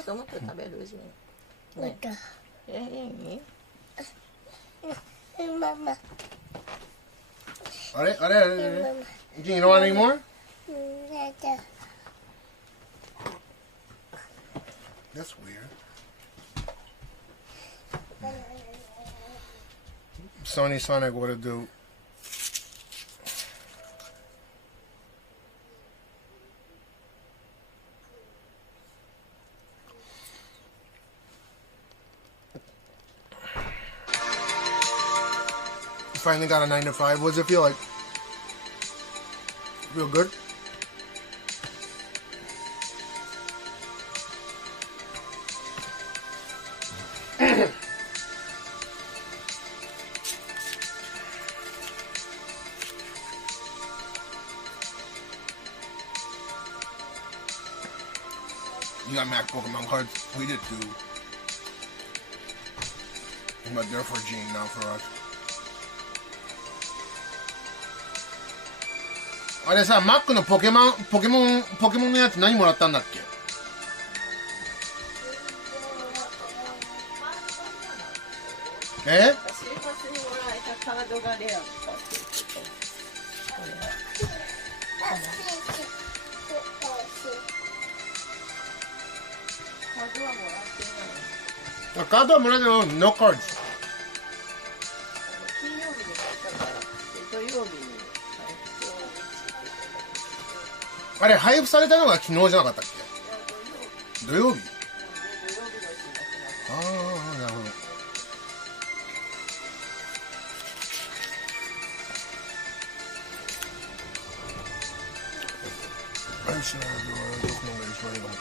もっと食べるじゃん。ね。いい？ママ。Are Gene, you don't want any more? That's weird. Sony Sonic, what it do? Finally got a 9 to 5. What does it feel like? Feel good? You got Mac Pokemon cards? We did too. But they're for Gene, not for us. あれさ、マックのポケモンのやつ何もらったんだっけ？え？週末にもらえたカードがレアだったって言ってた。カードはもらってない。カードはもらうけど、no cards。金曜日に買ったから、で土曜日にあれ、配布されたのが昨日じゃなかったっけ？土曜日？ああ、なるほど。あれしないのどこのが一番いいかも。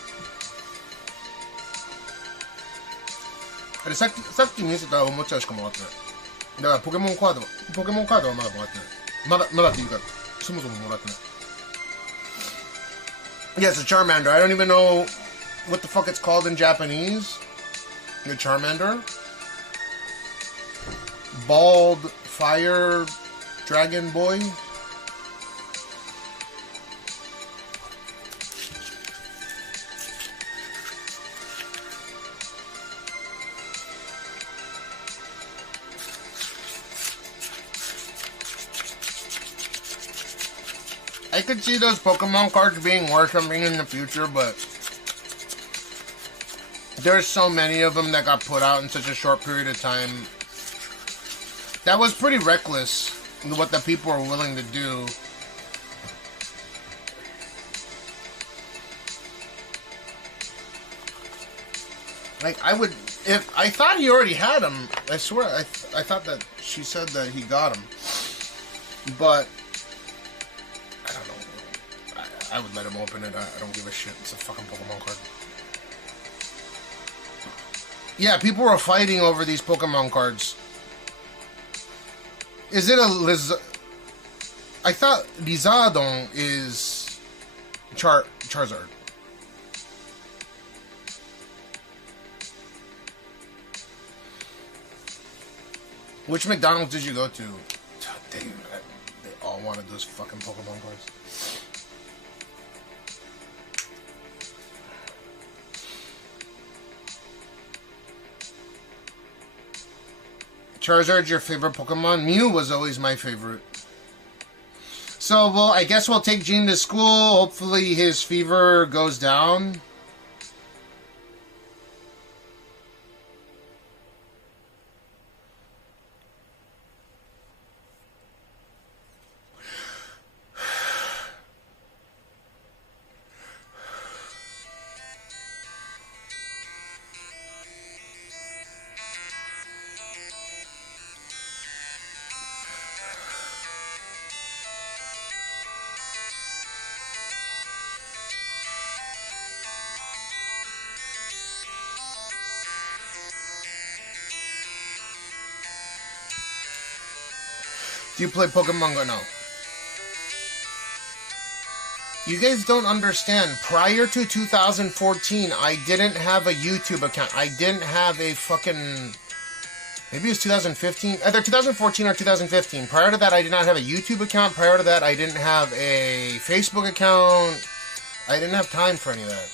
あれ、さっき見せたおもちゃしかもらってない。だからポケモンカードはまだもらってない。まだっていうか、そもそももらってない。Yeah, it's a Charmander. I don't even know what the fuck it's called in Japanese. The Charmander. Bald Fire Dragon Boy. I could see those Pokemon cards being worth something in the future, but there's so many of them that got put out in such a short period of time. That was pretty reckless, what the people are willing to do. Like, I would, if, I thought he already had them. I swear, I thought that she said that he got them. But I don't know. I would let him open it. I don't give a shit. It's a fucking Pokemon card. Yeah, people were fighting over these Pokemon cards. Is it a I thought Lizardon is Charizard. Which McDonald's did you go to? They all wanted those fucking Pokemon cards. Charizard's your favorite Pokemon? Mew was always my favorite. So, well, I guess we'll take Gene to school. Hopefully his fever goes down. Do you play Pokemon Go? No. You guys don't understand. Prior to 2014, I didn't have a YouTube account. I didn't have a fucking... Maybe it was 2015. Either 2014 or 2015. Prior to that, I did not have a YouTube account. Prior to that, I didn't have a Facebook account. I didn't have time for any of that.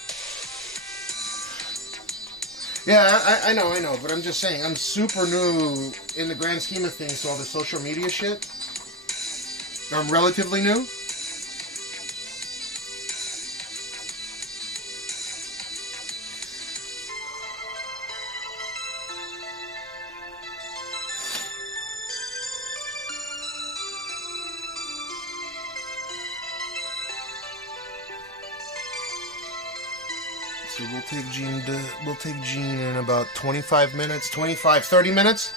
Yeah, I know, but I'm just saying, I'm super new in the grand scheme of things to all the social media shit. I'm relatively new. So we'll take Gene in about 25 minutes, 30 minutes.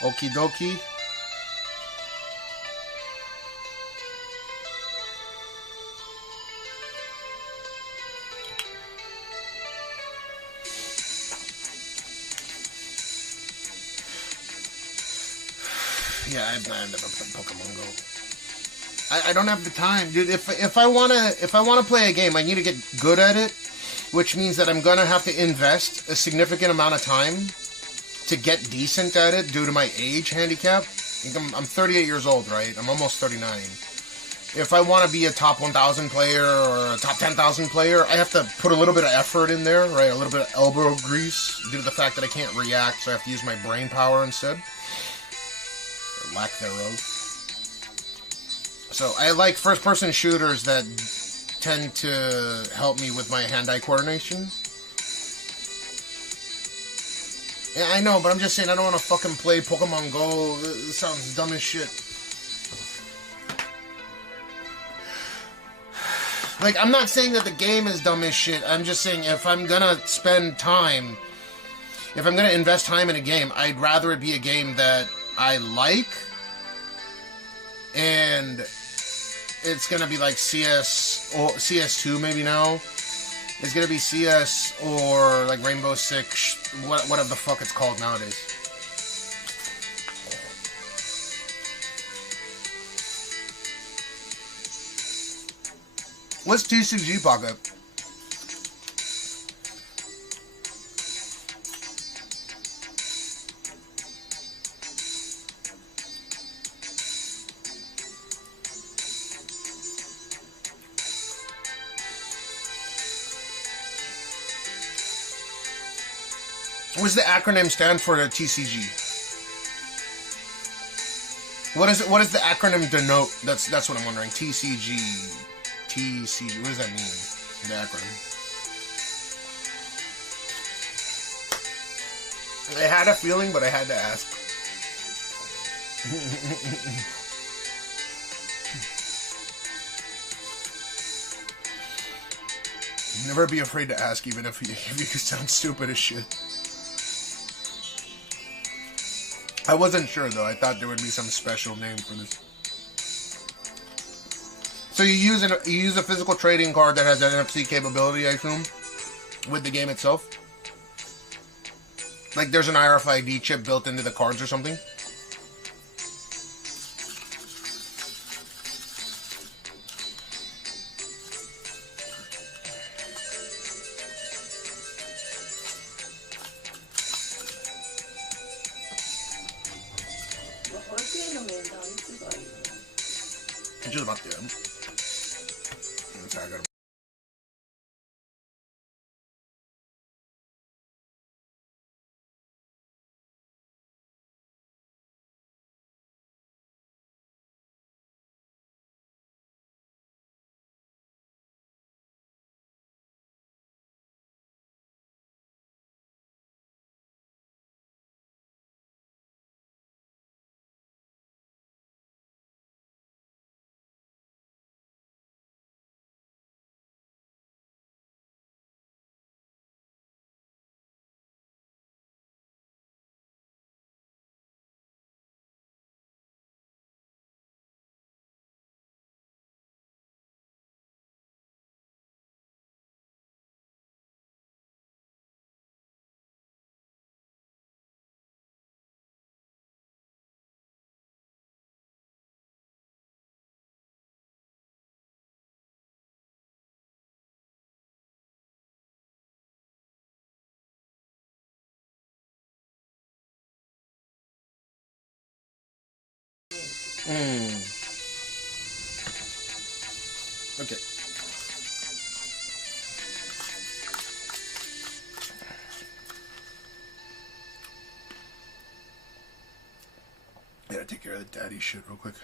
Okie dokie. Yeah, I've never played Pokemon Go. I don't have the time, dude. If I wanna play a game, I need to get good at it, which means that I'm gonna have to invest a significant amount of time to get decent at it due to my age handicap. I'm 38 years old, right? I'm almost 39. If I want to be a top 1,000 player or a top 10,000 player, I have to put a little bit of effort in there, right? A little bit of elbow grease due to the fact that I can't react, so I have to use my brain power instead. Or lack thereof. So I like first-person shooters that tend to help me with my hand-eye coordination. Yeah, I know, but I'm just saying I don't want to fucking play Pokemon Go. This sounds dumb as shit. Like, I'm not saying that the game is dumb as shit. I'm just saying if I'm gonna spend time, if I'm gonna invest time in a game, I'd rather it be a game that I like, and it's gonna be like CS or CS2 maybe now. It's gonna be CS or like Rainbow Six, whatever the fuck it's called nowadays. What's TCG Pocket? What's the acronym stand for the TCG? What does the acronym denote? That's what I'm wondering. TCG. What does that mean? The acronym. I had a feeling, but I had to ask. Never be afraid to ask, even if you sound stupid as shit. I wasn't sure though. I thought there would be some special name for this. So you use a physical trading card that has NFC capability, I assume, with the game itself. Like there's an RFID chip built into the cards or something. Just about there. I gotta... Okay. Gotta take care of the daddy shit real quick.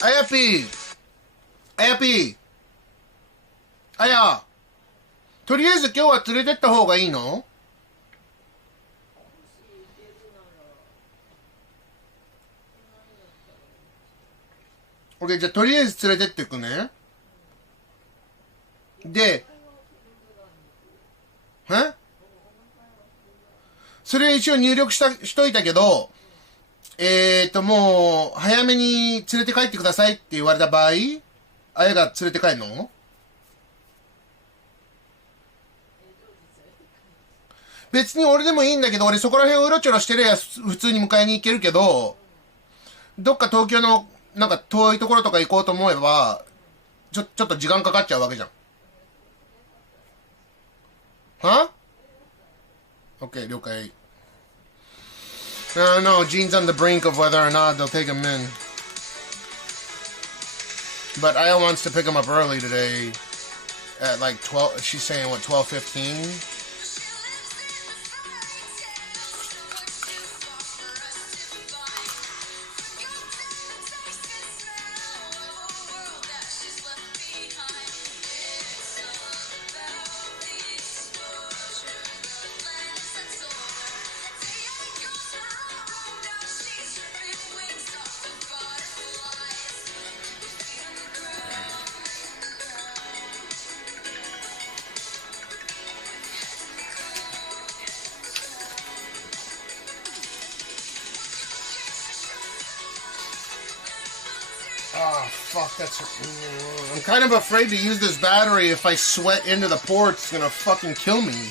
あやぴーあやぴーあやとりあえず今日は連れてった方がいいの？OK、じゃあとりあえず連れてってくね。で、それ一応入力しといたけど、もう、早めに連れて帰ってくださいって言われた場合、あやが連れて帰るの？別に俺でもいいんだけど、俺そこら辺をうろちょろしてりゃ普通に迎えに行けるけど、どっか東京のなんか遠いところとか行こうと思えば、ちょっと時間かかっちゃうわけじゃん。は？ OK、了解。No, Gene's on the brink of whether or not they'll take him in. But Aya wants to pick him up early today at like 12, she's saying what, 12:15? fuck, that's... I'm kind of afraid to use this battery. If I sweat into the port, it's gonna fucking kill me.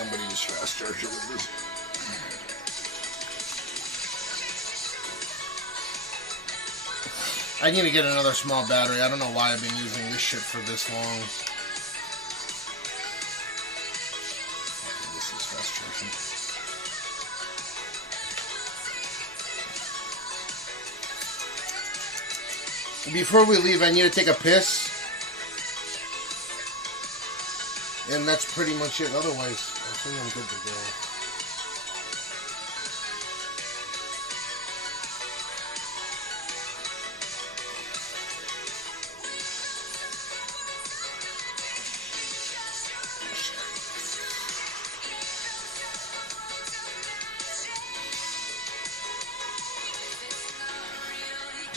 I'm gonna use fast charger with this. I need to get another small battery. I don't know why I've been using this shit for this long. This is fast charging. Before we leave, I need to take a piss. And that's pretty much it. Otherwise, I think I'm good to go.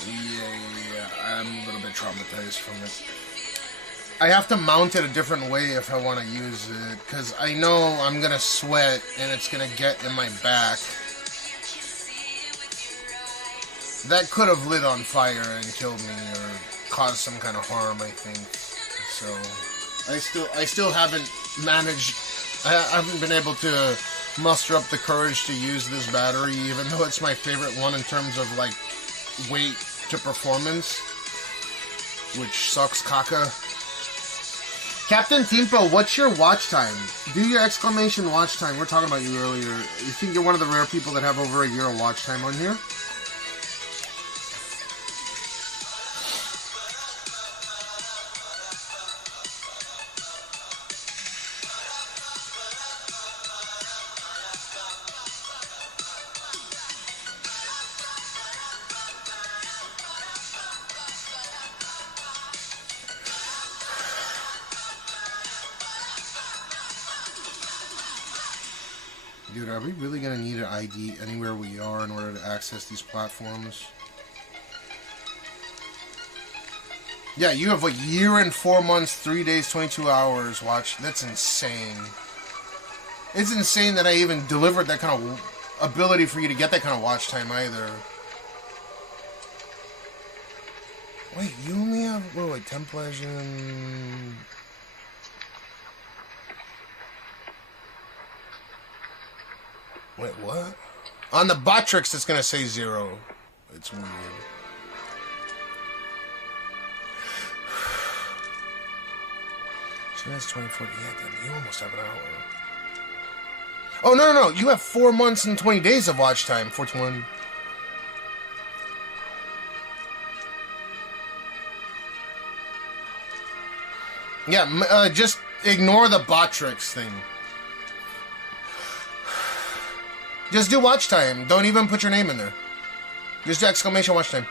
Yeah, I'm a little bit traumatized from it. I have to mount it a different way if I want to use it, because I know I'm going to sweat and it's going to get in my back. That could have lit on fire and killed me or caused some kind of harm, I think. So I still haven't managed, I haven't been able to muster up the courage to use this battery, even though it's my favorite one in terms of like weight to performance, which sucks caca. Captain Timpo, what's your watch time? Do your exclamation watch time. We're talking about you earlier. You think you're one of the rare people that have over a year of watch time on here? Dude, are we really going to need an ID anywhere we are in order to access these platforms? Yeah, you have a year and 4 months, 3 days, 22 hours watch. That's insane. It's insane that I even delivered that kind of ability for you to get that kind of watch time either. Wait, you only have, wait, Temp Legend... Wait, what? On the Botrix, it's gonna say 0. It's weird. So that's 24. Yeah, damn, you almost have an hour. Oh, no. You have 4 months and 20 days of watch time. 421. Yeah, just ignore the Botrix thing. Just do watch time. Don't even put your name in there. Just do exclamation watch time.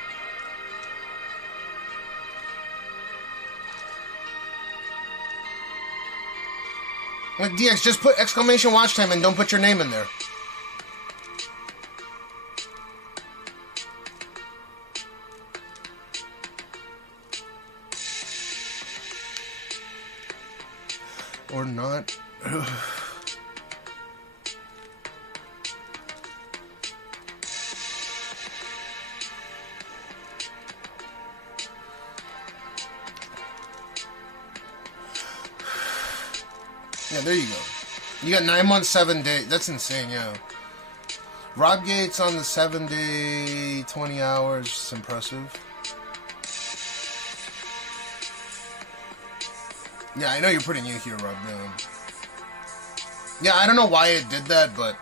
Like DX, just put exclamation watch time and don't put your name in there. Or not. Yeah, there you go. You got 9 months, 7 days. That's insane, yeah. Rob Gates on the 7-day, 20 hours. It's impressive. Yeah, I know you're pretty new here, Rob. Yeah, I don't know why it did that, but...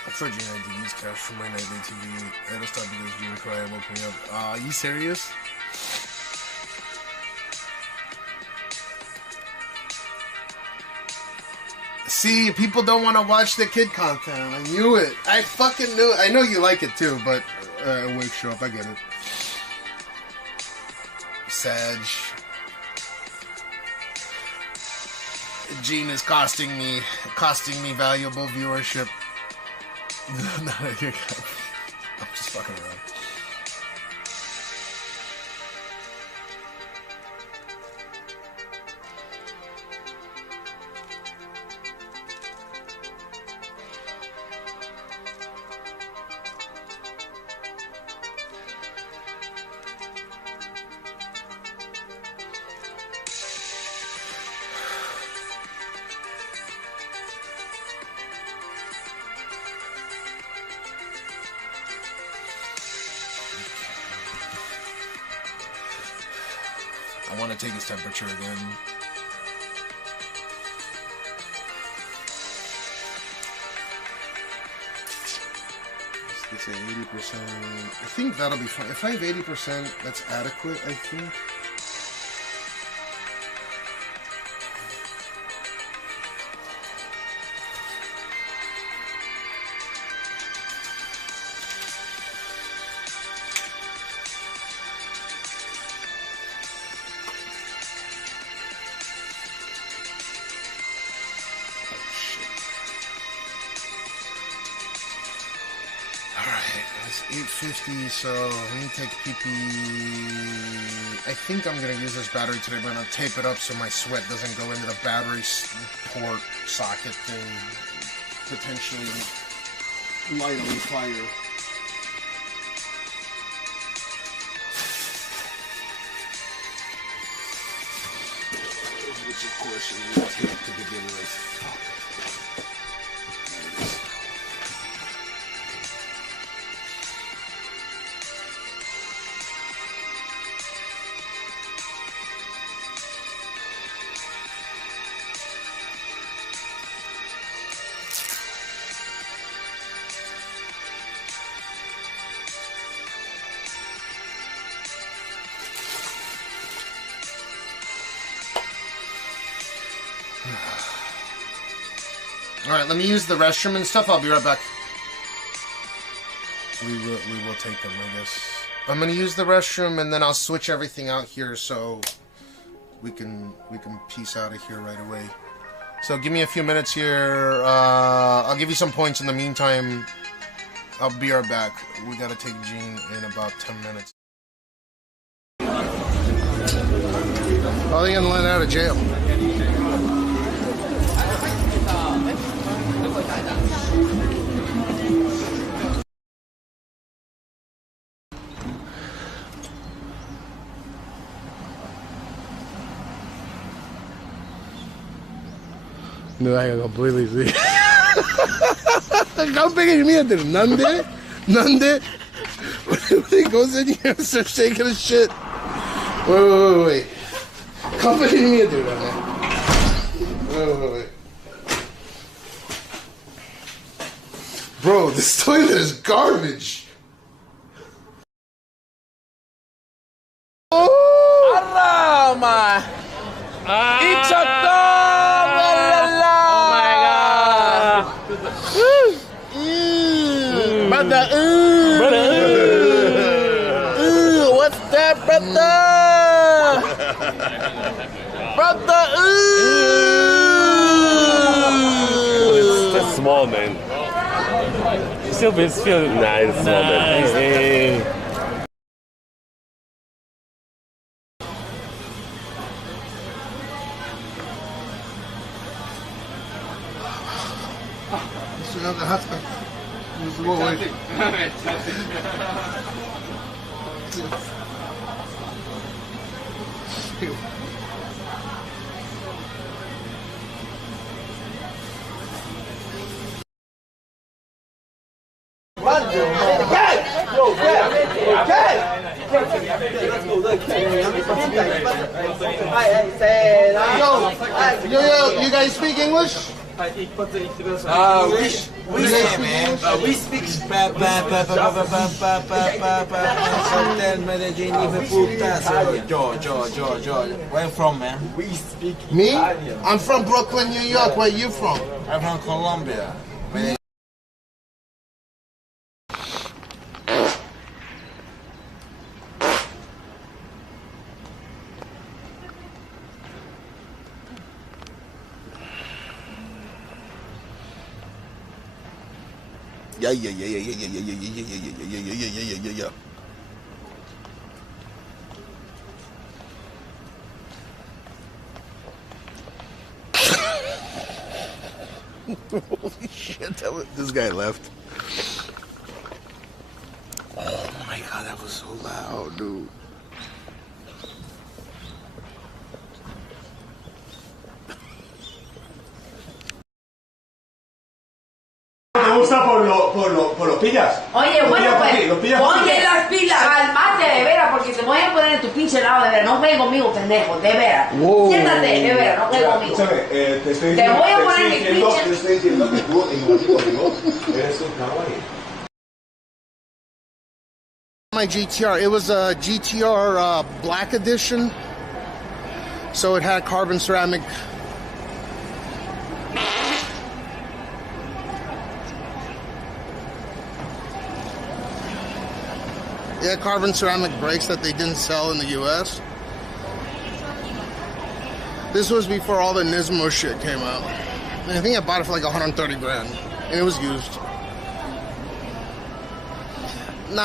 I told you I had to use cash for my nightly TV. I had to stop because June Cry woke me up. Are you serious? See, people don't want to watch the kid content. I knew it. I fucking knew it. I know you like it too, but wake show up. I get it. Sag. Gene is costing me valuable viewership. No, you're good. I'm just fucking around. I want to take his temperature again. Let's say 80%. I think that'll be fine. If I have 80%, that's adequate, I think. It's 850, so let me take PP. I think I'm going to use this battery today, but I'm going to tape it up so my sweat doesn't go into the battery port socket thing. Potentially light on fire. Which of course is going to tape to begin with. Fuck. Alright, let me use the restroom and stuff. I'll be right back. We will take them, I guess. I'm gonna use the restroom and then I'll switch everything out here so we can peace out of here right away. So give me a few minutes here. I'll give you some points in the meantime. I'll be right back. We gotta take Gene in about 10 minutes. Oh, they're gonna let out of jail. No, I completely see. How big are you? Nande? Nande? When he goes in here and starts shaking his shit. Wait. How big are you, dude? Wait. Bro, this toilet is garbage. Oh! Arama! It's a brother, what's that, brother? Brother, It's just small, man. Still feel nice, small, man. Hey. Yo, you guys speak English? We speak George. Where you from, man? We speak Me? I'm from Brooklyn, New York. Where you from? I'm from Colombia. Yeah. Holy shit, this guy left. Oh my god, that was so loud, dude. Me gusta por los pillas. Oye, bueno, pues, los pillas ponle las pilas, calmate de veras, porque te voy a poner en tu pinche lado de veras. No juegues conmigo, pendejo, de veras. Wow. Siéntate, de veras, no juegues conmigo. Te voy a poner mi pinche... Te estoy diciendo que tú, en conmigo, eres un kawaii. My GTR, it was a GTR Black Edition, so it had carbon ceramic. Yeah, carbon ceramic brakes that they didn't sell in the US. This was before all the Nismo shit came out. And I think I bought it for like 130 grand, and it was used. Nah.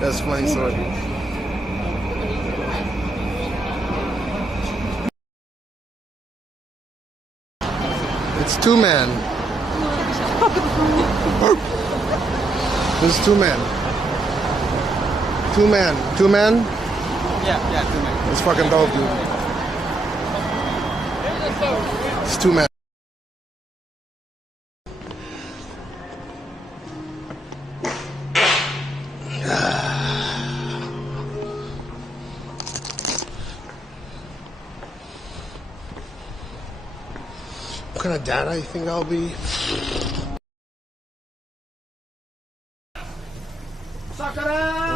That's funny, sorry. It's two-man. This is two-man. Two-man? Yeah, two-man. It's fucking dope, dude. It's two-man. What kind of data you think I'll be?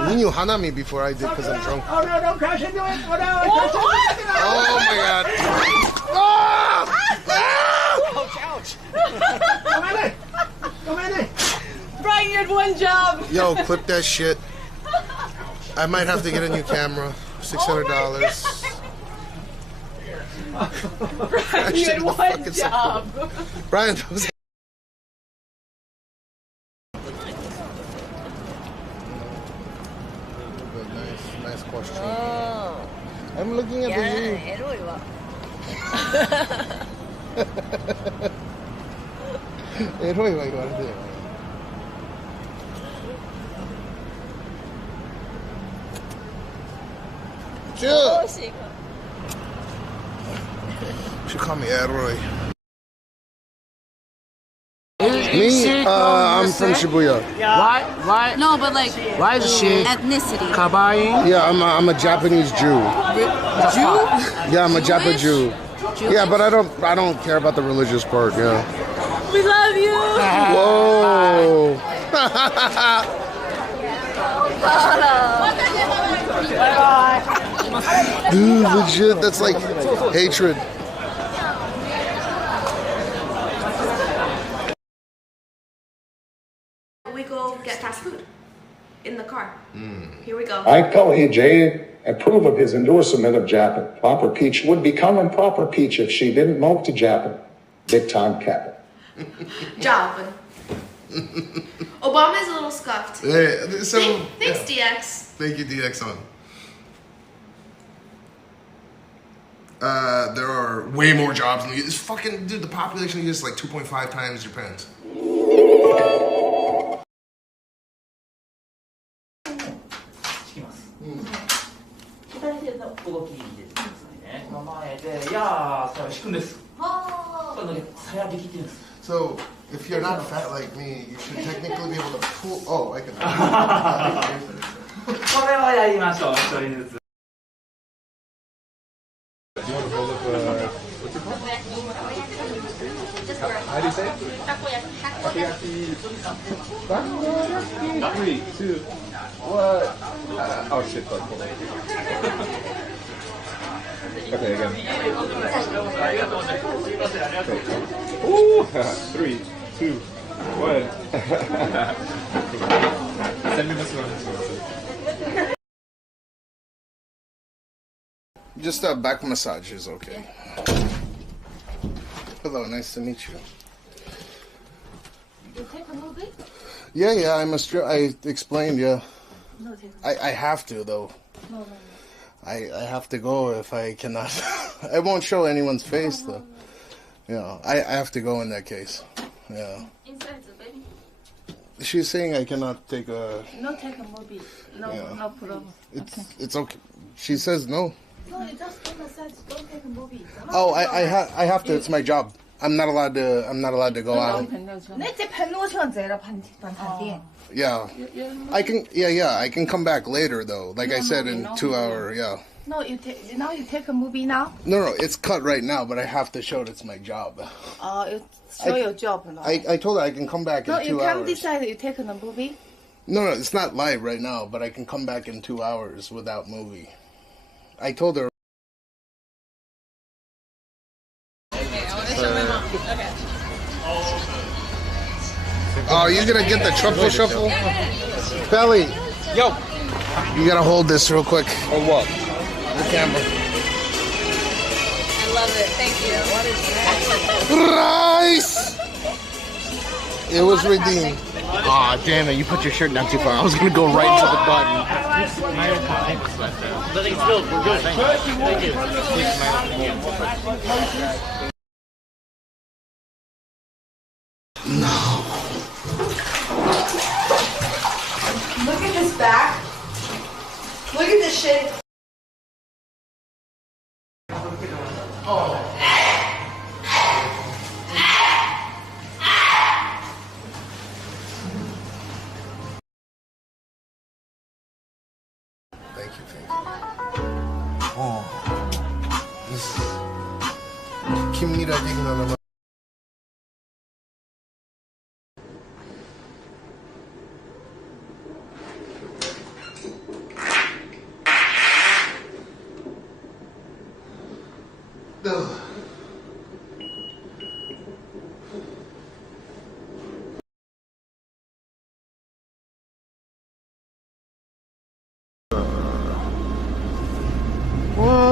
You knew Hanami before I did because I'm drunk. Oh no, don't crash into it! Oh no, Oh my god! Ouch! Come in! Brian, you had one job. Yo, clip that shit. I might have to get a new camera. $600. Brian, you had one job. Brian, that was nice question. Oh. I'm looking at the Eroy va igual de. She call me Eroy. Me, I'm from Shibuya. Why? No, but like, Why is she ethnicity. Kawaii? Yeah, I'm a Japanese Jew. Jew? Yeah, I'm a Japanese Jew. Yeah, but I don't care about the religious part. Yeah. We love you. Whoa. Dude, legit, that's like hatred. We go get fast food in the car. Here we go. I, Kohei approve of his endorsement of Japan. Proper peach would become improper peach if she didn't move to Japan. Big time cap. Japan. Obama's a little scuffed. Yeah, so, Thanks, DX. Thank you, DX on. there are way more jobs in the US. Fucking, dude, the population of the US is like 2.5 times Japan's. So, if you're not fat like me, you should technically be able to pull. Oh, I can. How do you say it? Takoyaki. 3, 2, what? Oh shit, hold on. Okay, again. Okay. Ooh, 3, 2, 1. Send me this one. Just a back massage is okay. Hello, nice to meet you. You take a movie? Yeah, I explained, yeah. No, I have to, though. No. I have to go if I cannot. I won't show anyone's face, though. Yeah, I have to go in that case. Yeah. Inside the baby? She's saying I cannot take a... No, take a movie. No, Yeah. no problem. It's okay. She says no. No, you just do massage. Don't take a movie. Oh, I have to. It's my job. I'm not allowed to go out. Yeah. I can. Yeah. I can come back later though. Like I said, in 2 hours. Yeah. No, you take a movie now. No, it's cut right now, but I have to show it. It's my job. You show your job now. I told her I can come back in 2 hours. No, you can't decide you take a movie. No, it's not live right now, but I can come back in 2 hours without movie. I told her. Oh, you gonna get the truffle shuffle? Belly. Yo. You gotta hold this real quick. Or what? The camera. I love it. Thank you. Rice! It was redeemed. Aw, damn it, you put your shirt down too far. I was gonna go right into the button. But it's still, we're good. Thank you. No. Look at this back. Look at this shit. Oh. Thank you. Oh. This Kimira Digna.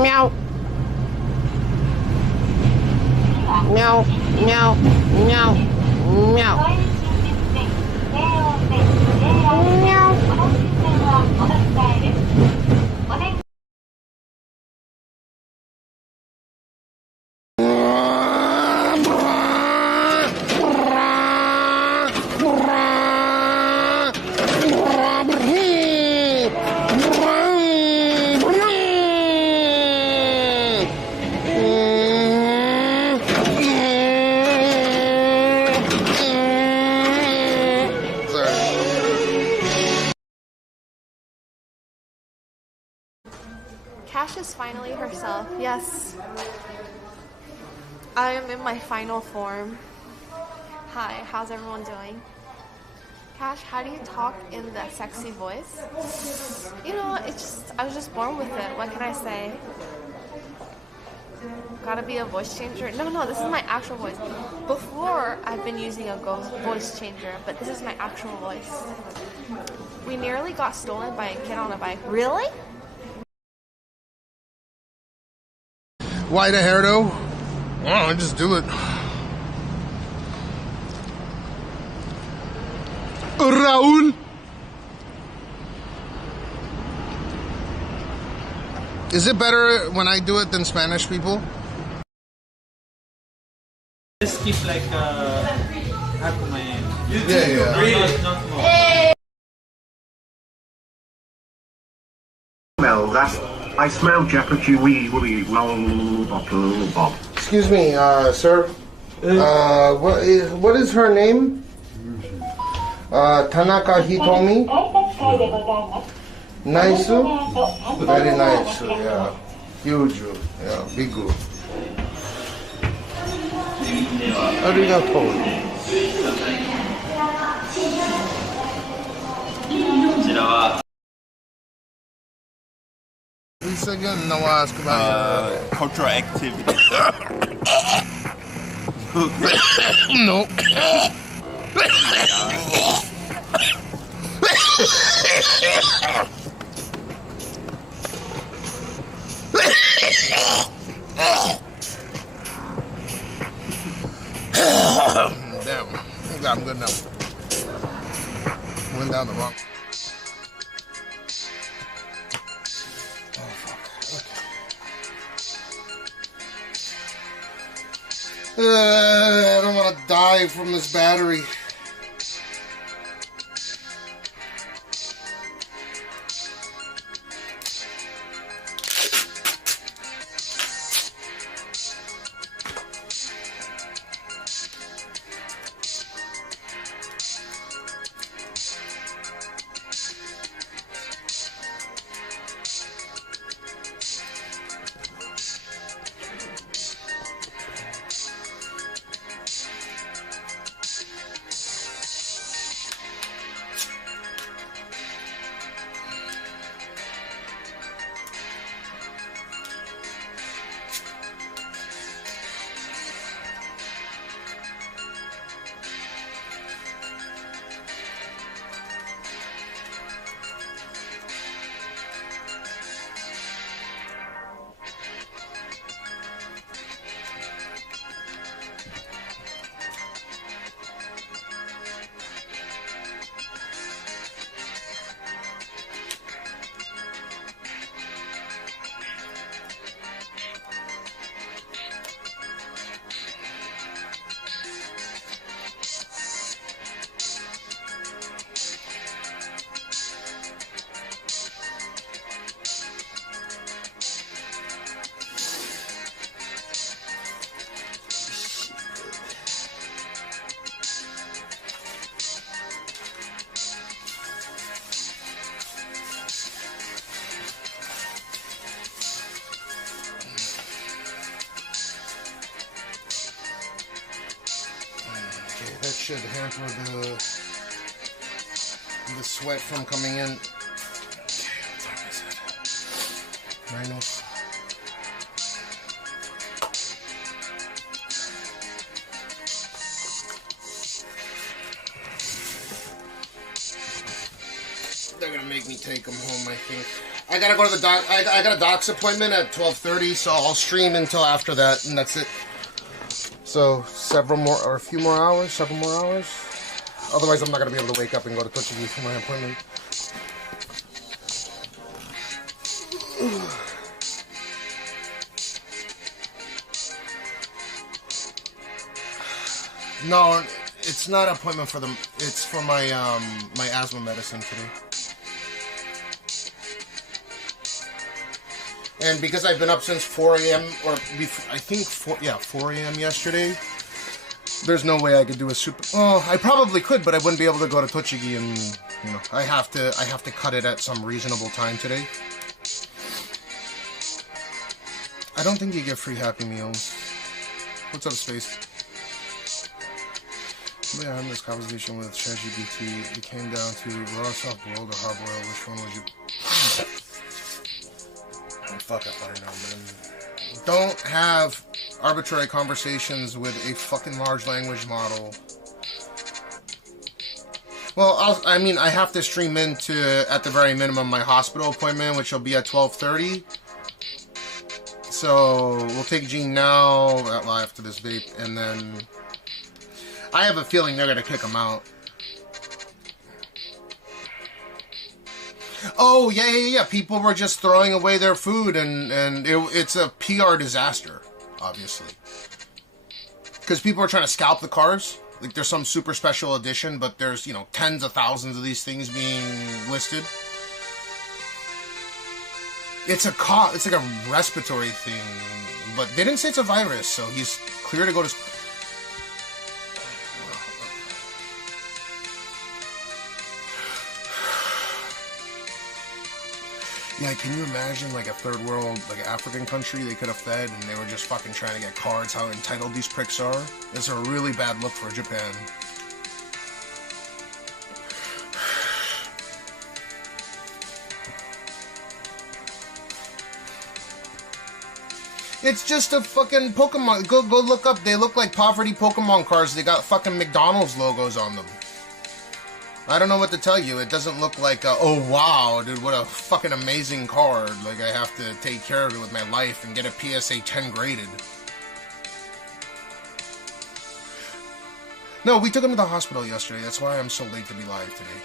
Meow. Meow. Meow. Meow. Meow. Cash is finally herself. Yes. I am in my final form. Hi, how's everyone doing? Cash, how do you talk in that sexy voice? You know, I was just born with it. What can I say? Gotta be a voice changer? No, this is my actual voice. Before, I've been using a voice changer, but this is my actual voice. We nearly got stolen by a kid on a bike. Really? Why the hair though? Oh, just do it. Raul. Is it better when I do it than Spanish people? Just keep like half of my end. Yeah. Not more. Smell that. I smell Japanese Bob. Excuse me, sir. What is her name? Tanaka Hitomi? Nice? Very nice, yeah. Huge, yeah, big. Arigato. こちらは Please again, no ask about cultural activity. No. Damn, I think I'm good now. Went down the wrong. Oh fuck. Okay. I don't want to die from this battery. That should hamper the sweat from coming in. Okay, what time is it? 9:05. They're gonna make me take them home, I think. I gotta go to the doc. I got a doc's appointment at 12:30, so I'll stream until after that, and that's it. So several more hours. Otherwise, I'm not gonna be able to wake up and go to Tochigi for my appointment. No, it's not an appointment for them. It's for my my asthma medicine today. And because I've been up since 4 a.m. or I think 4 a.m. yesterday, there's no way I could do a super. Oh, I probably could, but I wouldn't be able to go to Tochigi, and you know, I have to cut it at some reasonable time today. I don't think you get free Happy Meals. What's up, Space? Yeah, I'm having this conversation with ChatGPT. It came down to raw, soft boiled, or hard boiled. Which one would you? Fuck if I know, man. Don't have arbitrary conversations with a fucking large language model. Well, I mean, I have to stream into, at the very minimum, my hospital appointment, which will be at 12:30. So, we'll take Gene now, well, after this vape, and then I have a feeling they're gonna kick him out. Oh, yeah. People were just throwing away their food, and it's a PR disaster, obviously. Because people are trying to scalp the cars. Like, there's some super special edition, but there's, you know, tens of thousands of these things being listed. It's like a respiratory thing, but they didn't say it's a virus, so he's clear to go to... Yeah, can you imagine, like, a third world, like, an African country they could have fed, and they were just fucking trying to get cards, how entitled these pricks are? That's a really bad look for Japan. It's just a fucking Pokemon. Go look up. They look like poverty Pokemon cards. They got fucking McDonald's logos on them. I don't know what to tell you. It doesn't look like, oh wow, dude, what a fucking amazing card. Like, I have to take care of it with my life and get a PSA 10 graded. No, we took him to the hospital yesterday. That's why I'm so late to be live today.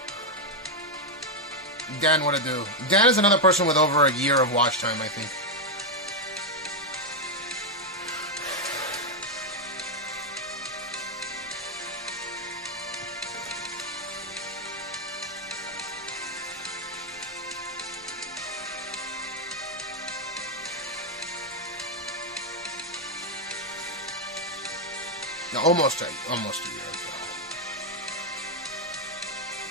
Dan, what to do? Dan is another person with over a year of watch time, I think. No, almost a year ago.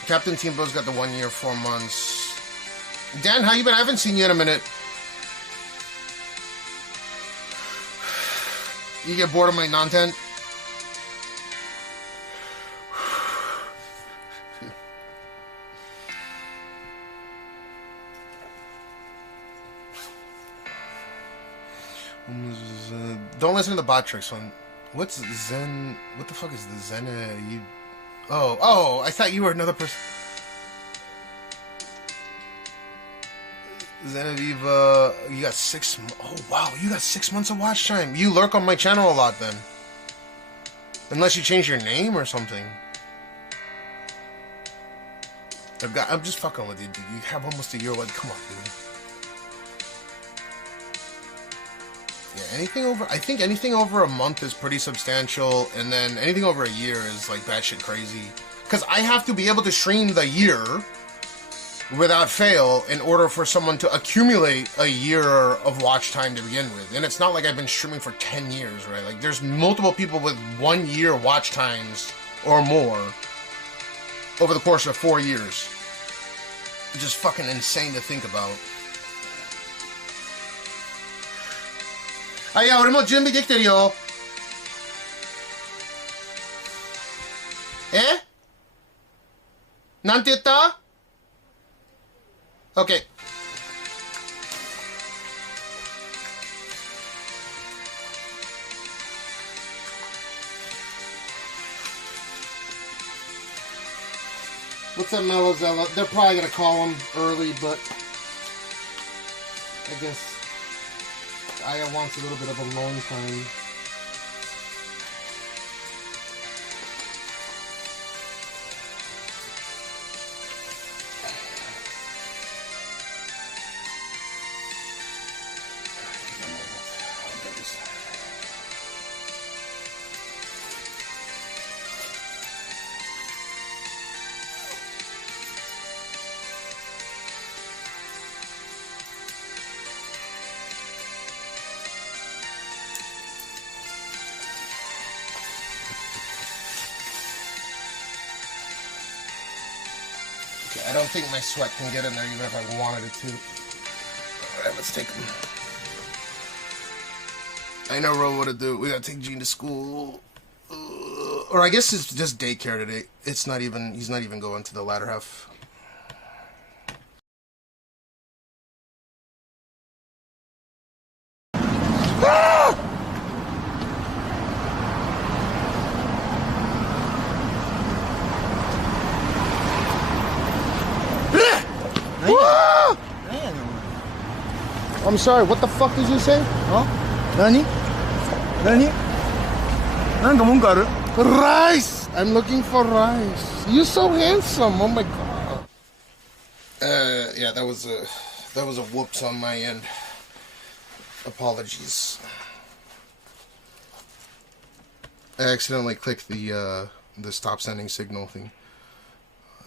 Captain Teambo's got the 1 year, 4 months. Dan, how you been? I haven't seen you in a minute. You get bored of my content? Don't listen to the bot tricks one. What's Zen? What the fuck is the Zen? You? Oh! I thought you were another person. Zeneviva, you got 6. Oh wow, you got 6 months of watch time. You lurk on my channel a lot then, unless you change your name or something. I'm just fucking with you, dude. You have almost a year. Like, come on, dude. Yeah, I think anything over a month is pretty substantial, and then anything over a year is like batshit crazy. Because I have to be able to stream the year without fail in order for someone to accumulate a year of watch time to begin with. And it's not like I've been streaming for 10 years, right? Like, there's multiple people with 1 year watch times or more over the course of 4 years. It's just fucking insane to think about. あ、いや、俺も準備できてるよ。え？なんて言った？ OK。What's up, Melozella? They're probably gonna call him early, but I guess Aya wants a little bit of alone time. I don't think my sweat can get in there even if I wanted it to. Alright, let's take him. I know, Ro, what to do. We gotta take Gene to school. Or I guess it's just daycare today. It's not even, he's not even going to the latter half. I'm sorry, what the fuck did you say? Huh? Nani? Nani? Rice! I'm looking for rice. You're so handsome, oh my god. Yeah, that was a whoops on my end. Apologies. I accidentally clicked the stop sending signal thing.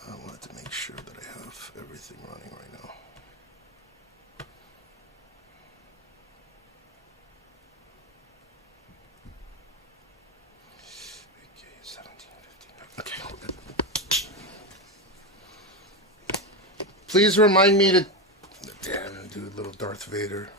I wanted to make sure that I have everything running right now. Okay, 17, 15. Okay, hold it. Please remind me to... Damn, dude, little Darth Vader.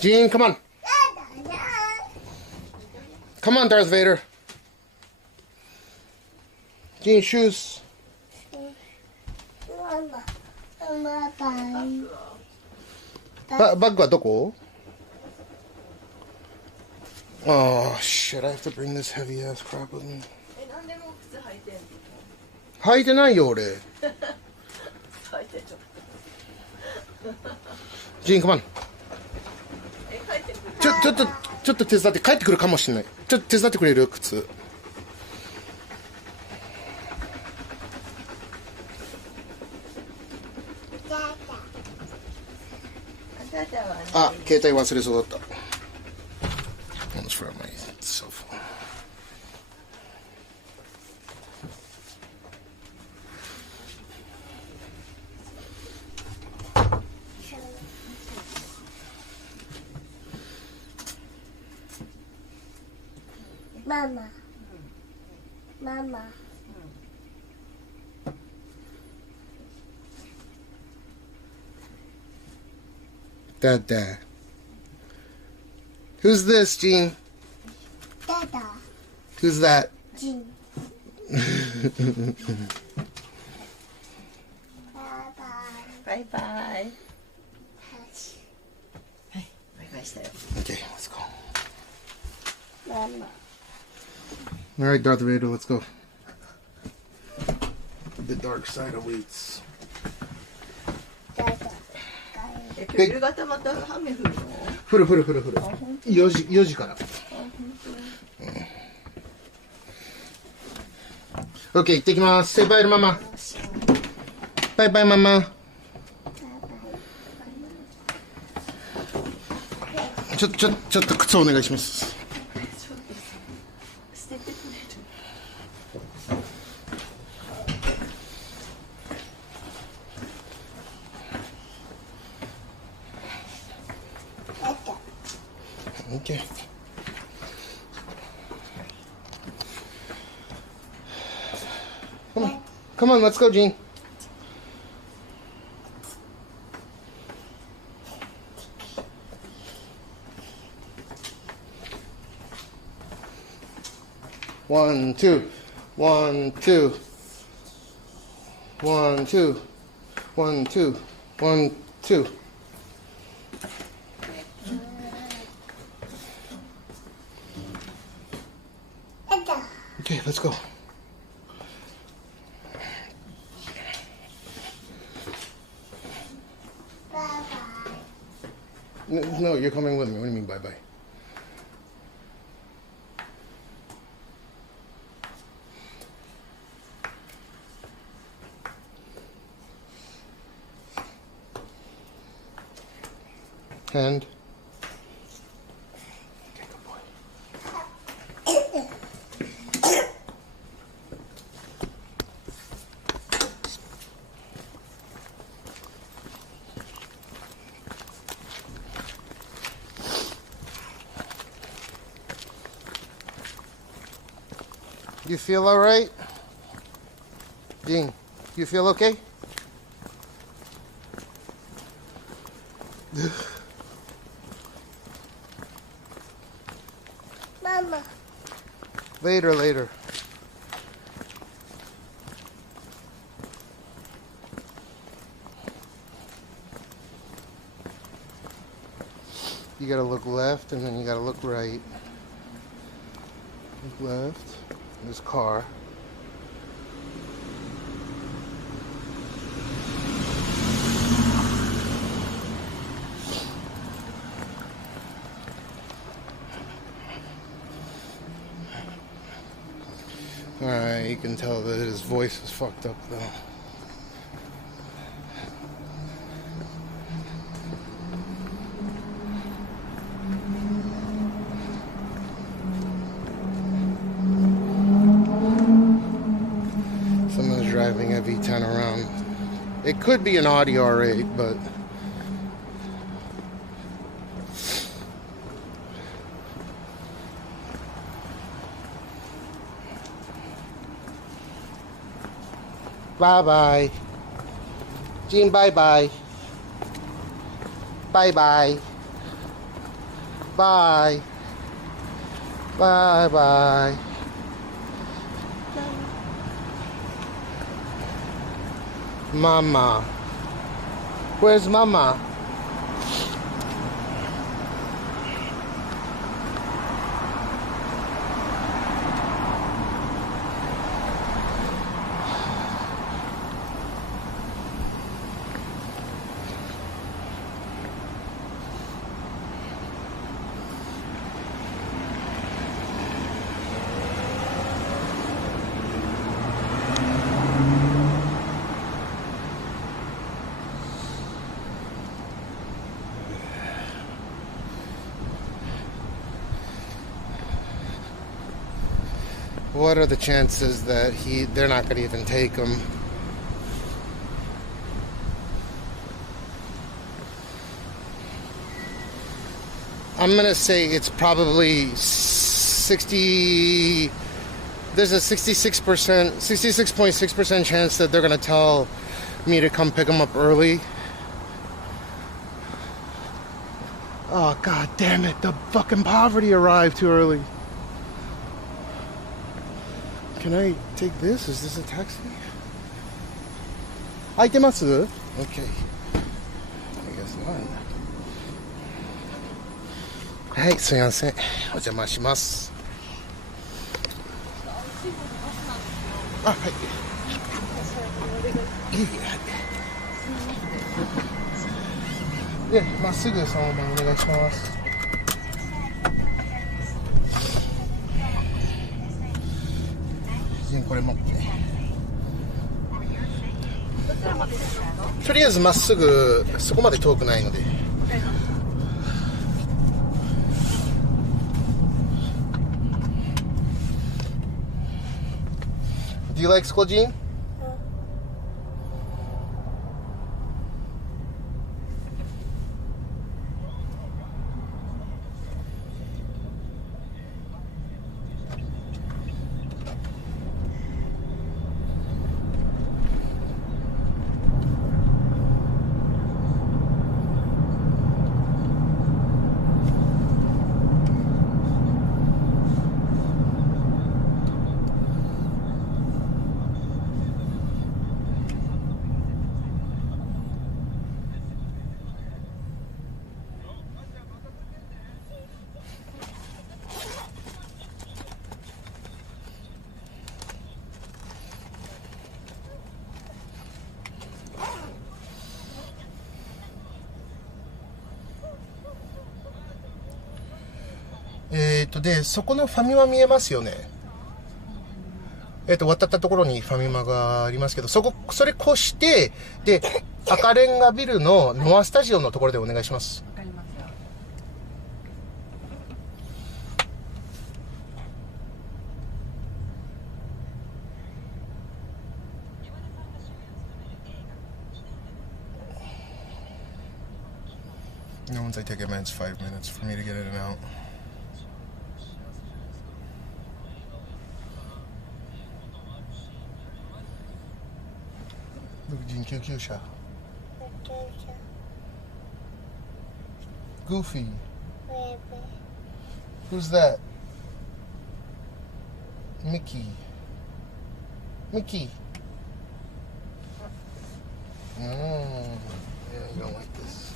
Gene, come on. Come on, Darth Vader. Gene, shoes. Bag wa doko? Oh shit, I have to bring this heavy ass crap with me. 履いてないよ俺。Gene, come on. ちょっと手伝って、帰ってくるかもしれない。ちょっと手伝ってくれる？靴。あ、携帯忘れそうだった。Almost forgot my cell phone. Mama. Dada. Who's this, Gene? Dada. Who's that? Gene. Bye bye. Hey, bye bye. Okay, let's go. Mama. All right, Darth Vader, let's go. The dark side awaits. Big. 夕方また雨降るの？降る。4時から。OK、行ってきます。Say bye to ママ。バイバイママ。ちょっと靴お願いします。捨ててくれる。Okay. Come on, let's go, Gene. One, two. 1, 2. 1, 2. 1, 2. 1, 2. Okay, let's go. Bye-bye. No, you're coming with me. What do you mean bye-bye? Hand. Okay, good boy. You feel all right? Gene, you feel okay? Mama. Later. You gotta look left and then you gotta look right. Look left. This car. Alright, you can tell that his voice is fucked up though. Someone's driving a V10 around. It could be an Audi R8, but bye-bye. Jean, bye-bye. Bye-bye. Bye. Bye-bye. Mama. Where's Mama? What are the chances that they're not going to even take him? I'm going to say it's probably 60. There's a 66.6% chance that they're going to tell me to come pick him up early. Oh, god damn it. The fucking poverty arrived too early. Can I take this? Is this a taxi? 空いてます? Okay. I guess not. はい、すみません。お邪魔します。あ、はい。いいえ、まっすぐそのままお願いします。これ持ってとりあえずまっすぐそこまで遠くないのでDo you like school, Jean?で、そこのファミマ見えますよね。渡ったところにファミマがありますけど、それ越して、で、赤レンガビルのノアスタジオのところでお願いします。わかりますよ。No one's I take a man's 5 minutes for me to get in and out.救急車 Goofy. Who's that? Mickey. Yeah, you don't like this.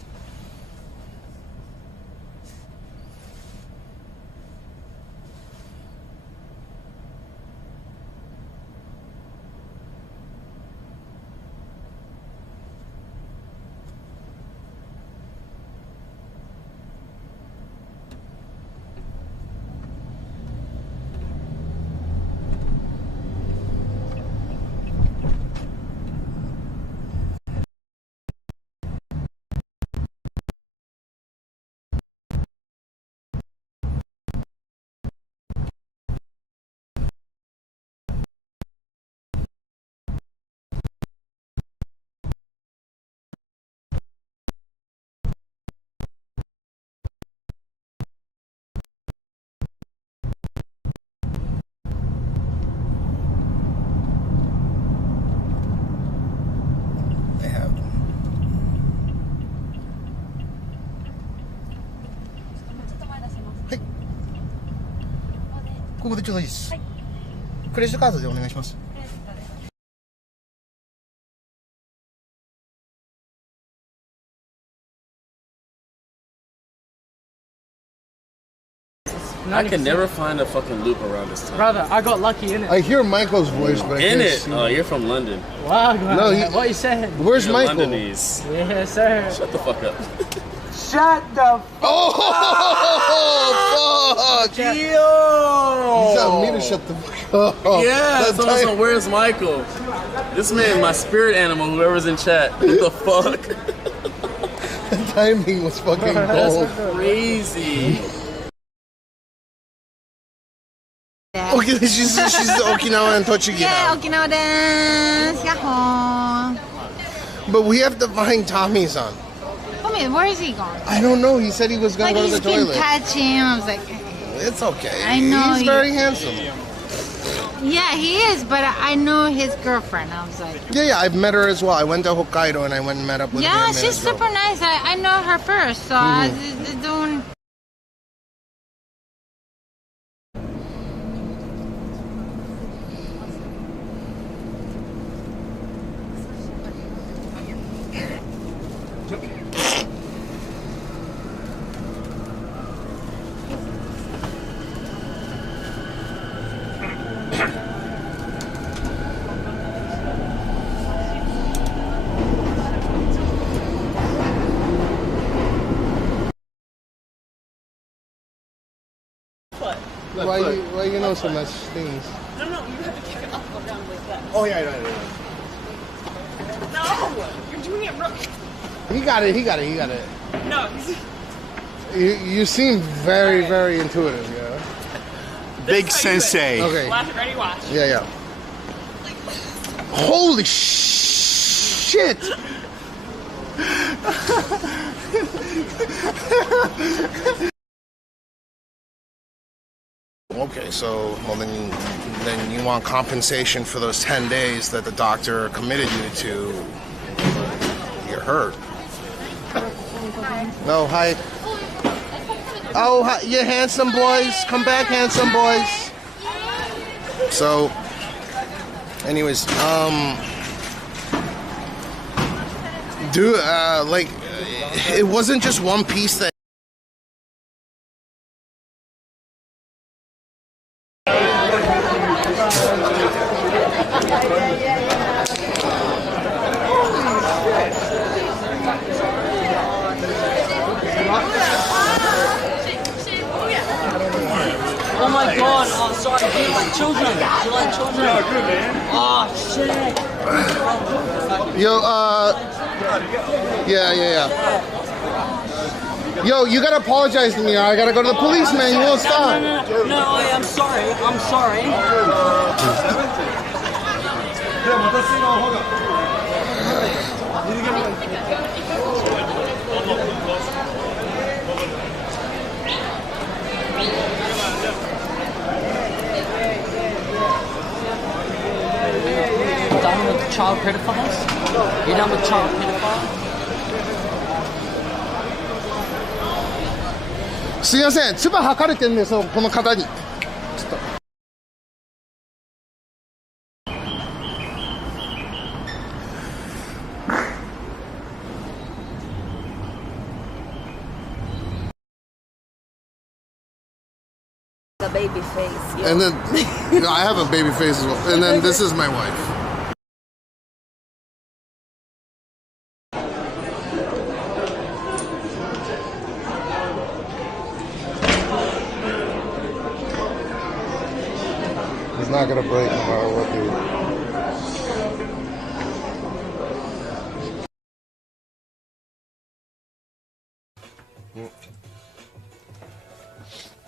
ここでちょうどいいです。クレジットカードでお願いします。I can never find a fucking loop around this time. Brother, I got lucky in it. I hear Michael's voice, but I in can't it? see. Oh, you're from London. Wow, no, what you saying? Where's you're Michael? Londonese. Yes, sir. Shut the fuck up. Shut the fuck Oh, fuck! Yo! You tell me to shut the fuck up. Yeah, so where's Michael? This man, my spirit animal, whoever's in chat. What the fuck? The timing was fucking gold. That's crazy. Okay, she's Okinawan Tochigi now. Yeah, Okinawa desu. Yahoo. But we have to find Tommy-san. Tommy, where is he gone? I don't know. He said he was gonna go to the toilet. He's been touching. I was like, it's okay. I know he's very handsome. Yeah, he is. But I know his girlfriend. I was like, yeah, I've met her as well. I went to Hokkaido and I went and met up with her. Yeah, she's super nice. I know her first, so I was doing. Why you know so much things? No, you have to kick it up and down like that. Oh yeah, right. No, you're doing it wrong. He got it. No, you seem very intuitive, yeah. Big sensei. Okay. Ready, watch. Yeah. Holy shit! Okay, so then you want compensation for those 10 days that the doctor committed you to. You're hurt. No, hi. Oh, hi, you handsome boys. Come back, handsome boys. So, anyways, dude, like, it wasn't just one piece that. Oh my god, oh sorry, do you like children? Yeah, good man. Oh shit. Yo, yeah. Yo, you gotta apologize to me, I gotta go to the police, man, you won't stop. No, I'm sorry. Done with the child pedophiles? You done with child pedophiles? すいません、唾吐かれてんですよ、この方に。ちょっと。The baby face. Yeah. And then, I have a baby face as well. And then this is my wife. He's not gonna break no matter what, dude.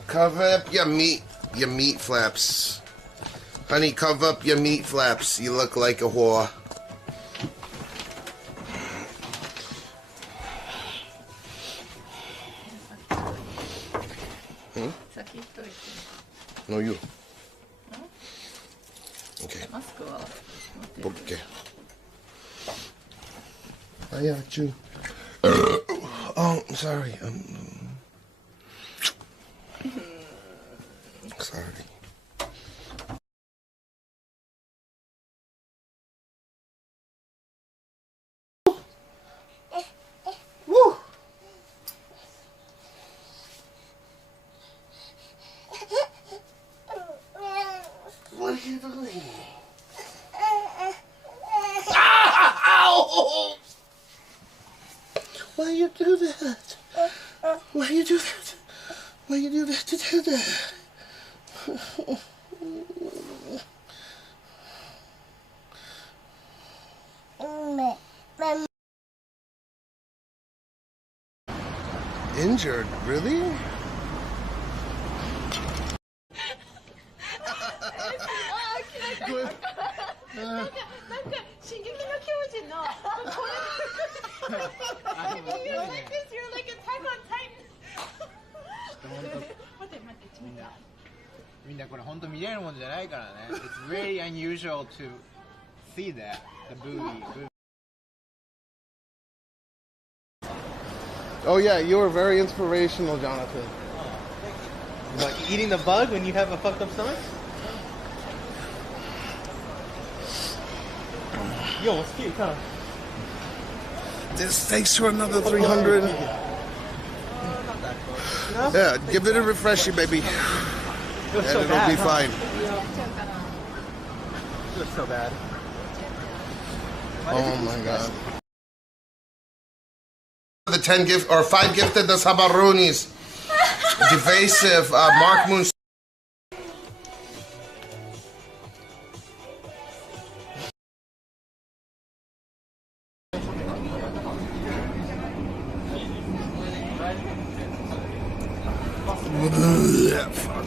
Cover up your meat flaps. Honey, cover up your meat flaps. You look like a whore. No, you. Okay. Okay. I got you. Oh, sorry. Sorry. Why you do that? Why you do that? Why you do that to do that? Injured, really? You're like Attack on Titan. みんなこれ本当見れるもんじゃないからね。It's very unusual to see that the booty. Oh yeah, you were very inspirational, Jonathan. What, eating the bug when you have a fucked up stomach? Yo, what's cute, huh? This takes to another 300. Yeah, give it a refreshy, baby. And so it'll bad, be fine. It looks so bad. Oh my god. The 10 gift or 5 gifted the Sabaronis. Divasive, Mark Moon. Fuck.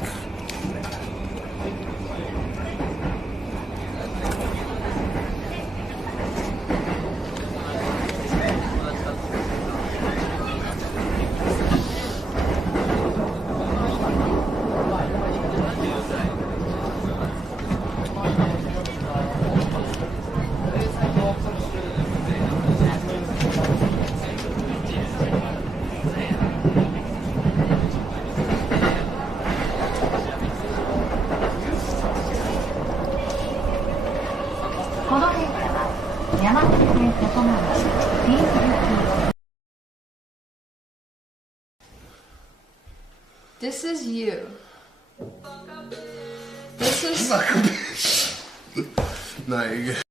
This is you. This is. No, you're good.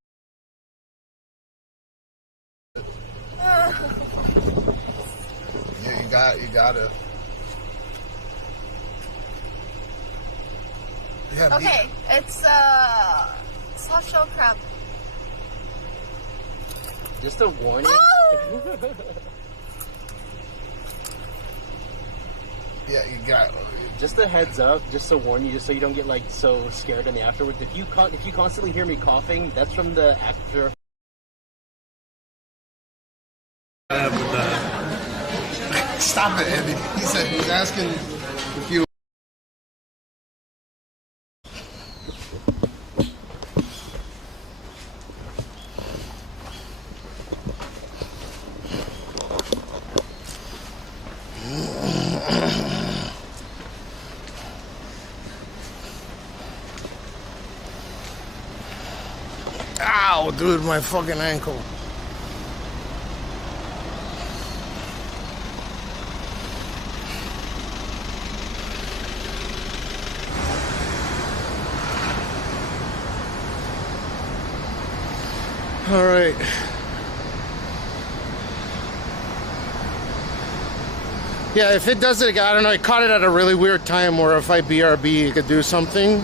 Yeah, you gotta. Yeah, Okay, it's soft shell crab. Just a warning. Yeah, you got. Just a heads up, just to warn you, just so you don't get like so scared in the afterwards. If you constantly hear me coughing, that's from the actor. Stop it, Andy. He said he's asking if you. Ow, dude, my fucking ankle. All right. Yeah, if it does it again, I don't know, I caught it at a really weird time where if I BRB, it could do something.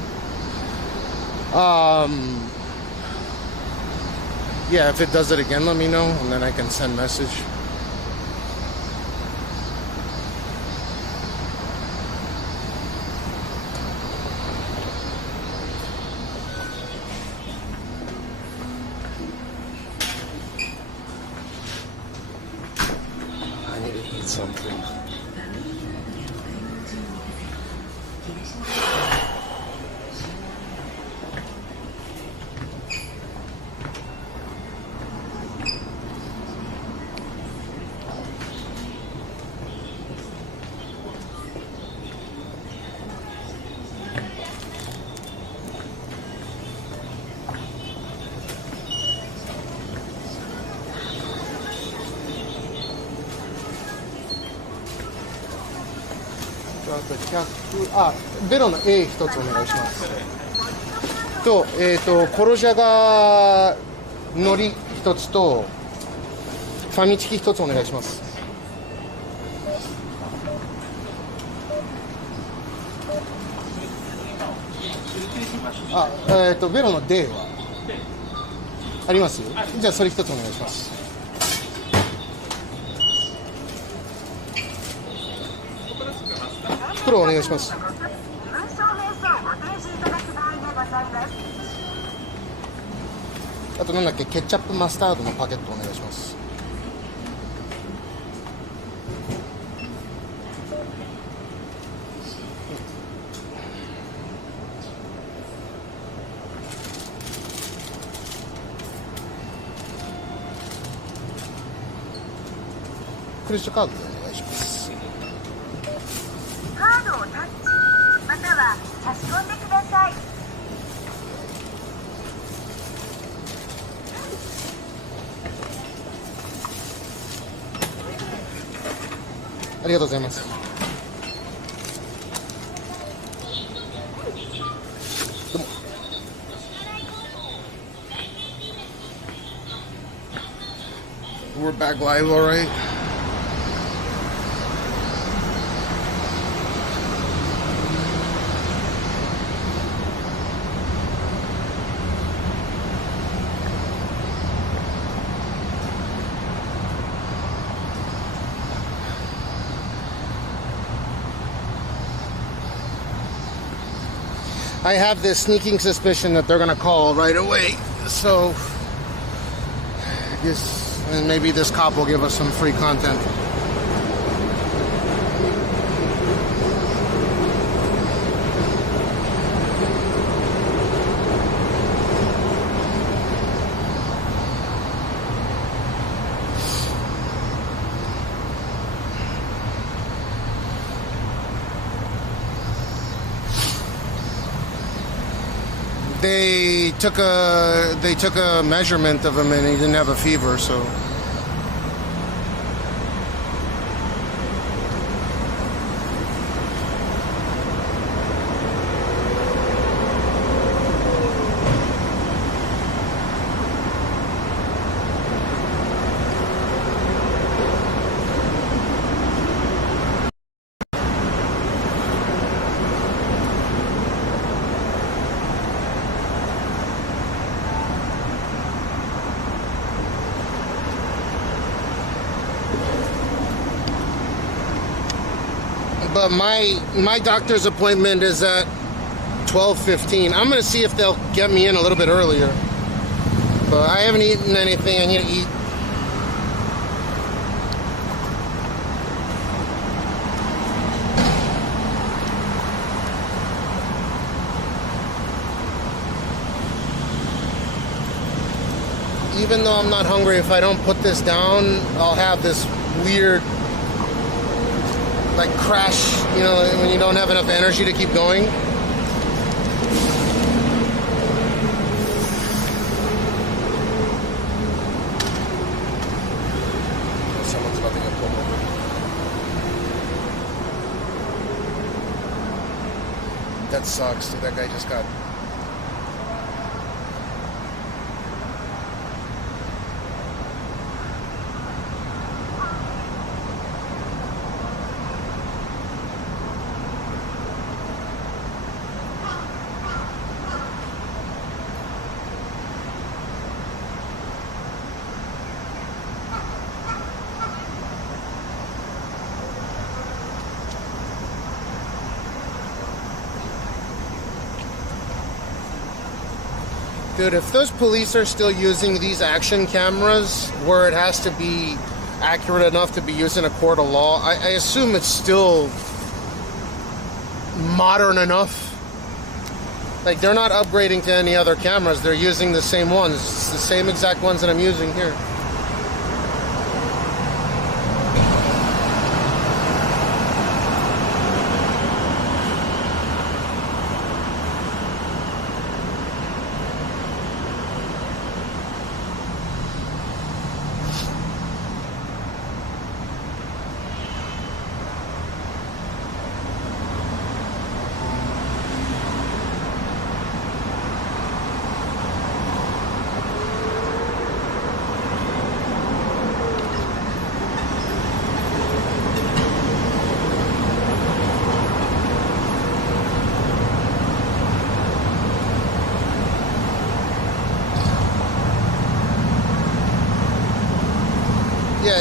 Yeah, if it does it again, let me know, and then I can send message. I need to eat something.ベロの A 一つお願いします。と、コロジャガ海苔一つとファミチキ一つお願いします。あ、ベロの D はあります？じゃあそれ一つお願いします。袋お願いします。あとなんだっけ、ケチャップマスタードのパケットお願いします。クレジットカードでお願いします。カードをタッチまたは差し込んでください。ありがとうございます。どうも。We're back live, all right? I have this sneaking suspicion that they're gonna call right away, so I guess, and maybe this cop will give us some free content. They took a measurement of him and he didn't have a fever, so. But my doctor's appointment is at 12:15. I'm gonna see if they'll get me in a little bit earlier. But I haven't eaten anything. I need to eat. Even though I'm not hungry, if I don't put this down, I'll have this weird like crash, you know, when you don't have enough energy to keep going. Someone's about to get pulled over. That sucks, dude. That guy just got... Dude, if those police are still using these action cameras where it has to be accurate enough to be used in a court of law, I assume it's still modern enough. Like, they're not upgrading to any other cameras. They're using the same ones. It's the same exact ones that I'm using here.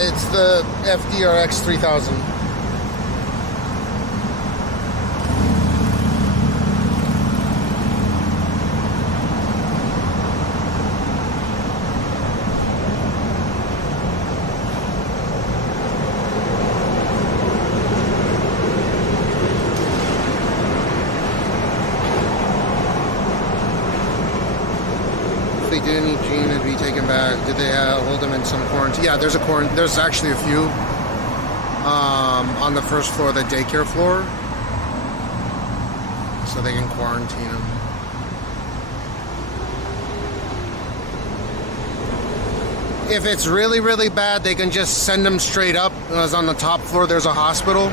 it's the FDR X-3000. They did need Gene to be taken back. Did they hold him in some quarantine? Yeah, there's there's actually a few on the first floor, the daycare floor, so they can quarantine him. If it's really, really bad, they can just send him straight up. As on the top floor, there's a hospital.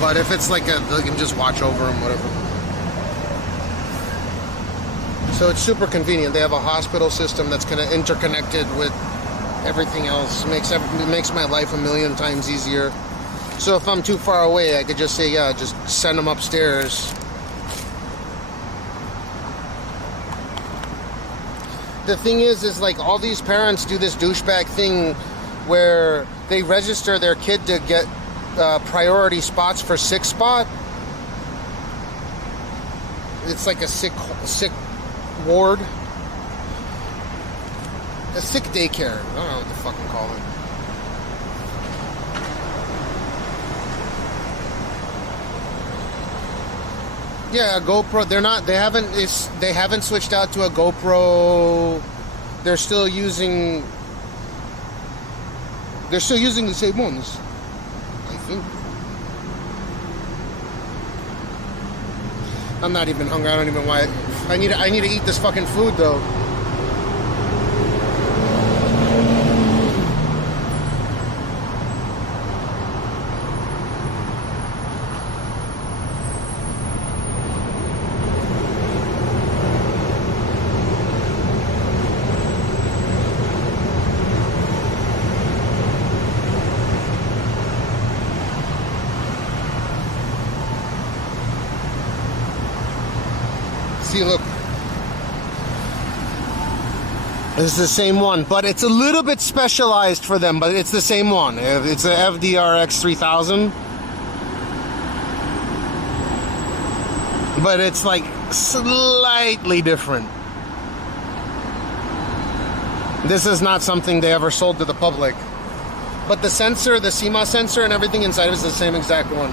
But if it's like they can just watch over him, whatever. So it's super convenient. They have a hospital system that's kind of interconnected with everything else. It makes my life a million times easier. So if I'm too far away, I could just say, yeah, just send them upstairs. The thing is like all these parents do this douchebag thing where they register their kid to get priority spots for sick spot. It's like a sick ward, a sick daycare. I don't know what to fucking call it. Yeah, a GoPro. They haven't switched out to a GoPro. They're still using the same ones, I think. I'm not even hungry. I don't even want it. I need to eat this fucking food though. See, look. It's the same one, but it's a little bit specialized for them, but it's the same one. It's a FDR X-3000. But it's like slightly different. This is not something they ever sold to the public. But the sensor, the CMOS sensor and everything inside is the same exact one.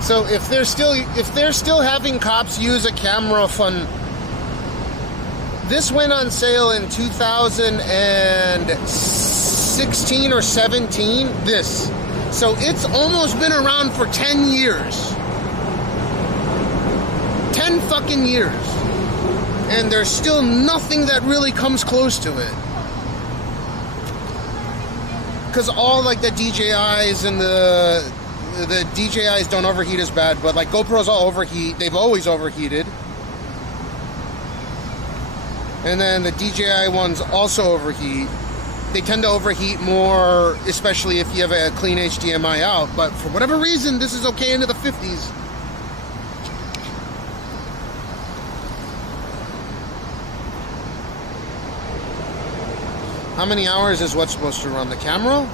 So if they're still having cops use a camera fund, this went on sale in 2016 or 17. This, so it's almost been around for 10 years. 10 fucking years, and there's still nothing that really comes close to it. Because all like the DJIs and the DJIs don't overheat as bad, but like GoPros all overheat. They've always overheated. And then the DJI ones also overheat. They tend to overheat more, especially if you have a clean HDMI out. But for whatever reason, this is okay into the 50s. How many hours is what's supposed to run? The camera?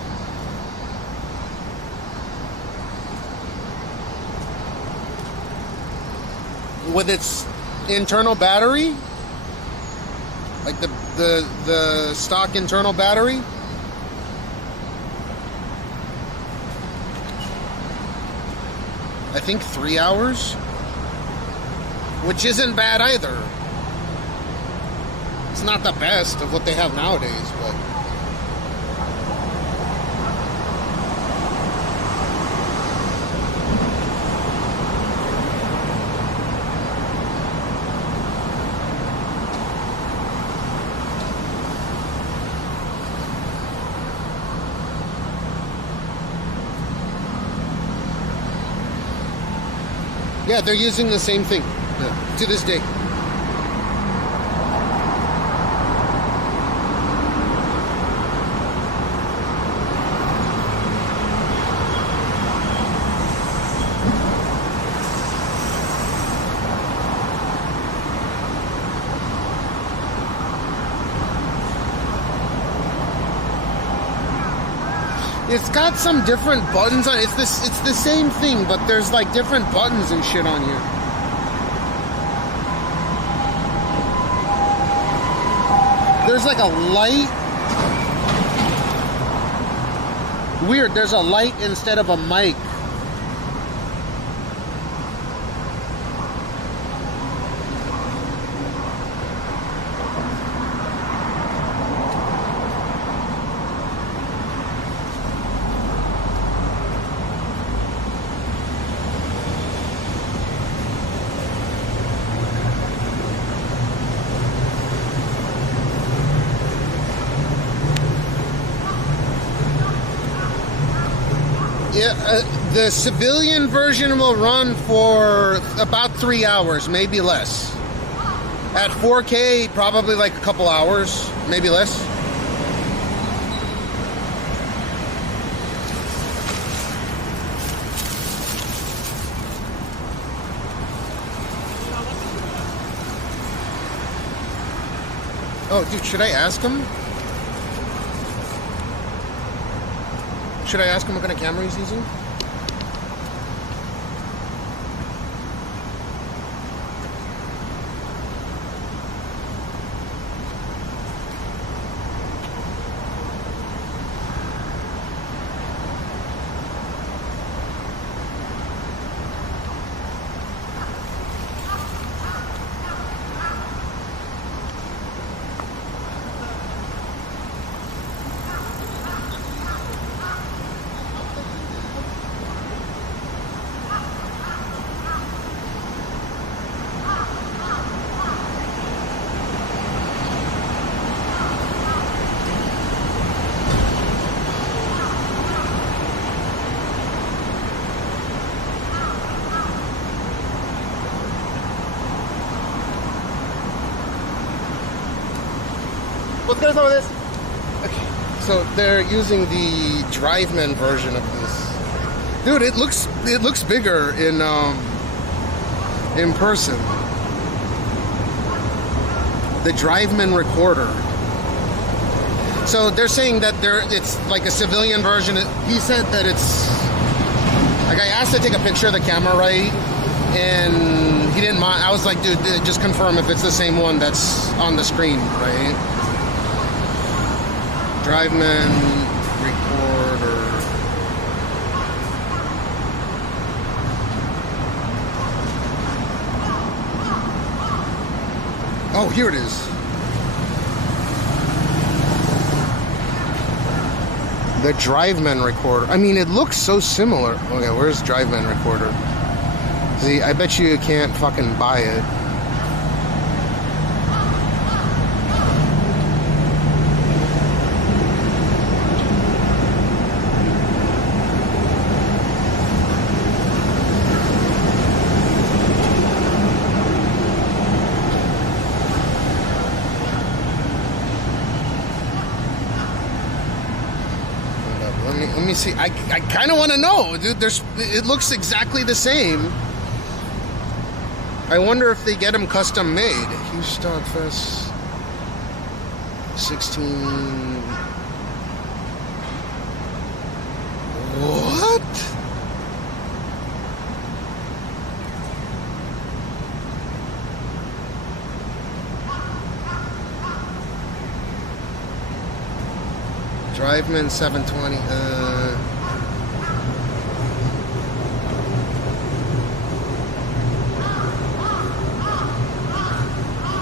With its internal battery, like the stock internal battery, I think 3 hours, which isn't bad either. It's not the best of what they have nowadays, but yeah, they're using the same thing to this day. It's got some different buttons on it. It's the same thing, but there's like different buttons and shit on here. There's like a light. Weird, there's a light instead of a mic. Yeah, the civilian version will run for about 3 hours, maybe less. At 4K, probably like a couple hours, maybe less. Oh, dude, should I ask him? Should I ask him what kind of camera he's using? Let's get some of this. Okay, so they're using the Driveman version of this. Dude, it looks bigger in person. The Driveman recorder. So they're saying that it's like a civilian version. He said that it's like, I asked to take a picture of the camera, right? And he didn't mind. I was like, dude, just confirm if it's the same one that's on the screen, right? Driveman recorder. Oh, here it is. The Driveman recorder. I mean, it looks so similar. Okay, where's Driveman recorder? See, I bet you can't fucking buy it. Let me see. I kind of want to know, dude. It looks exactly the same. I wonder if they get them custom made. Houston Fest 16. What? Driveman 720.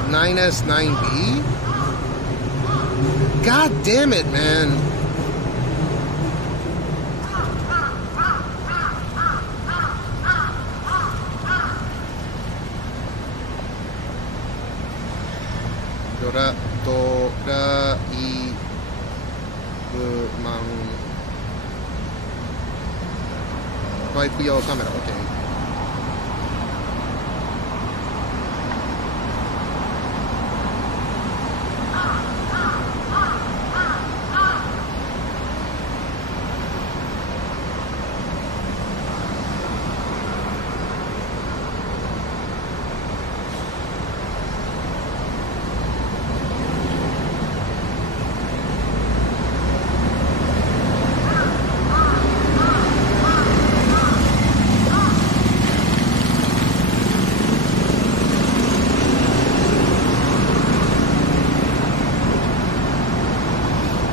9S 9B? God damn it, man. LiveU camera, okay.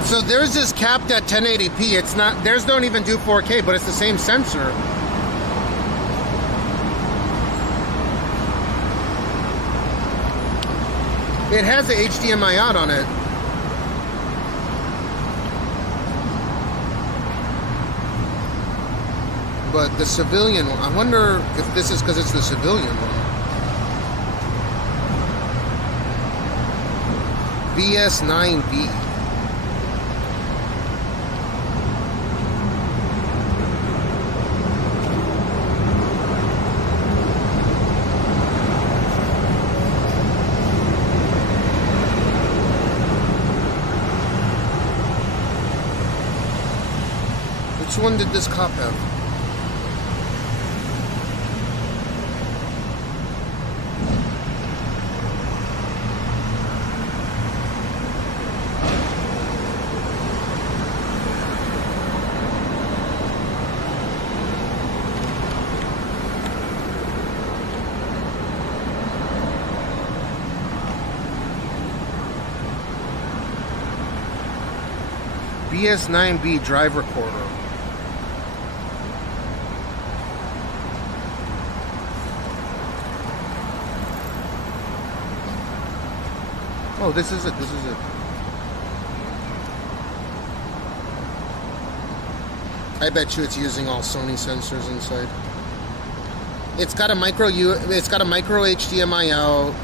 So theirs is capped at 1080p. It's not, theirs don't even do 4K, but it's the same sensor. It has the HDMI out on it. But the civilian one, I wonder if this is because it's the civilian one. BS9B. Which one did this cop have? BS9B drive recorder. Oh, this is it. This is it. I bet you it's using all Sony sensors inside. It's got a micro HDMI out.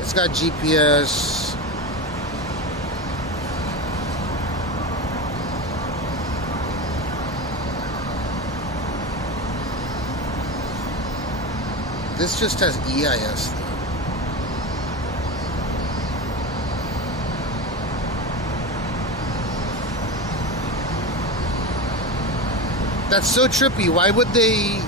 It's got GPS. This just has EIS. That's so trippy. Why would they?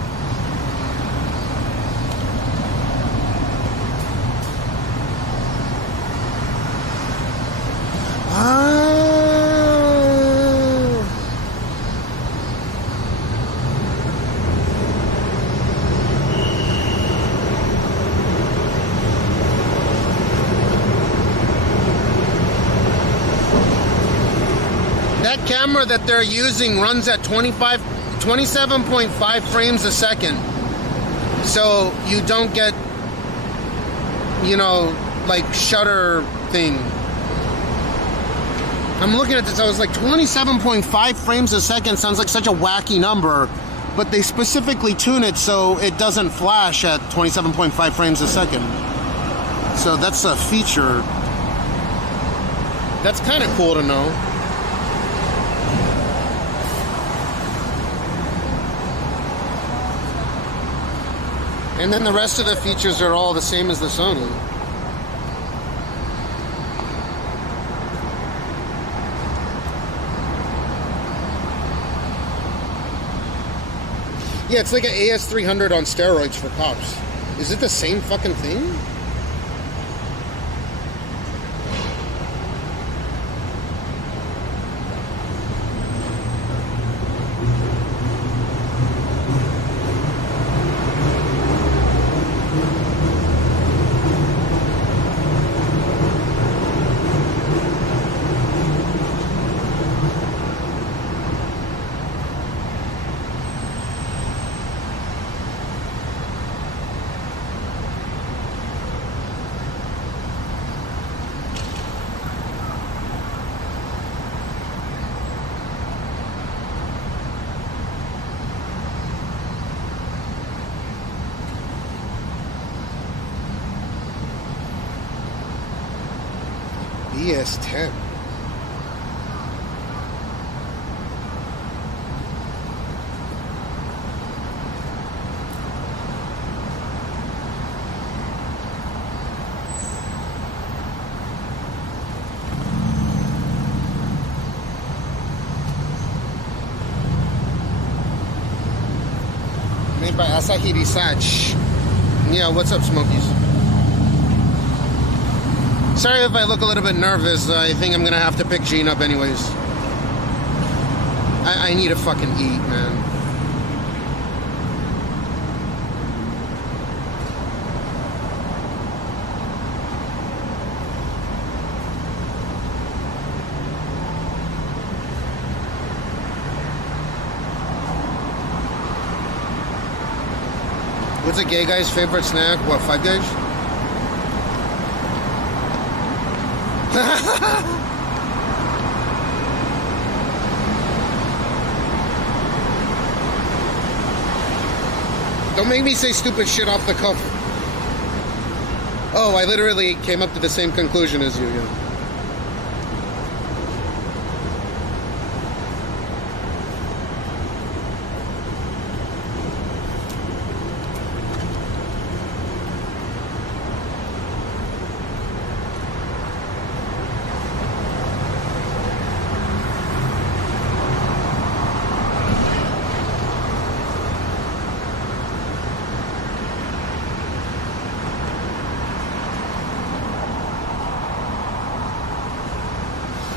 That camera that they're using runs at 27.5 frames a second. So you don't get, you know, like shutter thing. I'm looking at this, I was like 27.5 frames a second sounds like such a wacky number, but they specifically tune it so it doesn't flash at 27.5 frames a second. So that's a feature. That's kind of cool to know. And then the rest of the features are all the same as the Sony. Yeah, it's like an AS300 on steroids for cops. Is it the same fucking thing? BS10. Made by Asahi Research. Yeah, what's up, Smokies? Sorry if I look a little bit nervous. I think I'm gonna have to pick Gene up anyways. I need to fucking eat, man. What's a gay guy's favorite snack? What, Five Guys? Don't make me say stupid shit off the cuff. Oh, I literally came up to the same conclusion as you, yeah.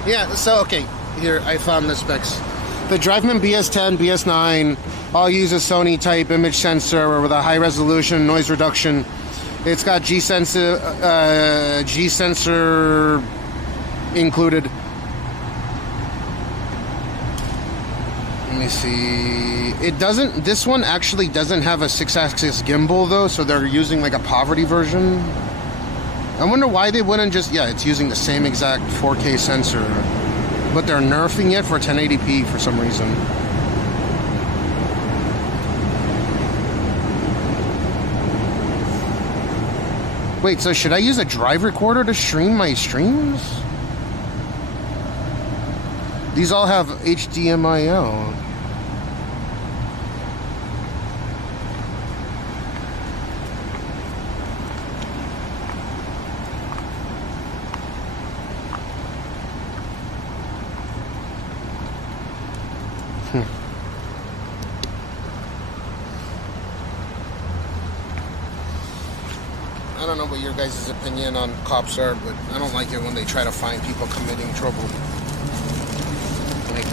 Yeah, so, okay, here, I found the specs. The Driveman BS10, BS9 all use a Sony type image sensor with a high resolution noise reduction. It's got G-sensor included. Let me see. It doesn't, this one actually doesn't have a 6-axis gimbal though, so they're using like a poverty version. I wonder why they wouldn't just, yeah, it's using the same exact 4K sensor, but they're nerfing it for 1080p for some reason. Wait, so should I use a drive recorder to stream my streams? These all have HDMI. I don't know what your guys' opinion on cops are, but I don't like it when they try to find people committing trouble. Like,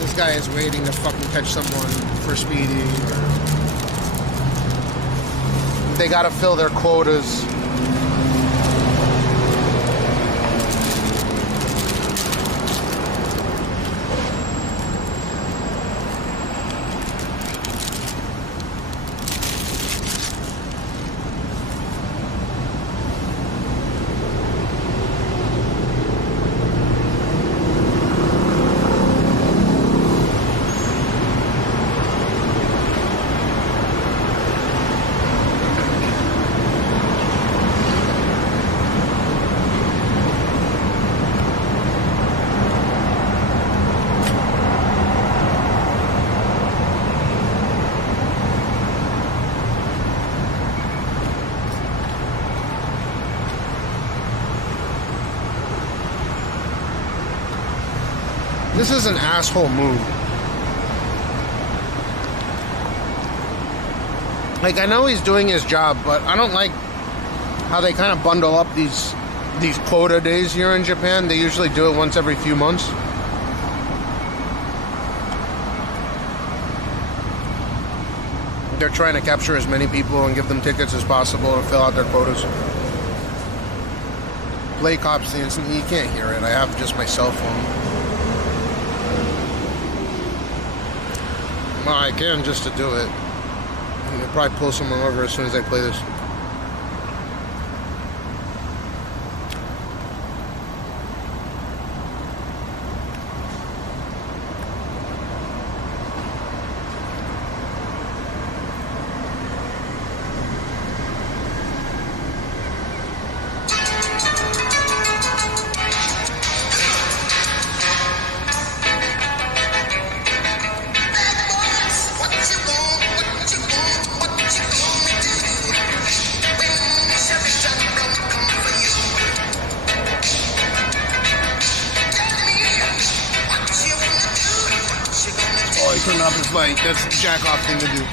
this guy is waiting to fucking catch someone for speeding, or they gotta fill their quotas. This is an asshole move. Like, I know he's doing his job, but I don't like how they kind of bundle up these quota days here in Japan. They usually do it once every few months. They're trying to capture as many people and give them tickets as possible to fill out their quotas. Play cops the instant you can't hear it. I have just my cell phone. Well, I can just to do it. I'll probably pull someone over as soon as I play this. Turn off his light. That's the jack off thing to do.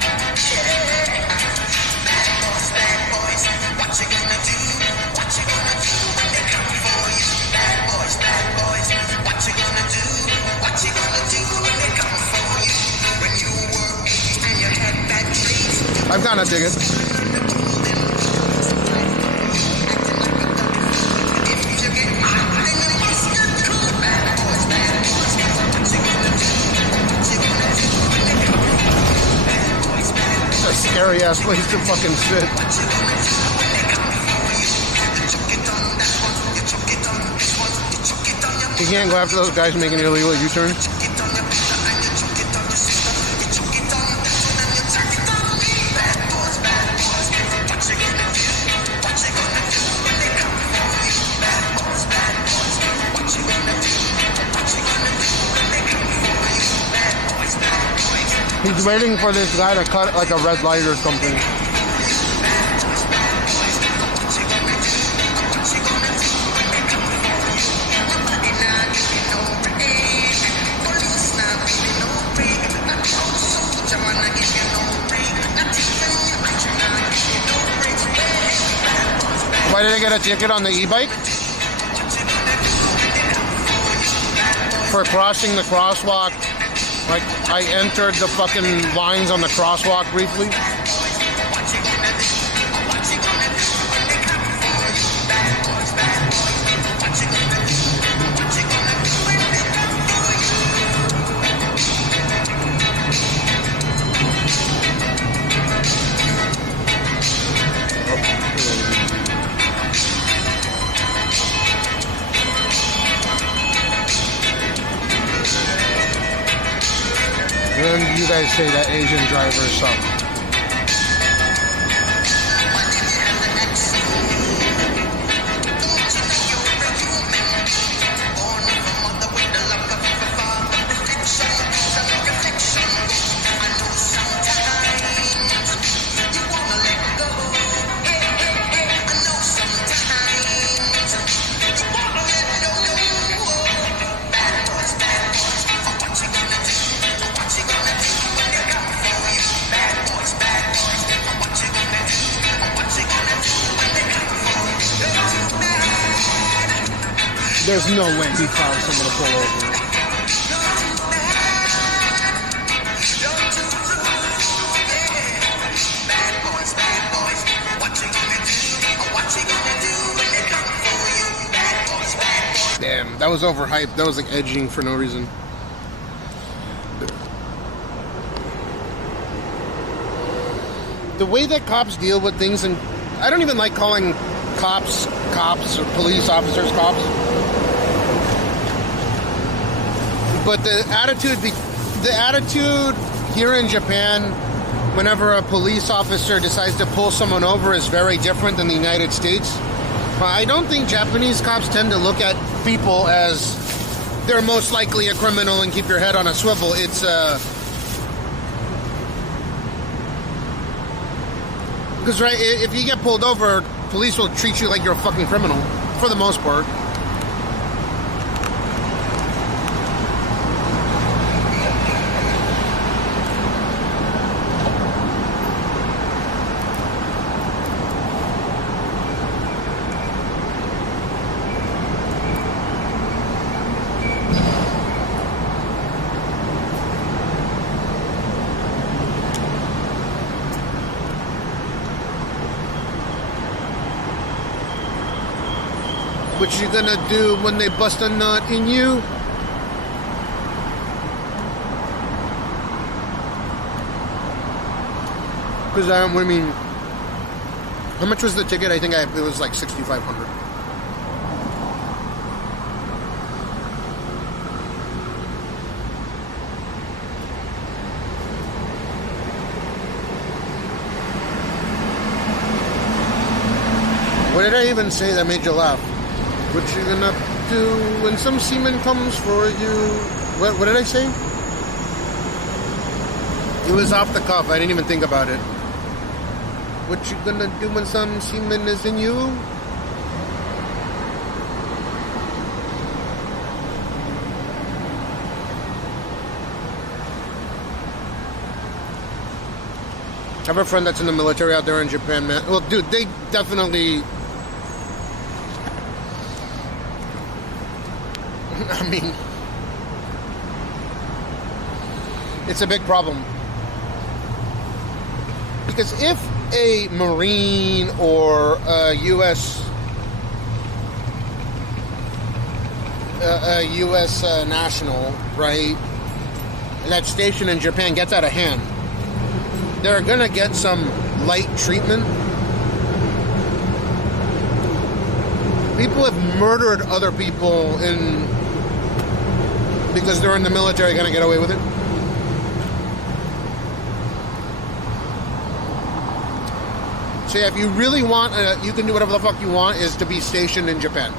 I've got to dig it. Scary dirty ass place to fucking sit. You can't go after those guys making illegal U-turns. He's waiting for this guy to cut like a red light or something. Why did I get a ticket on the e-bike? For crossing the crosswalk. Like, I entered the fucking lines on the crosswalk briefly. And you guys say that Asian drivers suck. There's no way he found someone to pull over. Damn, that was overhyped. That was like edging for no reason. The way that cops deal with things, and I don't even like calling cops or police officers cops, but the attitude here in Japan whenever a police officer decides to pull someone over is very different than the United States. I don't think Japanese cops tend to look at people as they're most likely a criminal and keep your head on a swivel. It's because right, if you get pulled over, police will treat you like you're a fucking criminal, for the most part. What you gonna do when they bust a nut in you? Because I mean, how much was the ticket? I think it was like $6,500. What did I even say that made you laugh? What you gonna do when some semen comes for you? What did I say? It was off the cuff. I didn't even think about it. What you gonna do when some semen is in you? I have a friend that's in the military out there in Japan, man. Well, dude, they definitely... I mean, it's a big problem. Because if a Marine or a U.S. National, right, that's stationed in Japan gets out of hand, they're gonna get some light treatment. People have murdered other people because they're in the military, gonna get away with it. So yeah, if you really want, you can do whatever the fuck you want, is to be stationed in Japan.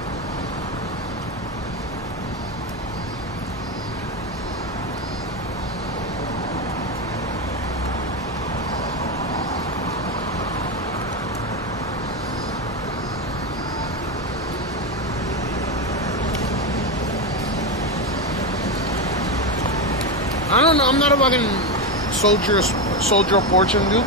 I don't know, I'm not a fucking soldier of fortune, dude.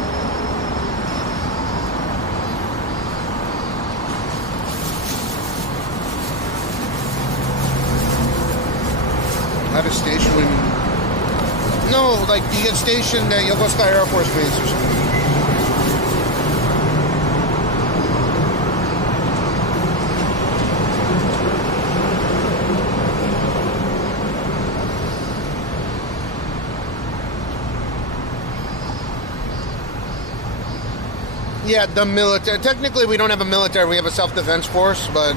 At a station when... No, like you get stationed at Yokosuka Air Force Base or something. Yeah, the military. Technically, we don't have a military. We have a self-defense force, but...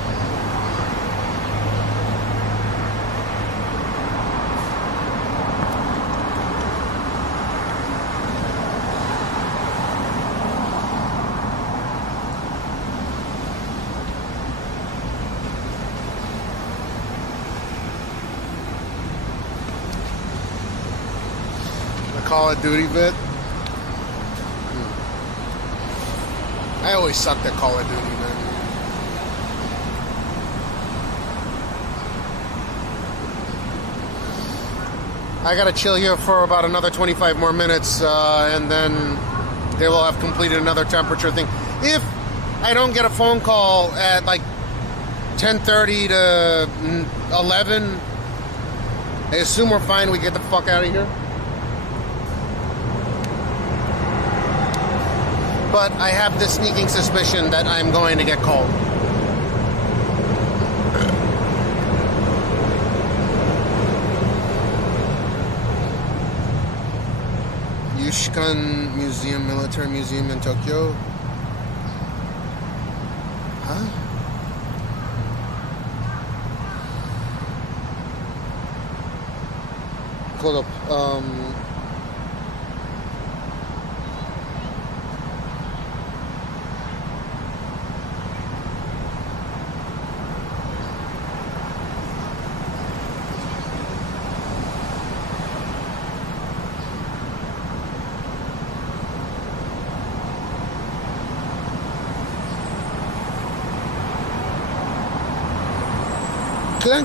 the Call of Duty bit. I always sucked at Call of Duty, man. I gotta chill here for about another 25 more minutes, and then they will have completed another temperature thing. If I don't get a phone call at like 10:30 to 11, I assume we're fine. We get the fuck out of here. But I have this sneaking suspicion that I'm going to get called. Yushkan Museum, Military Museum in Tokyo. Huh? Hold up.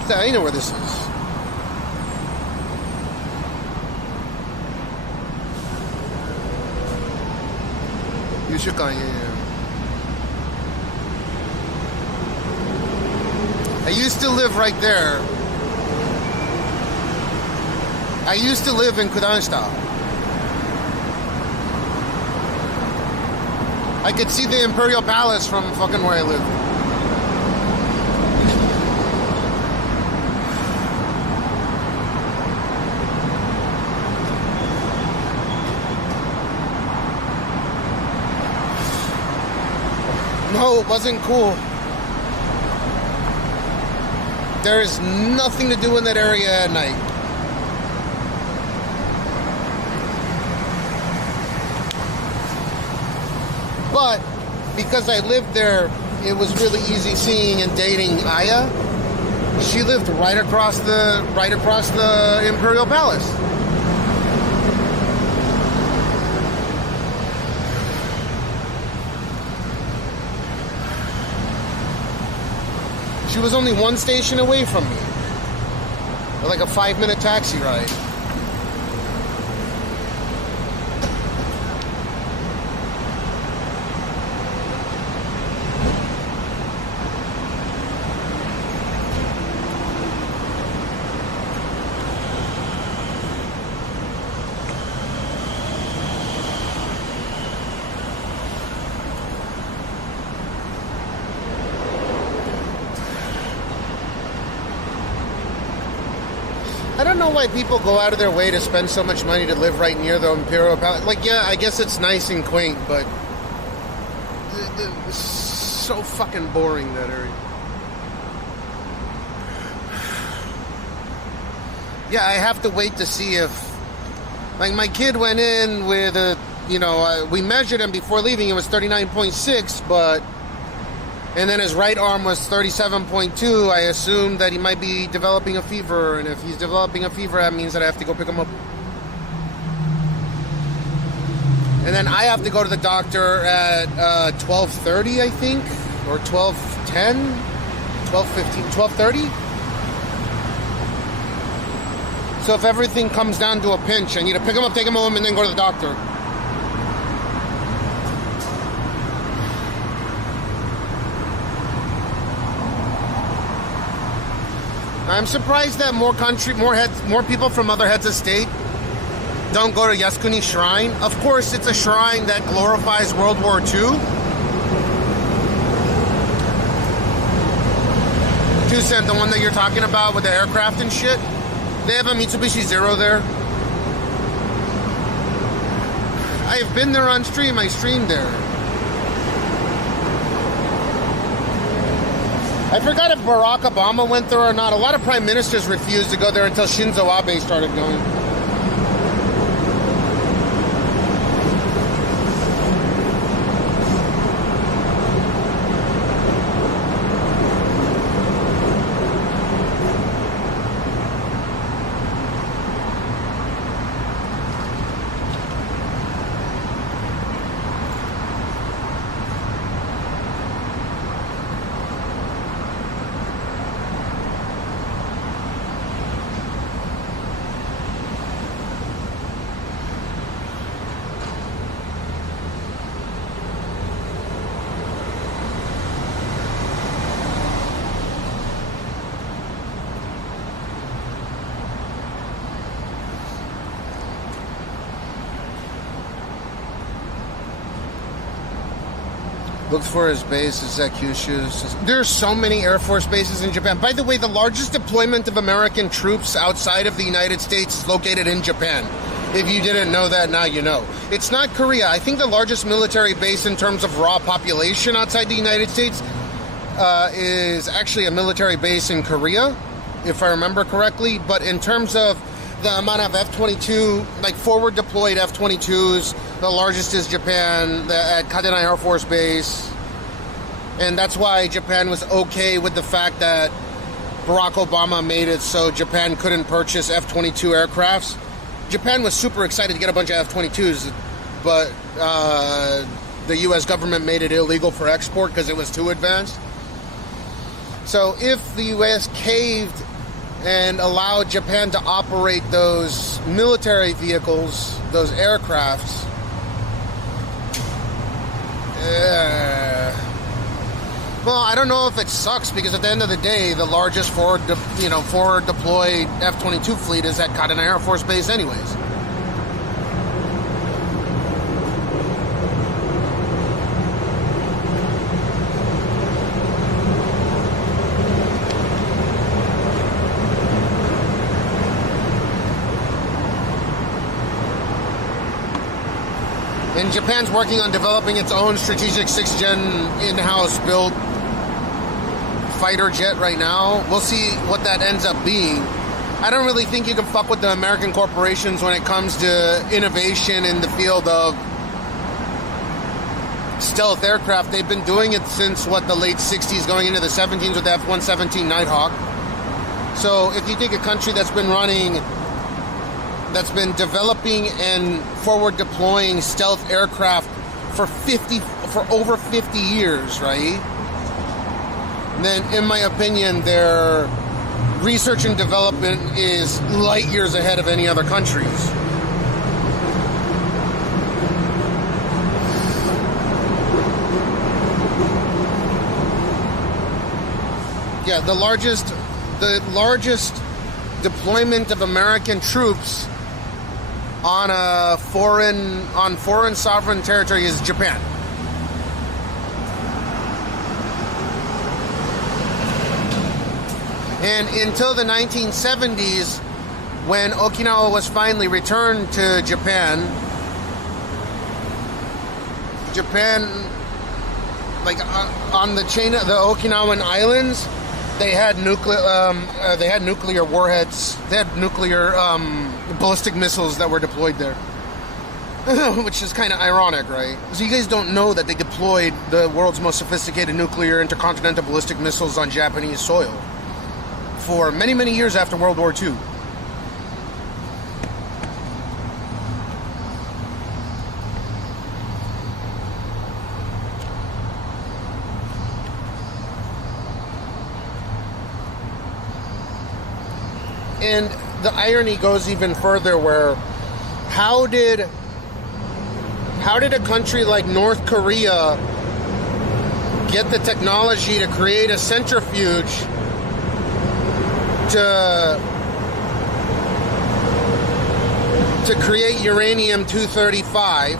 I know where this is. Yushukan, yeah. I used to live right there. I used to live in Kudanshita. I could see the Imperial Palace from fucking where I live. No, it wasn't cool. There is nothing to do in that area at night. But because I lived there, it was really easy seeing and dating Aya. She lived right across the Imperial Palace. She was only one station away from me. Like a 5-minute taxi ride. I don't know why people go out of their way to spend so much money to live right near the Imperial Palace. Like, yeah, I guess it's nice and quaint, but It's so fucking boring, that area. Yeah, I have to wait to see if... Like, my kid went in with a... You know, we measured him before leaving. It was 39.6, but... And then his right arm was 37.2. I assumed that he might be developing a fever. And if he's developing a fever, that means that I have to go pick him up. And then I have to go to the doctor at 12:30, I think. Or 12:10? 12:15? 12:30? So if everything comes down to a pinch, I need to pick him up, take him home, and then go to the doctor. I'm surprised that more people from other heads of state don't go to Yasukuni Shrine. Of course, it's a shrine that glorifies World War II. 2 Cent, the one that you're talking about with the aircraft and shit. They have a Mitsubishi Zero there. I've been there on stream. I streamed there. I forgot if Barack Obama went there or not. A lot of prime ministers refused to go there until Shinzo Abe started going. Looks for his base is at Kyushu. There's so many Air Force bases in Japan. By the way, the largest deployment of American troops outside of the United States is located in Japan. If you didn't know that, now you know. It's not Korea. I think the largest military base in terms of raw population outside the United States is actually a military base in Korea, if I remember correctly. But in terms of the amount of F-22, like forward deployed F-22s, the largest is Japan, at Kadena Air Force Base. And that's why Japan was okay with the fact that Barack Obama made it so Japan couldn't purchase F-22 aircrafts. Japan was super excited to get a bunch of F-22s, but the U.S. government made it illegal for export because it was too advanced. So if the U.S. caved and allowed Japan to operate those military vehicles, those aircrafts, well, I don't know if it sucks, because at the end of the day, the largest forward deployed F-22 fleet is at Kadena Air Force Base anyways. And Japan's working on developing its own strategic 6th-gen in-house built fighter jet right now. We'll see what that ends up being. I don't really think you can fuck with the American corporations when it comes to innovation in the field of stealth aircraft. They've been doing it since, the late 60s, going into the 70s with the F-117 Nighthawk. So if you take a country that's been developing and forward deploying stealth aircraft for over 50 years, right? Then, in my opinion, their research and development is light years ahead of any other countries. Yeah, the largest deployment of American troops on foreign sovereign territory is Japan. And until the 1970s, when Okinawa was finally returned to Japan like on the chain of the Okinawan Islands, they had nuclear warheads. They had nuclear ballistic missiles that were deployed there, which is kind of ironic, right? So you guys don't know that they deployed the world's most sophisticated nuclear intercontinental ballistic missiles on Japanese soil for many, many years after World War II. And the irony goes even further, where how did a country like North Korea get the technology to create a centrifuge to create uranium-235,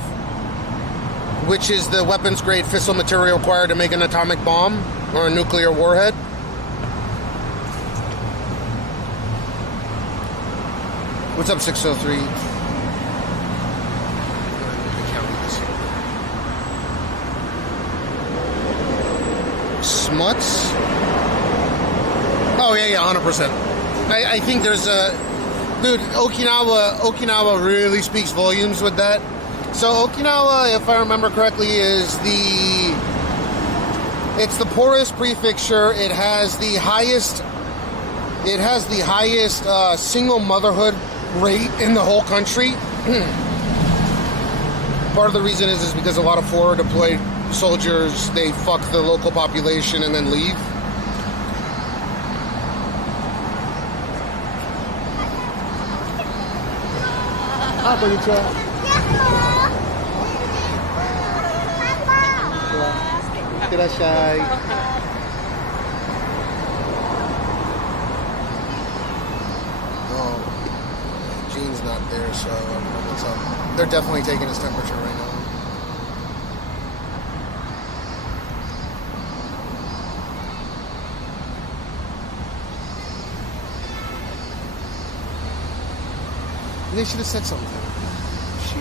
which is the weapons-grade fissile material required to make an atomic bomb or a nuclear warhead? What's up, 603? I can't read this. Smuts? Oh, yeah, 100%. I think there's a... Dude, Okinawa really speaks volumes with that. So Okinawa, if I remember correctly, is it's the poorest prefecture. It has the highest single motherhood rate in the whole country. Part of the reason is because a lot of forward deployed soldiers, they fuck the local population and then leave. Ah, konnichiwa. Itterashai. Gene's not there, so I don't know what's up. They're definitely taking his temperature right now. They should have said something. Shit.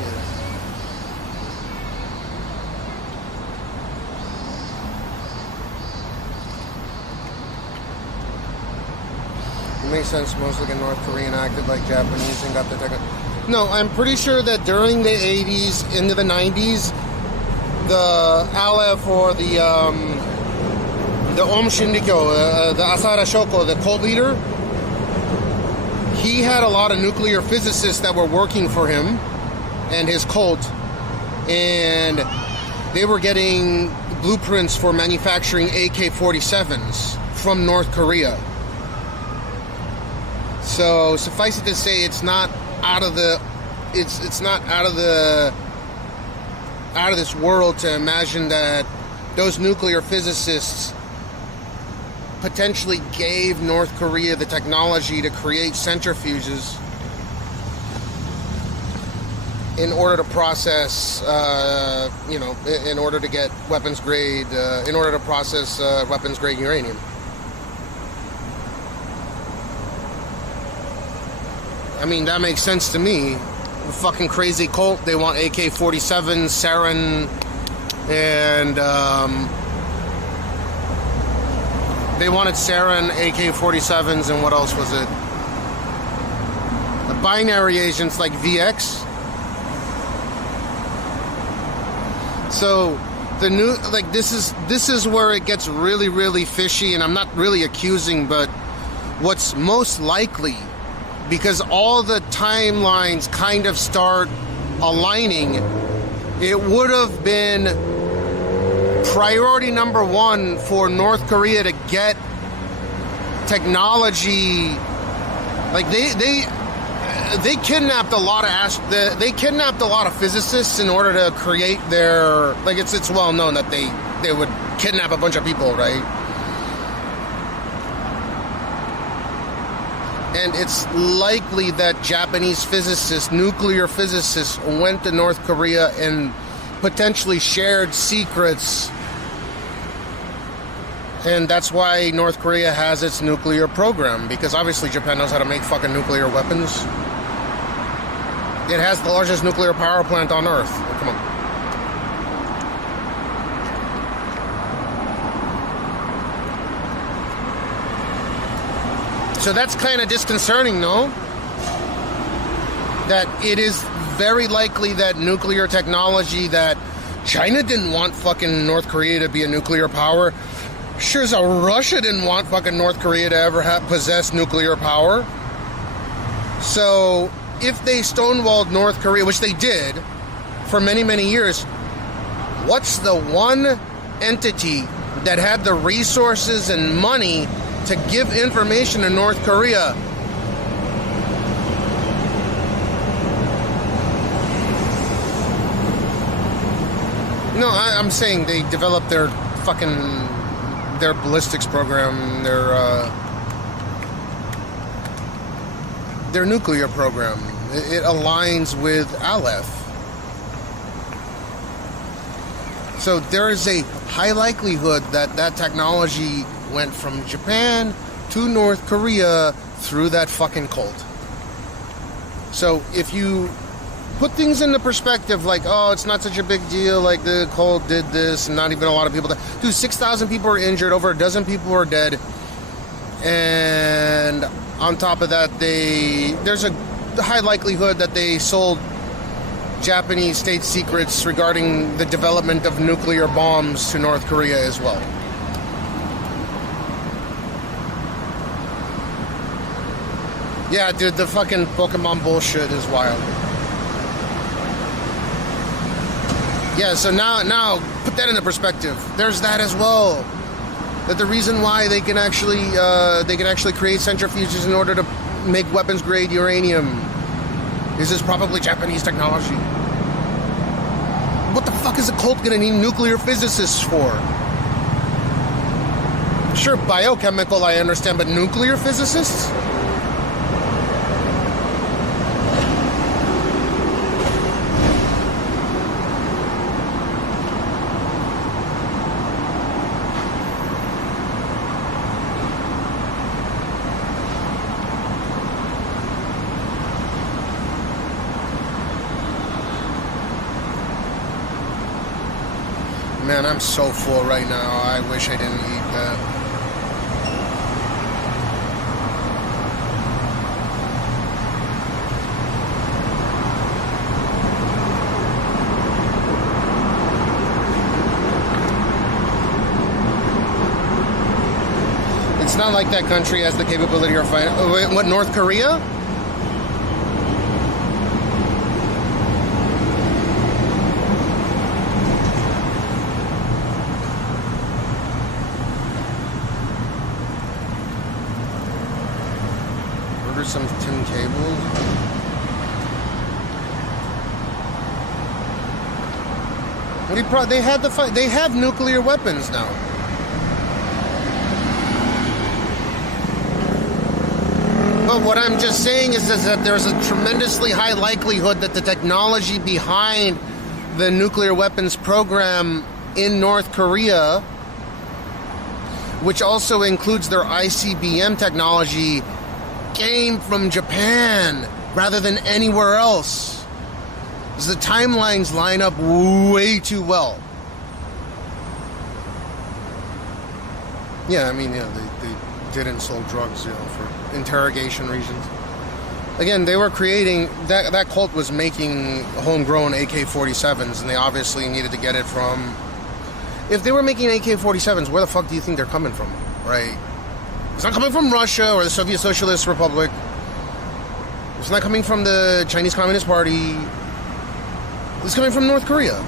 It makes sense. Most like a North Korean acted like Japanese and got the tech. No, I'm pretty sure that during the 80s into the 90s, the Aleph or the Om Shinrikyo, the Asara Shoko, the cult leader, he had a lot of nuclear physicists that were working for him and his cult, and they were getting blueprints for manufacturing AK-47s from North Korea. So suffice it to say, it's not out of this world to imagine that those nuclear physicists potentially gave North Korea the technology to create centrifuges in order to process, in order to get weapons grade, in order to process weapons grade uranium. I mean, that makes sense to me. The fucking crazy cult, they want AK-47s, sarin, and they wanted sarin, AK-47s, and what else was it? The binary agents like VX. So the new, like, this is where it gets really, really fishy, and I'm not really accusing, but what's most likely, because all the timelines kind of start aligning, it would have been priority number one for North Korea to get technology. Like they kidnapped a lot of they kidnapped a lot of physicists in order to create their, like, it's well known that they would kidnap a bunch of people, right? And it's likely that Japanese physicists, nuclear physicists, went to North Korea and potentially shared secrets. And that's why North Korea has its nuclear program, because obviously Japan knows how to make fucking nuclear weapons. It has the largest nuclear power plant on Earth. Oh, come on. So that's kind of disconcerting, no? That it is very likely that nuclear technology, that China didn't want fucking North Korea to be a nuclear power. Sure as Russia didn't want fucking North Korea to ever possess nuclear power. So if they stonewalled North Korea, which they did for many, many years, what's the one entity that had the resources and money to give information to North Korea? No, I'm saying they developed their ballistics program, their nuclear program. It aligns with Aleph. So there is a high likelihood that that technology went from Japan to North Korea through that fucking cult. So if you put things into perspective, like, oh, it's not such a big deal, like the cult did this, and not even a lot of people died. Dude, 6,000 people were injured, over a dozen people were dead, and on top of that, there's a high likelihood that they sold Japanese state secrets regarding the development of nuclear bombs to North Korea as well. Yeah, dude, the fucking Pokemon bullshit is wild. Yeah, so now put that into perspective. There's that as well. That the reason why they can actually create centrifuges in order to make weapons grade uranium is probably Japanese technology. What the fuck is a cult gonna need nuclear physicists for? Sure, biochemical I understand, but nuclear physicists? Man, I'm so full right now. I wish I didn't eat that. It's not like that country has the capability of fighting. What, North Korea? Some tin cables. They had the fight. They have nuclear weapons now. But what I'm just saying is that there's a tremendously high likelihood that the technology behind the nuclear weapons program in North Korea, which also includes their ICBM technology, came from Japan rather than anywhere else. Because the timelines line up way too well. Yeah, I mean, yeah, they didn't sell drugs, you know, for interrogation reasons. Again, they were creating, that cult was making homegrown AK-47s, and they obviously needed to get it from... If they were making AK-47s, where the fuck do you think they're coming from, right? It's not coming from Russia or the Soviet Socialist Republic. It's not coming from the Chinese Communist Party. It's coming from North Korea.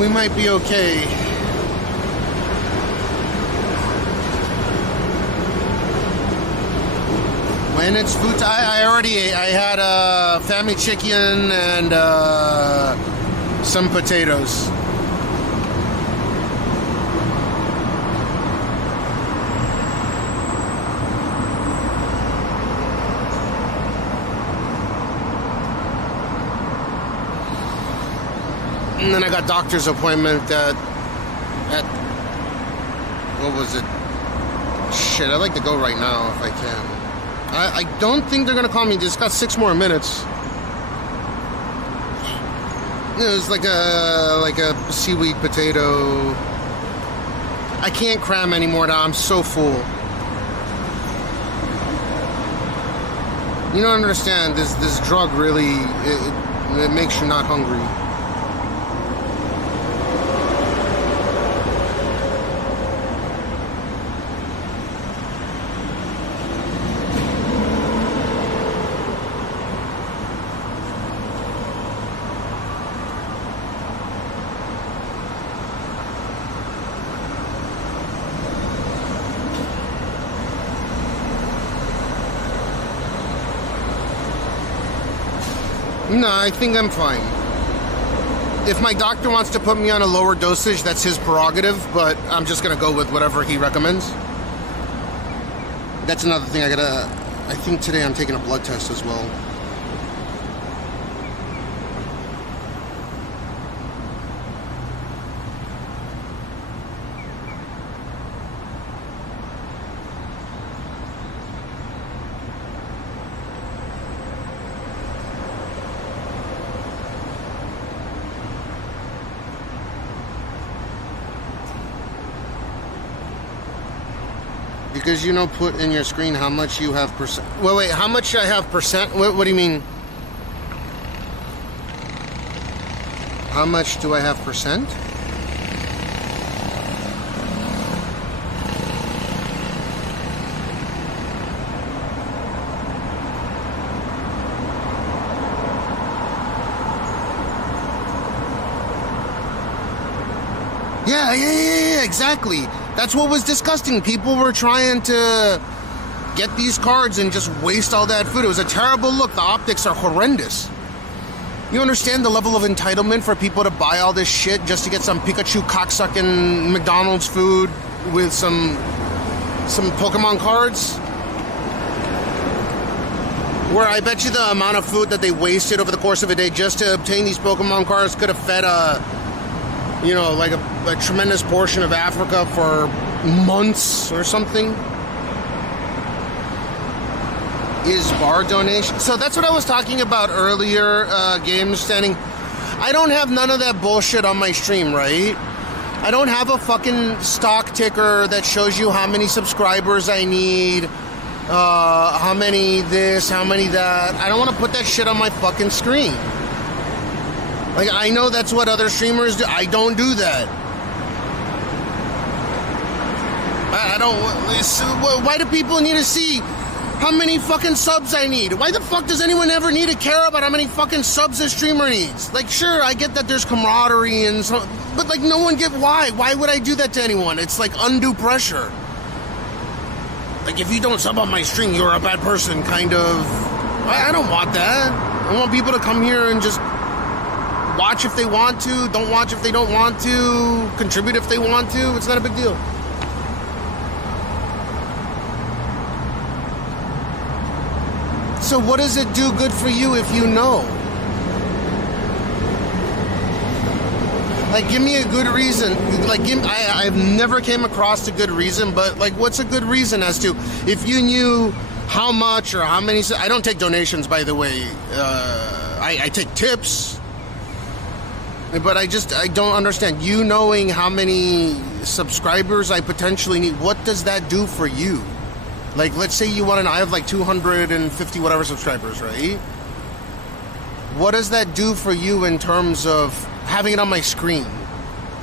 We might be okay. When it's food time, I already ate. I had family chicken and some potatoes. And then I got doctor's appointment at what was it? Shit, I'd like to go right now if I can. I don't think they're gonna call me. Just got 6 more minutes. It was like a seaweed potato. I can't cram anymore now. I'm so full. You don't understand. This drug really it makes you not hungry. No, I think I'm fine. If my doctor wants to put me on a lower dosage, that's his prerogative, but I'm just gonna go with whatever he recommends. That's another thing I think today I'm taking a blood test as well. Because you know, put in your screen how much you have percent. Wait, how much I have percent? What do you mean? How much do I have percent? Yeah, exactly. That's what was disgusting. People were trying to get these cards and just waste all that food. It was a terrible look. The optics are horrendous. You understand the level of entitlement for people to buy all this shit just to get some Pikachu cocksucking McDonald's food with some Pokemon cards? Where I bet you the amount of food that they wasted over the course of a day just to obtain these Pokemon cards could have fed a tremendous portion of Africa for months or something. Is bar donation. So that's what I was talking about earlier, game standing. I don't have none of that bullshit on my stream, right? I don't have a fucking stock ticker that shows you how many subscribers I need, how many this, how many that. I don't want to put that shit on my fucking screen. Like, I know that's what other streamers do. I don't do that. I don't... Why do people need to see how many fucking subs I need? Why the fuck does anyone ever need to care about how many fucking subs a streamer needs? Like, sure, I get that there's camaraderie and so... But, like, no one get why. Why would I do that to anyone? It's, like, undue pressure. Like, if you don't sub on my stream, you're a bad person, kind of... I don't want that. I want people to come here and just... watch if they want to, don't watch if they don't want to, contribute if they want to. It's not a big deal. So what does it do good for you if you know? Like, give me a good reason. Like, I've never came across a good reason, but, like, what's a good reason as to if you knew how much or how many... I don't take donations, by the way. I take tips. But I don't understand. You knowing how many subscribers I potentially need, what does that do for you? Like, let's say you want to... I have like 250 whatever subscribers, right? What does that do for you in terms of having it on my screen,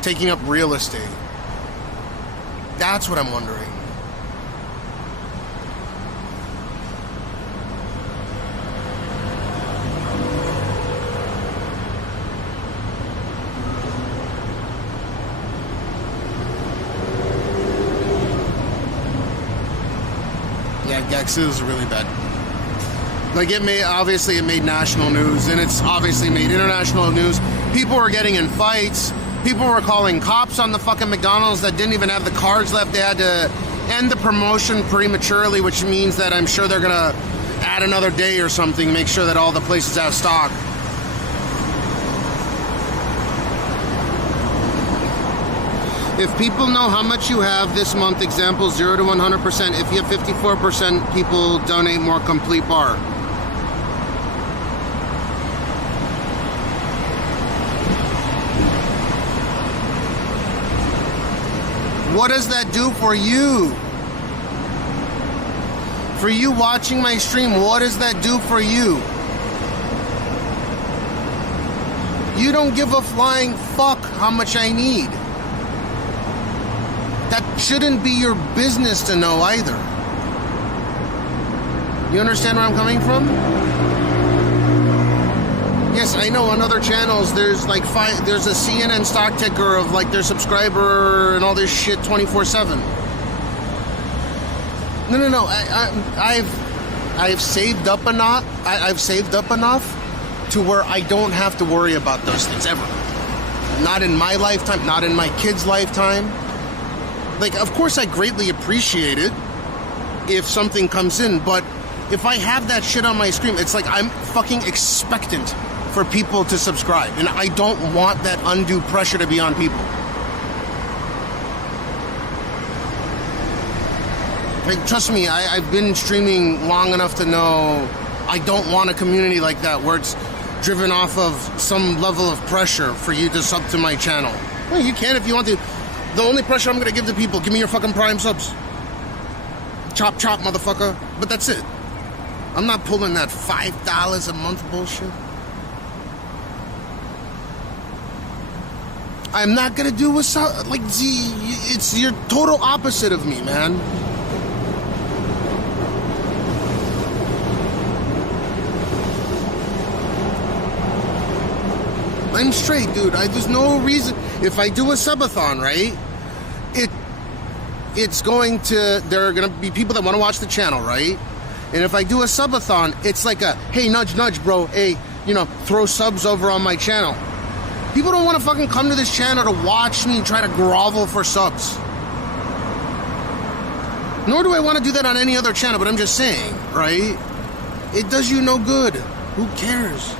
taking up real estate? That's what I'm wondering. Gaxu is really bad. Like, it made national news, and it's obviously made international news. People were getting in fights. People were calling cops on the fucking McDonald's that didn't even have the cards left. They had to end the promotion prematurely, which means that I'm sure they're gonna add another day or something, make sure that all the places have stock. If people know how much you have this month, example 0 to 100%. If you have 54%, people donate more complete bar. What does that do for you? For you watching my stream, what does that do for you? You don't give a flying fuck how much I need. That shouldn't be your business to know either. You understand where I'm coming from? Yes, I know on other channels there's like there's a CNN stock ticker of like their subscriber and all this shit 24/7. No. I've saved up enough. I've saved up enough to where I don't have to worry about those things ever. Not in my lifetime, not in my kids' lifetime. Like, of course I greatly appreciate it if something comes in, but if I have that shit on my screen, it's like I'm fucking expectant for people to subscribe, and I don't want that undue pressure to be on people. Like, trust me, I've been streaming long enough to know I don't want a community like that where it's driven off of some level of pressure for you to sub to my channel. Well, you can if you want to. The only pressure I'm gonna give to people, give me your fucking Prime subs. Chop chop, motherfucker. But that's it. I'm not pulling that $5 a month bullshit. I'm not gonna do what's like, it's your total opposite of me, man. I'm straight, dude. There's no reason. If I do a subathon, right? It's going to. There are gonna be people that want to watch the channel, right? And if I do a subathon, it's like a, hey, nudge, nudge, bro. Hey, throw subs over on my channel. People don't want to fucking come to this channel to watch me try to grovel for subs. Nor do I want to do that on any other channel, but I'm just saying, right? It does you no good. Who cares?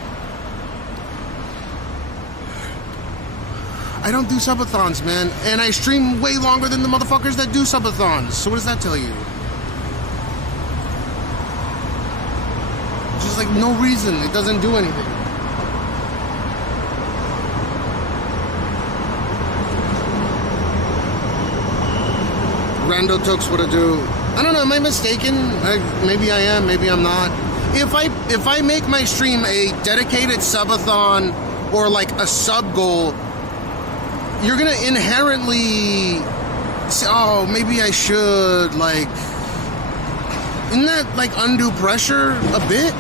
I don't do subathons, man. And I stream way longer than the motherfuckers that do subathons. So what does that tell you? Just like no reason. It doesn't do anything. Rando Tooks, what to do? I don't know, am I mistaken? Maybe I am, maybe I'm not. If I make my stream a dedicated subathon or like a sub goal, you're gonna inherently say, oh, maybe I should, like, isn't that like undue pressure a bit?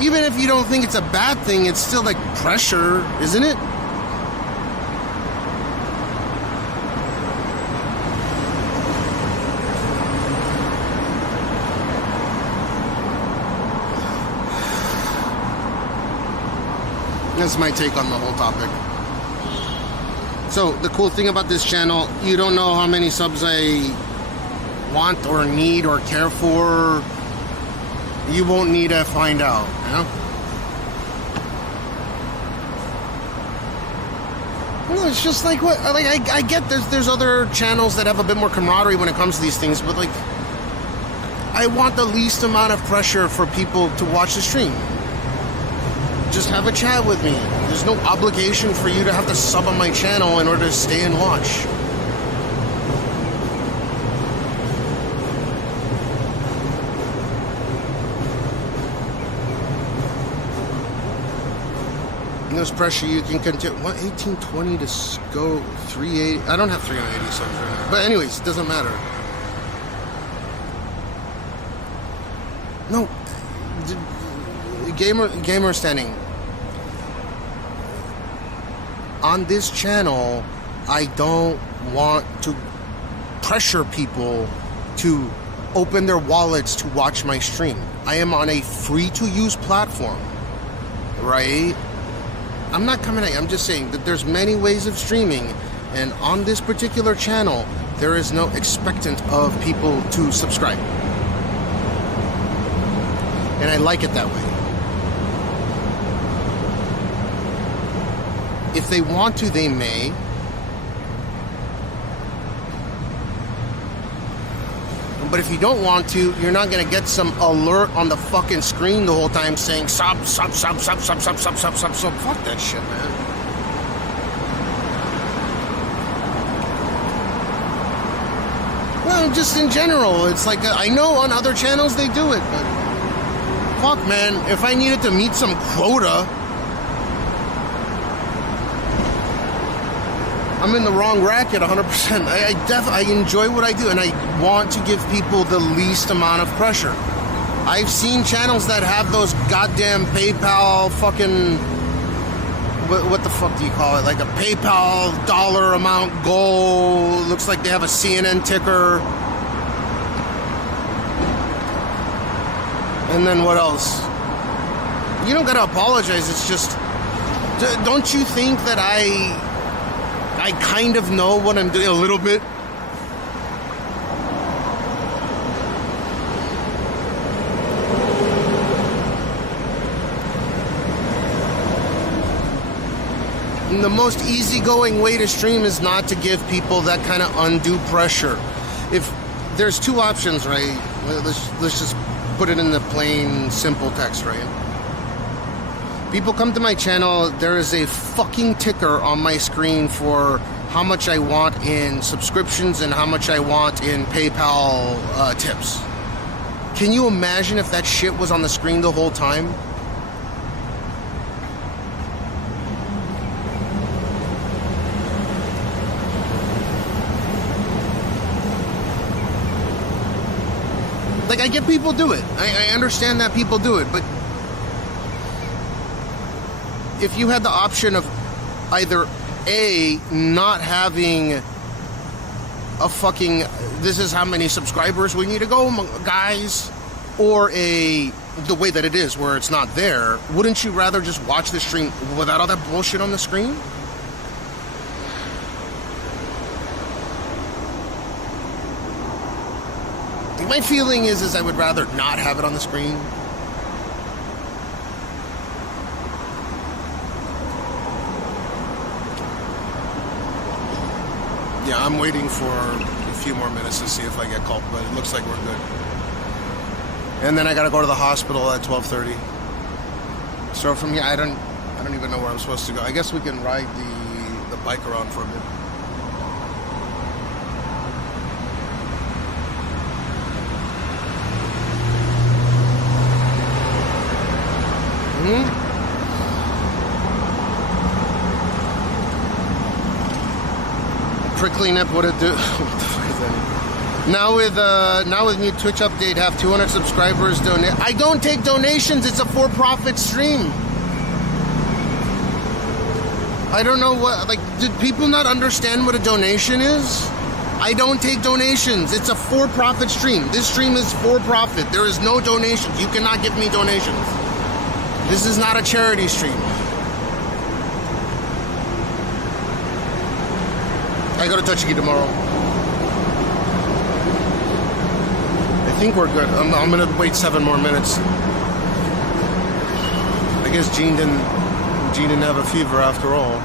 Even if you don't think it's a bad thing, it's still like pressure, isn't it? That's my take on the whole topic. So the cool thing about this channel, you don't know how many subs I want or need or care for. You won't need to find out, you know? No, it's just like what, like I get there's other channels that have a bit more camaraderie when it comes to these things, but like I want the least amount of pressure for people to watch the stream. Just have a chat with me. There's no obligation for you to have to sub on my channel in order to stay and watch. And there's pressure you can continue. What, 1820 to go 380? I don't have 380 subs right now. But anyways, it doesn't matter. No. Gamer standing. On this channel, I don't want to pressure people to open their wallets to watch my stream. I am on a free-to-use platform, right? I'm not coming at you. I'm just saying that there's many ways of streaming, and on this particular channel, there is no expectant of people to subscribe. And I like it that way. If they want to, they may. But if you don't want to, you're not gonna get some alert on the fucking screen the whole time saying sub. Fuck that shit, man. Well, just in general, it's like, I know on other channels they do it, but fuck, man, if I needed to meet some quota, I'm in the wrong racket 100%. I enjoy what I do, and I want to give people the least amount of pressure. I've seen channels that have those goddamn PayPal fucking, what the fuck do you call it? Like a PayPal dollar amount goal. Looks like they have a CNN ticker. And then what else? You don't gotta apologize. It's just, don't you think that I kind of know what I'm doing a little bit? And the most easygoing way to stream is not to give people that kind of undue pressure. If there's two options, right? Let's just put it in the plain, simple text, right? People come to my channel, there is a fucking ticker on my screen for how much I want in subscriptions and how much I want in PayPal tips. Can you imagine if that shit was on the screen the whole time? Like, I get people do it. I understand that people do it, but if you had the option of either A, not having a fucking, this is how many subscribers we need to go, guys, or the way that it is, where it's not there, wouldn't you rather just watch the stream without all that bullshit on the screen? My feeling is I would rather not have it on the screen. Yeah, I'm waiting for a few more minutes to see if I get called, but it looks like we're good. And then I gotta go to the hospital at 12:30. So from here, I don't even know where I'm supposed to go. I guess we can ride the bike around for a bit. Prickly nip, what it do? What the fuck is that? Now with new Twitch update, have 200 subscribers donate. I don't take donations. It's a for-profit stream. I don't know what, like, did people not understand what a donation is? I don't take donations. It's a for-profit stream. This stream is for-profit. There is no donations. You cannot give me donations. This is not a charity stream. I go to Touchiki tomorrow. I think we're good. I'm gonna wait 7 more minutes. I guess Gene didn't have a fever after all.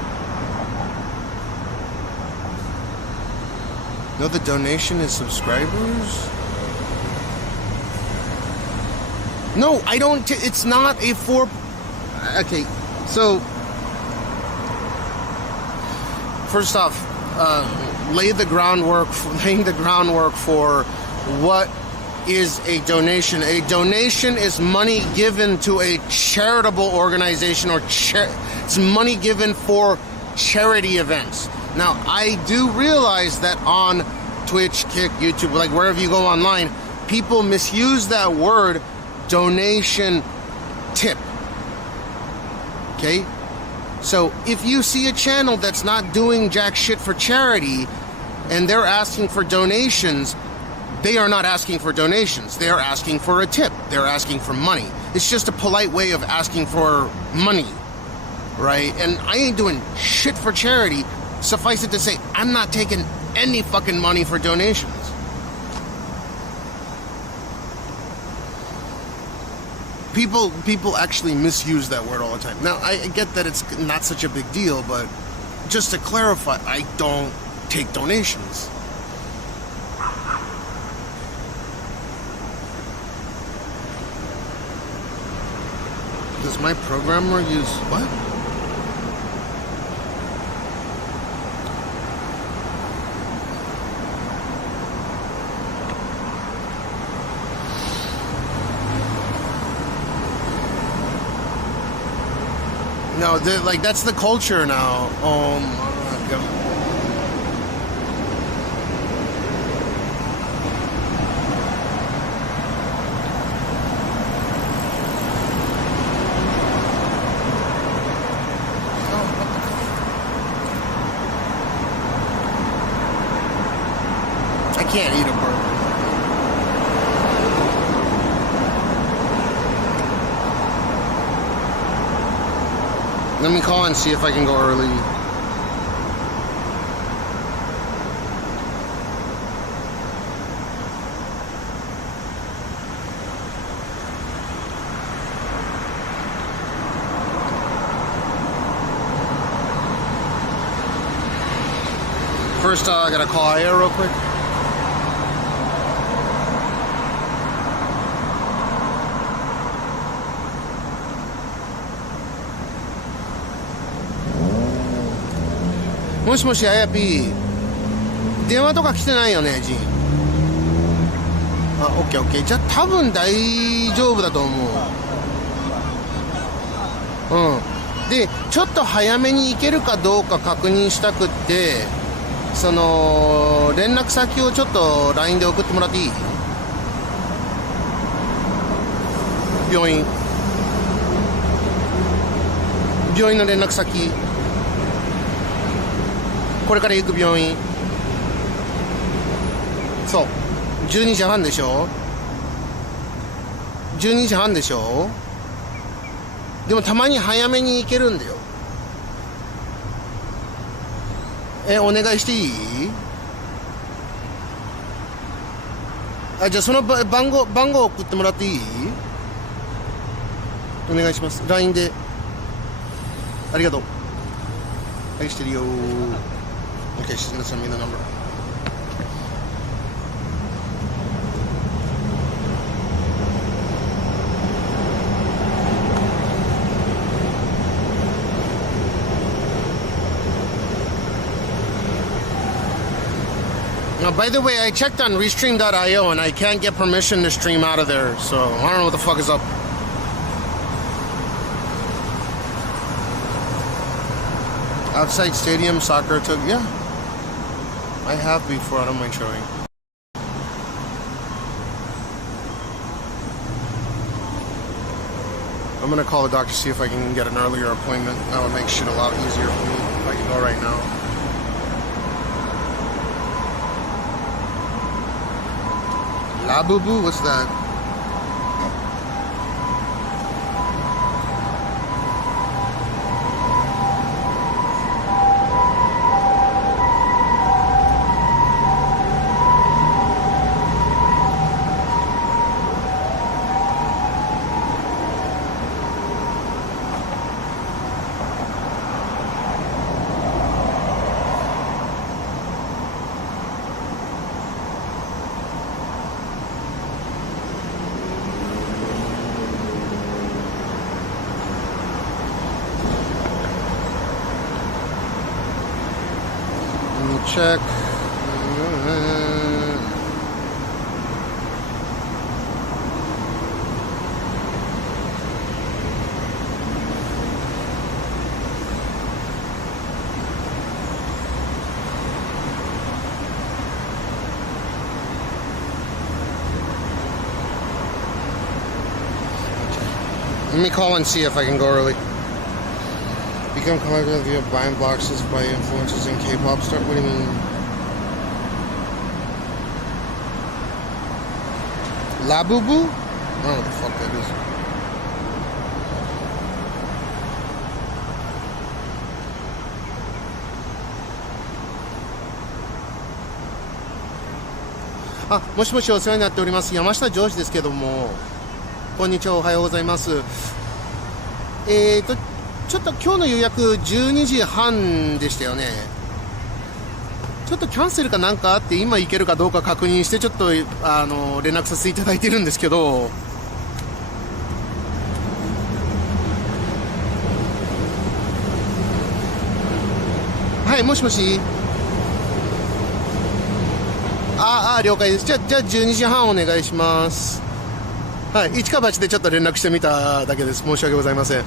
No, the donation is subscribers? No, I don't. It's not a for. Okay, so first off, laying the groundwork for what is a donation. A donation is money given to a charitable organization, or it's money given for charity events. Now, I do realize that on Twitch, Kick, YouTube, like wherever you go online, people misuse that word donation tip. Okay? So if you see a channel that's not doing jack shit for charity and they're asking for donations, they are not asking for donations. They are asking for a tip. They're asking for money. It's just a polite way of asking for money, right? And I ain't doing shit for charity. Suffice it to say, I'm not taking any fucking money for donations. people actually misuse that word all the time. Now, I get that it's not such a big deal, but just to clarify, I don't take donations. Does my programmer use what? No, like that's the culture now. I can't eat a burger. Let me call and see if I can go early. First, I gotta call Aya real quick.もしもし、あやぴー。電話とか来てないよね、ジン。あ、オッケーオッケー。じゃあ多分大丈夫だと思う。うん。で、ちょっと早めに行けるかどうか確認したくって、その、連絡先をちょっと LINE で送ってもらっていい？病院。病院の連絡先。これから行く病院。そう12時半でしょ。12時半でしょ。でもたまに早めに行けるんだよ。お願いしていい？あ、じゃあその番号送ってもらっていい？お願いします。 LINE で。ありがとう。愛してるよ。Okay, she's gonna send me the number. Now, by the way, I checked on Restream.io and I can't get permission to stream out of there, so I don't know what the fuck is up. Outside stadium soccer took, yeah. I have before, I don't mind showing. I'm gonna call the doctor, see if I can get an earlier appointment. That would make shit a lot easier for me if I can go right now. La Boo Boo, what's that? Check. Let me call and see if I can go early. Become collective via buying boxes by influencers in K-pop star. What do you mean? La Boo Boo? I don't know what the fuck that is. Ah, もしもしお世話になっております。山下上司ですけども。こんにちは、おはようございます。ちょっと今日の予約12時半でしたよね。ちょっとキャンセルかなんかあって今行けるかどうか確認してちょっと連絡させていただいてるんですけど、はい、もしもし。了解です。じゃあ12時半お願いします。はい、一か八でちょっと連絡してみただけです。申し訳ございません。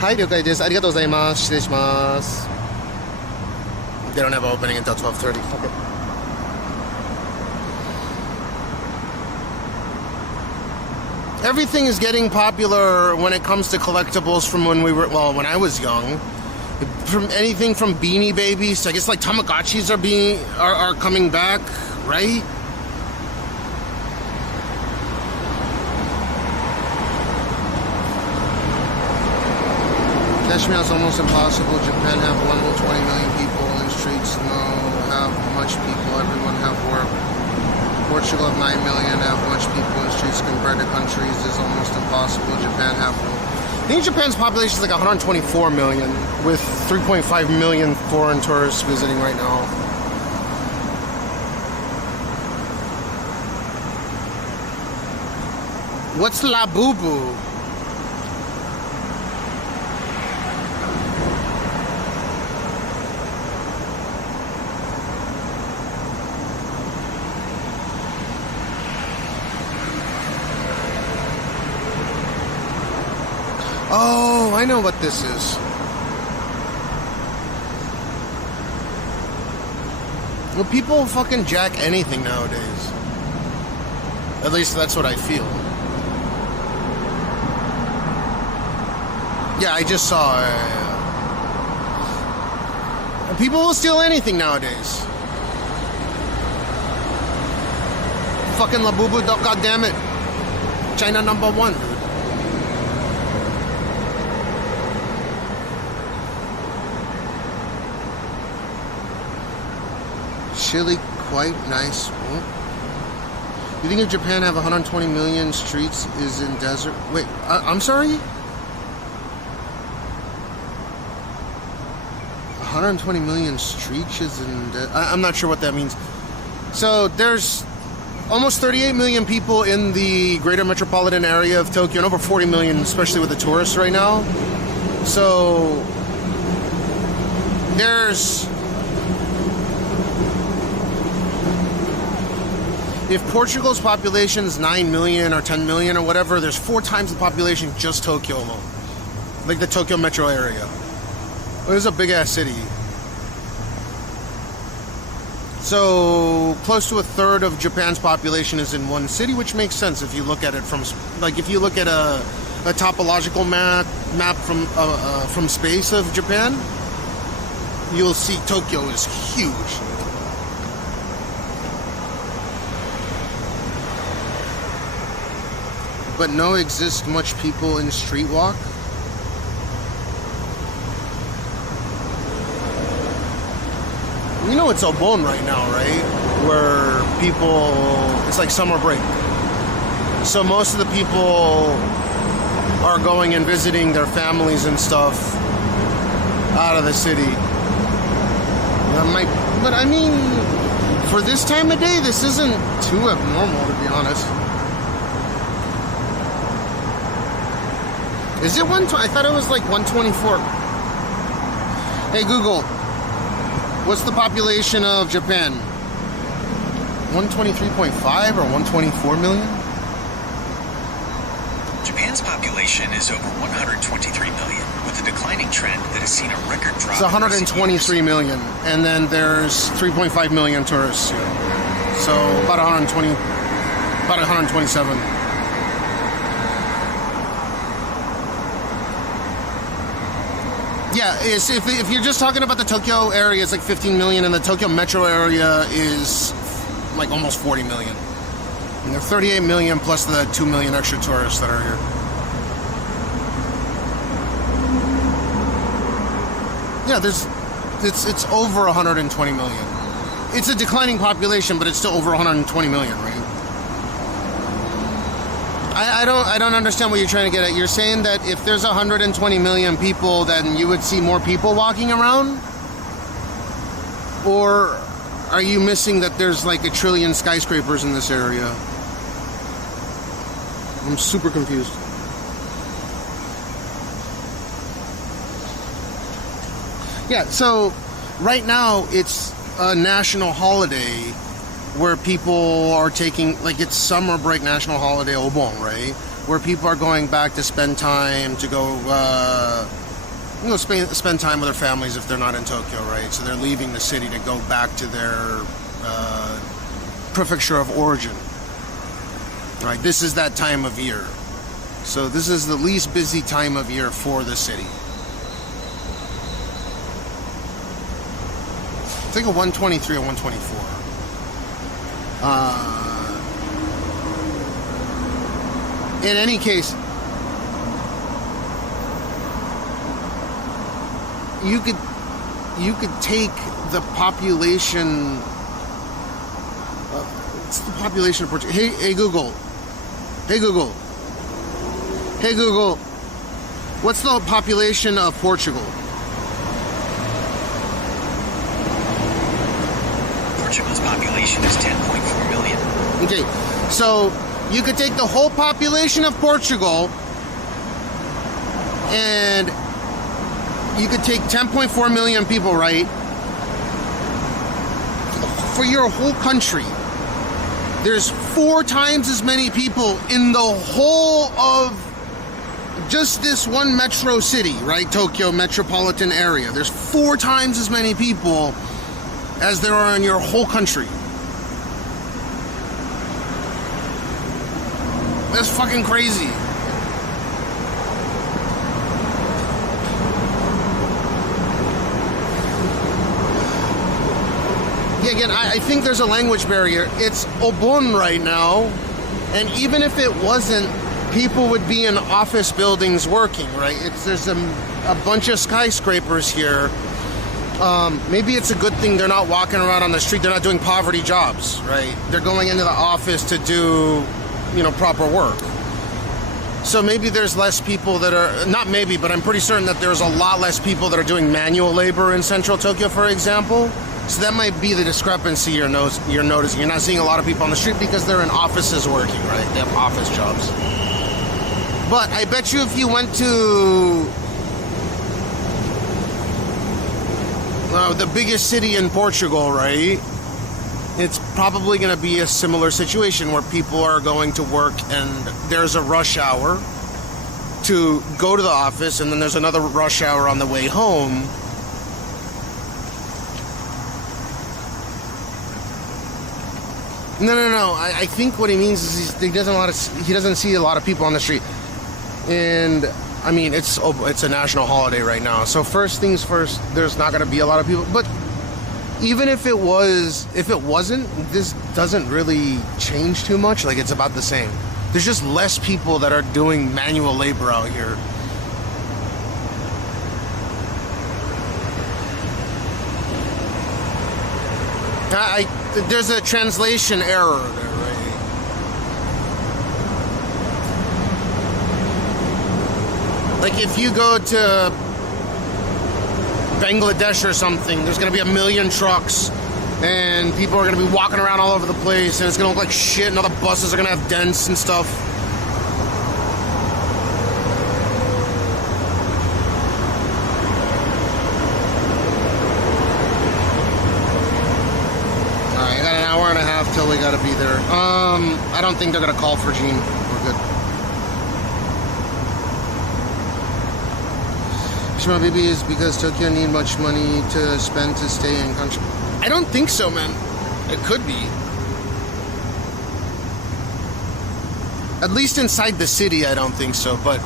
はい、了解です。ありがとうございます。失礼します。They don't have opening until 12:30. Okay. Everything is getting popular when it comes to collectibles from when when I was young. From anything from Beanie Babies, I guess like Tamagotchis are coming back, right? Cashmeow is almost impossible. Japan have 120 million people in the streets. No, have much people. Everyone have work. Portugal have 9 million. Have much people in the streets compared to countries. Is almost impossible. Japan have. I think Japan's population is like 124 million, with 3.5 million foreign tourists visiting right now. What's La Boo Boo? Oh, I know what this is. Well, people fucking jack anything nowadays. At least that's what I feel. Yeah, I just saw. People will steal anything nowadays. Fucking Labubu, goddammit. China #1. Chile, quite nice. Oh. You think if Japan have 120 million streets is in desert? Wait, I'm sorry? 120 million streets is in I'm not sure what that means. So there's almost 38 million people in the greater metropolitan area of Tokyo, and over 40 million, especially with the tourists right now. So there's... If Portugal's population is 9 million or 10 million or whatever, there's 4 times the population just Tokyo alone. Like the Tokyo metro area. It is a big ass city. So close to a third of Japan's population is in one city, which makes sense if you look at it from, like, if you look at a topological map from space of Japan, you'll see Tokyo is huge. But no exist much people in street walk. You know it's Obon right now, right? Where people, it's like summer break. So most of the people are going and visiting their families and stuff out of the city. But I mean, for this time of day, this isn't too abnormal, to be honest. Is it 120? I thought it was like 124. Hey Google, what's the population of Japan? 123.5 or 124 million? Japan's population is over 123 million, with a declining trend that has seen a record drop. It's 123 million, and then there's 3.5 million tourists here. So about 127. Yeah, if you're just talking about the Tokyo area, it's like 15 million, and the Tokyo metro area is like almost 40 million. And there are 38 million plus the 2 million extra tourists that are here. Yeah, it's over 120 million. It's a declining population, but it's still over 120 million, right? I don't understand what you're trying to get at. You're saying that if there's 120 million people, then you would see more people walking around? Or are you missing that there's like a trillion skyscrapers in this area? I'm super confused. Yeah, so right now it's a national holiday where people are taking, like, it's summer break national holiday, Obon, right? Where people are going back to spend time to go, spend time with their families if they're not in Tokyo, right? So they're leaving the city to go back to their prefecture of origin, right? This is that time of year. So this is the least busy time of year for the city. It's like a 123 or 124. In any case, you could take the population. What's the population of Portugal? Hey Google. Hey Google. Hey Google. What's the population of Portugal? Portugal's population is 10.4 million. Okay, so you could take the whole population of Portugal and you could take 10.4 million people, right? For your whole country. There's 4 times as many people in the whole of just this one metro city, right? Tokyo metropolitan area. There's 4 times as many people as there are in your whole country. That's fucking crazy. Yeah, again, I think there's a language barrier. It's Obon right now, and even if it wasn't, people would be in office buildings working, right? There's a bunch of skyscrapers here. Maybe it's a good thing they're not walking around on the street. They're not doing poverty jobs, right? They're going into the office to do, proper work. So maybe there's less people that are, not maybe, but I'm pretty certain that there's a lot less people that are doing manual labor in central Tokyo, for example. So that might be the discrepancy you're noticing. You're not seeing a lot of people on the street because they're in offices working, right? They have office jobs. But I bet you if you went to the biggest city in Portugal, right? It's probably going to be a similar situation where people are going to work and there's a rush hour to go to the office and then there's another rush hour on the way home. No. I think what he means is he doesn't see a lot of people on the street. And I mean, it's a national holiday right now. So first things first, there's not going to be a lot of people. But even if it wasn't, this doesn't really change too much. Like, it's about the same. There's just less people that are doing manual labor out here. There's a translation error there, right? Like, if you go to Bangladesh or something, there's going to be 1 million trucks and people are going to be walking around all over the place and it's going to look like shit and all the buses are going to have dents and stuff. Alright, I got an hour and a half till we got to be there. I don't think they're going to call for Gene. We're good. My baby is because Tokyo need much money to spend to stay in country. I don't think so, man. It could be. At least inside the city, I don't think so. But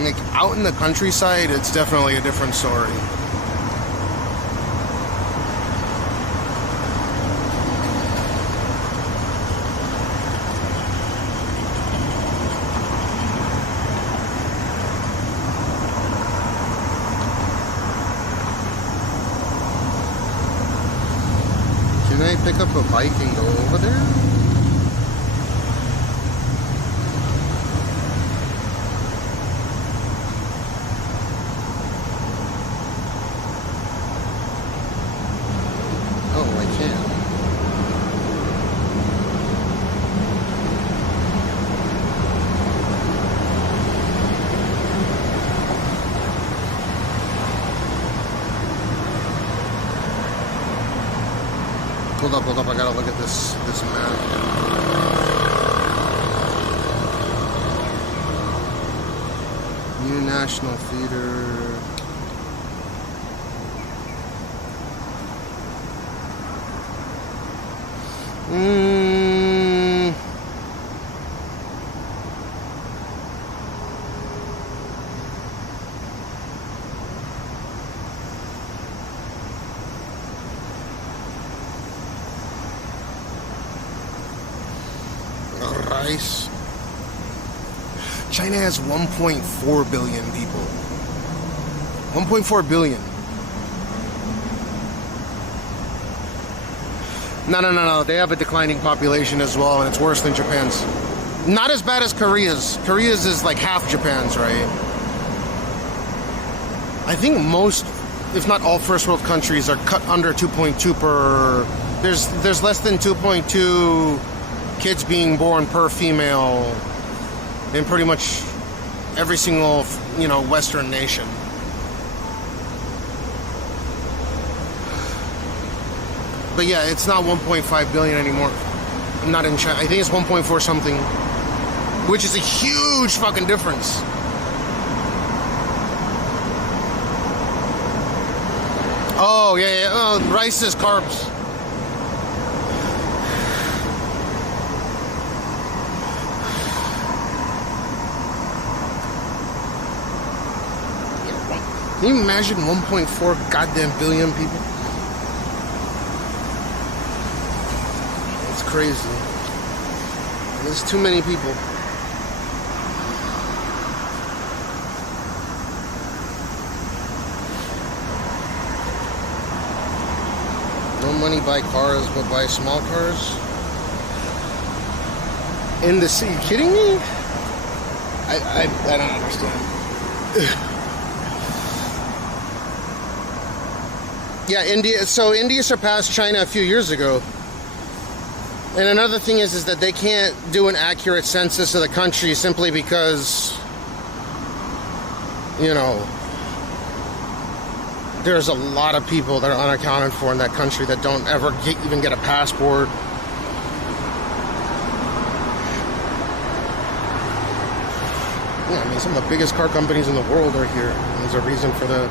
like out in the countryside, it's definitely a different story. Pick up a bike and go over there? Hold up, I gotta look at this map. New National Theater. Rice. China has 1.4 billion people. 1.4 billion. No. They have a declining population as well, and it's worse than Japan's. Not as bad as Korea's. Korea's is like half Japan's, right? I think most, if not all, first world countries are cut under 2.2 per. There's less than 2.2 kids being born per female in pretty much every single, Western nation. But yeah, it's not 1.5 billion anymore. Not in China. I think it's 1.4 something, which is a huge fucking difference. Oh, yeah. Oh, rice is carbs. Can you imagine 1.4 goddamn billion people? It's crazy. There's too many people. No money buy cars, but buy small cars. In the city? You kidding me? I don't understand. Yeah, India surpassed China a few years ago. And another thing is that they can't do an accurate census of the country simply because, there's a lot of people that are unaccounted for in that country that don't ever even get a passport. Yeah, I mean, some of the biggest car companies in the world are here. There's a reason for that.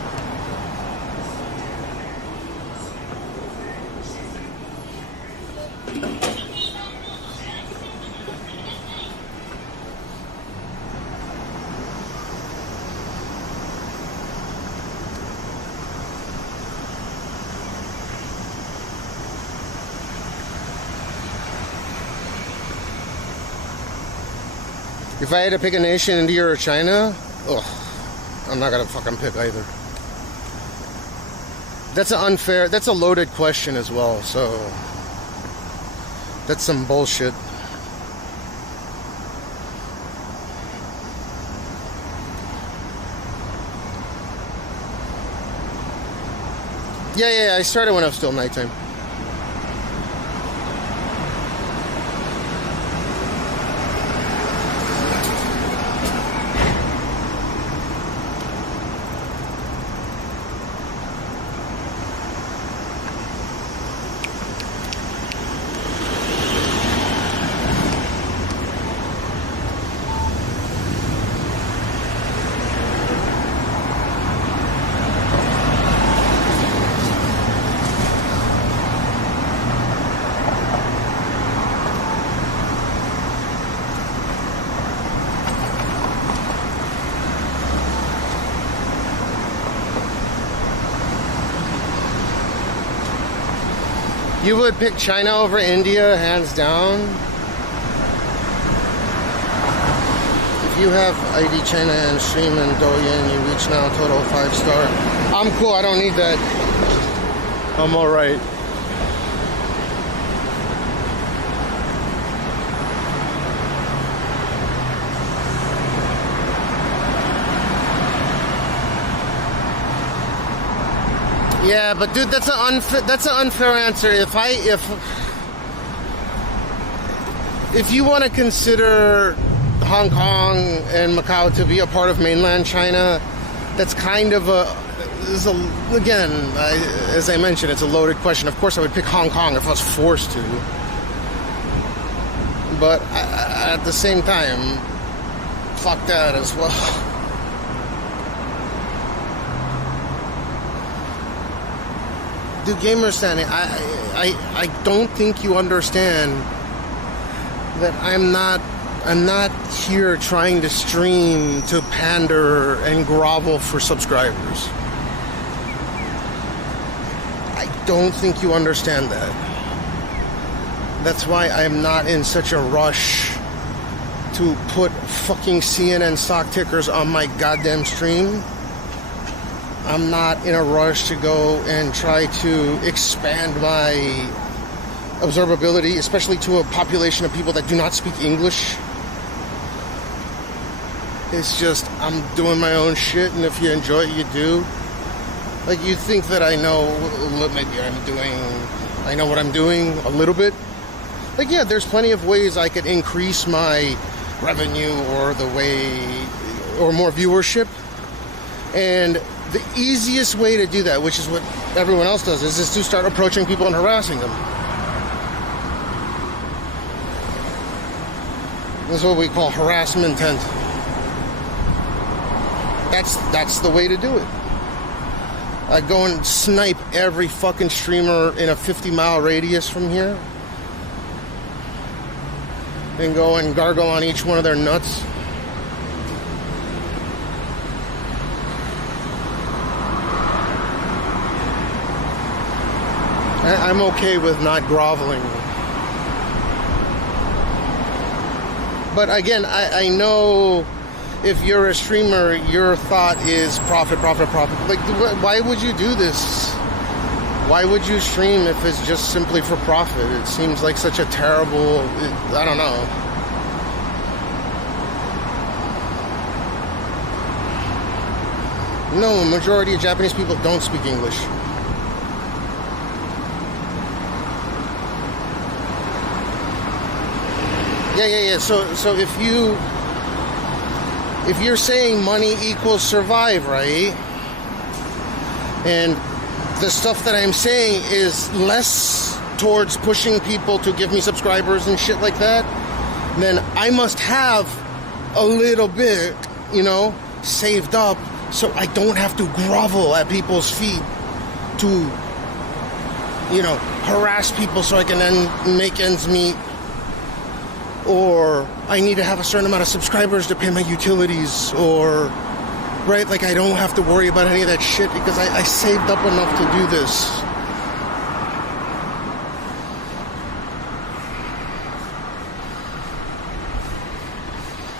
If I had to pick a nation, India or China, I'm not gonna fucking pick either. That's a loaded question as well, so that's some bullshit. Yeah, I started when it was still nighttime. You would pick China over India, hands down. If you have ID China and stream and Douyin, you reach now total 5-star. I'm cool, I don't need that. I'm alright. Yeah, but dude, that's an unfair answer. If you want to consider Hong Kong and Macau to be a part of mainland China, that's kind of again, as I mentioned, it's a loaded question. Of course, I would pick Hong Kong if I was forced to. But at the same time, fuck that as well. Dude, Gamer Standing, I don't think you understand that I'm not here trying to stream to pander and grovel for subscribers. I don't think you understand that. That's why I'm not in such a rush to put fucking CNN stock tickers on my goddamn stream. I'm not in a rush to go and try to expand my observability, especially to a population of people that do not speak English. It's just, I'm doing my own shit, and if you enjoy it, you do. Like, you think that I know, maybe I know what I'm doing a little bit. Like, yeah, there's plenty of ways I could increase my revenue or more viewership. And the easiest way to do that, which is what everyone else does, is to start approaching people and harassing them. That's what we call harassment intent. That's the way to do it. I go and snipe every fucking streamer in a 50-mile radius from here. And go and gargle on each one of their nuts. I'm okay with not groveling. But again, I know if you're a streamer, your thought is profit, profit, profit. Like, why would you do this? Why would you stream if it's just simply for profit? It seems like such a terrible, I don't know. No, a majority of Japanese people don't speak English. Yeah. So if you're saying money equals survive, right? And the stuff that I'm saying is less towards pushing people to give me subscribers and shit like that, then I must have a little bit, saved up so I don't have to grovel at people's feet to, harass people so I can then make ends meet. Or I need to have a certain amount of subscribers to pay my utilities, or, right, like I don't have to worry about any of that shit because I saved up enough to do this.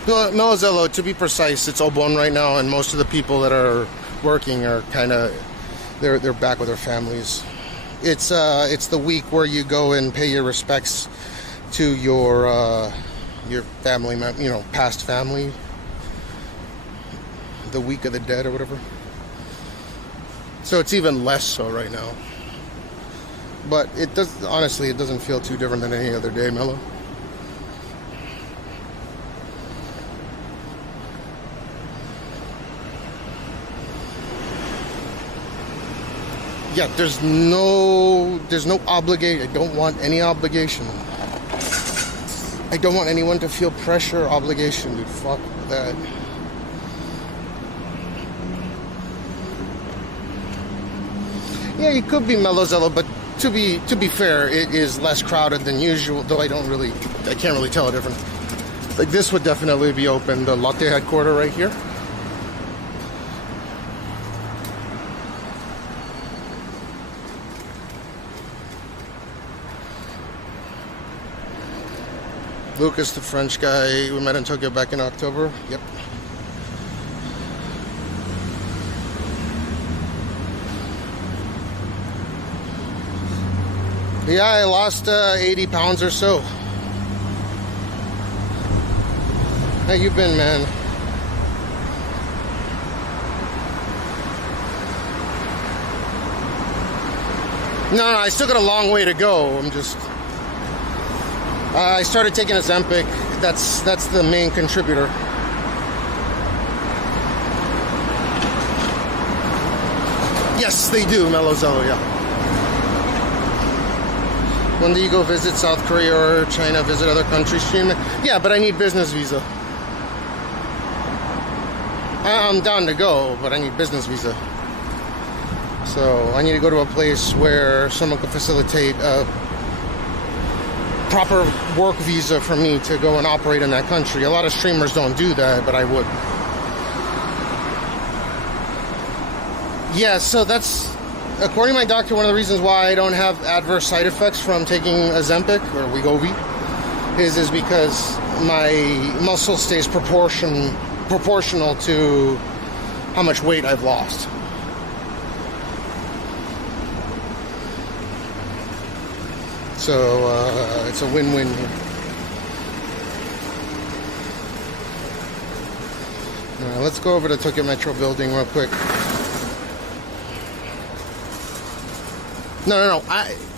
Mellozello, to be precise, it's Obon right now, and most of the people that are working are kind of, they're back with their families. It's the week where you go and pay your respects to your family, past family. The week of the dead or whatever. So it's even less so right now. But it doesn't feel too different than any other day, Mello. Yeah, there's no obligation. I don't want any obligation. I don't want anyone to feel pressure or obligation, dude. Fuck that. Yeah, you could be Mellozello, but to be fair, it is less crowded than usual, though I can't really tell the difference. Like, this would definitely be open, the Lotte headquarters right here. Lucas, the French guy we met in Tokyo back in October. Yep. Yeah, I lost 80 pounds or so. How you been, man? No, I still got a long way to go. I'm just... I started taking Ozempic. That's the main contributor. Yes, they do, Mellozello, yeah. When do you go visit South Korea or China, visit other countries streaming? Yeah, but I need business visa. I'm down to go, but I need business visa. So I need to go to a place where someone could facilitate a proper work visa for me to go and operate in that country. A lot of streamers don't do that, but I would. Yeah, so that's, according to my doctor, one of the reasons why I don't have adverse side effects from taking Ozempic or Wegovy is because my muscle stays proportional to how much weight I've lost. So it's a win-win here. All right, let's go over to Tokyo Metro building real quick. No.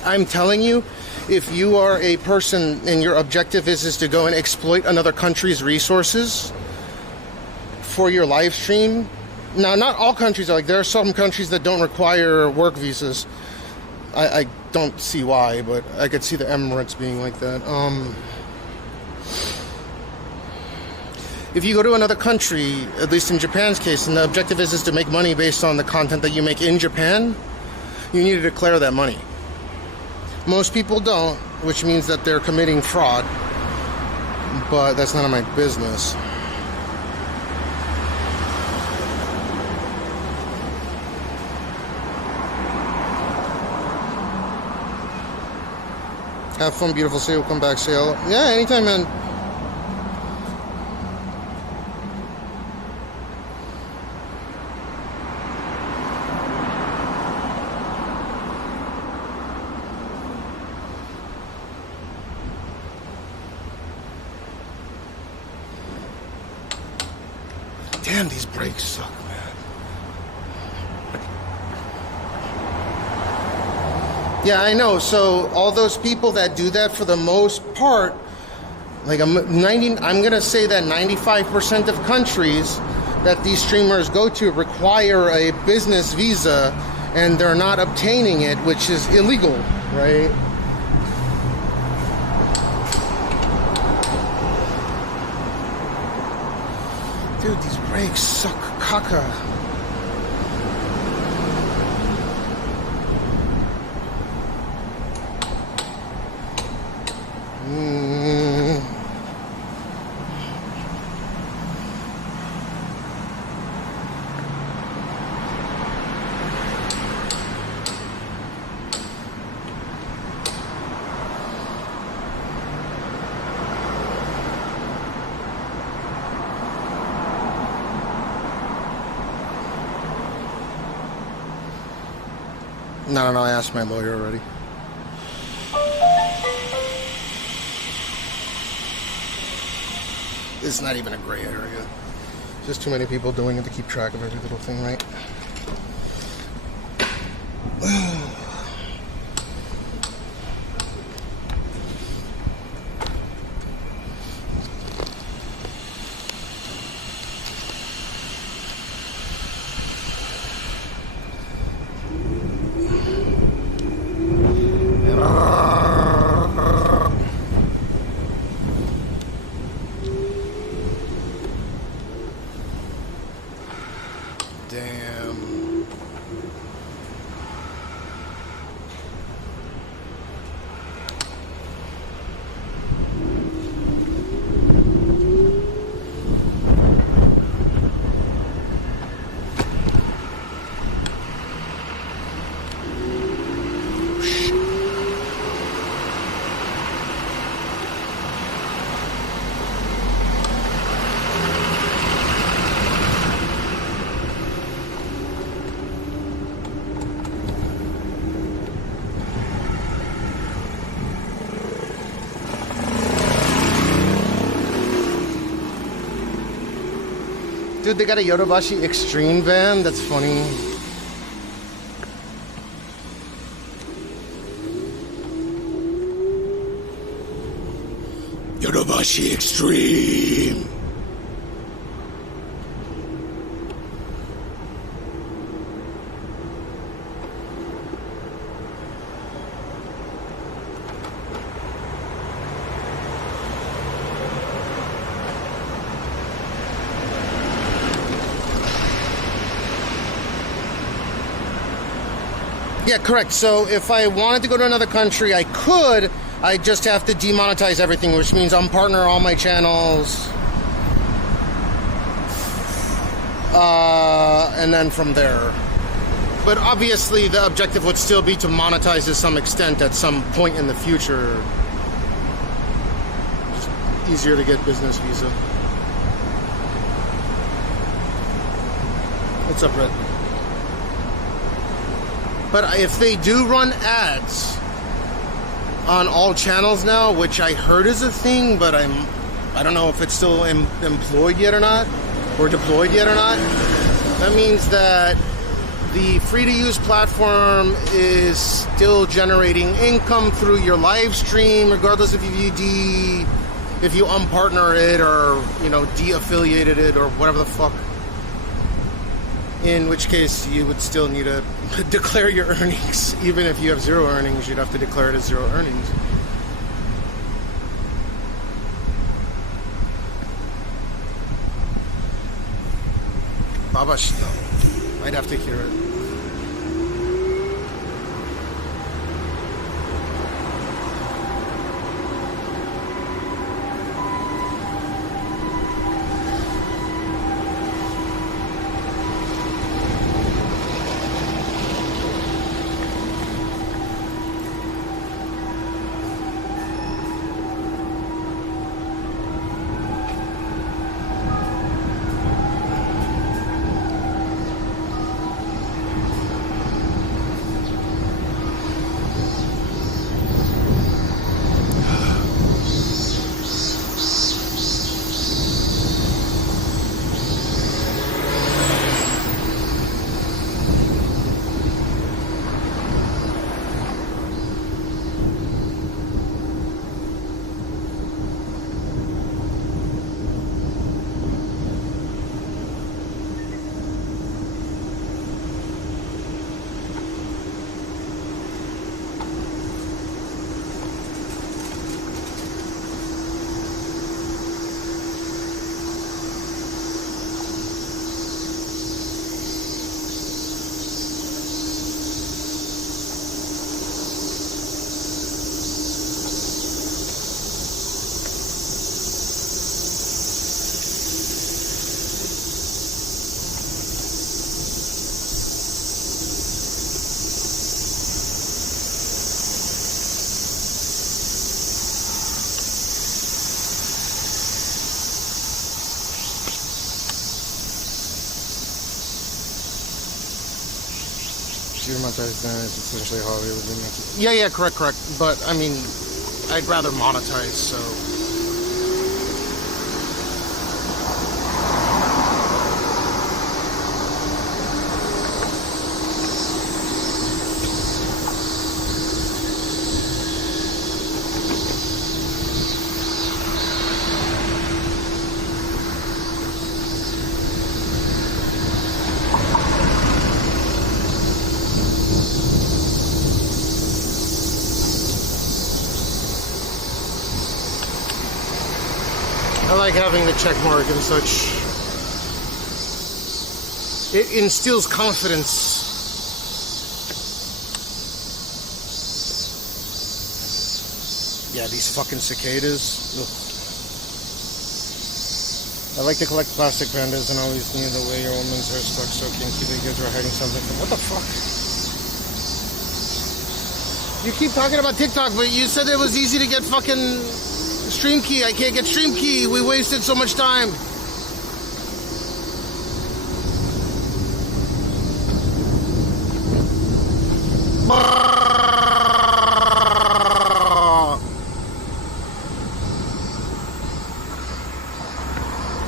I'm telling you, if you are a person and your objective is to go and exploit another country's resources for your live stream. Now, not all countries are like, there are some countries that don't require work visas. I don't see why, but I could see the Emirates being like that. If you go to another country, at least in Japan's case, and the objective is to make money based on the content that you make in Japan, you need to declare that money. Most people don't, which means that they're committing fraud, but that's none of my business. Have fun, beautiful. Say you'll come back. Say hello. Yeah, anytime, man. Damn, these brakes suck, man. Yeah, I know. So all those people that do that, for the most part, like I'm gonna say that 95% of countries that these streamers go to require a business visa, and they're not obtaining it, which is illegal, right? Dude, these brakes suck caca. No, I asked my lawyer already. It's not even a gray area. Just too many people doing it to keep track of every little thing, right? Dude, they got a Yodobashi Extreme van? That's funny. Yodobashi Extreme. Yeah, correct. So if I wanted to go to another country, I could. I just have to demonetize everything, which means unpartner all my channels. And then from there. But obviously the objective would still be to monetize to some extent at some point in the future. Just easier to get business visa. What's up, Red? But if they do run ads on all channels now, which I heard is a thing, but I don't know if it's still employed yet or not, or deployed yet or not. That means that the free-to-use platform is still generating income through your live stream, regardless if you unpartner it or, you know, de-affiliated it or whatever the fuck. In which case, you would still need to declare your earnings. Even if you have zero earnings, you'd have to declare it as zero earnings. Babash, no. I'd have to hear it. Essentially how it would be. Yeah, correct. But I mean, I'd rather monetize, so. I like having the check mark and such. It instills confidence. Yeah, these fucking cicadas. Ugh. I like to collect plastic pandas and always knew the way your woman's hair stuck soaking. See, you guys were hiding something from. What the fuck? You keep talking about TikTok, but you said it was easy to get fucking stream key. I can't get stream key. We wasted so much time.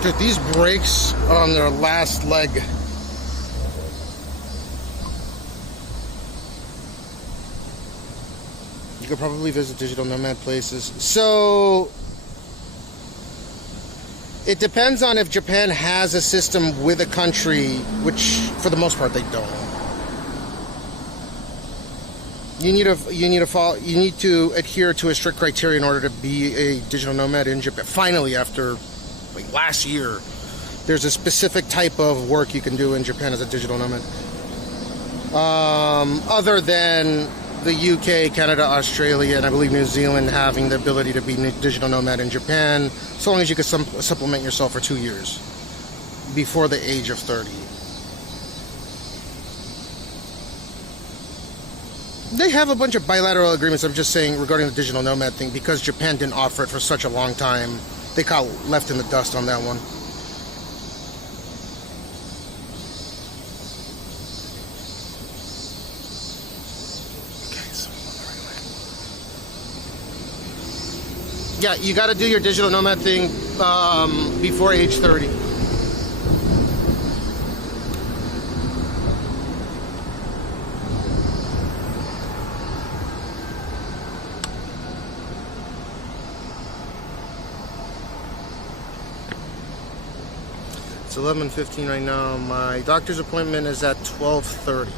Dude, these brakes are on their last leg. You could probably visit digital nomad places. So it depends on if Japan has a system with a country, which for the most part they don't. You need to adhere to a strict criteria in order to be a digital nomad in Japan. Finally, after like last year, there's a specific type of work you can do in Japan as a digital nomad. Other than the UK, Canada, Australia, and I believe New Zealand having the ability to be digital nomad in Japan, so long as you could supplement yourself for 2 years before the age of 30. They have a bunch of bilateral agreements. I'm just saying regarding the digital nomad thing, because Japan didn't offer it for such a long time, they got left in the dust on that one. Yeah, you got to do your digital nomad thing before age 30. It's 11:15 right now. My doctor's appointment is at 12:30,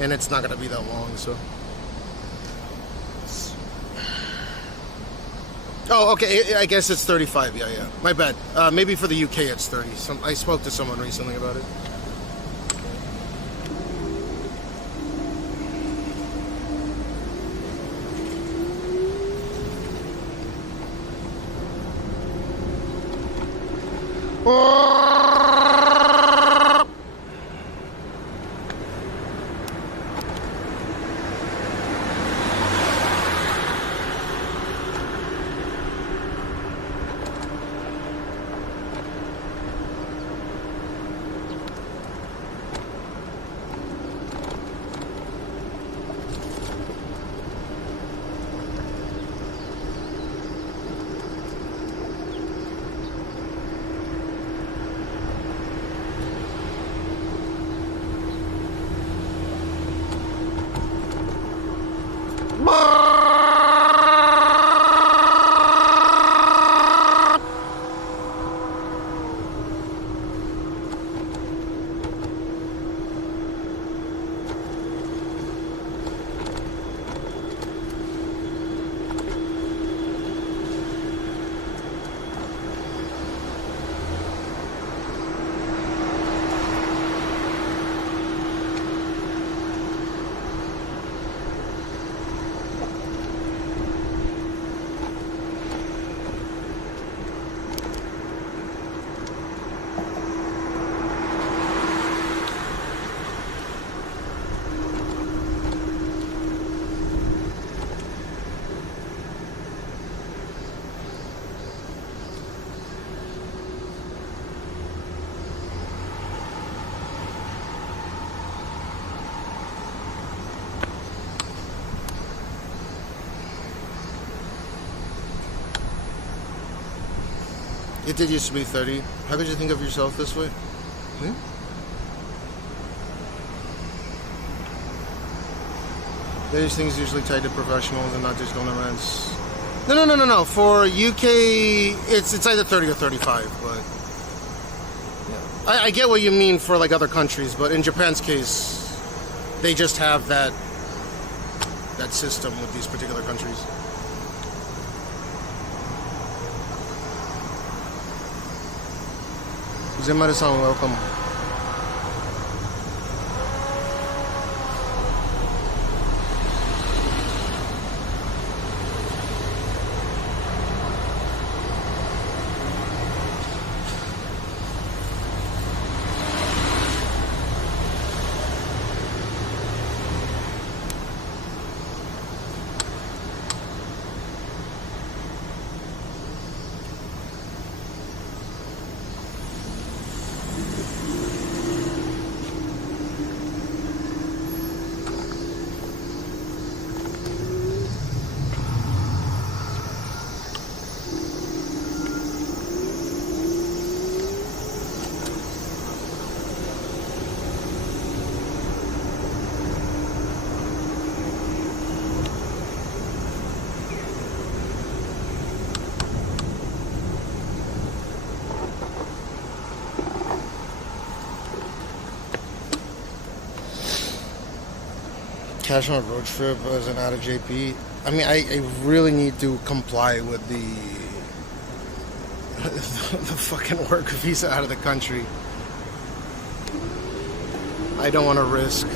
and it's not going to be that long, so. Oh, okay. I guess it's 35. Yeah. My bad. Maybe for the UK it's 30. I spoke to someone recently about it. It did used to be 30. How could you think of yourself this way? These things usually tied to professionals and not digital nomads. No. For UK, it's either 30 or 35, but yeah. I get what you mean for like other countries, but in Japan's case, they just have that system with these particular countries. Zemare-san, welcome. Cash on a road trip as an out of JP. I mean, I really need to comply with the fucking work visa out of the country. I don't want to risk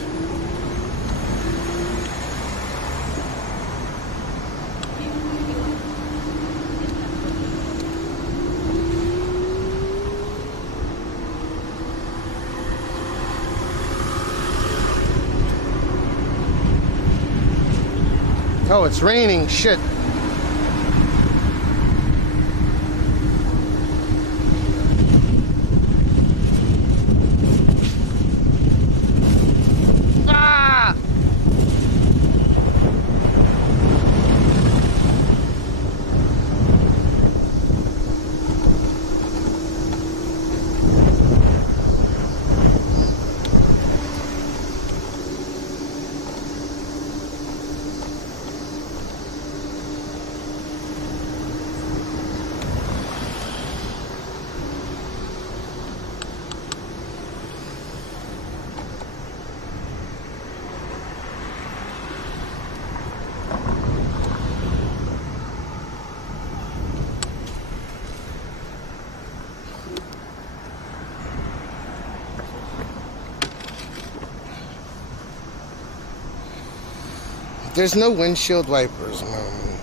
Oh, it's raining. Shit. Ah! There's no windshield wipers, man.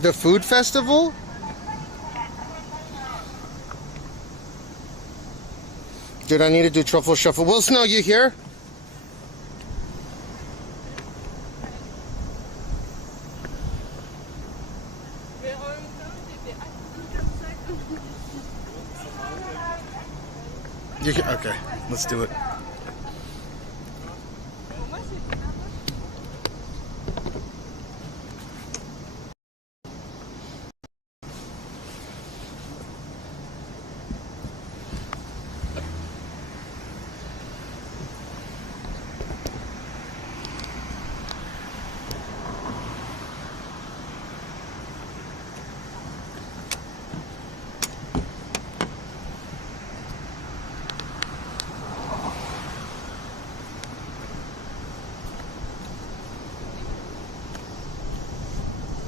The food festival? Dude, I need to do truffle shuffle. Will Snow, you here? Okay, let's do it.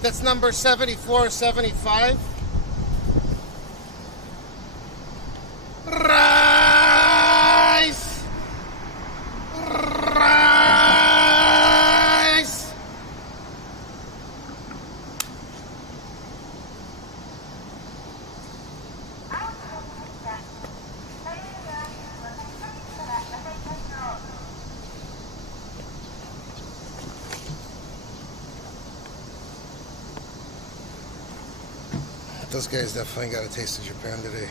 That's number 7475. Rice! Rice! Those guys definitely got a taste of Japan today.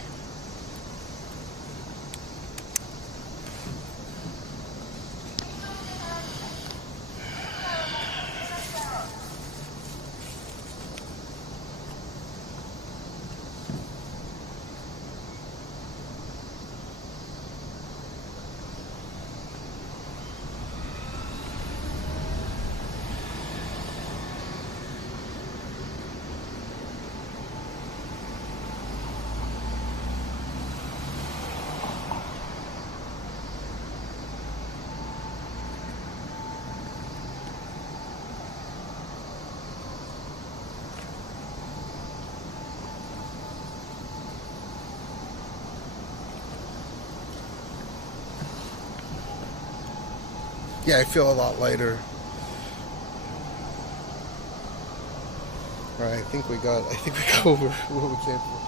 Yeah, I feel a lot lighter. All right, I think we got over what we came for.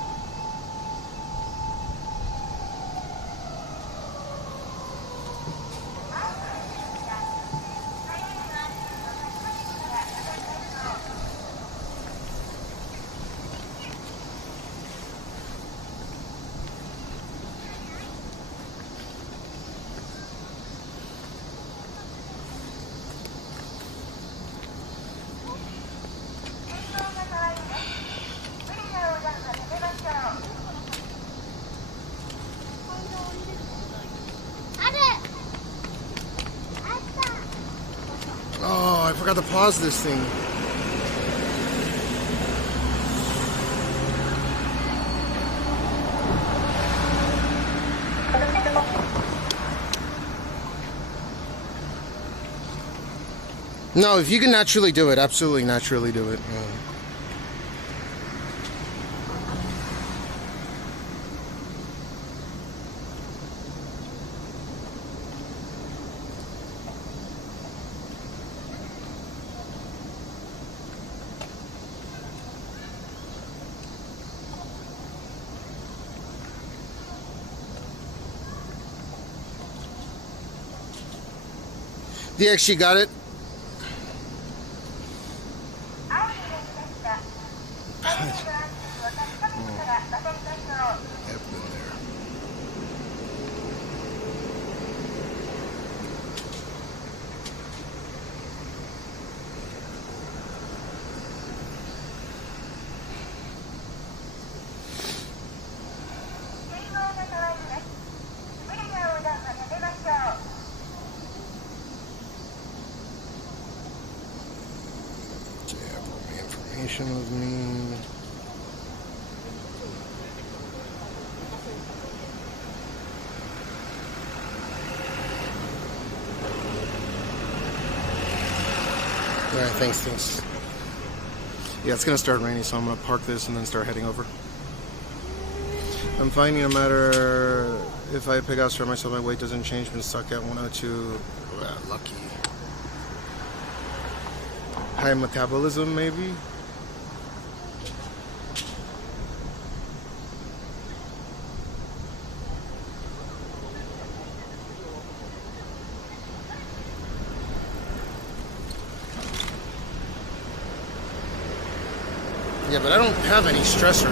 Oh, I forgot to pause this thing. No, if you can naturally do it, absolutely naturally do it. Yeah. DX, you got it? With me. Alright, thanks. Yeah, it's gonna start raining, so I'm gonna park this and then start heading over. I'm finding no matter if I pick out start myself, my weight doesn't change. Been stuck at 102. Lucky. High metabolism, maybe? Yeah, but I don't have any stressors.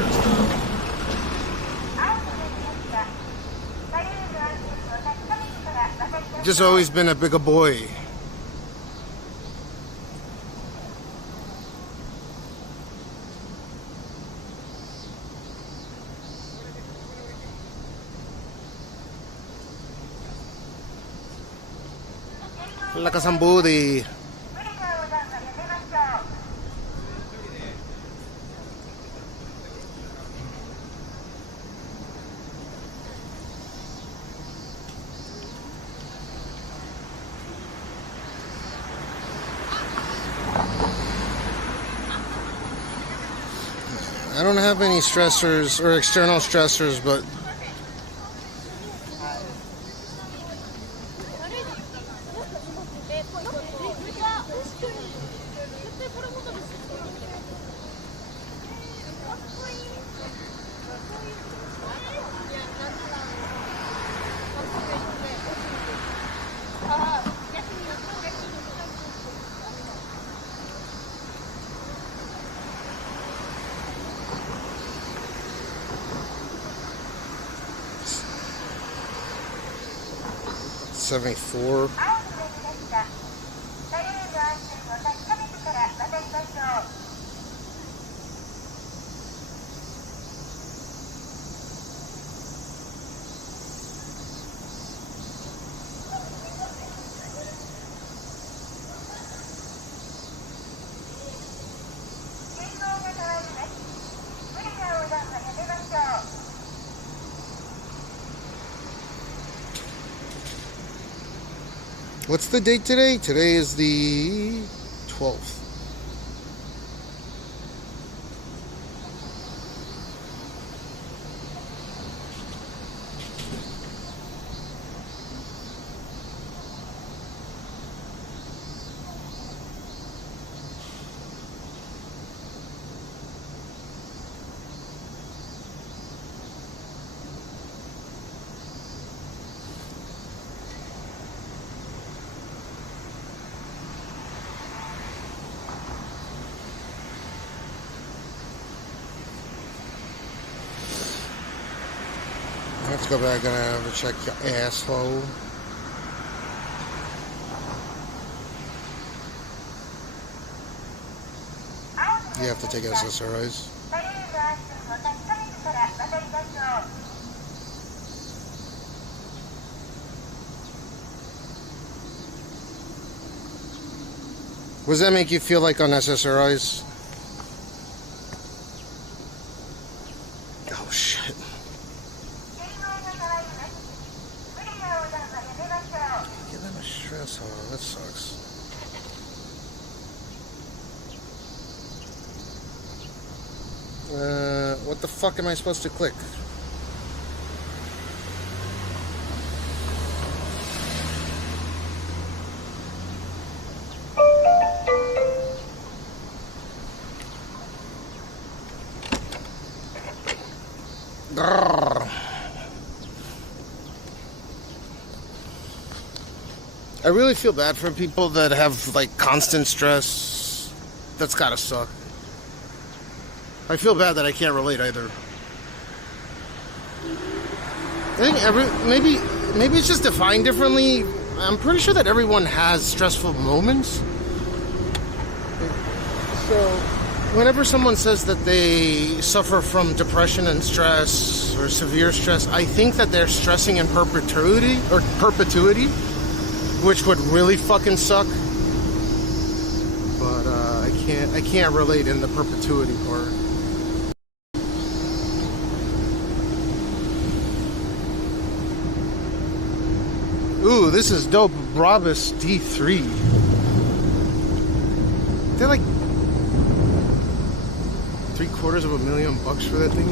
Just always been a bigger boy. Like a somebody. I don't have any stressors or external stressors, but $74. What's the date today? Today is the 12th. Let's go back and have a check your asshole. You have to take SSRIs. What does that make you feel like on SSRIs? Oh shit. Get that much stress on, that sucks. What the fuck am I supposed to click? I really feel bad for people that have like constant stress. That's gotta suck. I feel bad that I can't relate either. I think maybe it's just defined differently. I'm pretty sure that everyone has stressful moments. So whenever someone says that they suffer from depression and stress or severe stress, I think that they're stressing in perpetuity, which would really fucking suck. But I can't relate in the perpetuity part. Ooh, this is dope. Brabus D3. They're like $750,000 for that thing.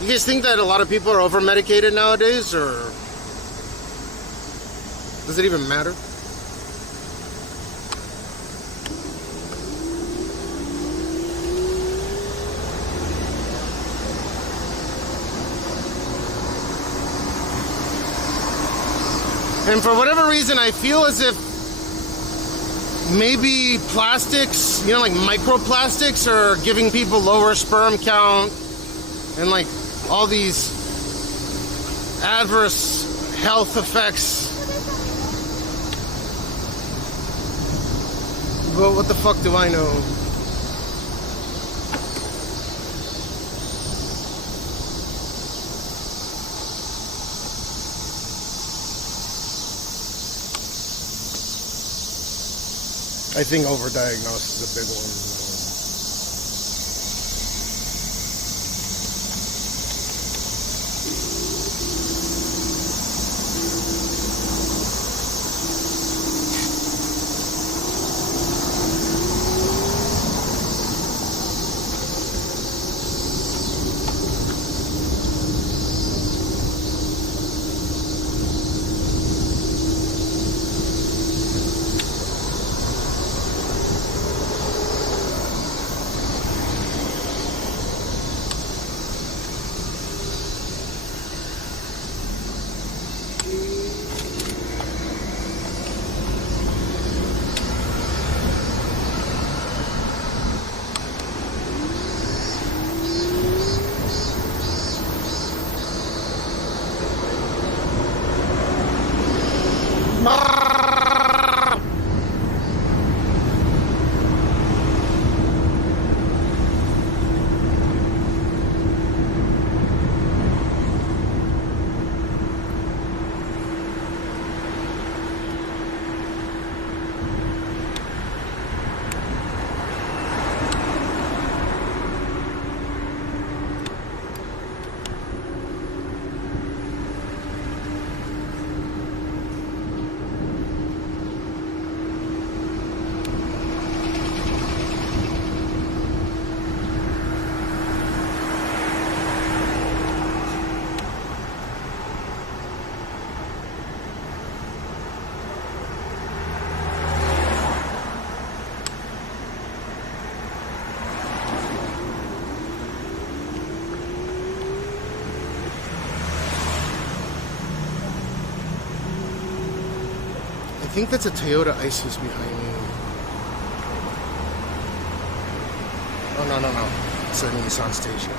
You guys think that a lot of people are over-medicated nowadays, or does it even matter? And for whatever reason, I feel as if maybe plastics, you know, like microplastics, are giving people lower sperm count and like all these adverse health effects. But what the fuck do I know? I think overdiagnosis is a big one. I think that's a Toyota Isus behind me. Oh, no. It's a Nissan station.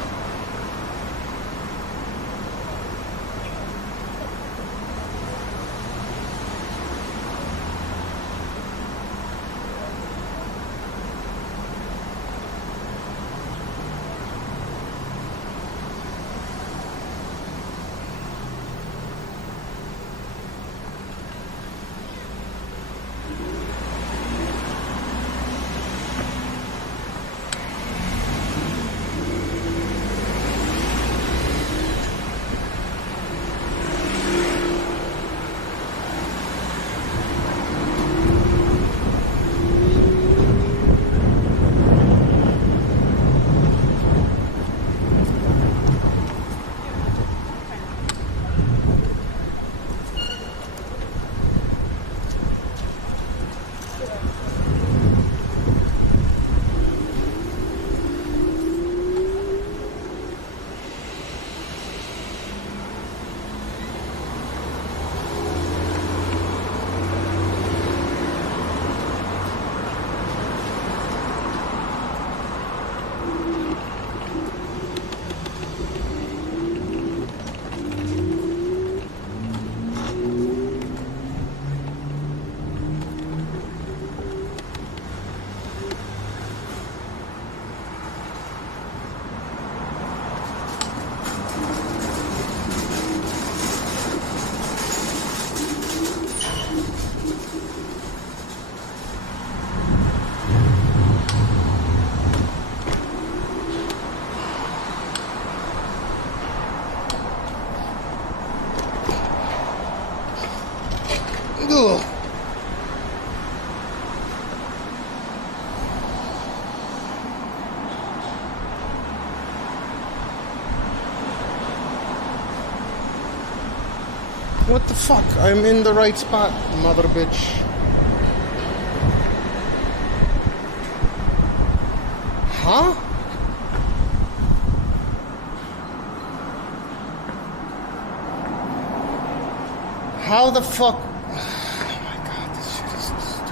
What the fuck? I'm in the right spot, mother bitch. Huh? How the fuck? Oh my god, this shit is so stupid.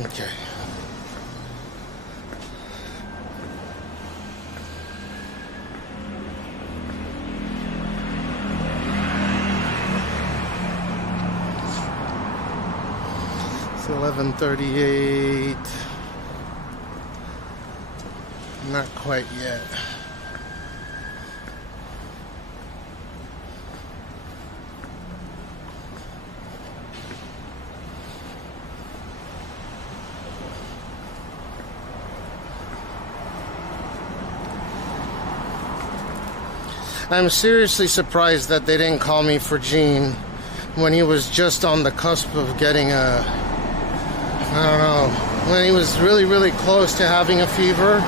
Okay. It's 11:38. Not quite yet. I'm seriously surprised that they didn't call me for Gene when he was just on the cusp of getting a, I don't know, when he was really, really close to having a fever.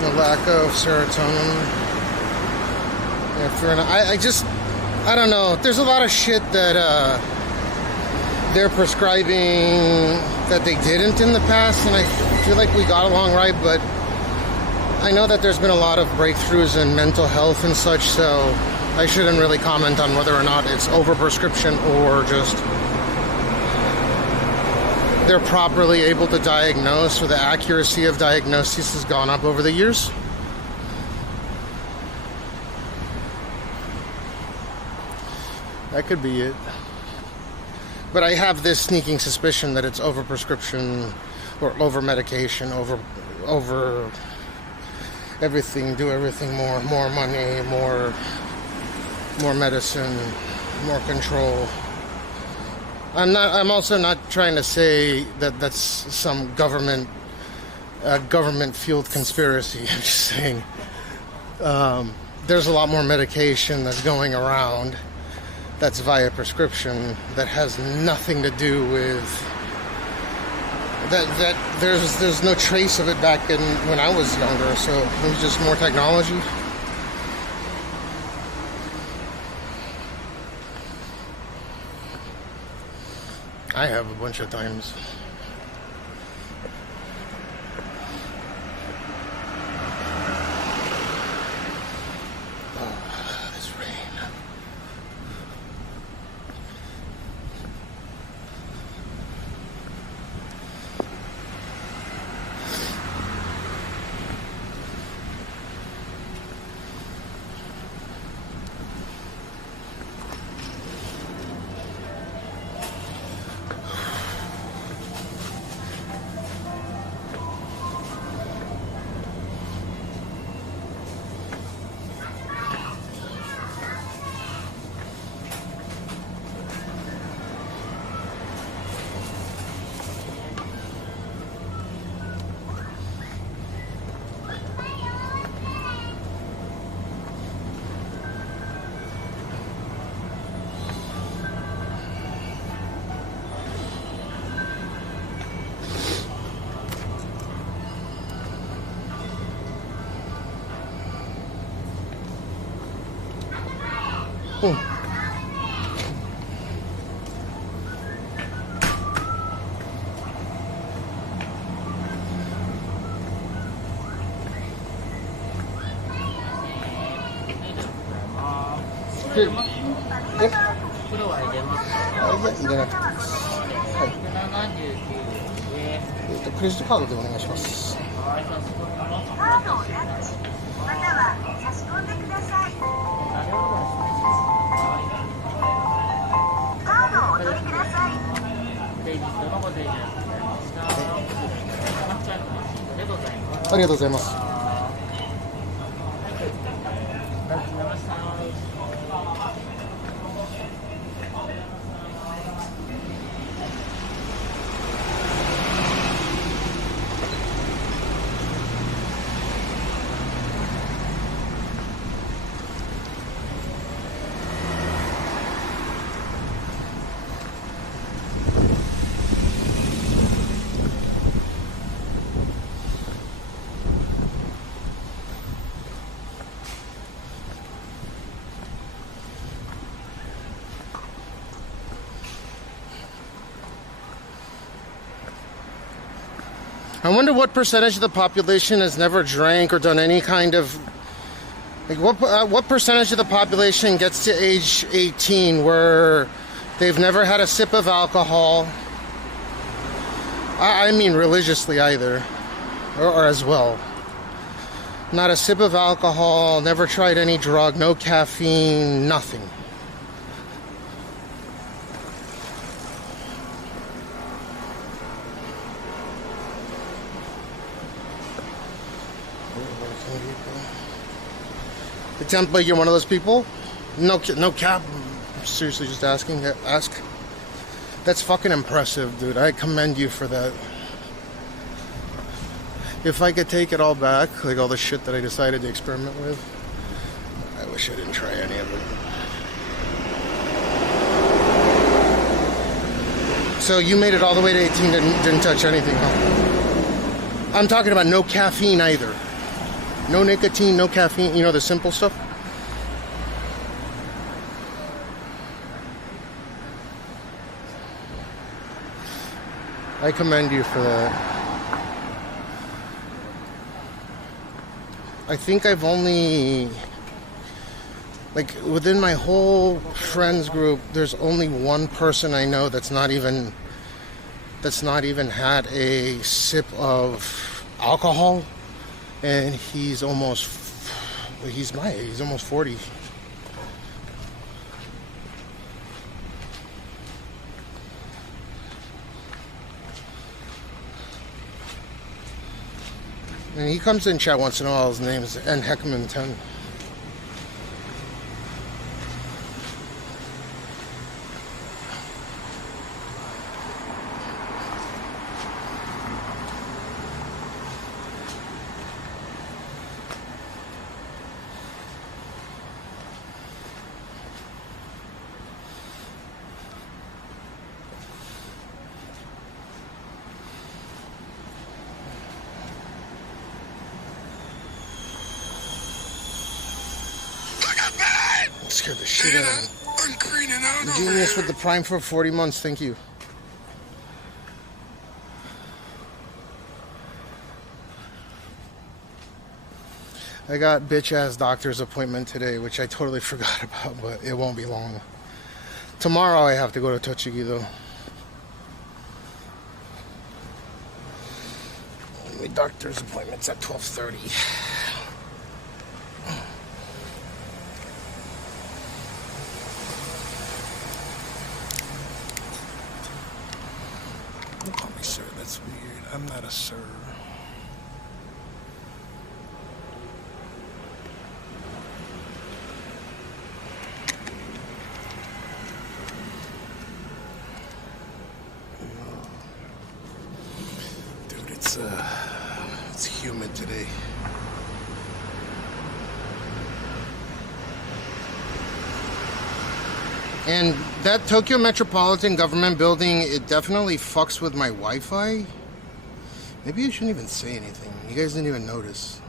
The lack of serotonin. I don't know. There's a lot of shit that they're prescribing that they didn't in the past, and I feel like we got along right, but I know that there's been a lot of breakthroughs in mental health and such, so I shouldn't really comment on whether or not it's overprescription or just they're properly able to diagnose, or the accuracy of diagnosis has gone up over the years. That could be it. But I have this sneaking suspicion that it's overprescription or over-medication, over everything, do everything more money, more medicine, more control. I'm also not trying to say that that's some government fueled conspiracy. I'm just saying there's a lot more medication that's going around that's via prescription that has nothing to do with that there's no trace of it back in when I was younger, so it was just more technology. I have a bunch of times. クレジットカードでお願いします。カードをタッチまたは差し込んでください。カードをお取りください。ありがとうございます。I wonder what percentage of the population has never drank or done any kind of, like, what percentage of the population gets to age 18 where they've never had a sip of alcohol. I mean religiously either, or as well. Not a sip of alcohol, never tried any drug, no caffeine, nothing. The template, you're one of those people? No cap. I'm seriously just asking. Ask. That's fucking impressive, dude. I commend you for that. If I could take it all back, like all the shit that I decided to experiment with, I wish I didn't try any of it. So you made it all the way to 18, didn't touch anything, huh? I'm talking about no caffeine either. No nicotine, no caffeine, you know, the simple stuff. I commend you for that. I think I've only, like, within my whole friends group, there's only one person I know that's not even had a sip of alcohol. And he's almost my age, he's almost 40. And he comes in chat once in a while. His name is N Heckman 10. Scared the shit out of me. Genius with the Prime for 40 months, thank you. I got bitch-ass doctor's appointment today, which I totally forgot about, but it won't be long. Tomorrow I have to go to Tochigi, though. My doctor's appointment's at 12:30. Don't call me sir, that's weird. I'm not a sir. Dude, it's humid today. And that Tokyo Metropolitan Government building, it definitely fucks with my Wi-Fi. Maybe I shouldn't even say anything. You guys didn't even notice.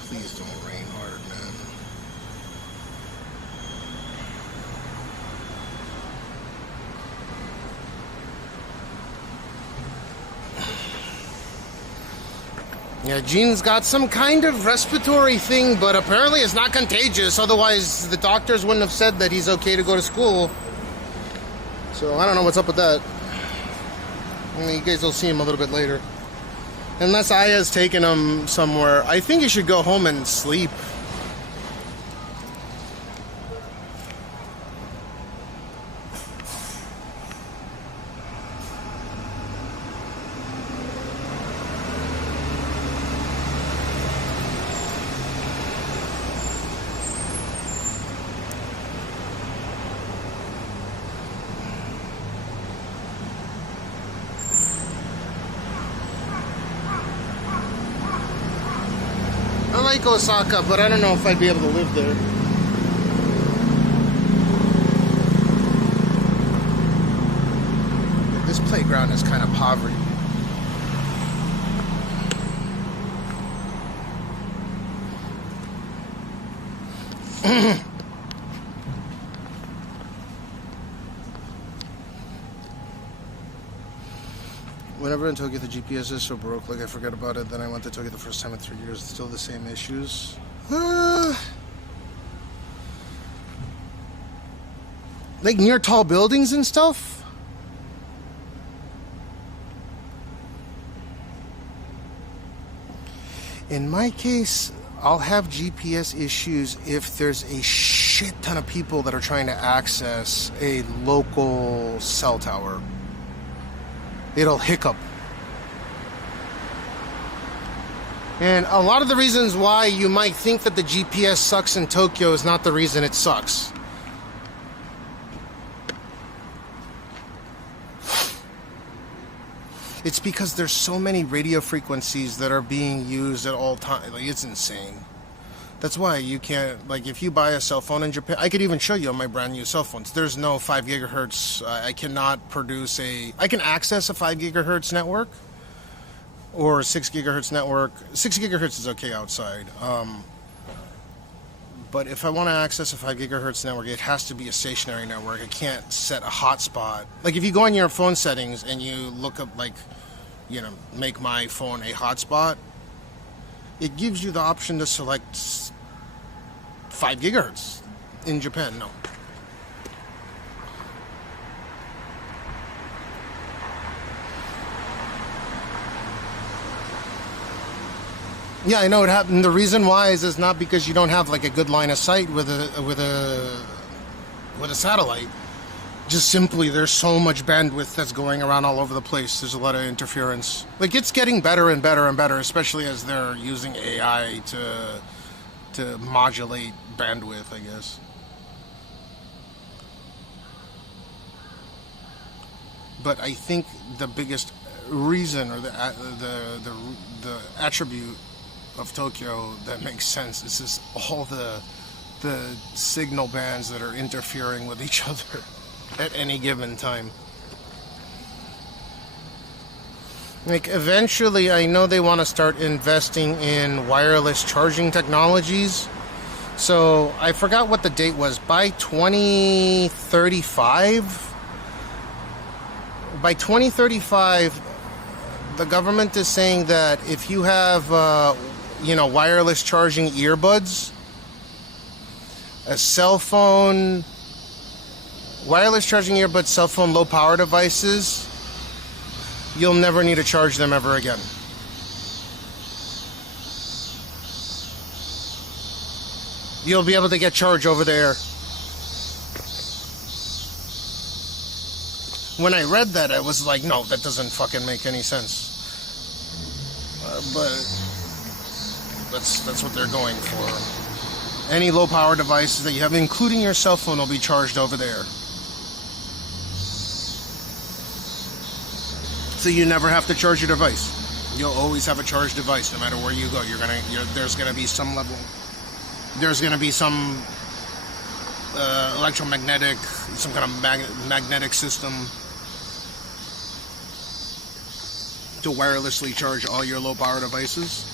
Please don't rain hard, man. Yeah, Gene's got some kind of respiratory thing, but apparently it's not contagious. Otherwise, the doctors wouldn't have said that he's okay to go to school. So I don't know what's up with that. You guys will see him a little bit later. Unless Aya's taken him somewhere. I think he should go home and sleep. I like Osaka, but I don't know if I'd be able to live there. This playground is kind of poverty. Whenever in Tokyo the GPS is so broke, like I forget about it, then I went to Tokyo the first time in 3 years, still the same issues. Like near tall buildings and stuff? In my case, I'll have GPS issues if there's a shit ton of people that are trying to access a local cell tower. It'll hiccup. And a lot of the reasons why you might think that the GPS sucks in Tokyo is not the reason it sucks. It's because there's so many radio frequencies that are being used at all times. Like, it's insane. That's why you can't, like, if you buy a cell phone in Japan, I could even show you on my brand new cell phones. There's no 5 gigahertz. I cannot produce I can access a 5 gigahertz network or a 6 gigahertz network. 6 gigahertz is okay outside. But if I want to access a 5 gigahertz network, it has to be a stationary network. I can't set a hotspot. Like, if you go in your phone settings and you look up, like, you know, make my phone a hotspot, it gives you the option to select 5 gigahertz. In Japan, no. Yeah, I know it happened. The reason why is not because you don't have like a good line of sight with a satellite. Just simply, there's so much bandwidth that's going around all over the place. There's a lot of interference. Like, it's getting better and better and better, especially as they're using AI to modulate bandwidth, I guess. But I think the biggest reason or the attribute of Tokyo that makes sense is just all the signal bands that are interfering with each other at any given time. Like, eventually, I know they want to start investing in wireless charging technologies. So I forgot what the date was. By 2035, the government is saying that if you have, wireless charging earbuds, a cell phone, wireless charging earbuds, cell phone, low power devices, you'll never need to charge them ever again. You'll be able to get charged over the air. When I read that, I was like, no, that doesn't fucking make any sense. But that's what they're going for. Any low power devices that you have, including your cell phone, will be charged over there. So you never have to charge your device. You'll always have a charged device no matter where you go. There's gonna be some level. There's gonna be some electromagnetic, some kind of magnetic system to wirelessly charge all your low power devices.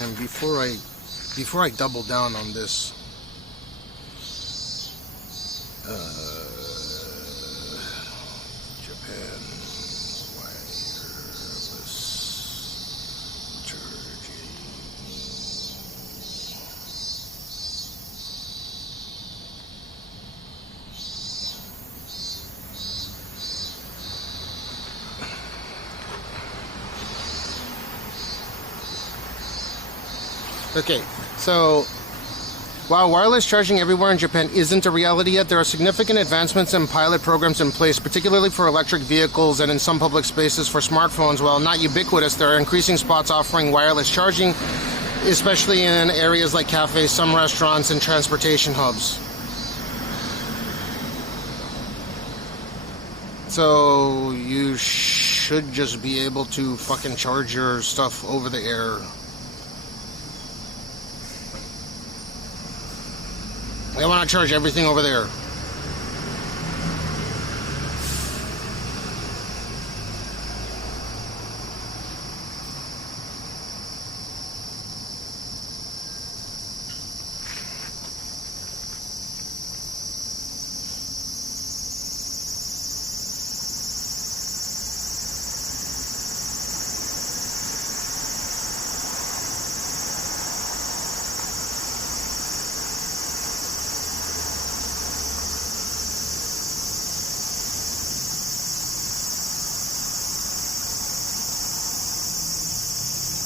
And before I double down on this, Okay, so while wireless charging everywhere in Japan isn't a reality yet, there are significant advancements in pilot programs in place, particularly for electric vehicles and in some public spaces for smartphones. While not ubiquitous, there are increasing spots offering wireless charging, especially in areas like cafes, some restaurants, and transportation hubs. So you should just be able to fucking charge your stuff over the air. They want to charge everything over there.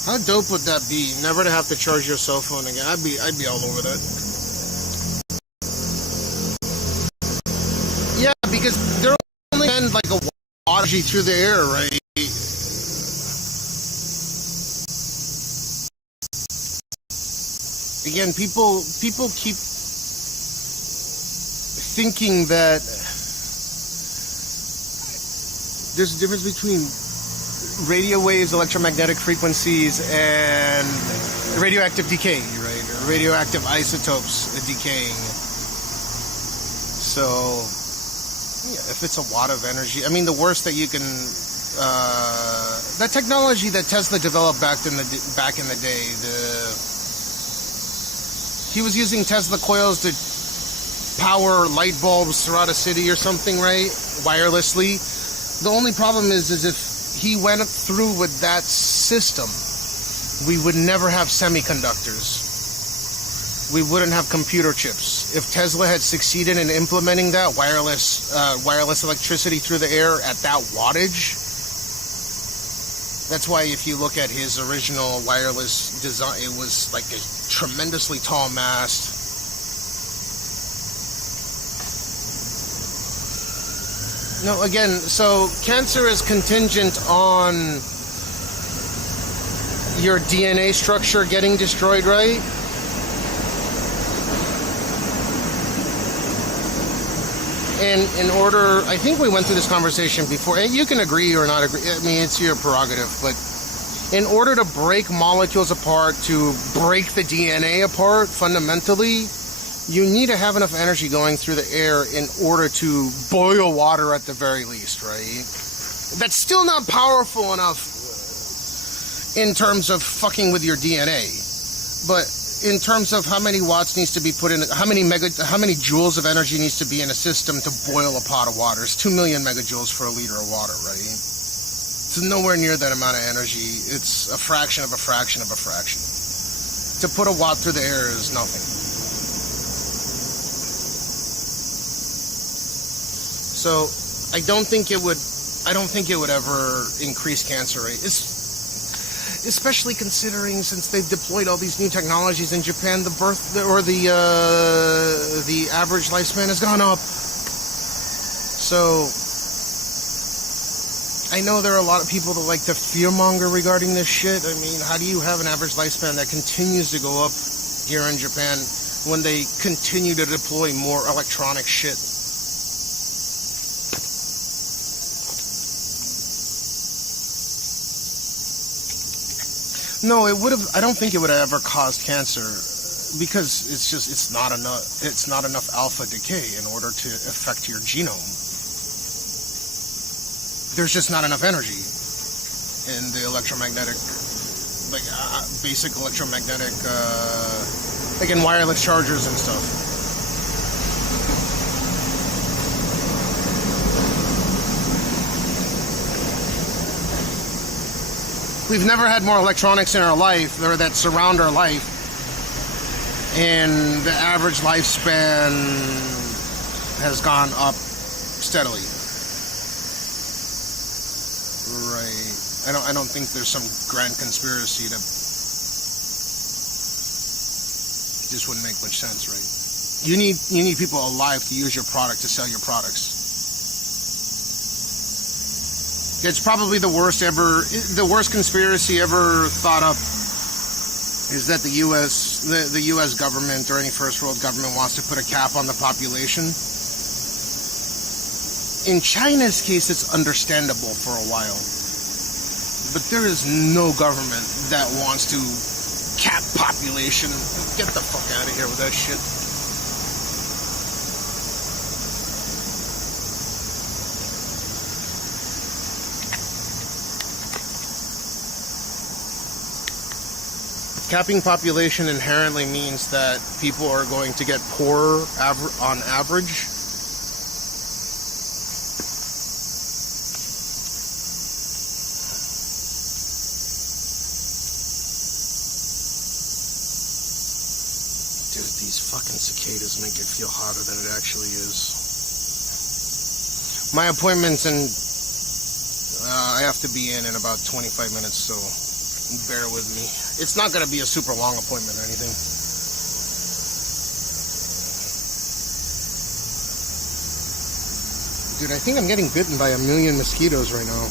How dope would that be? Never to have to charge your cell phone again. I'd be all over that. Yeah, because they're only send like a wattage through the air, right? Again, people keep thinking that there's a difference between radio waves, electromagnetic frequencies, and radioactive decay, right? Or radioactive isotopes decaying. So, yeah, if it's a watt of energy, I mean, the worst that you can, that technology that Tesla developed back in the day, he was using Tesla coils to power light bulbs throughout a city or something, right? Wirelessly. The only problem is if he went through with that system, we would never have semiconductors. We wouldn't have computer chips. If Tesla had succeeded in implementing that wireless electricity through the air at that wattage, that's why if you look at his original wireless design, it was like a tremendously tall mast. No, again, so cancer is contingent on your DNA structure getting destroyed, right? And in order, I think we went through this conversation before, and you can agree or not agree, I mean, it's your prerogative, but in order to break molecules apart, to break the DNA apart fundamentally, you need to have enough energy going through the air in order to boil water at the very least, right? That's still not powerful enough in terms of fucking with your DNA. But in terms of how many watts needs to be put in, how many joules of energy needs to be in a system to boil a pot of water. It's 2 million megajoules for a liter of water, right? It's nowhere near that amount of energy. It's a fraction of a fraction of a fraction. To put a watt through the air is nothing. So I don't think it would ever increase cancer rate. Especially considering since they've deployed all these new technologies in Japan, the average lifespan has gone up. So I know there are a lot of people that like to fearmonger regarding this shit. I mean, how do you have an average lifespan that continues to go up here in Japan when they continue to deploy more electronic shit? No, it would have. I don't think it would have ever caused cancer because it's not enough alpha decay in order to affect your genome. There's just not enough energy in the electromagnetic, like basic electromagnetic, like in wireless chargers and stuff. We've never had more electronics in our life or that surround our life, and the average lifespan has gone up steadily. Right. I don't think there's some grand conspiracy this wouldn't make much sense, right? You need people alive to use your product to sell your products. It's probably the worst conspiracy ever thought up is that the U.S. government or any first world government wants to put a cap on the population. In China's case, it's understandable for a while. But there is no government that wants to cap population. Get the fuck out of here with that shit. Capping population inherently means that people are going to get poorer on average. Dude, these fucking cicadas make it feel hotter than it actually is. My appointment's in, I have to be in about 25 minutes, so bear with me. It's not going to be a super long appointment or anything. Dude, I think I'm getting bitten by 1 million mosquitoes right now.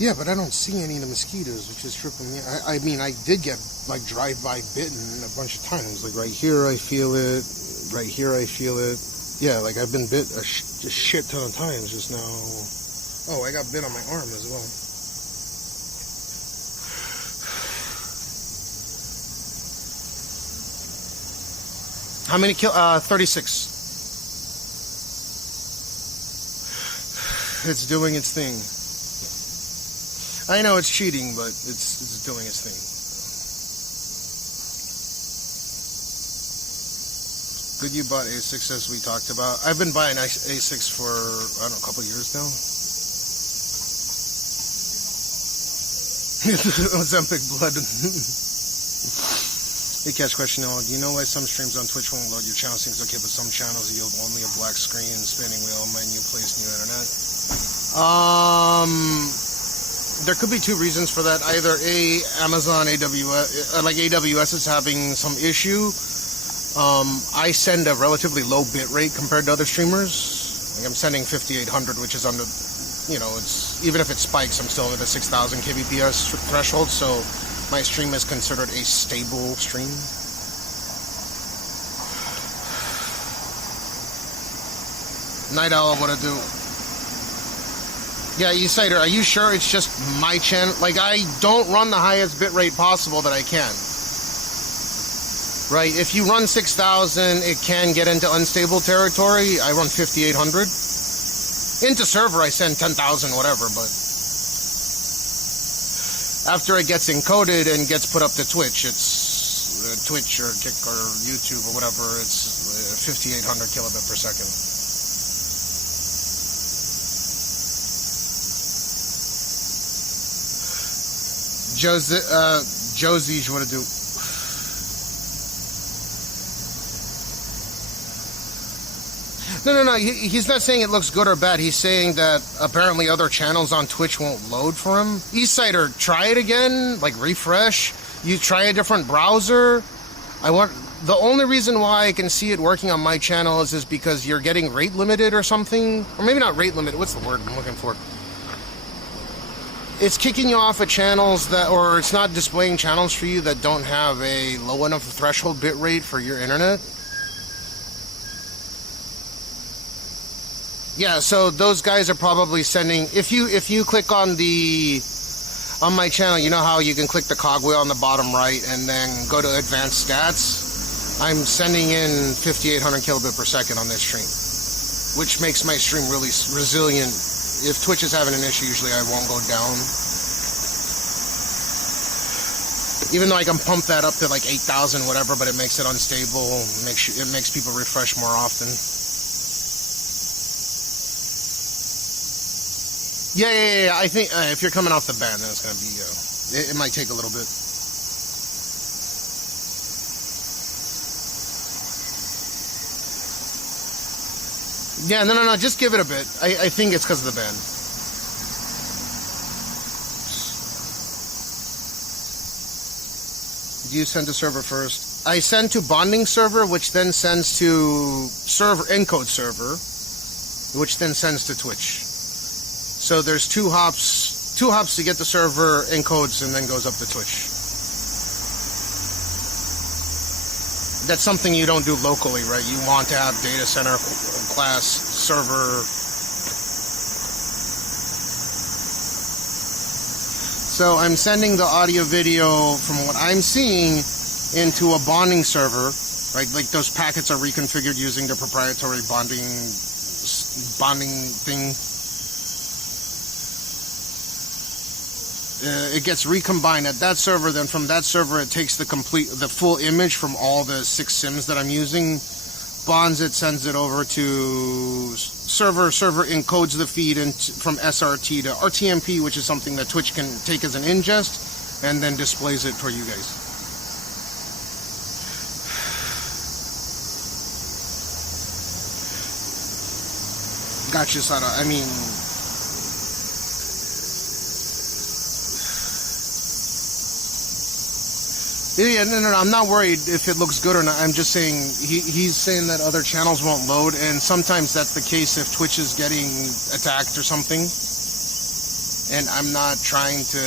Yeah, but I don't see any of the mosquitoes, which is tripping me. I mean, I did get, like, drive-by bitten a bunch of times. Like, right here I feel it. Right here I feel it. Yeah, like, I've been bit a shit ton of times just now. Oh, I got bit on my arm as well. How many 36. It's doing its thing. I know it's cheating, but it's doing its thing. Good you bought A6 as we talked about. I've been buying A6 for, I don't know, a couple years now. Ozempic blood. Hey, Cash question, do you know why some streams on Twitch won't load your channel? Seems okay, but some channels yield only a black screen, spinning wheel, menu, place, new internet. There could be two reasons for that. Either Amazon, AWS, like AWS is having some issue. I send a relatively low bit rate compared to other streamers. Like I'm sending 5800, which is under, you know, it's even if it spikes, I'm still under the 6000 kbps threshold. So my stream is considered a stable stream. Night Owl, what I do? Yeah, Easider, are you sure it's just my channel? Like, I don't run the highest bitrate possible that I can. Right? If you run 6,000, it can get into unstable territory. I run 5,800. Into server, I send 10,000, whatever, but after it gets encoded and gets put up to Twitch, it's Twitch or Kick or YouTube or whatever, it's 5,800 kilobit per second. Josie, what to do? No. He's not saying it looks good or bad. He's saying that apparently other channels on Twitch won't load for him. Eastsider, try it again. Like refresh. You try a different browser. The only reason why I can see it working on my channel is because you're getting rate limited or something, or maybe not rate limited. What's the word I'm looking for? It's kicking you off of channels that, or it's not displaying channels for you that don't have a low enough threshold bit rate for your internet. Yeah, so those guys are probably sending, if you click on my channel, you know how you can click the cogwheel on the bottom right and then go to advanced stats? I'm sending in 5,800 kilobit per second on this stream, which makes my stream really resilient. If Twitch is having an issue, usually I won't go down. Even though I can pump that up to like 8,000, whatever, but it makes it unstable. It makes people refresh more often. Yeah. I think if you're coming off the band, then it's gonna be. It might take a little bit. Yeah, no. Just give it a bit. I think it's because of the band. You send to server first. I send to bonding server, which then sends to server encode server, which then sends to Twitch. So there's two hops to get the server encodes and then goes up to Twitch. That's something you don't do locally, right? You want to have data center class server. So I'm sending the audio video from what I'm seeing into a bonding server, right? Like those packets are reconfigured using the proprietary bonding thing. It gets recombined at that server. Then from that server, it takes the full image from all the 6 SIMs that I'm using, bonds it, sends it over to server. Server encodes the feed from SRT to RTMP, which is something that Twitch can take as an ingest, and then displays it for you guys. Gotcha, Sada. I mean, yeah, no, I'm not worried if it looks good or not. I'm just saying he's saying that other channels won't load, and sometimes that's the case if Twitch is getting attacked or something. And I'm not trying to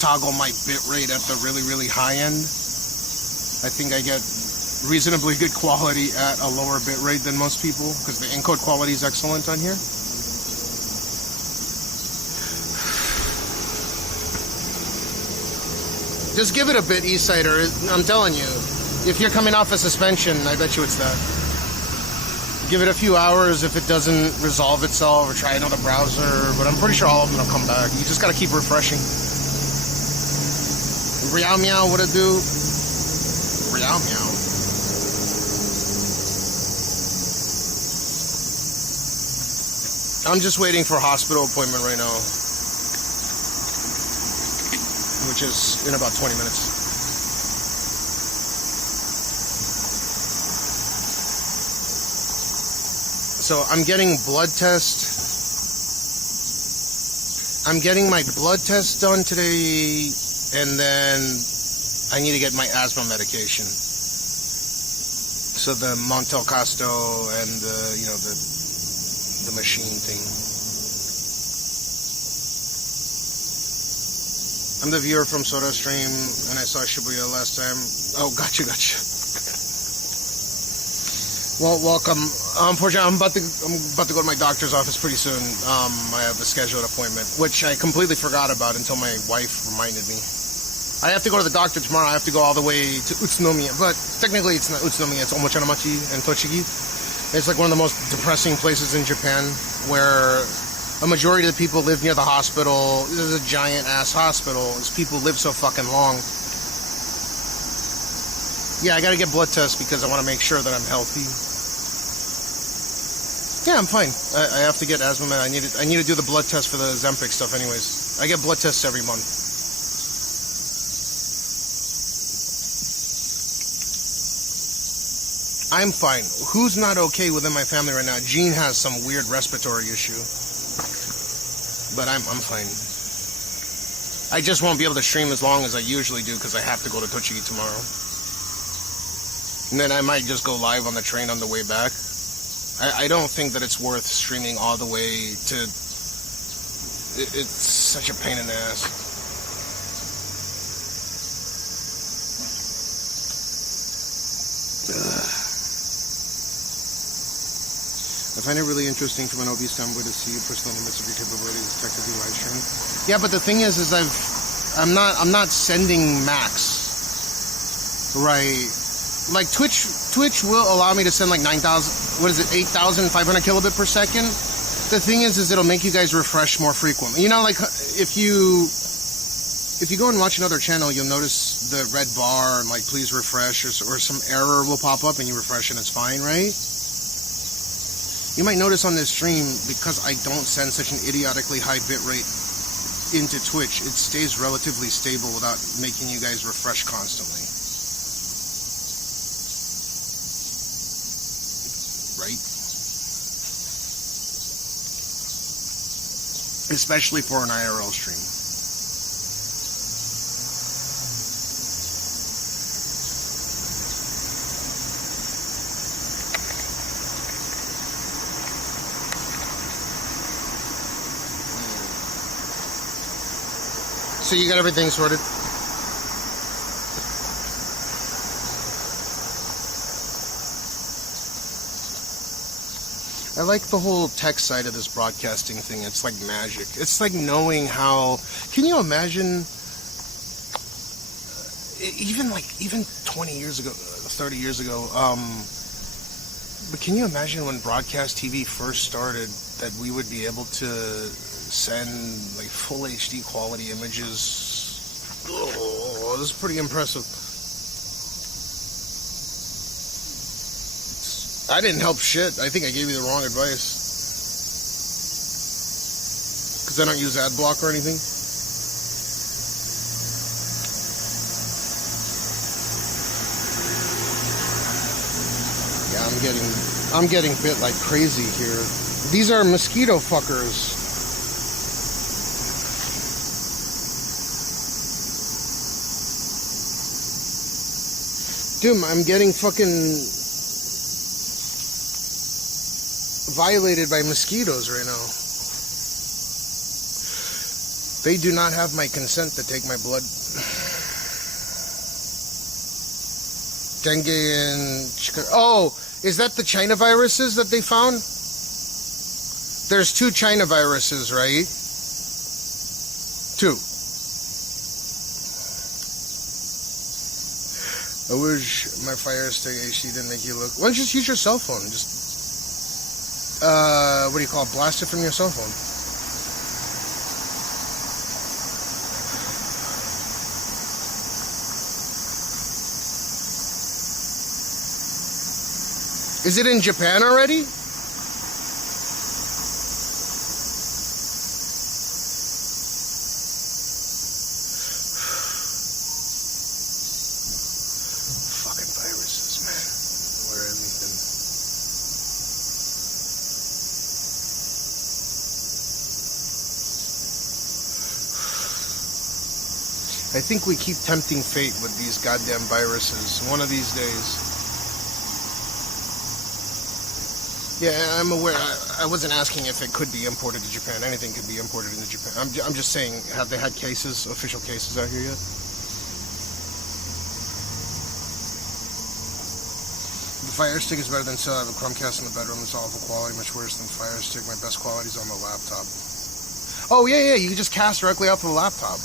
toggle my bitrate at the really, really high end. I think I get reasonably good quality at a lower bitrate than most people because the encode quality is excellent on here. Just give it a bit, Eastsider. I'm telling you, if you're coming off a suspension, I bet you it's that. Give it a few hours if it doesn't resolve itself, or try another browser, but I'm pretty sure all of them will come back. You just gotta keep refreshing. Meow Meow, what it do? Meow Meow. I'm just waiting for a hospital appointment right now, which is in about 20 minutes. So I'm getting blood test. I'm getting my blood test done today, and then I need to get my asthma medication. So the Montel Casto and the machine thing. I'm the viewer from SodaStream, and I saw Shibuya last time. Oh, gotcha. Well, welcome. Unfortunately, I'm about to go to my doctor's office pretty soon. I have a scheduled appointment, which I completely forgot about until my wife reminded me. I have to go to the doctor tomorrow. I have to go all the way to Utsunomiya, but technically it's not Utsunomiya. It's Omochanamachi and Tochigi. It's like one of the most depressing places in Japan, where a majority of the people live near the hospital. This is a giant ass hospital. These people live so fucking long. Yeah, I gotta get blood tests because I want to make sure that I'm healthy. Yeah, I'm fine. I have to get asthma med. I need to do the blood test for the Zempic stuff anyways. I get blood tests every month. I'm fine. Who's not okay within my family right now? Jean has some weird respiratory issue. But I'm fine. I just won't be able to stream as long as I usually do because I have to go to Tochigi tomorrow. And then I might just go live on the train on the way back. I don't think that it's worth streaming all the way to... It's such a pain in the ass. I find it really interesting from an OB standpoint to see personal limits of your capabilities technically live stream. Yeah, but the thing is I'm not sending max, right? Like Twitch will allow me to send like 8,500 kilobit per second. The thing is it'll make you guys refresh more frequently. You know, like if you go and watch another channel, you'll notice the red bar and like please refresh or some error will pop up and you refresh and it's fine, right? You might notice on this stream, because I don't send such an idiotically high bitrate into Twitch, it stays relatively stable without making you guys refresh constantly. Right? Especially for an IRL stream. So you got everything sorted? I like the whole tech side of this broadcasting thing. It's like magic. It's like knowing how... Can you imagine... even 20 years ago, 30 years ago, but can you imagine when broadcast TV first started that we would be able to send like full HD quality images? Oh, this is pretty impressive. I didn't help shit. I think I gave you the wrong advice. Because I don't use ad block or anything. Yeah, I'm getting bit like crazy here. These are mosquito fuckers. Dude, I'm getting fucking violated by mosquitoes right now. They do not have my consent to take my blood. Dengue and... Oh, is that the China viruses that they found? There's 2 China viruses, right? 2. I wish my Fire Stick HD didn't make you look... Why don't you just use your cell phone? Just... what do you call it? Blast it from your cell phone. Is it in Japan already? Fucking viruses, man. Where everything. I think we keep tempting fate with these goddamn viruses one of these days. Yeah, I'm aware. I wasn't asking if it could be imported to Japan. Anything could be imported into Japan. I'm just saying, have they had cases, official cases out here yet? The Fire Stick is better than cell. I have a Chromecast in the bedroom. It's awful quality, much worse than Fire Stick. My best quality is on the laptop. Oh, yeah, you can just cast directly off the laptop.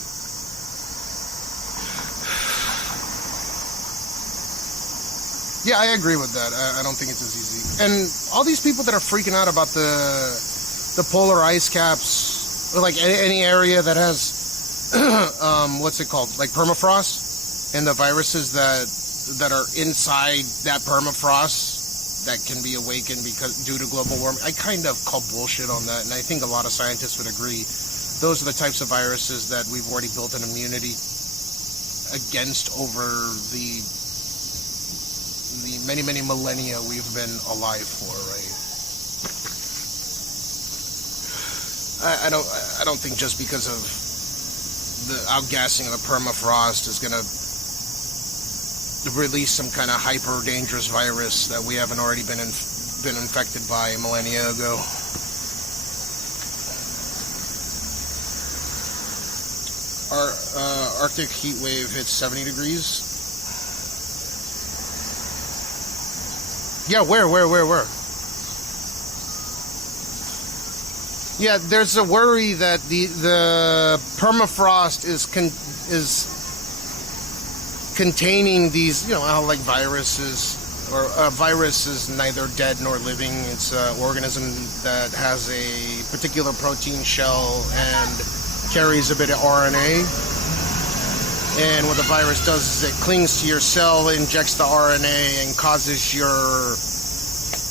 Yeah, I agree with that. I don't think it's as easy. And all these people that are freaking out about the polar ice caps, or like any area that has, what's it called? Like permafrost, and the viruses that are inside that permafrost that can be awakened due to global warming. I kind of call bullshit on that, and I think a lot of scientists would agree. Those are the types of viruses that we've already built an immunity against over the many, many millennia we've been alive for, right? I don't think just because of the outgassing of the permafrost is going to release some kind of hyper dangerous virus that we haven't already been infected by millennia ago. Our Arctic heat wave hits 70 degrees. Yeah, where? Yeah, there's a worry that the permafrost is containing these, how like viruses, or a virus is neither dead nor living. It's an organism that has a particular protein shell and carries a bit of RNA. And what the virus does is it clings to your cell, injects the RNA, and causes your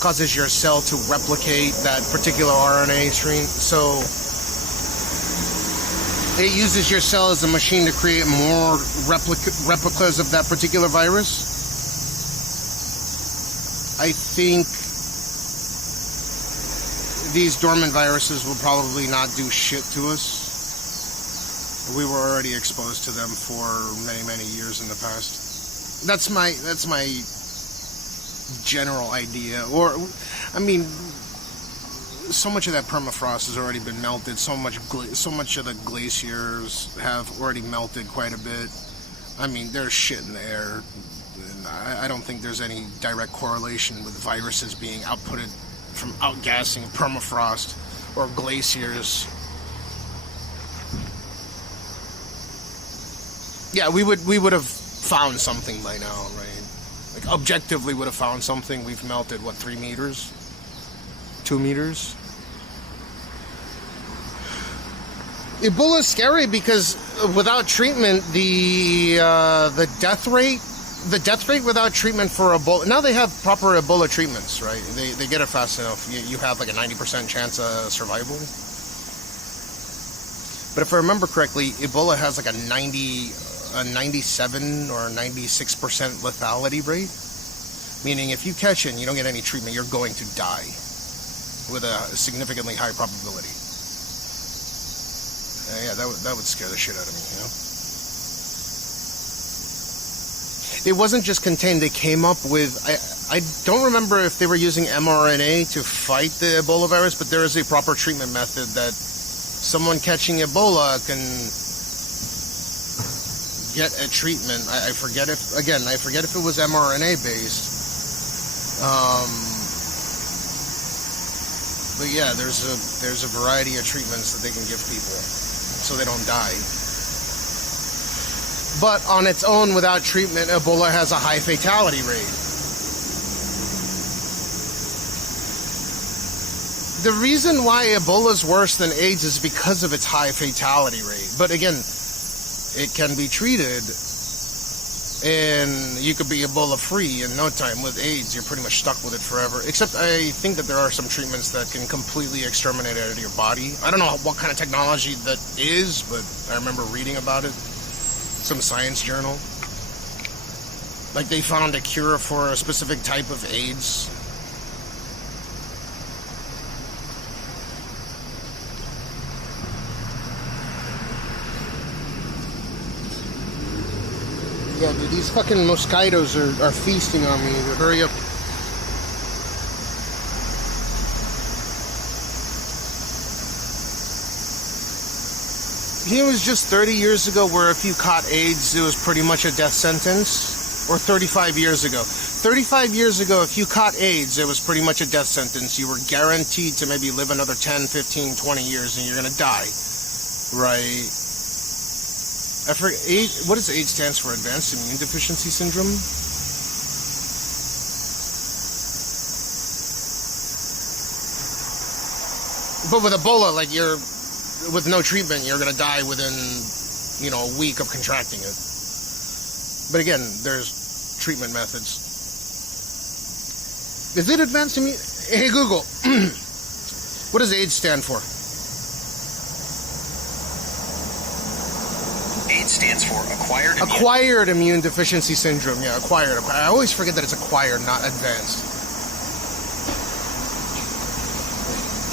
causes your cell to replicate that particular RNA stream. So it uses your cell as a machine to create more replicas of that particular virus. I think these dormant viruses will probably not do shit to us. We were already exposed to them for many, many years in the past. That's my general idea. Or, I mean, so much of that permafrost has already been melted. So much of the glaciers have already melted quite a bit. I mean, there's shit in the air. And I don't think there's any direct correlation with viruses being outputted from outgassing permafrost or glaciers. Yeah, we would have found something by now, right? Like, objectively would have found something. We've melted, what, 3 meters? 2 meters? Ebola is scary because without treatment, the death rate without treatment for Ebola, now they have proper Ebola treatments, right? They get it fast enough. You have like a 90% chance of survival. But if I remember correctly, Ebola has like a 97 or 96% lethality rate. Meaning if you catch it and you don't get any treatment, you're going to die with a significantly high probability. Yeah, that would scare the shit out of me, you know? It wasn't just contained, they came up with, I don't remember if they were using mRNA to fight the Ebola virus, but there is a proper treatment method that someone catching Ebola can get a treatment. I forget if it was mRNA based. But yeah, there's a variety of treatments that they can give people so they don't die. But on its own, without treatment, Ebola has a high fatality rate. The reason why Ebola is worse than AIDS is because of its high fatality rate. But again, it can be treated, and you could be Ebola free in no time. With AIDS, you're pretty much stuck with it forever. Except I think that there are some treatments that can completely exterminate it out of your body. I don't know what kind of technology that is, but I remember reading about it. Some science journal. Like they found a cure for a specific type of AIDS. Yeah, dude, these fucking mosquitoes are feasting on me. Hurry up. It was just 30 years ago where if you caught AIDS, it was pretty much a death sentence. Or 35 years ago. 35 years ago, if you caught AIDS, it was pretty much a death sentence. You were guaranteed to maybe live another 10, 15, 20 years and you're going to die. Right? I forget, what does AIDS stand for? Advanced Immune Deficiency Syndrome? But with Ebola, like with no treatment, you're going to die within, a week of contracting it. But again, there's treatment methods. Is it advanced immune? Hey Google, what does AIDS stand for? AIDS stands for Acquired Immune Deficiency Syndrome. Yeah, acquired. I always forget that it's acquired, not advanced.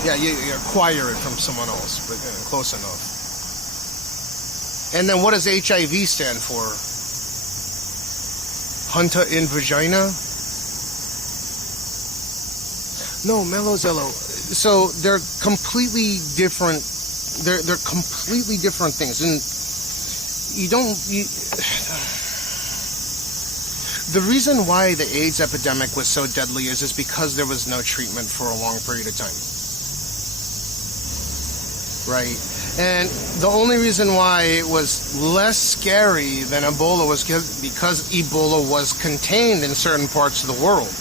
Yeah, you acquire it from someone else, but close enough. And then what does HIV stand for? Hunter in vagina? No, Mellozello. So they're completely different. They're completely different things, and the reason why the AIDS epidemic was so deadly is because there was no treatment for a long period of time. Right? And the only reason why it was less scary than Ebola was because Ebola was contained in certain parts of the world.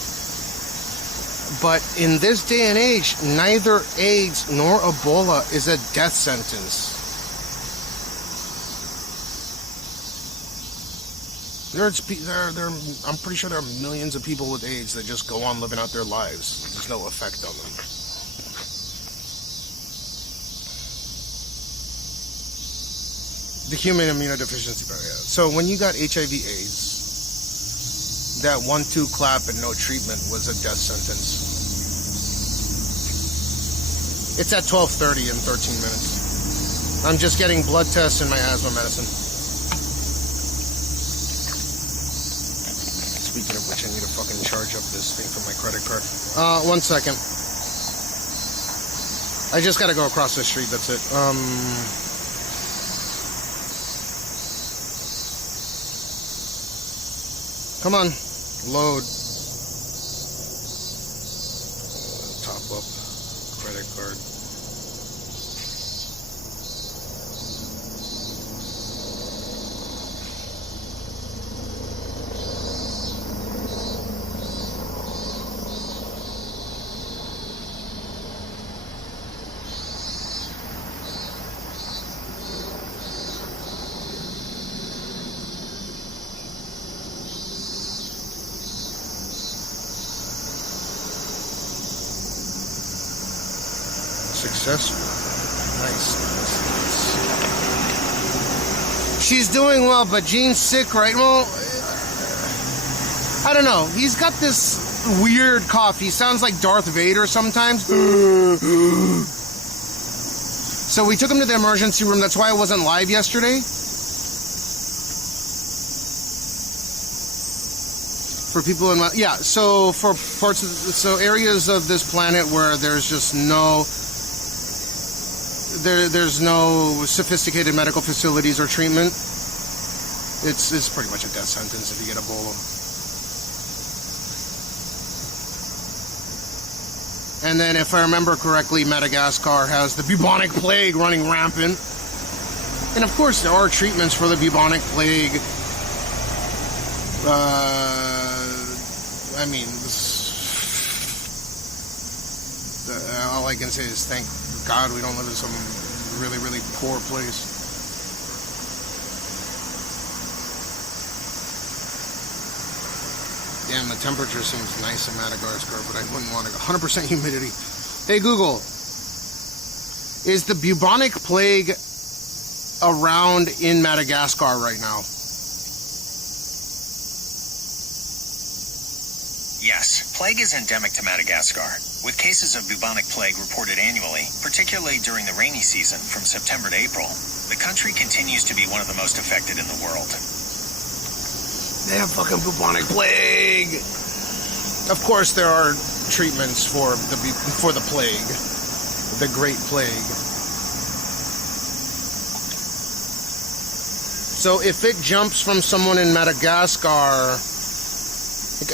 But in this day and age, neither AIDS nor Ebola is a death sentence. I'm pretty sure there are millions of people with AIDS that just go on living out their lives. There's no effect on them. The human immunodeficiency barrier. So when you got HIV/AIDS, that 1-2 clap and no treatment was a death sentence. It's at 12:30 in 13 minutes. I'm just getting blood tests and my asthma medicine. Speaking of which, I need to fucking charge up this thing from my credit card. 1 second. I just gotta go across the street, that's it. Come on, load. Top up credit card. Successful. Nice. She's doing well, but Jean's sick, right? Well, I don't know. He's got this weird cough. He sounds like Darth Vader sometimes. So we took him to the emergency room. That's why I wasn't live yesterday. For people in so for parts of areas of this planet where there's just there's no sophisticated medical facilities or treatment, it's pretty much a death sentence if you get Ebola. And then if I remember correctly, Madagascar has the bubonic plague running rampant. And of course there are treatments for the bubonic plague. I mean, all I can say is thank God we don't live in some really, really poor place. Damn, the temperature seems nice in Madagascar, but I wouldn't want to go 100% humidity. Hey Google, is the bubonic plague around in Madagascar right now? Yes, plague is endemic to Madagascar, with cases of bubonic plague reported annually, particularly during the rainy season from September to April. The country continues to be one of the most affected in the world. They have fucking bubonic plague. Of course, there are treatments for the plague, the Great Plague. So if it jumps from someone in Madagascar,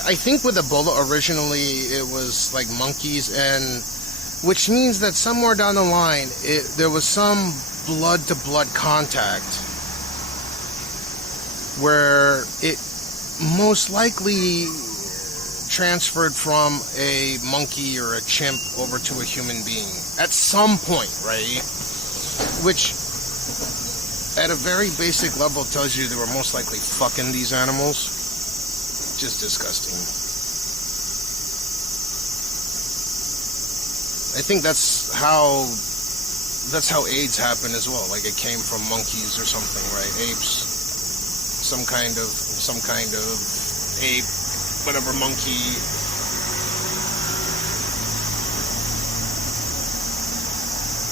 I think with Ebola originally it was like monkeys, and which means that somewhere down the line there was some blood-to-blood contact where it most likely transferred from a monkey or a chimp over to a human being at some point, right? Which at a very basic level tells you they were most likely fucking these animals. Just disgusting. I think that's how AIDS happened as well. Like it came from monkeys or something, right? Apes, some kind of ape, whatever monkey.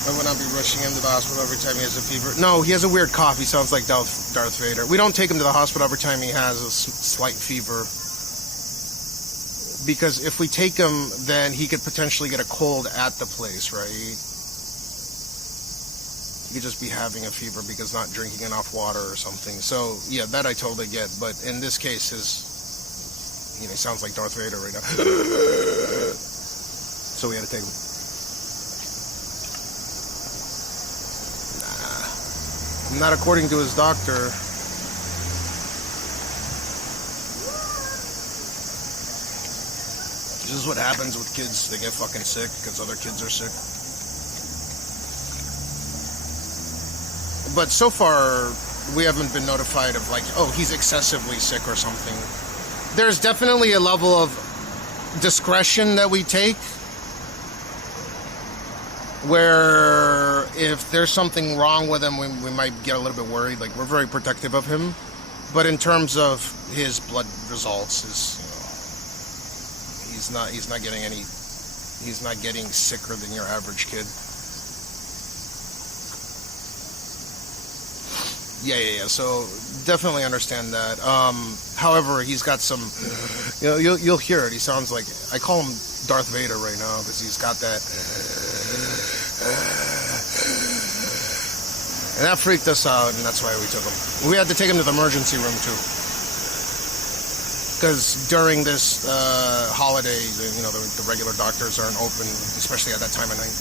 I would not be rushing him to the hospital every time he has a fever. No, he has a weird cough. He sounds like Darth Vader. We don't take him to the hospital every time he has a slight fever. Because if we take him, then he could potentially get a cold at the place, right? He could just be having a fever because not drinking enough water or something. So, yeah, that I totally get. But in this case, he sounds like Darth Vader right now. So we had to take him. Not according to his doctor. This is what happens with kids. They get fucking sick because other kids are sick. But so far, we haven't been notified of like, oh, he's excessively sick or something. There's definitely a level of discretion that we take, where if there's something wrong with him, we might get a little bit worried. Like, we're very protective of him. But in terms of his blood results, he's not getting sicker than your average kid. Yeah. So definitely understand that. However, he's got some, you'll hear it. He sounds like, I call him Darth Vader right now because he's got that. And that freaked us out, and that's why we took him. We had to take him to the emergency room too, because during this holiday, the regular doctors aren't open, especially at that time of night.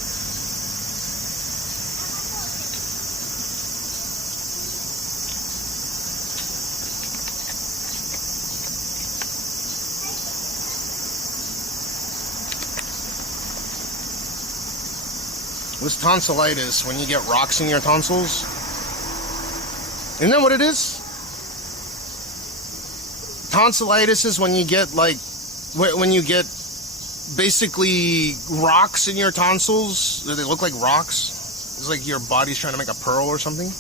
With tonsillitis, when you get rocks in your tonsils, isn't that what it is? Tonsillitis is when you get basically rocks in your tonsils. They look like rocks. It's like your body's trying to make a pearl or something.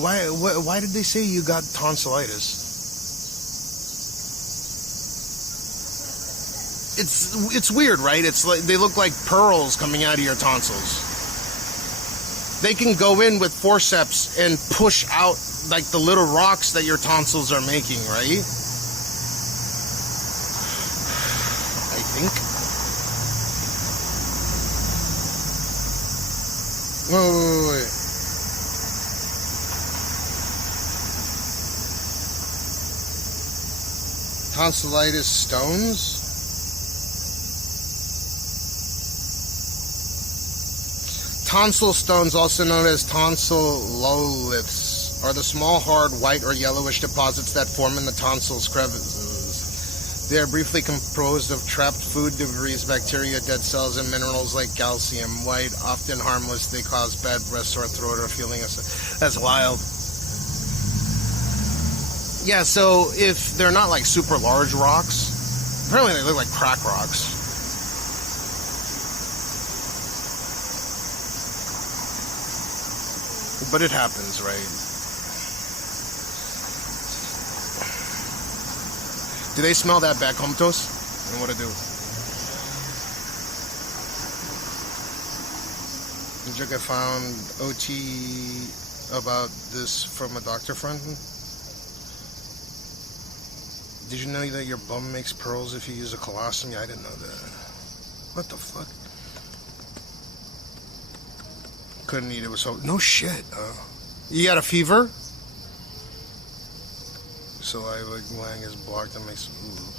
Why did they say you got tonsillitis? It's weird, right? It's like they look like pearls coming out of your tonsils. They can go in with forceps and push out like the little rocks that your tonsils are making, right? I think. Wait. Tonsillitis stones? Tonsil stones, also known as tonsilloliths, are the small, hard, white or yellowish deposits that form in the tonsils crevices. They are briefly composed of trapped food debris, bacteria, dead cells, and minerals like calcium. White, often harmless, they cause bad breath, sore throat, or feeling of... That's wild. Yeah, so if they're not like super large rocks, apparently they look like crack rocks. But it happens, right? Do they smell that back home toast? And what to do? Did you get found OT about this from a doctor friend? Did you know that your bum makes pearls if you use a colostomy? I didn't know that. What the fuck? Couldn't eat, it was so... No shit. You got a fever? Saliva gland is blocked and makes... Ooh.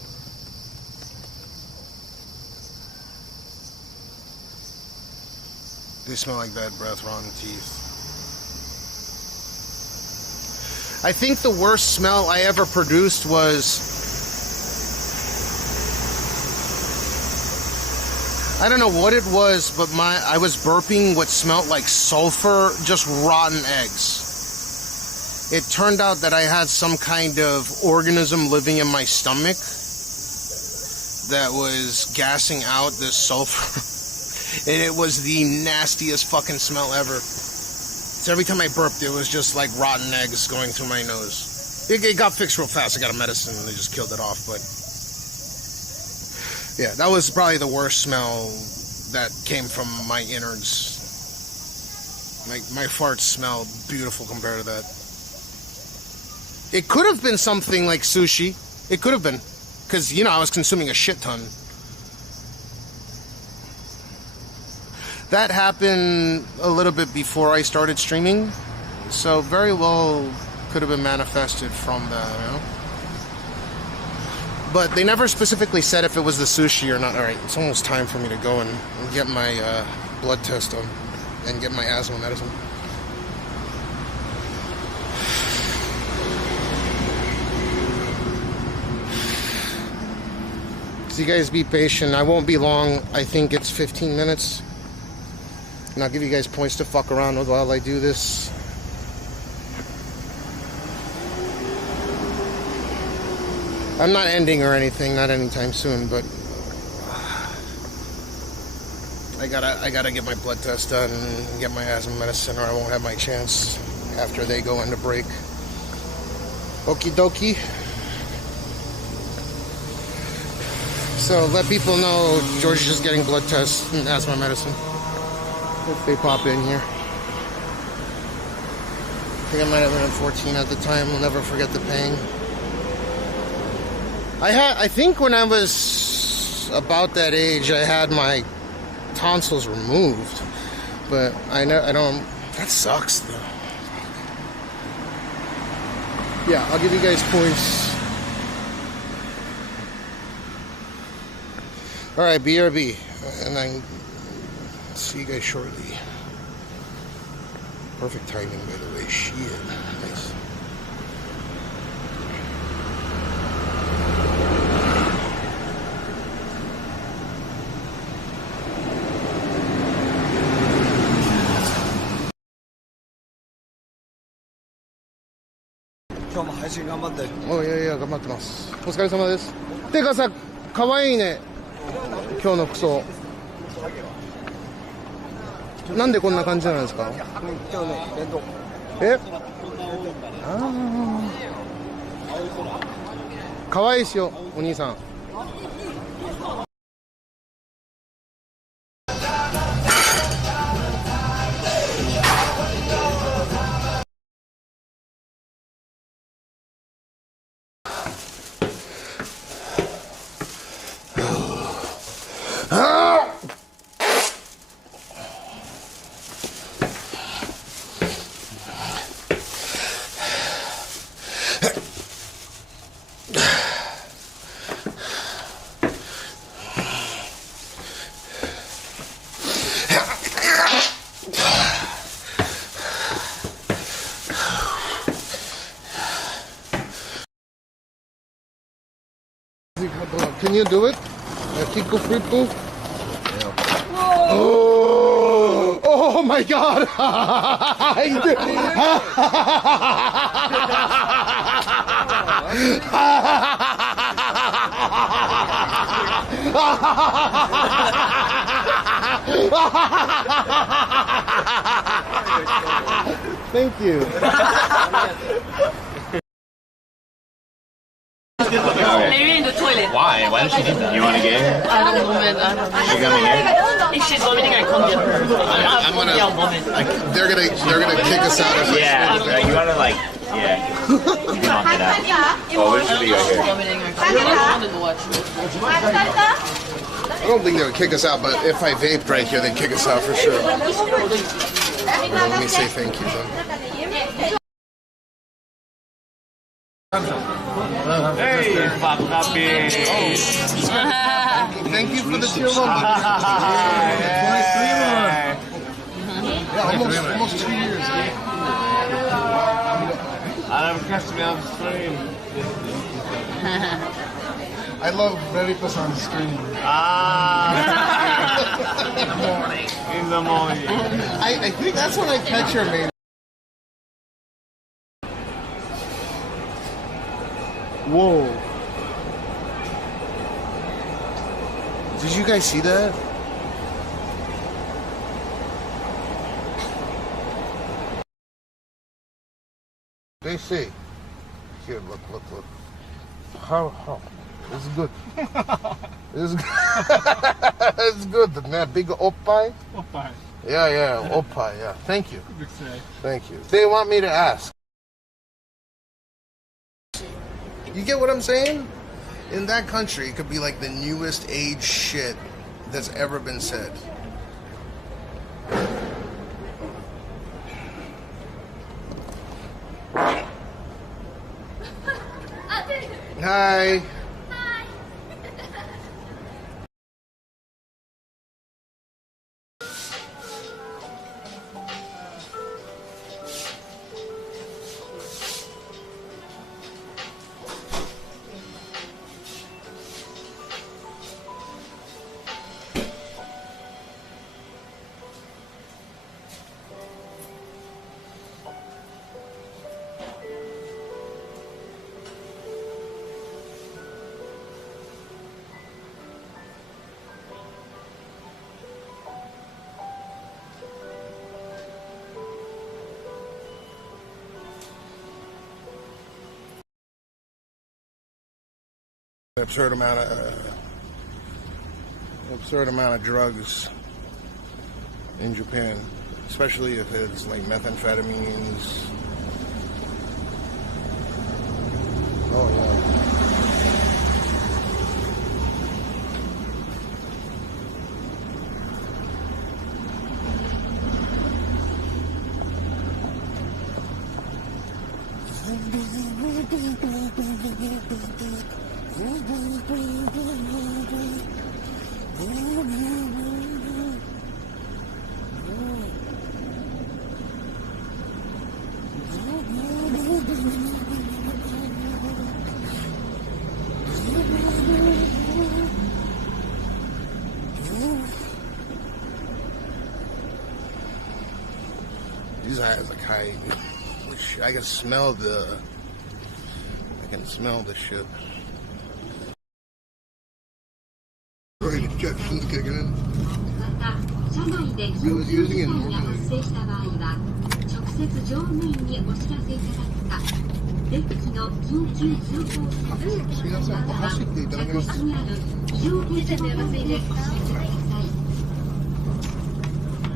They smell like bad breath, rotten teeth. I think the worst smell I ever produced was... I don't know what it was, but I was burping what smelled like sulfur, just rotten eggs. It turned out that I had some kind of organism living in my stomach that was gassing out this sulfur. And it was the nastiest fucking smell ever. So every time I burped, it was just like rotten eggs going through my nose. It got fixed real fast. I got a medicine and they just killed it off, but... Yeah, that was probably the worst smell that came from my innards. My farts smell beautiful compared to that. It could have been something like sushi. It could have been. Because, I was consuming a shit ton. That happened a little bit before I started streaming. So very well could have been manifested from that, But they never specifically said if it was the sushi or not. Alright, it's almost time for me to go and get my blood test done and get my asthma medicine. So you guys be patient. I won't be long. I think it's 15 minutes. And I'll give you guys points to fuck around with while I do this. I'm not ending or anything, not anytime soon, but I gotta get my blood test done and get my asthma medicine, or I won't have my chance after they go into break. Okie dokie. So let people know George is just getting blood tests and asthma medicine if they pop in here. I think I might have been at 14 at the time. We'll never forget the pain. I think when I was about that age, I had my tonsils removed, but I don't. That sucks though. Yeah, I'll give you guys points. All right, BRB, and then see you guys shortly. Perfect timing, by the way. Shit, nice. Oh, yeah, 頑張ってます。お疲れ様です。てかさ、可愛いね。今日の服装。なんでこんな感じなんですか？今日ね、弁当。え？ああ。可愛いですよ、お兄さん。Can you do it? Kiko Fripo? Oh, oh my God! Thank you. Maybe in the toilet. Why? Why did she do that? You want to get her? I don't vomit. She coming here? If she's vomiting, I come get her. I'm gonna. They're gonna kick us out of Yeah, right. You gotta like. Yeah. You cannot do that. Oh, where's the video here? I don't think they would kick us out, but if I vaped right here, they'd kick us out for sure. Well, let me say thank you then. Hey, papi. Thank you for the chill moment. Yeah, almost 2 years. I have Cashmeow stream. I love Veritas on stream. In the morning. I think that's when I catch her, man. Whoa. Did you guys see that? They say. Here, look. How? This is good. This is good. It's good. That big oppai. Oppai. Yeah, oppai. Yeah. Thank you. Thank you. They want me to ask. You get what I'm saying? In that country, it could be like the newest age shit that's ever been said. Hi. Absurd amount of drugs in Japan, especially if it's like methamphetamines. Oh yeah. These eyes like high. I can smell the shit. Injections kicking in. I was using it normally.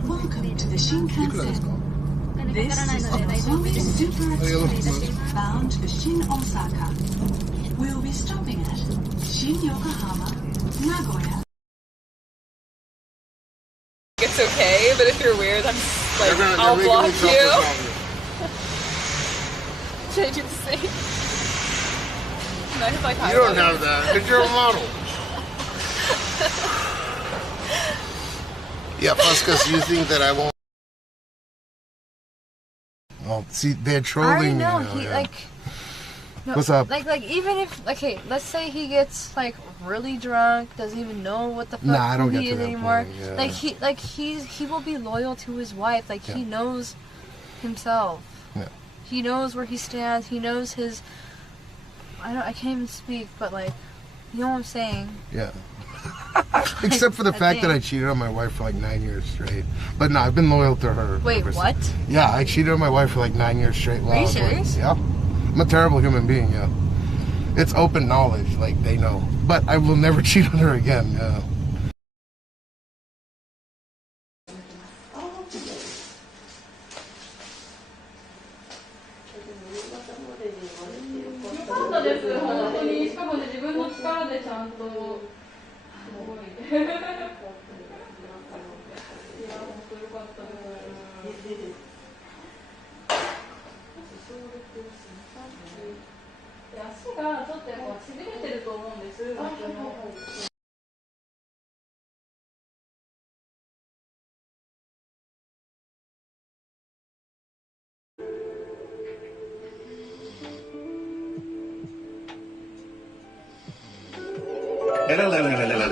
Welcome to the Shinkansen. This is the Sony Super Express bound for Shin Osaka. We'll be stopping at Shin Yokohama, Nagoya. It's okay, but if you're weird, I'm like, I'll block you. Change it to sing. Nice, like, you don't have that, because you're a model. Yeah, plus because you think that I won't. Well, see, they're trolling me. I already know, he, yeah. like... No, What's up? Like, even if... Okay, let's say he gets, like, really drunk, doesn't even know what the fuck I don't he get is to that anymore. point, yeah. He will be loyal to his wife. Like, Yeah. he knows himself. Yeah. He knows where he stands. He knows his... I can't even speak, but, like, you know what I'm saying? Yeah. Except for the fact that I cheated on my wife for like 9 years straight. But no, I've been loyal to her. Wait, what? Yeah, I cheated on my wife for like 9 years straight. Are you serious? Yeah. I'm a terrible human being, yeah. It's open knowledge, like they know. But I will never cheat on her again, yeah.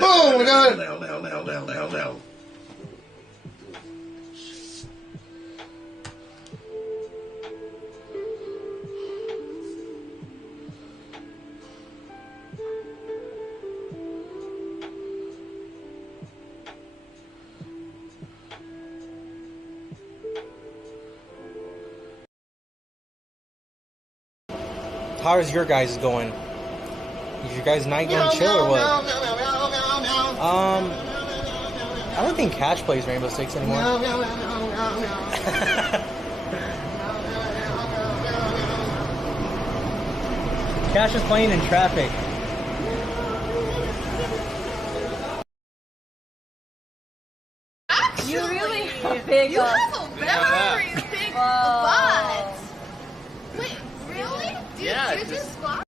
Oh my god! How is your guys going? Is your guys' night going chill or what? I don't think Cash plays Rainbow Six anymore. Cash is playing in traffic. You really have big. You have a very big butt. Wait, really? Dude, Yeah, you just squat?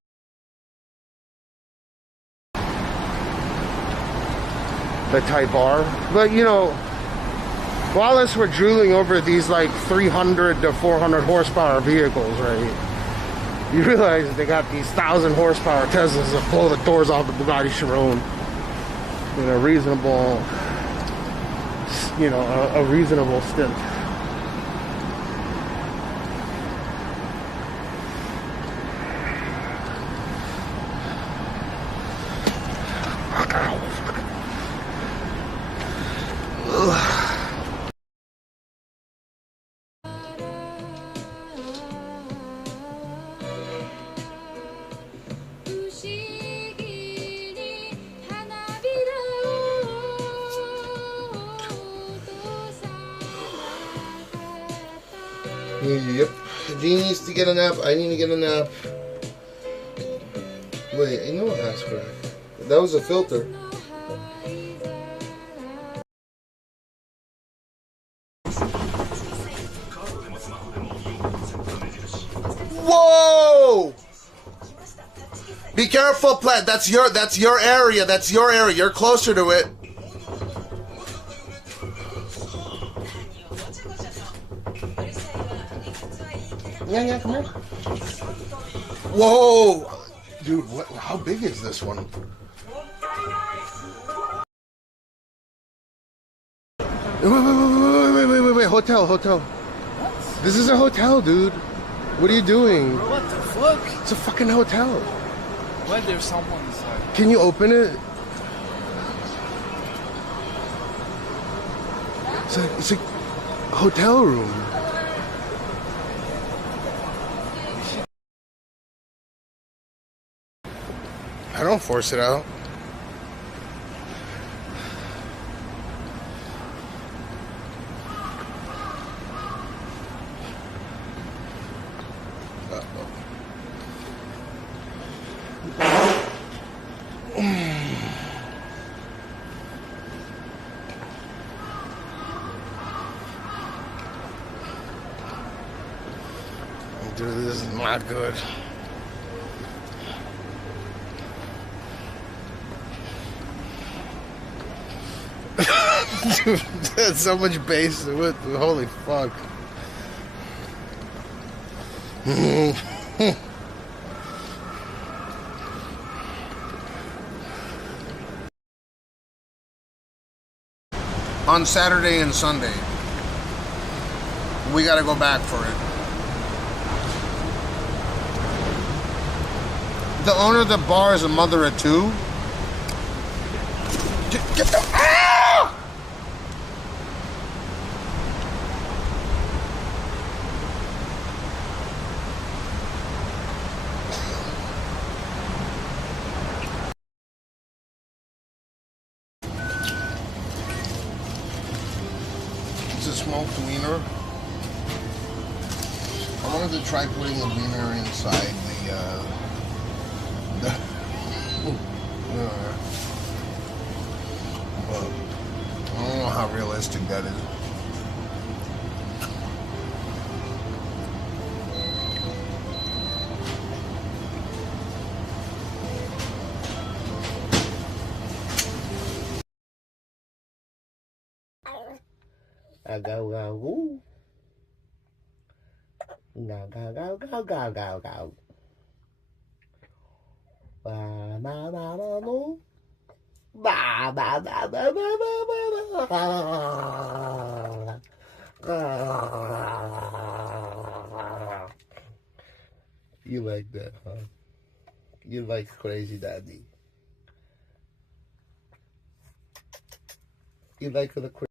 The Type R. But you know, while us were drooling over these like 300 to 400 horsepower vehicles, right? You realize they got these 1,000 horsepower Teslas that blow the doors off the Bugatti Chiron in a reasonable, you know, a reasonable stint. Yep. G needs to get a nap. I need to get a nap. Wait, I know ass crack. That was a filter. Whoa! Be careful, Plat. That's your area. That's your area. You're closer to it. Yeah, come here. Whoa! Dude, how big is this one? Wait. Hotel. What? This is a hotel, dude. What are you doing? What the fuck? It's a fucking hotel. Why there's someone inside? Can you open it? It's a hotel room. I don't force it out. Dude, this is not good. Dude, that's so much bass. Holy fuck. On Saturday and Sunday, we gotta go back for it. The owner of the bar is a mother of two. Get the... Ah! It's a smoked wiener. I wanted to try putting the wiener inside but I don't know how realistic that is. Go. Go. Ba ba ba ba boo. Ba ba ba ba ba ba. You like that, huh? You like Crazy Daddy. You like the crazy.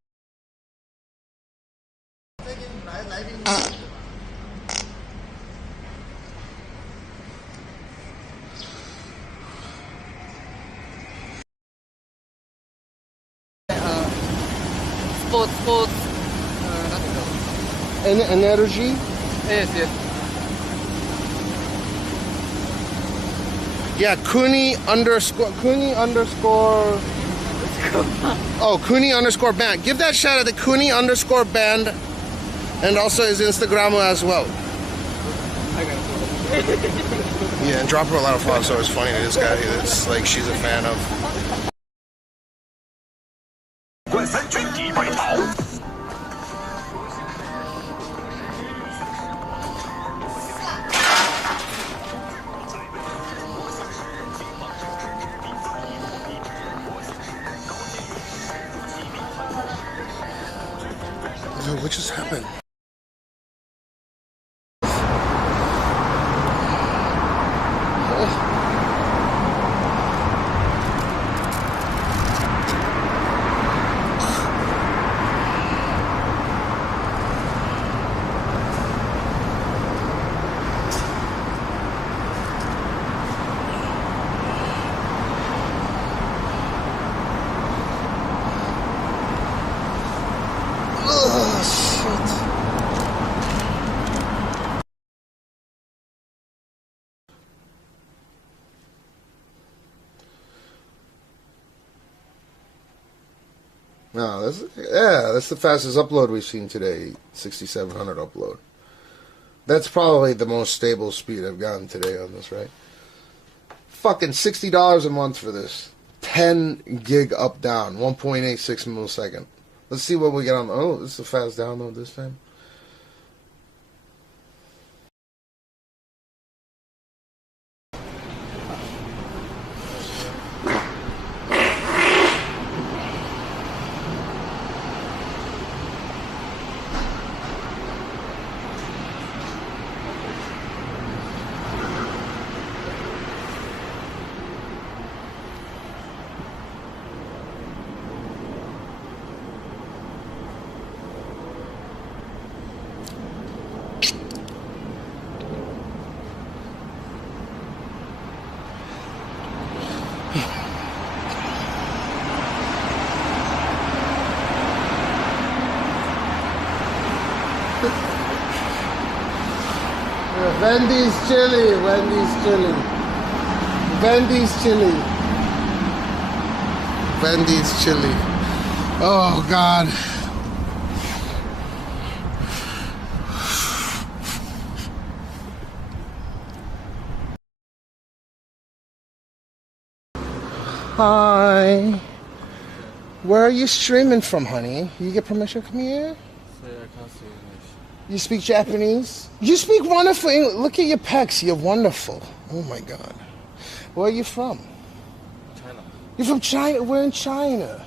Sports. Energy? Yes. Yeah, Kuni underscore. Oh, Kuni underscore band. Give that shout out to Kuni underscore band, and also his Instagram as well. Yeah, and drop her a lot of followers. So it's funny to this guy. It's like she's a fan of. Dude, what just happened? Oh, shit. No, that's the fastest upload we've seen today. 6,700 upload. That's probably the most stable speed I've gotten today on this, right? Fucking $60 a month for this. 10 gig up down, 1.86 millisecond. Let's see what we get on. Oh, this is a fast download this time. Wendy's chili, Wendy's chili, Wendy's chili, Wendy's chili. Oh God. Hi. Where are you streaming from, honey? You get permission to come here? Sorry, I can't see English. You speak Japanese? You speak wonderful English. Look at your pecs. You're wonderful. Oh my God. Where are you from? China. You're from China? We're in China.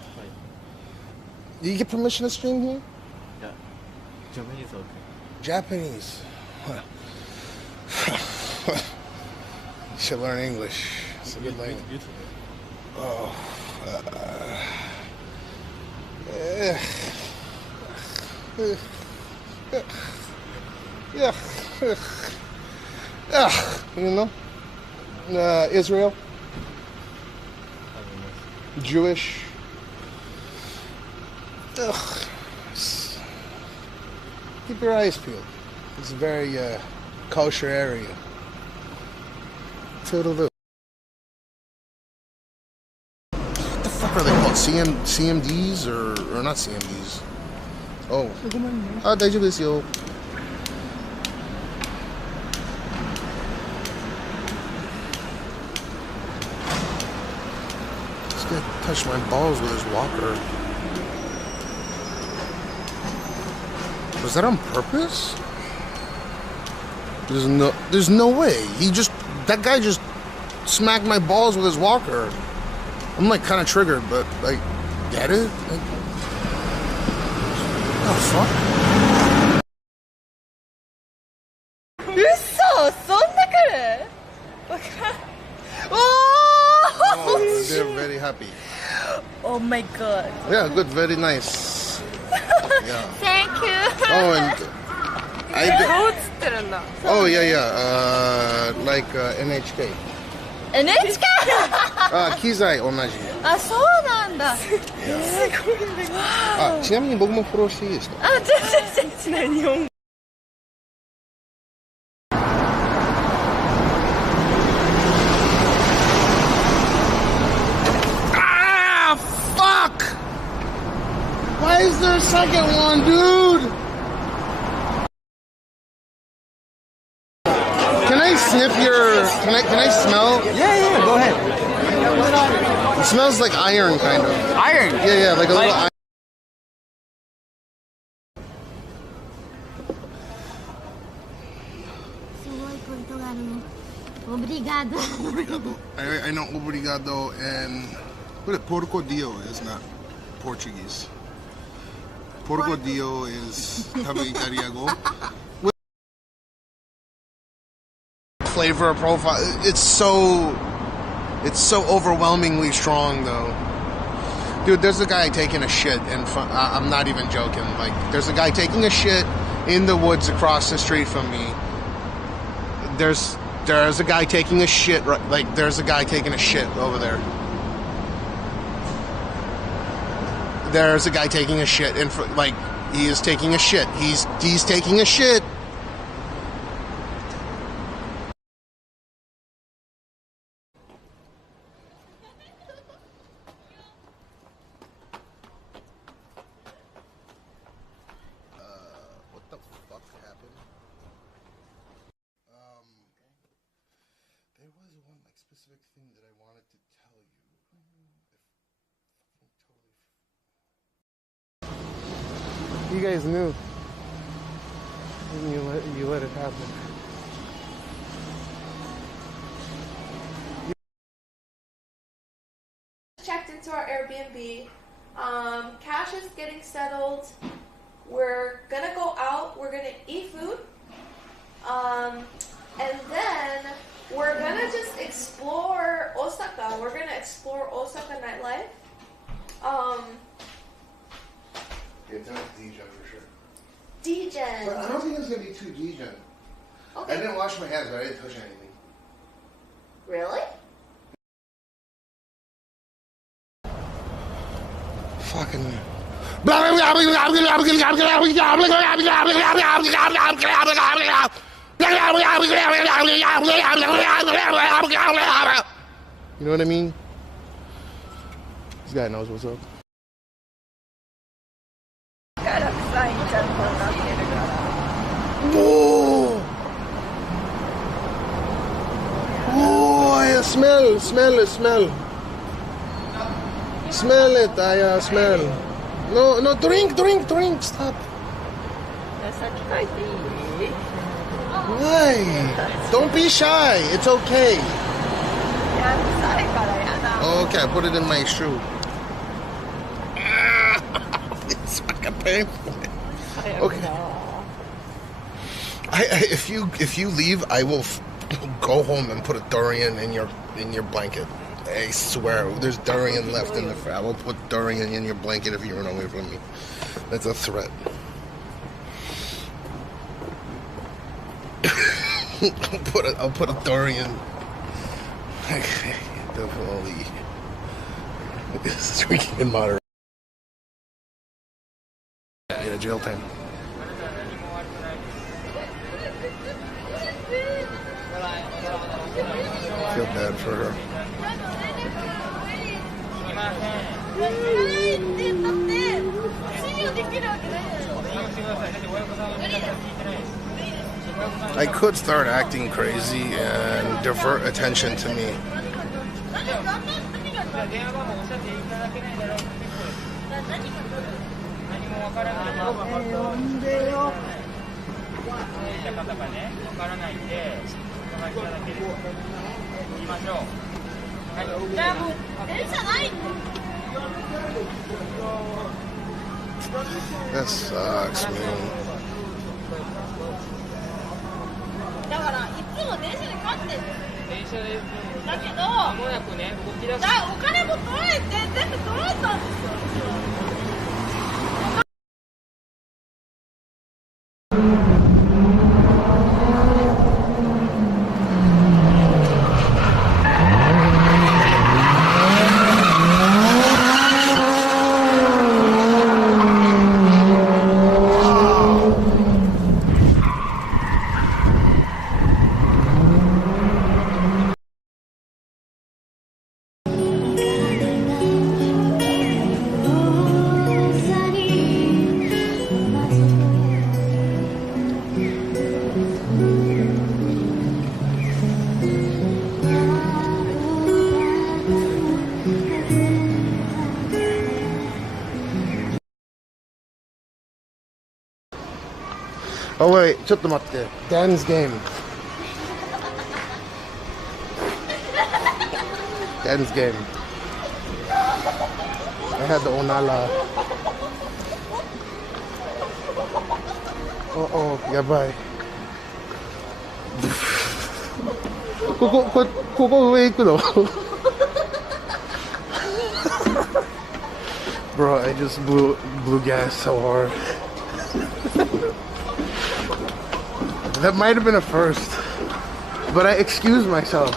Do you get permission to stream here? Yeah. Japanese okay. Japanese. You should learn English. It's a good language. Oh. You know? Israel? Jewish? Keep your eyes peeled. It's a very kosher area. Toodaloo. What the fuck are they called? CMDs or not CMDs? Oh. Ah, 大丈夫ですよ. This guy touched my balls with his walker. Was that on purpose? There's no way. That guy just smacked my balls with his walker. I'm like kind of triggered, but like, get it? Like, what the fuck?嘘そんな来るおー They're very happy. Oh my god. Yeah, good, very nice. Yeah. Thank you. Oh, and oh yeah. Like NHK. NHK? 機材同じ。あ、そうなんだ。すごいね。あ、ちなみに僕もフォローしていいですか？あ、全然日本語。Ah, fuck! Why is there a second one, dude? Can I sniff your? Can I smell? Yeah, go ahead. It smells like iron, kind of. Iron? Yeah, like a little iron. Obrigado. I know obrigado and what porco dio is not Portuguese. Porco dio is italiano. Flavor profile. It's so overwhelmingly strong, though. Dude, there's a guy taking a shit in front. I'm not even joking. Like, there's a guy taking a shit in the woods across the street from me. There's a guy taking a shit. Like, there's a guy taking a shit over there. There's a guy taking a shit in front. Like, he is taking a shit. He's taking a shit. specific thing that I wanted to tell you. You guys knew. And you let it happen. Checked into our Airbnb. Cash is getting settled. We're gonna go out. We're gonna eat food. And then we're gonna just explore Osaka. We're gonna explore Osaka nightlife. Yeah, it's not D-Gen for sure. D-Gen. But I don't think it's gonna be too D-Gen. Okay. I didn't wash my hands, but I didn't touch anything. Really? Fucking. You know what I mean? This guy knows what's up. Whoa! Whoa! I smell it. Smell it, I smell. No, drink, stop. Why? Don't be shy, it's okay. Okay, I put it in my shoe. It's fucking painful. Okay. If you leave, I will go home and put a durian in your blanket. I swear, there's durian left in the fridge. I will put durian in your blanket if you run away from me. That's a threat. I'll put a durian. Definitely. This is drinking in moderation. Yeah, jail time. I feel bad for her. I could start acting crazy and divert attention to me. That sucks, man. だからいつも電車で帰ってる。だけど、じゃあお金も取られて全部取られたんですよ。Oh wait, ちょっと待って。Dan's game. Dan's game. I had the Onala. Oh, yabai. ここ上行くのBro, I just blew gas so hard. That might have been a first, but I excused myself.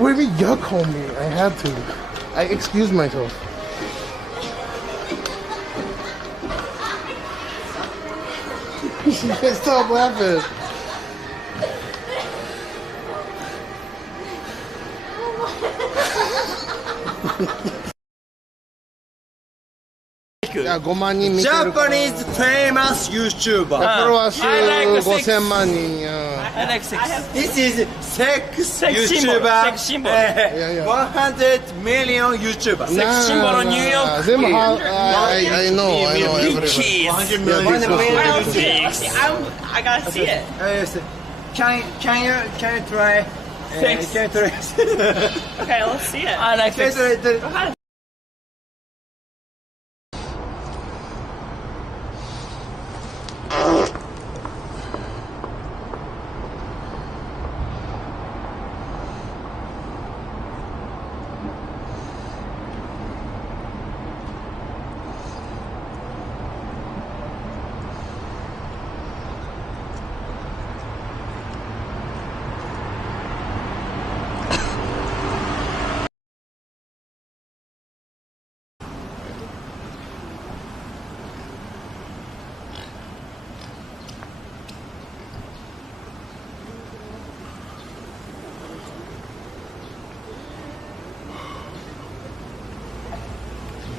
What do you mean, yuck, homie? I had to. I excused myself. You can't stop laughing. like 5万人見てるから Japanese famous YouTuber. フォロワー数 I like the 5000万人 I like 6. This is sex Sex symbol. YouTuber. Sex symbol. 100 million YouTuber. Sex symbol on New York. 全部I know everybody. Kids. 100 Yeah, million. this was- I gotta see it. Can you try? Thanks. Can you try? Okay, let's see it. I like Can you 6. try? Go ahead.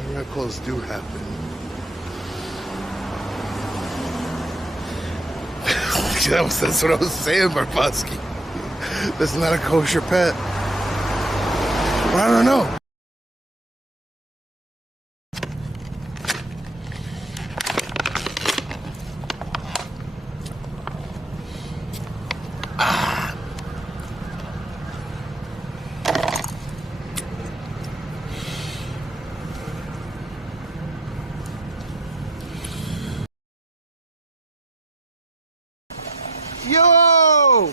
Miracles do happen. That's what I was saying, Barboski. That's not a kosher pet. I don't know. Yo!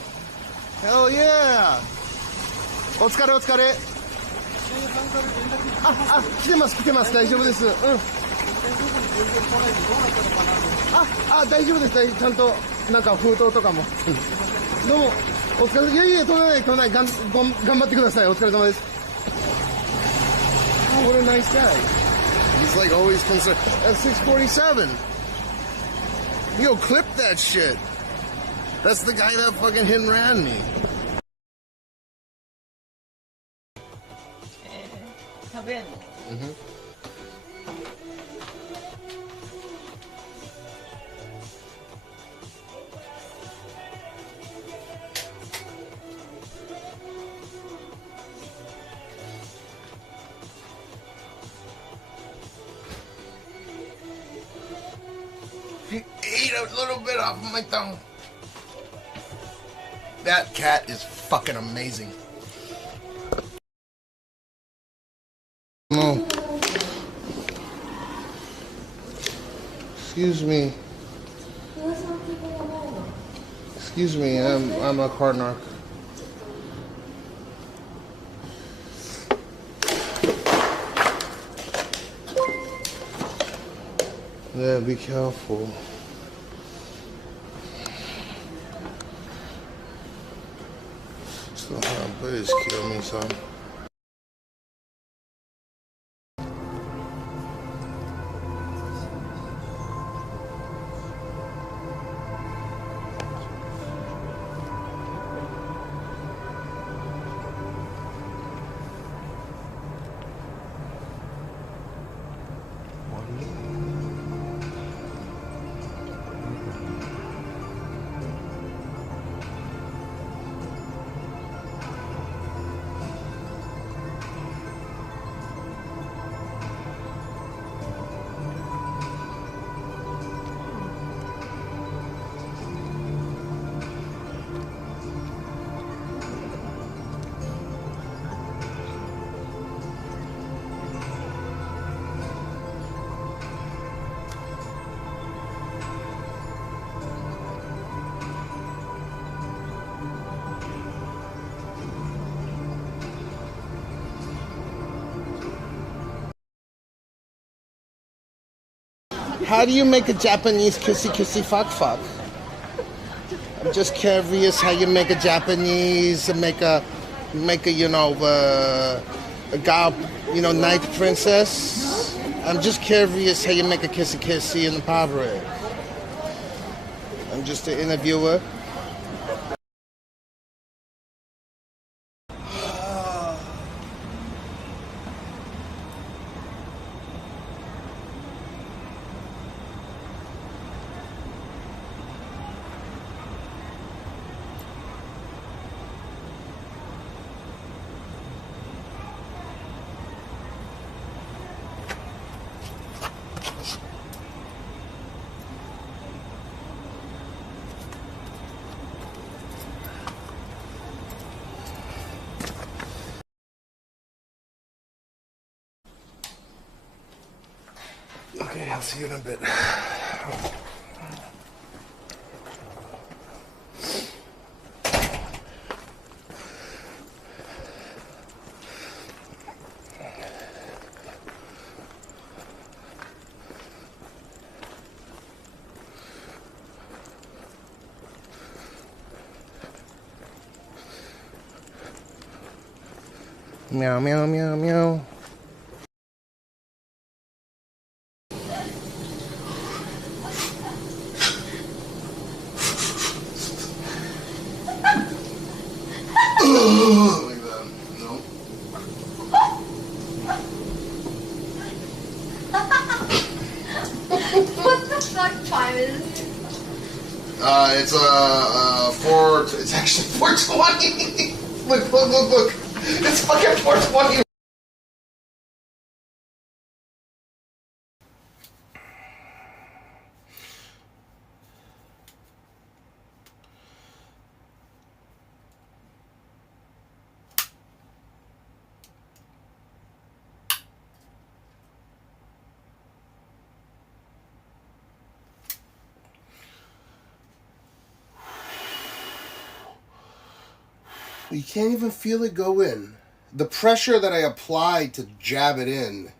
Hell yeah! お疲れお疲れ。来てます大丈夫です。大丈夫です。ちゃんとなんか封筒とかも。どうもお疲れ。いやとんでもない頑張ってください。お疲れ様です。Oh, what a nice guy. He's like always concerned. That's 647. Yo, clip that shit. That's the guy that fucking hit and ran me. 食べんのHe ate a little bit off my tongue. That cat is fucking amazing. No. Excuse me. Excuse me, I'm a car narc. Yeah, be careful. So, please kill me, son. How do you make a Japanese kissy fuck? I'm just curious how you make a Japanese, make a a gal, night princess. I'm just curious how you make a kissy in the public. I'm just an interviewer. Okay, I'll see you in a bit. Meow, meow, meow, meow. Like that. No. What the fuck time is it? It's it's actually 4:20. Look. It's fucking 4:20. You can't even feel it go in. The pressure that I applied to jab it in.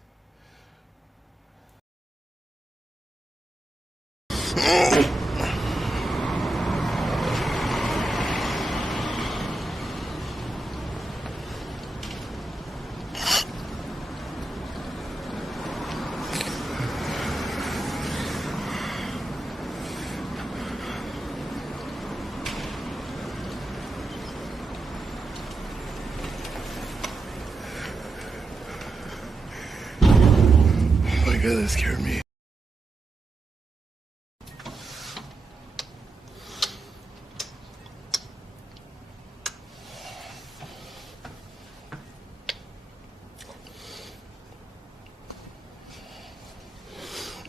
Oh my god, that scared me.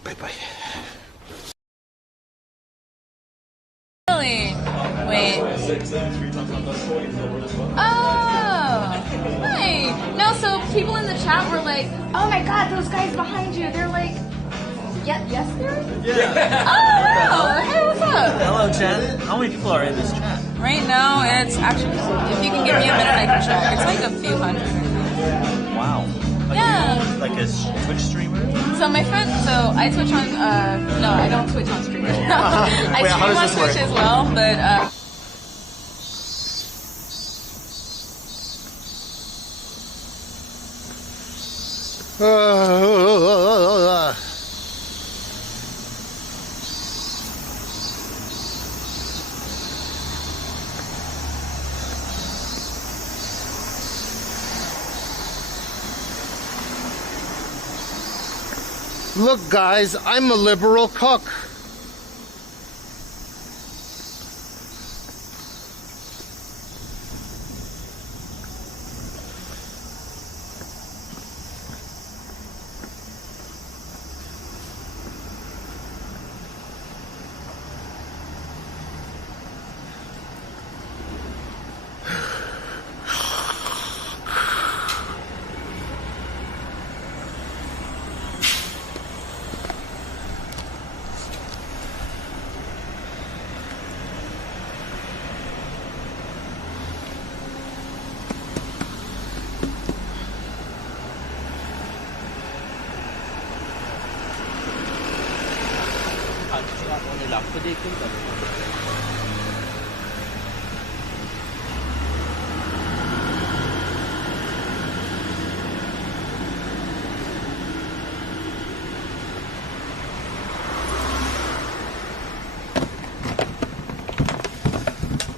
Bye-bye. Really? Wait. Oh! Hi! No, so people in the chat were like, oh my god, those guys behind you, they're like, yes, they're? Yeah. Oh, hey, what's up? Hello, chat. How many people are in this chat? Right now, it's actually, if you can give me a minute, I can check. It's like a few hundred. Wow. Yeah. Like a Twitch streamer? So my friend, so I Twitch on, no, I don't Twitch on streamers. I Wait, how stream does on this Twitch work? as well, but, Look, guys, I'm a liberal cook.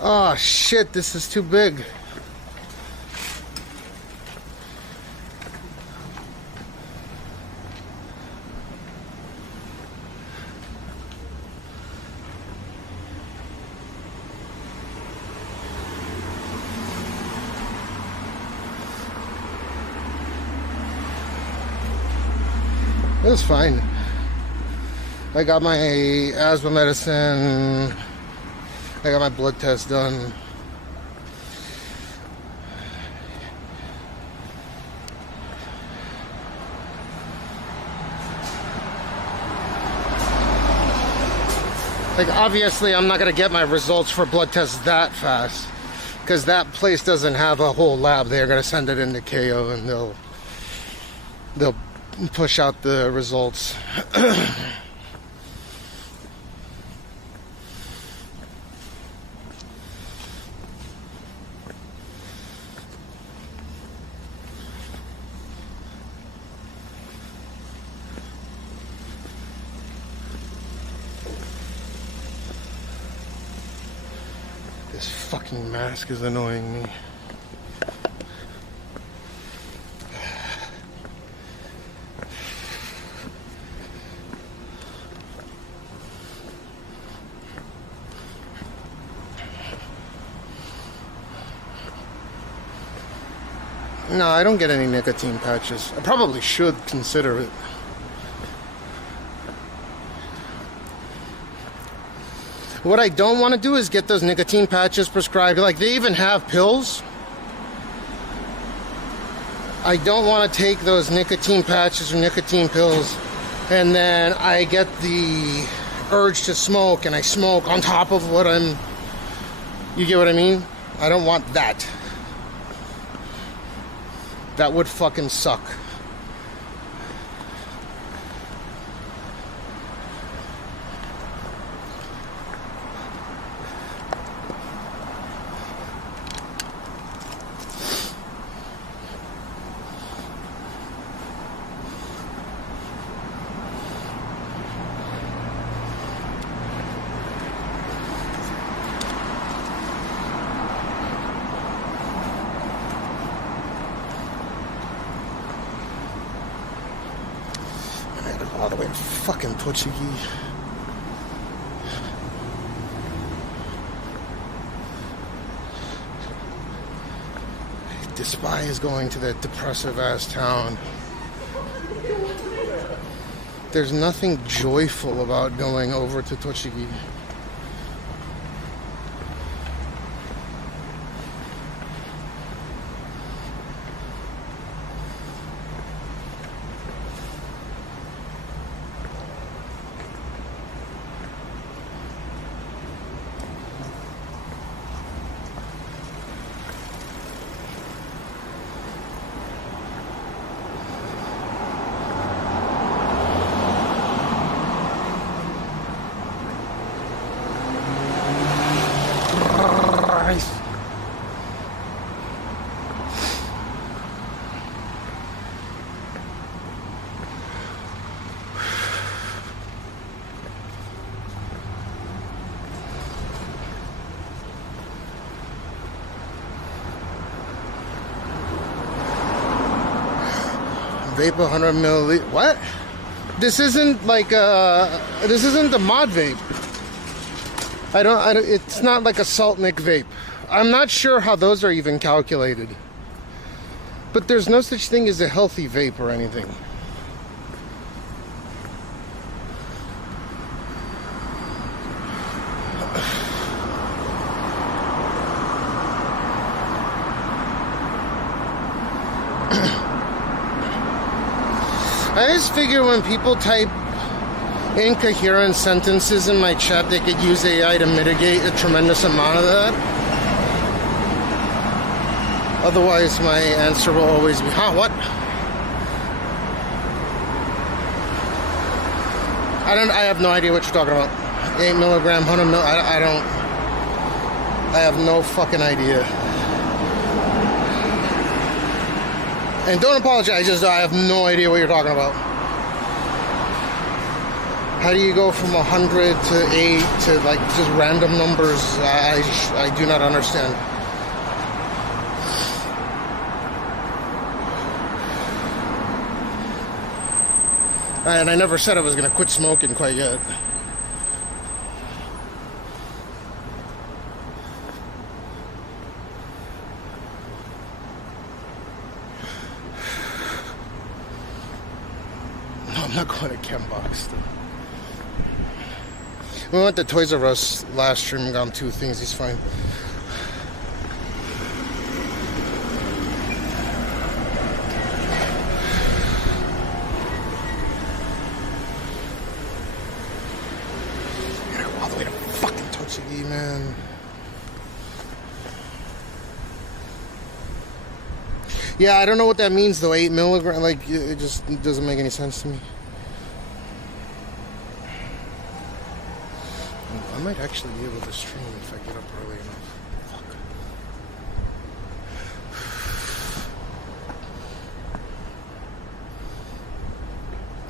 Oh shit, this is too big. It was fine. I got my asthma medicine. I got my blood test done. Like, obviously, I'm not going to get my results for blood tests that fast. Because that place doesn't have a whole lab. They're going to send it into KO and they'll push out the results. This fucking mask is annoying me. No, I don't get any nicotine patches. I probably should consider it. What I don't want to do is get those nicotine patches prescribed. Like, they even have pills. I don't want to take those nicotine patches or nicotine pills and then I get the urge to smoke and I smoke on top of what I'm... You get what I mean? I don't want that. That would fucking suck. All the way to fucking Tochigi. I despise going to that depressive ass town. There's nothing joyful about going over to Tochigi. Vape 100 milliliters. What? This isn't like this isn't the mod vape. I don't. It's not like a Saltnik vape. I'm not sure how those are even calculated. But there's no such thing as a healthy vape or anything. I just figure when people type incoherent sentences in my chat, they could use AI to mitigate a tremendous amount of that. Otherwise, my answer will always be, huh, what? I have no idea what you're talking about. 8 milligram, 100 mil, I have no fucking idea. And don't apologize, I have no idea what you're talking about. How do you go from 100 to 8 to like just random numbers? I do not understand. And I never said I was going to quit smoking quite yet. I'm not going to Chembox. We went to Toys R Us last stream and got him 2 things. He's fine. I gotta go all the way to man. Yeah, I don't know what that means though. 8 milligrams, like it just doesn't make any sense to me. I might actually be able to stream if I get up early enough. Fuck.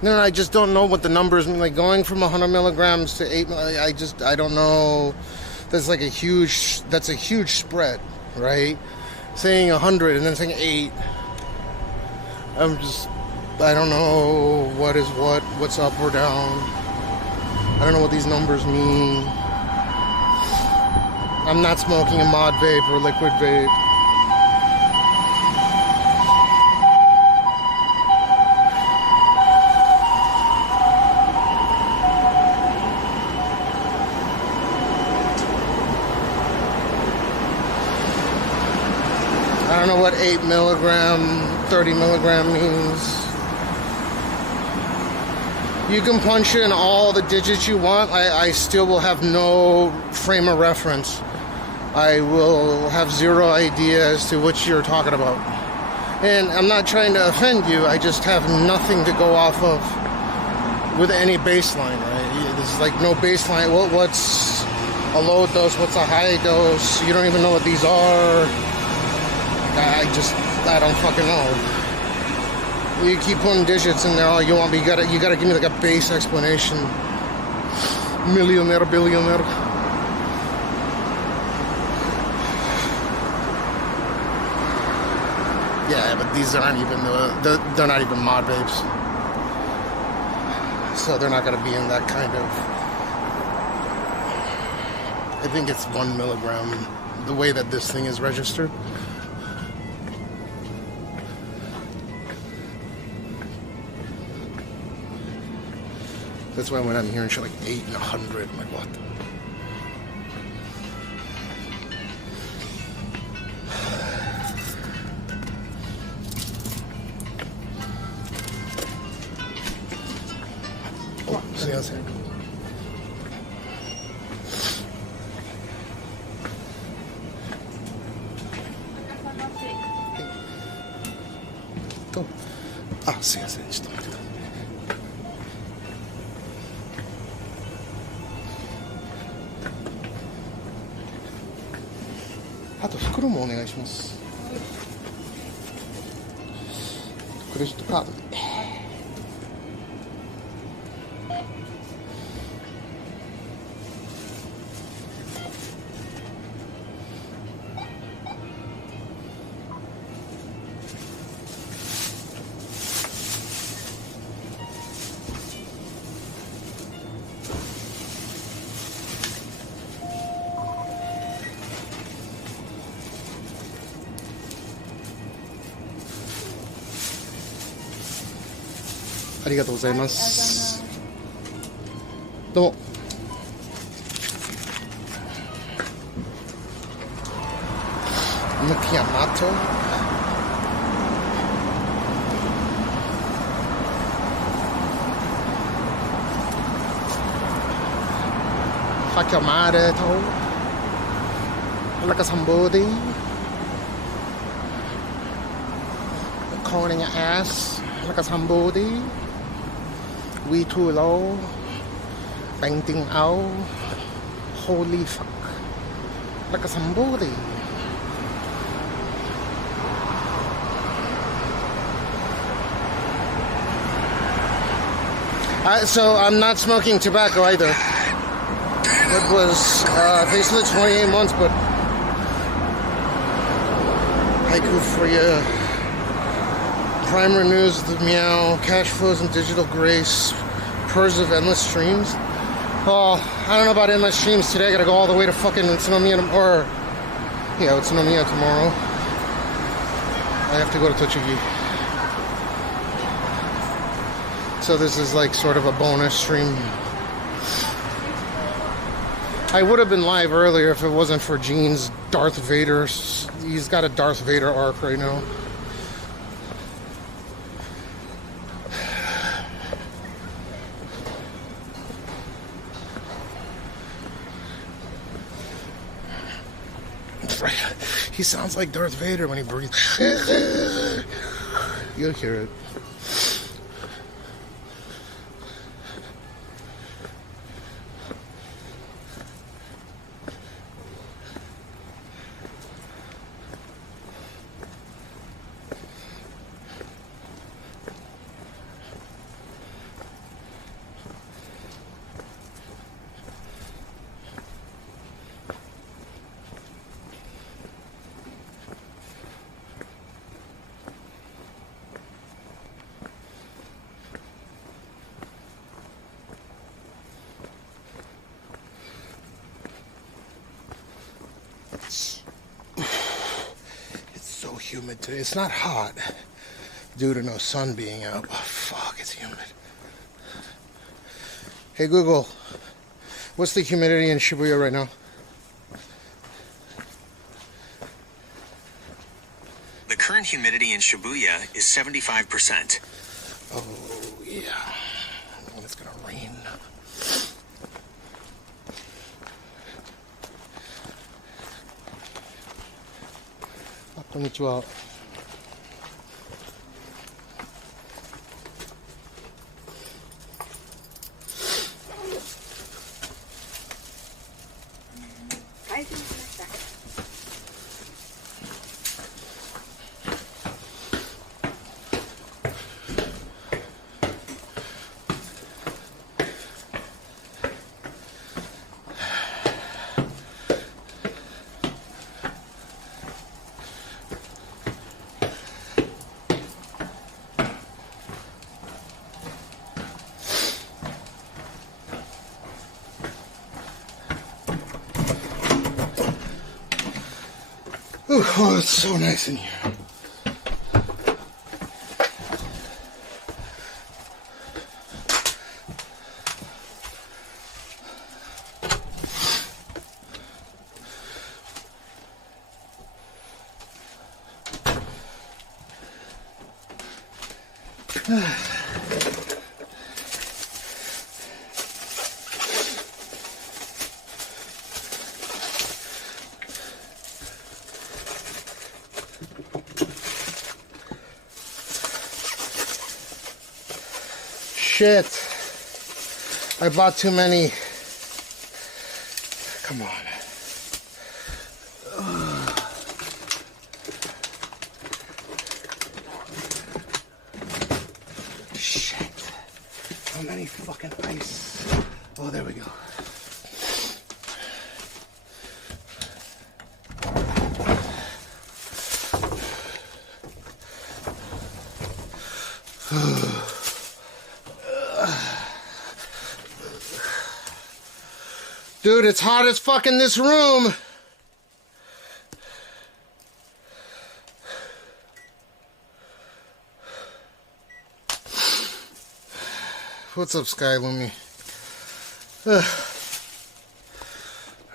No, I just don't know what the numbers mean. Like going from 100 milligrams to 8, I don't know. That's like a huge spread, right? Saying 100 and then saying 8. I don't know what is what's up or down. I don't know what these numbers mean. I'm not smoking a mod vape or liquid vape. I don't know what 8 milligram, 30 milligram means. You can punch in all the digits you want. I still will have no frame of reference. I will have zero idea as to what you're talking about. And I'm not trying to offend you. I just have nothing to go off of with any baseline, right? There's like no baseline. What's a low dose? What's a high dose? You don't even know what these are. I don't fucking know. You keep putting digits in there all you want, but you gotta give me like a base explanation. Millionaire, billionaire. Yeah, but these aren't even they're not even mod vapes, so they're not gonna be in that kind of. I think it's 1 milligram. The way that this thing is registered. That's why when I'm hearing shit like 8 and 100, I'm like, what? Oh, see us here. Go. Ah, see us here. Just don't do that. あと袋もお願いします。クレジットカードで。ありがとうございます。どうも。Macchiamato. Macchiamato. Like somebody. Calling your ass like somebody. We too low. Painting out. Holy fuck. Like somebody. So I'm not smoking tobacco either. It was basically 28 months, but haiku for you. Primer news, the meow, cash flows and digital grace, purrs of endless streams. Oh, I don't know about endless streams today. I gotta go all the way to fucking Utsunomiya Utsunomiya tomorrow. I have to go to Tochigi. So this is like sort of a bonus stream. I would have been live earlier if it wasn't for Gene's Darth Vader. He's got a Darth Vader arc right now. He sounds like Darth Vader when he breathes. You'll hear it. Humid today. It's not hot due to no sun being out. Oh, fuck, it's humid. Hey Google, what's the humidity in Shibuya right now? The current humidity in Shibuya is 75%. Oh, yeah. Oh, it's gonna rain. Konnichiwa. Ooh, oh, it's so nice in here. Shit. I bought too many. Come on. Ugh. Shit. How many fucking ice? Oh, there we go. Dude, it's hot as fuck in this room. What's up, Sky Lumi?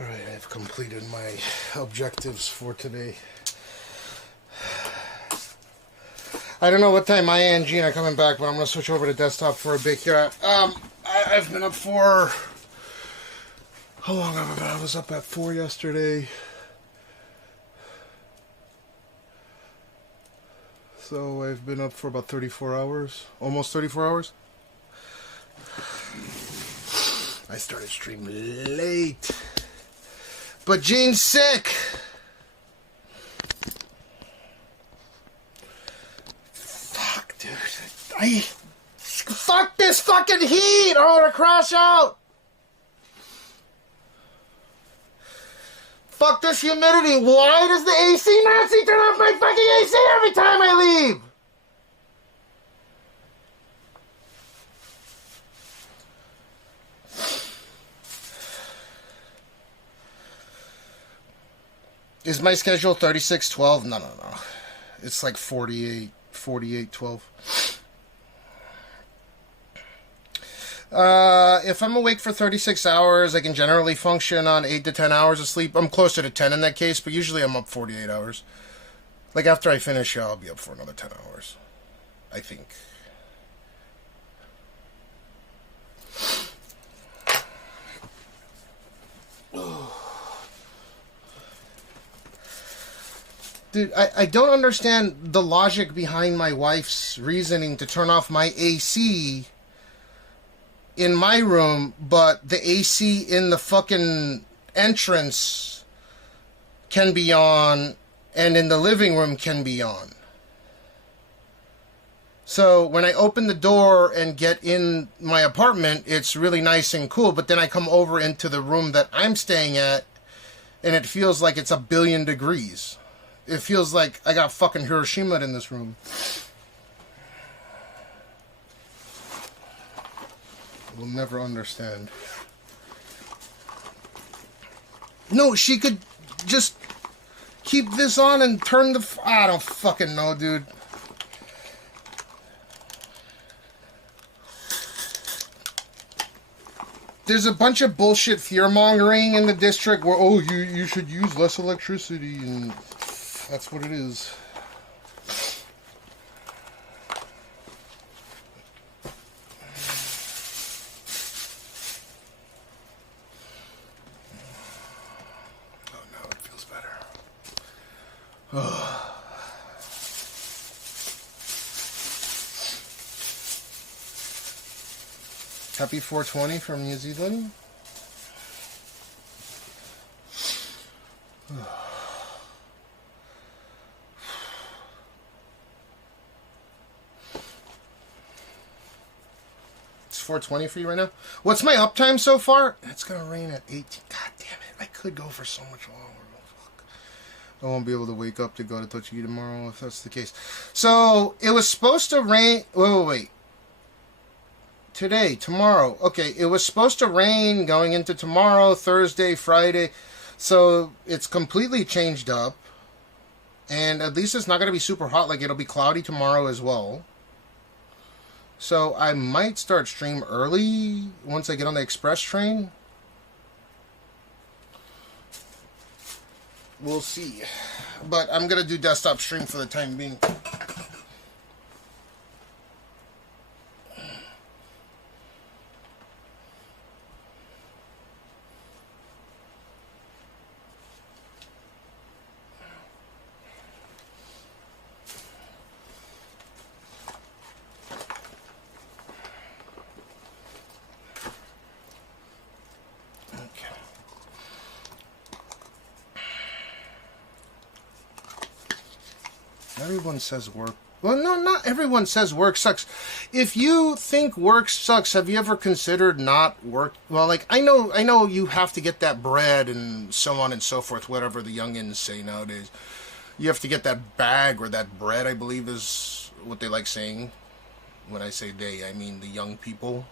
Alright, I've completed my objectives for today. I don't know what time Maya and Gene are coming back, but I'm going to switch over to desktop for a bit here. I've been up for... How long have I been? I was up at 4 yesterday. So I've been up for about 34 hours. Almost 34 hours. I started streaming late. But Gene's sick. Fuck, dude. Fuck this fucking heat! I want to crash out! Fuck this humidity. Why does the AC Nazi turn off my fucking AC every time I leave? Is my schedule 36-12? No. It's like 48-12. If I'm awake for 36 hours, I can generally function on 8 to 10 hours of sleep. I'm closer to 10 in that case, but usually I'm up 48 hours. Like, after I finish, I'll be up for another 10 hours. I think. Dude, I don't understand the logic behind my wife's reasoning to turn off my AC in my room, but the AC in the fucking entrance can be on, and in the living room can be on. So when I open the door and get in my apartment, it's really nice and cool, but then I come over into the room that I'm staying at, and it feels like it's 1,000,000,000 degrees. It feels like I got fucking Hiroshima in this room. We'll never understand. No, she could just keep this on and turn the... I don't fucking know, dude. There's a bunch of bullshit fear-mongering in the district where, oh, you should use less electricity, and that's what it is. Oh, now it feels better. Oh. Happy 420 from New Zealand. It's 420 for you right now. What's my uptime so far? It's gonna rain at 18. God damn it! I could go for so much longer. Fuck. I won't be able to wake up to go to Tochigi tomorrow if that's the case. So it was supposed to rain. Wait. Today, tomorrow. Okay, it was supposed to rain going into tomorrow, Thursday, Friday. So it's completely changed up. And at least it's not going to be super hot. Like, it'll be cloudy tomorrow as well. So I might start stream early once I get on the express train. We'll see. But I'm going to do desktop stream for the time being. Everyone says work. Well, no, not everyone says work sucks. If you think work sucks, have you ever considered not work? Well, like, I know you have to get that bread and so on and so forth, whatever the youngins say nowadays. You have to get that bag or that bread, I believe is what they like saying. When I say they, I mean the young people.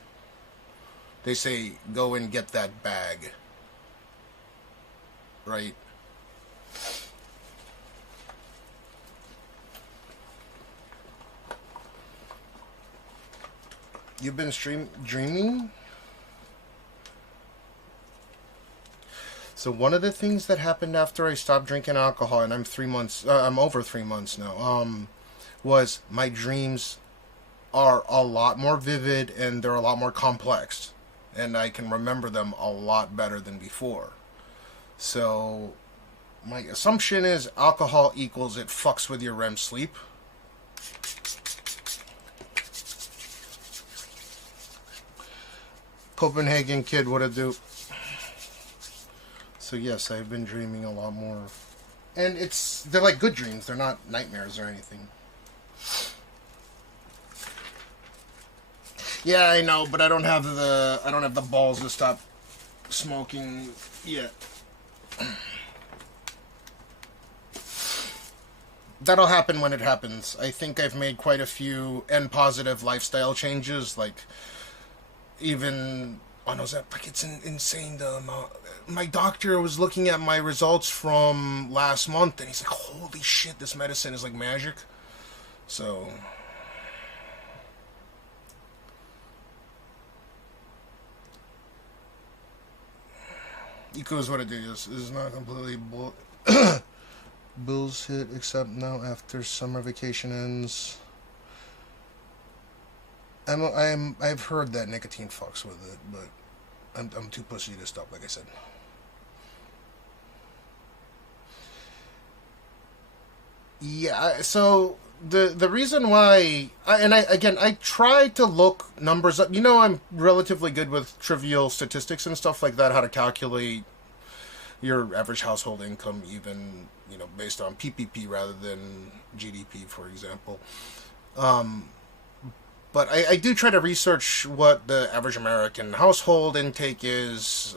They say, go and get that bag. Right? You've been dreaming? So one of the things that happened after I stopped drinking alcohol, and I'm over 3 months now, was my dreams are a lot more vivid and they're a lot more complex. And I can remember them a lot better than before. So my assumption is alcohol equals it fucks with your REM sleep. Copenhagen kid, what it do? So yes, I've been dreaming a lot more. And they're like good dreams, they're not nightmares or anything. Yeah, I know, but I don't have the balls to stop smoking yet. That'll happen when it happens. I think I've made quite a few N-positive lifestyle changes, like even on Ozep, like it's insane the amount. My doctor was looking at my results from last month and he's like, holy shit, this medicine is like magic. So Eco is what it is. It's not completely bills hit except now after summer vacation ends. I've heard that nicotine fucks with it, but I'm too pussy to stop, like I said. Yeah, so the reason why, I try to look numbers up. You know, I'm relatively good with trivial statistics and stuff like that, how to calculate your average household income, even, you know, based on PPP rather than GDP, for example. But I do try to research what the average American household intake is,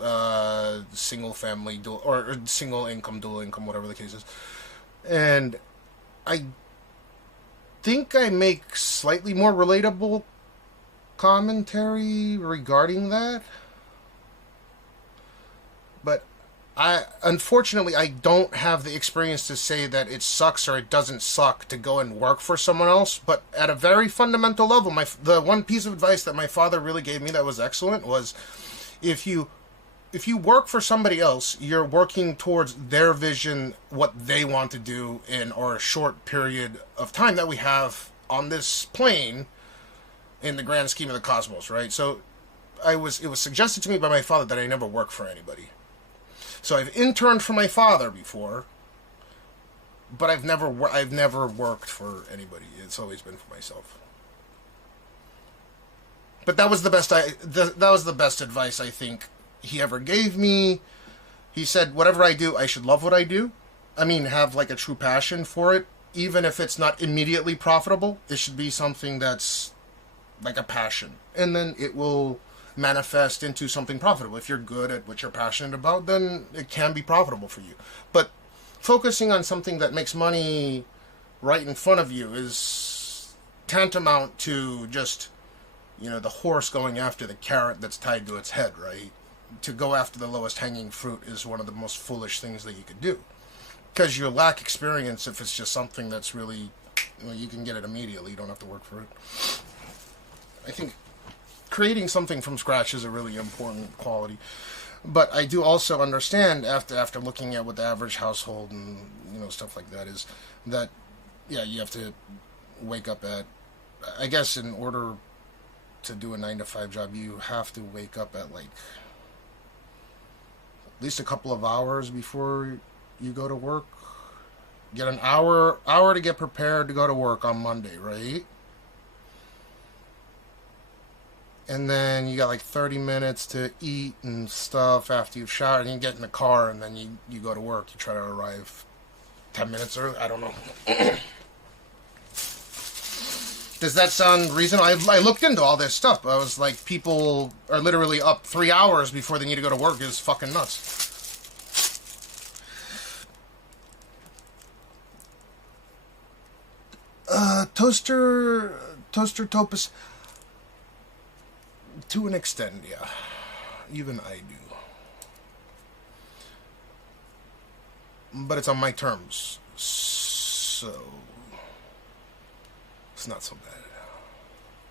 single family, dual, or single income, dual income, whatever the case is. And I think I make slightly more relatable commentary regarding that. But unfortunately, I don't have the experience to say that it sucks or it doesn't suck to go and work for someone else. But at a very fundamental level, the one piece of advice that my father really gave me that was excellent was, if you work for somebody else, you're working towards their vision, what they want to do in our short period of time that we have on this plane in the grand scheme of the cosmos, right? So it was suggested to me by my father that I never work for anybody. So I've interned for my father before, but I've never worked for anybody. It's always been for myself. But that was the best advice I think he ever gave me. He said, whatever I do, I should love what I do. I mean, have like a true passion for it. Even if it's not immediately profitable, it should be something that's like a passion. And then it will manifest into something profitable. If you're good at what you're passionate about, then it can be profitable for you. But focusing on something that makes money right in front of you is tantamount to just, you know, the horse going after the carrot that's tied to its head, right? To go after the lowest hanging fruit is one of the most foolish things that you could do. Because you lack experience if it's just something that's really, you know, you can get it immediately. You don't have to work for it. I think creating something from scratch is a really important quality. But I do also understand, after looking at what the average household and, you know, stuff like that is, that, yeah, you have to wake up at, I guess in order to do a 9-to-5 job, you have to wake up at like at least a couple of hours before you go to work. Get an hour to get prepared to go to work on Monday, right? And then you got like 30 minutes to eat and stuff after you've showered, and you get in the car, and then you go to work. You try to arrive 10 minutes early. I don't know. Does that sound reasonable? I looked into all this stuff. I was like, people are literally up 3 hours before they need to go to work. Is fucking nuts. Toaster Topus. To an extent, yeah. Even I do. But it's on my terms. So it's not so bad.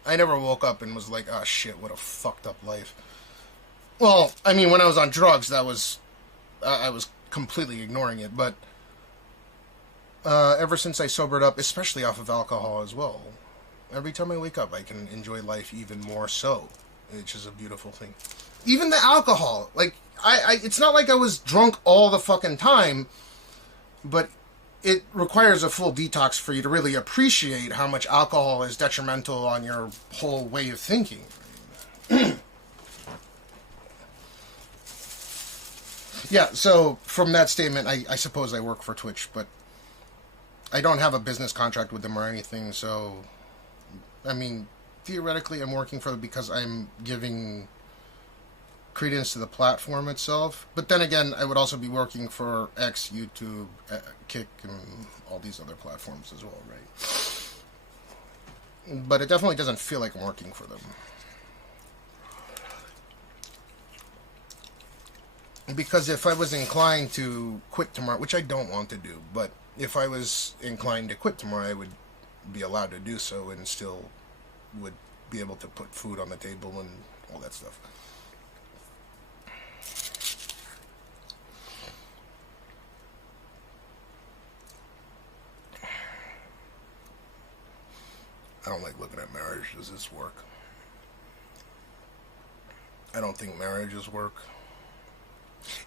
I never woke up and was like, oh shit, what a fucked up life. Well, I mean, when I was on drugs, that was... I was completely ignoring it, but... ever since I sobered up, especially off of alcohol as well, every time I wake up, I can enjoy life even more so. Which is a beautiful thing. Even the alcohol, like, it's not like I was drunk all the fucking time, but it requires a full detox for you to really appreciate how much alcohol is detrimental on your whole way of thinking. Yeah, so from that statement, I suppose I work for Twitch, but I don't have a business contract with them or anything, so, I mean, theoretically I'm working for them because I'm giving credence to the platform itself. But then again, I would also be working for X, YouTube, Kick, and all these other platforms as well, right? But it definitely doesn't feel like I'm working for them. Because if I was inclined to quit tomorrow, which I don't want to do, but if I was inclined to quit tomorrow, I would be allowed to do so and still would be able to put food on the table and all that stuff. I don't like looking at marriage as this work. I don't think marriage is work.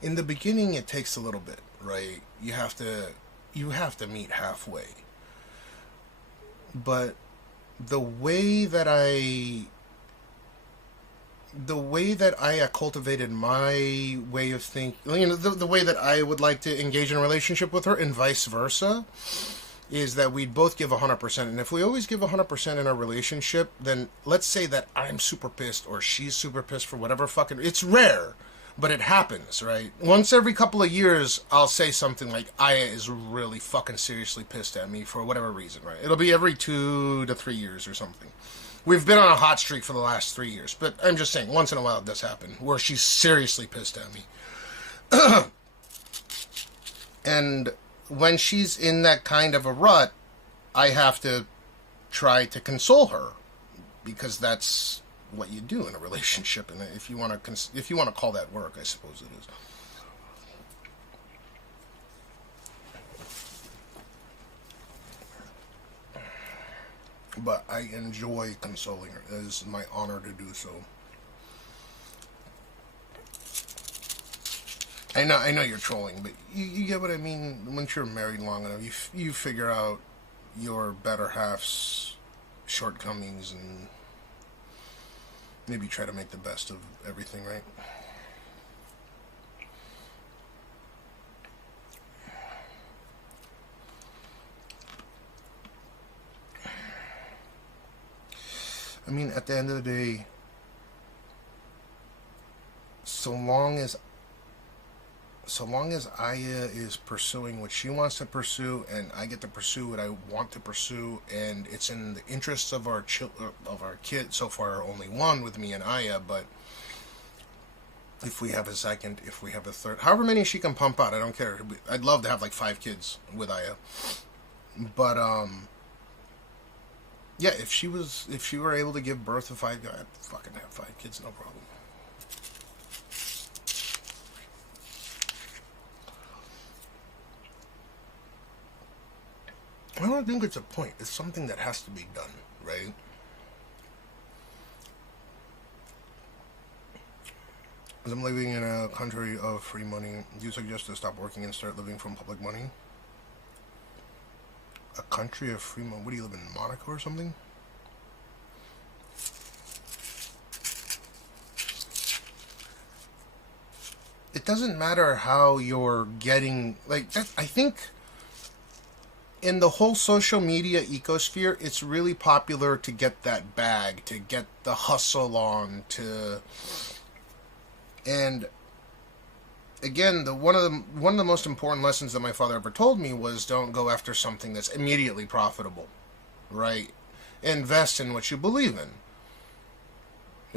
In the beginning, it takes a little bit, right? You have to meet halfway. but the way that I cultivated my way of thinking, you know, the way that I would like to engage in a relationship with her, and vice versa, is that we'd both give 100%. And if we always give 100% in our relationship, then let's say that I'm super pissed or she's super pissed for whatever fucking... It's rare, but it happens, right? Once every couple of years, I'll say something like, Aya is really fucking seriously pissed at me for whatever reason, right? It'll be every 2 to 3 years or something. We've been on a hot streak for the last 3 years, but I'm just saying, once in a while it does happen, where she's seriously pissed at me. And when she's in that kind of a rut, I have to try to console her, because that's what you do in a relationship. And if you want to call that work, I suppose it is. But I enjoy consoling her. It is my honor to do so. I know you're trolling, but you get what I mean. Once you're married long enough, you figure out your better half's shortcomings and maybe try to make the best of everything, right? I mean, at the end of the day, so long as Aya is pursuing what she wants to pursue, and I get to pursue what I want to pursue, and it's in the interests of our kids. So far, only one with me and Aya, but if we have a second, if we have a third, however many she can pump out, I don't care. I'd love to have like 5 kids with Aya, but yeah, if she were able to give birth to 5, I'd fucking have 5 kids, no problem. I don't think it's a point. It's something that has to be done, right? As I'm living in a country of free money, do you suggest to stop working and start living from public money? A country of free money? What do you live in, Monaco or something? It doesn't matter how you're getting, like, that, I think in the whole social media ecosphere, it's really popular to get that bag, to get the hustle on, and again, one of the most important lessons that my father ever told me was, don't go after something that's immediately profitable, right? Invest in what you believe in,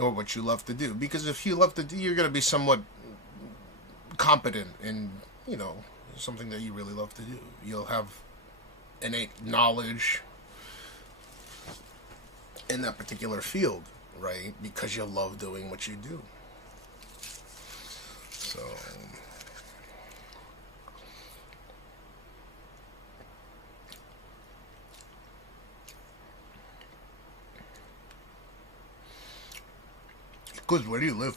or what you love to do, because if you love to do, you're going to be somewhat competent in, you know, something that you really love to do. You'll have innate knowledge in that particular field, right? Because you love doing what you do. So good. Where do you live?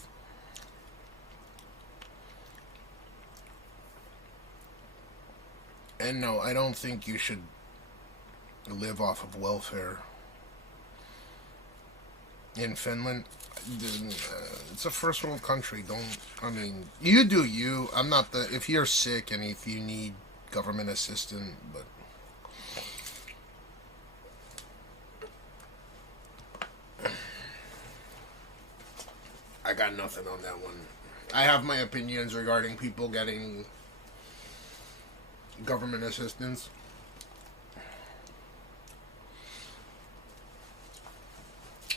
And no, I don't think you should live off of welfare. In Finland, it's a first world country. I mean, you do you. I'm not if you're sick and if you need government assistance, but I got nothing on that one. I have my opinions regarding people getting government assistance.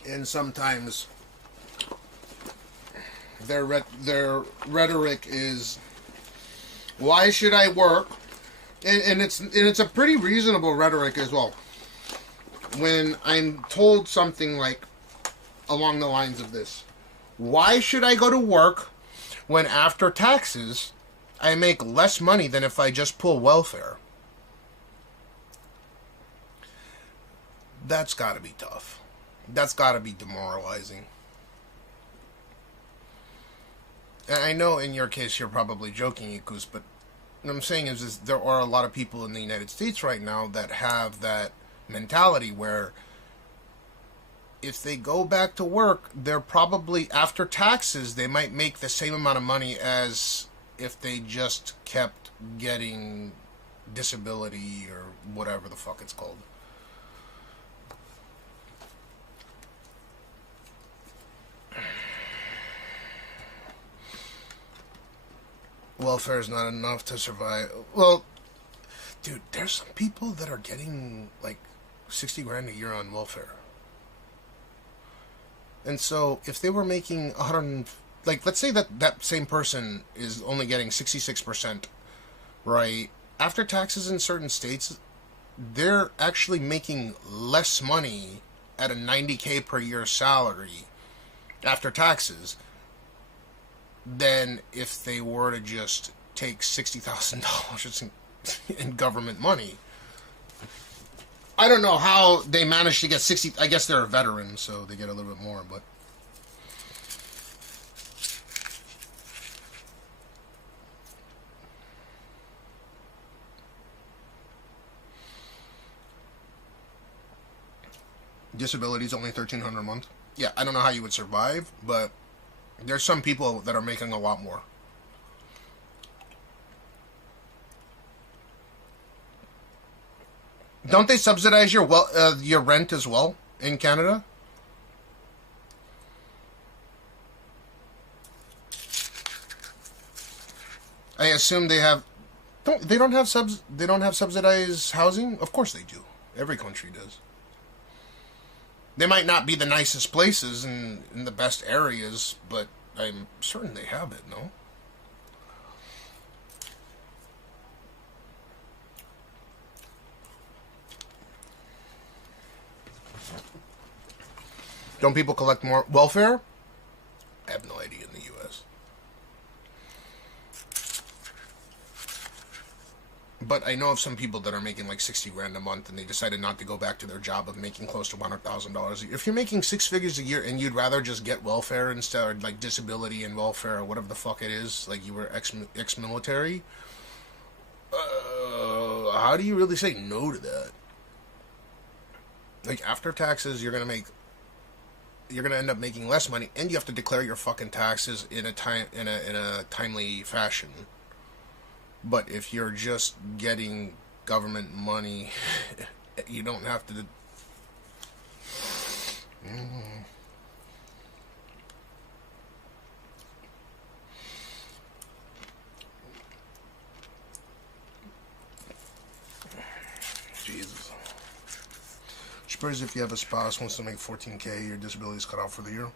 And sometimes their rhetoric is, why should I work? And it's a pretty reasonable rhetoric as well. When I'm told something like along the lines of this, why should I go to work when after taxes I make less money than if I just pull welfare? That's got to be tough. That's got to be demoralizing. And I know in your case you're probably joking, Ikus, but what I'm saying is there are a lot of people in the United States right now that have that mentality where if they go back to work, they're probably, after taxes, they might make the same amount of money as if they just kept getting disability or whatever the fuck it's called. Welfare is not enough to survive. Well, dude, there's some people that are getting like 60 grand a year on welfare. And so if they were making 100, like, let's say that that same person is only getting 66%, right? After taxes in certain states, they're actually making less money at a 90K per year salary after taxes than if they were to just take $60,000 in government money. I don't know how they managed to get 60. I guess they're a veteran, so they get a little bit more, but disability is only $1,300 a month. Yeah, I don't know how you would survive, but there's some people that are making a lot more. Don't they subsidize your rent as well in Canada? I assume they have. They don't have subsidized housing? Of course they do. Every country does. They might not be the nicest places in the best areas, but I'm certain they have it, no? Don't people collect more welfare? I have no idea in the U.S. But I know of some people that are making like 60 grand a month and they decided not to go back to their job of making close to $100,000. If you're making 6 figures a year and you'd rather just get welfare instead, or like disability and welfare or whatever the fuck it is, like you were ex-military, how do you really say no to that? Like after taxes, you're gonna end up making less money, and you have to declare your fucking taxes in a timely fashion. But if you're just getting government money, you don't have to. Jesus. Suppose if you have a spouse wants to make 14K, your disability is cut off for the year.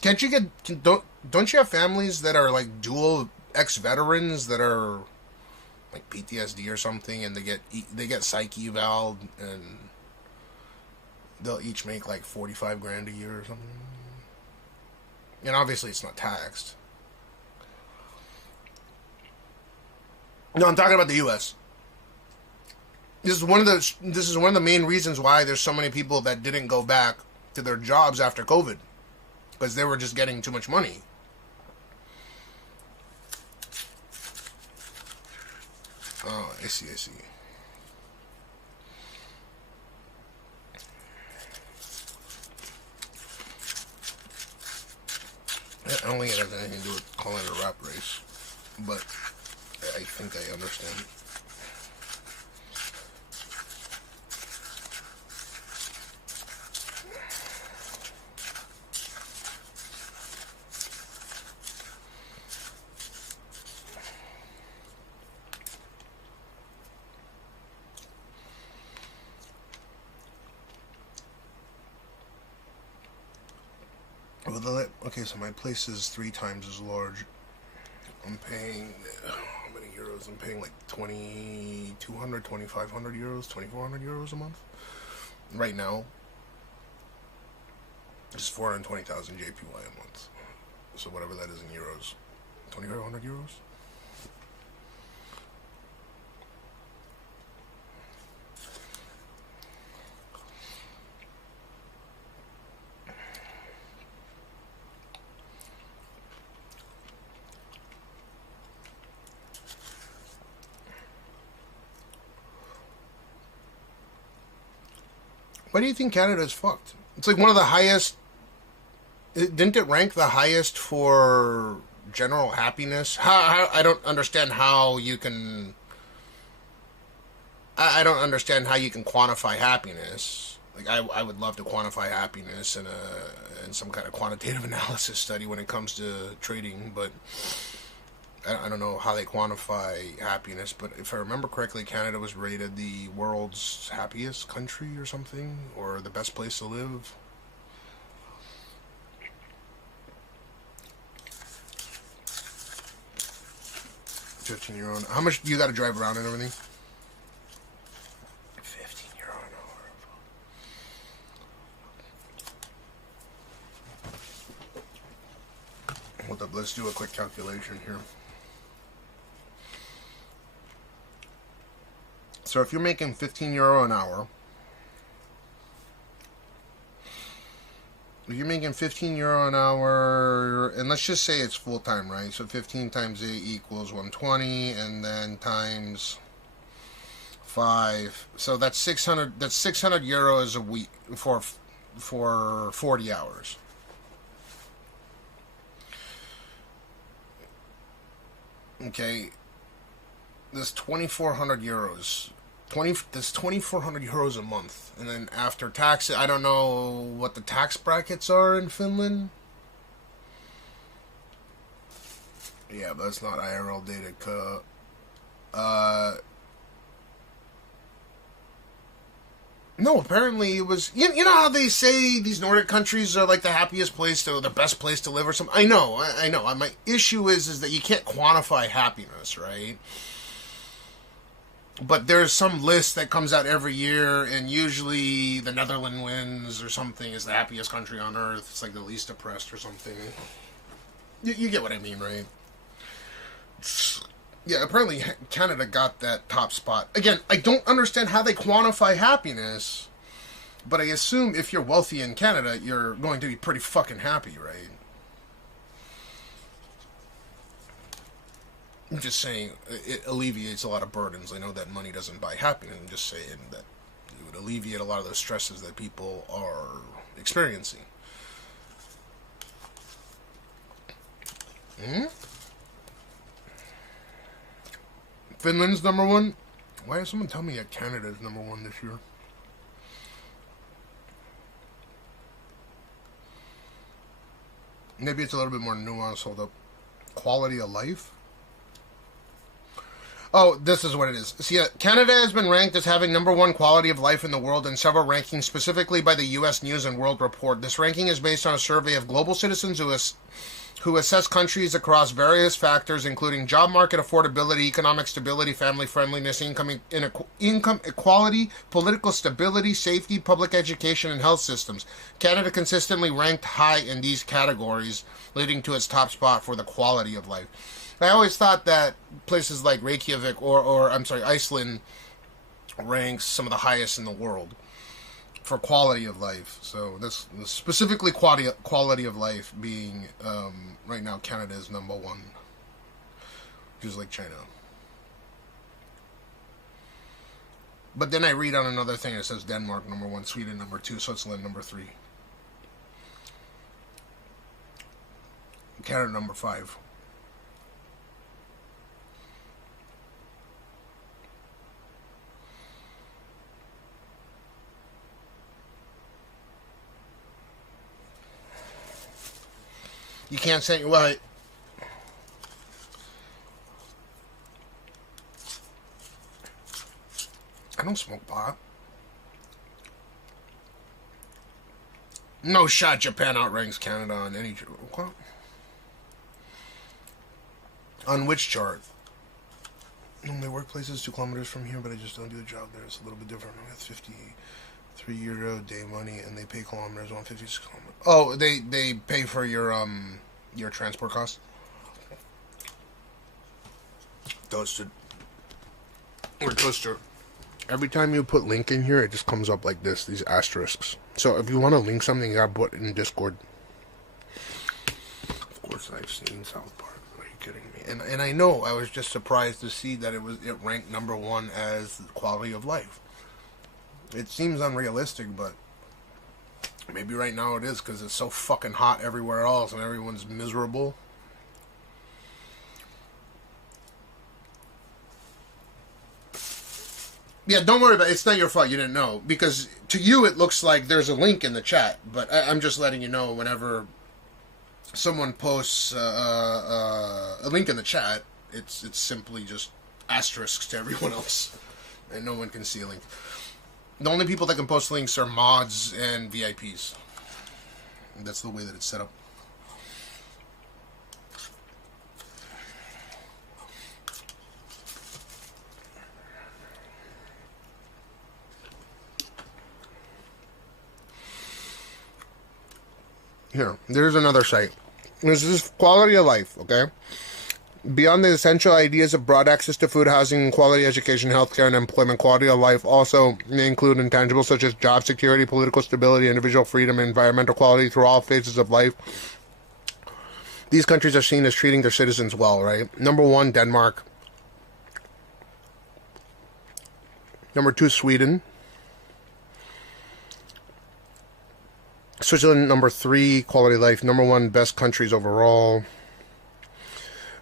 Can't you get? Don't you have families that are like dual ex-veterans that are like PTSD or something, and they get psych eval, and they'll each make like 45 grand a year or something. And obviously it's not taxed. No, I'm talking about the U.S. This is one of the main reasons why there's so many people that didn't go back to their jobs after COVID, because they were just getting too much money. Oh, I see. I don't think it has anything to do with calling it a rap race, but I think I understand. Okay, so my place is 3 times as large. I'm paying, how many euros? I'm paying like 2,200, 2,500 euros, 2,400 euros a month. Right now, it's 420,000 JPY a month. So whatever that is in euros. 2,500 euros? Why do you think Canada is fucked? It's like one of the highest... Didn't it rank the highest for general happiness? I don't understand how you can... I don't understand how you can quantify happiness. Like, I would love to quantify happiness in some kind of quantitative analysis study when it comes to trading, but I don't know how they quantify happiness. But if I remember correctly, Canada was rated the world's happiest country or something, or the best place to live. €15. How much do you got to drive around and everything? €15 an hour. Hold up, let's do a quick calculation here. So if you're making €15 an hour, if you're making €15 an hour, and let's just say it's full time, right? So 15 times 8 equals 120, and then times 5. So that's 600. That's €600 a week for 40 hours. Okay, that's €2,400. That's €2,400 a month, and then after tax, I don't know what the tax brackets are in Finland. Yeah, but that's not IRL data. No, apparently it was. You know how they say these Nordic countries are like the happiest place to, the best place to live or something. I know. My issue is that you can't quantify happiness, right? But there's some list that comes out every year, and usually the Netherlands wins or something is the happiest country on earth. It's like the least depressed or something. You get what I mean, right? Yeah, apparently Canada got that top spot. Again, I don't understand how they quantify happiness, but I assume if you're wealthy in Canada, you're going to be pretty fucking happy, right? I'm just saying, it alleviates a lot of burdens. I know that money doesn't buy happiness. I'm just saying that it would alleviate a lot of the stresses that people are experiencing. Finland's #1? Why did someone tell me that Canada's #1 this year? Maybe it's a little bit more nuanced. Hold up. Quality of life? Oh, this is what it is. See, Canada has been ranked as having #1 quality of life in the world in several rankings, specifically by the U.S. News and World Report. This ranking is based on a survey of global citizens who assess countries across various factors, including job market affordability, economic stability, family friendliness, income equality, political stability, safety, public education, and health systems. Canada consistently ranked high in these categories, leading to its top spot for the quality of life. I always thought that places like Reykjavik or Iceland ranks some of the highest in the world for quality of life. So this specifically quality of life being right now Canada is #1, just like China. But then I read on another thing it says Denmark #1, Sweden #2, Switzerland #3, Canada #5. You can't say, well, I don't smoke pot. No shot Japan outranks Canada on any... What? On which chart? Normally workplaces 2 kilometers from here, but I just don't do the job there. It's a little bit different. I got €53 day money, and they pay kilometers, 156 kilometers. Oh, they pay for your transport costs? Toasted. Or toaster. Every time you put link in here, it just comes up like this, these asterisks. So if you want to link something, you gotta put it in Discord. Of course, I've seen South Park. Are you kidding me? And I know, I was just surprised to see that it ranked #1 as quality of life. It seems unrealistic, but Maybe right now it is because it's so fucking hot everywhere else and everyone's miserable. Yeah, don't worry about it. It's not your fault you didn't know. Because to you it looks like there's a link in the chat. But I'm just letting you know whenever someone posts a link in the chat, it's simply just asterisks to everyone else. And no one can see a link. The only people that can post links are mods and VIPs. That's the way that it's set up. Here, there's another site. This is quality of life, okay? Beyond the essential ideas of broad access to food, housing, quality education, healthcare, and employment, quality of life also may include intangibles such as job security, political stability, individual freedom, and environmental quality through all phases of life. These countries are seen as treating their citizens well, right? Number 1, Denmark. Number 2, Sweden. Switzerland, number 3, quality of life. Number 1, best countries overall.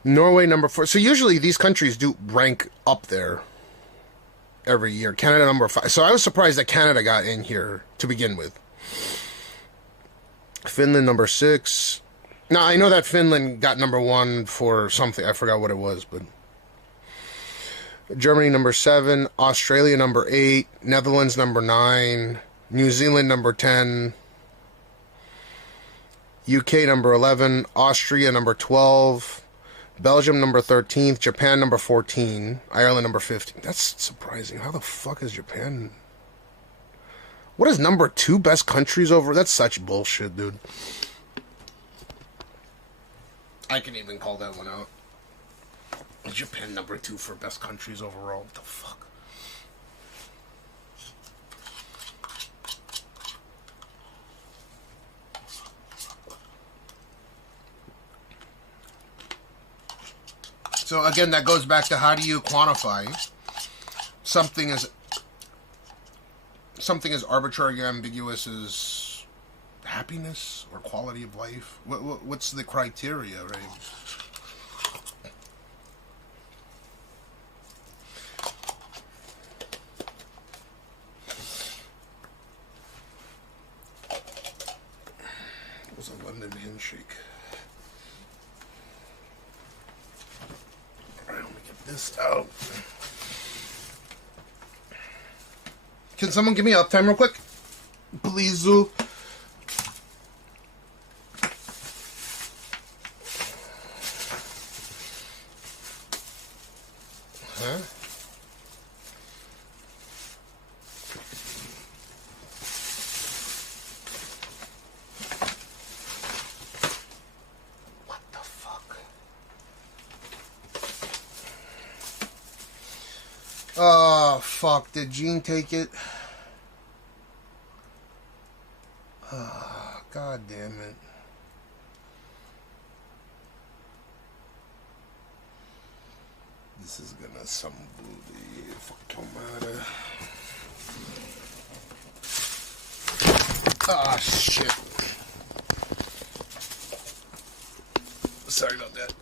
Norway, number 4. So usually these countries do rank up there every year. Canada, number 5. So I was surprised that Canada got in here to begin with. Finland, number 6. Now, I know that Finland got number 1 for something. I forgot what it was, but... Germany, number 7. Australia, number 8. Netherlands, number 9. New Zealand, number 10. UK, number 11. Austria, number 12. Belgium, number 13th. Japan, number 14. Ireland, number 15. That's surprising. How the fuck is Japan? What is number 2 best countries over? That's such bullshit, dude. I can even call that one out. Japan, number 2 for best countries overall. What the fuck? So again, that goes back to how do you quantify something as arbitrary or ambiguous as happiness or quality of life? What's the criteria, right? It was a London handshake. This out. Can someone give me uptime real quick? Please, Zoo. Huh? Oh, fuck. Did Gene take it? Oh, God damn it. This is gonna some booty. Fuck matter. Ah, shit. Sorry about that.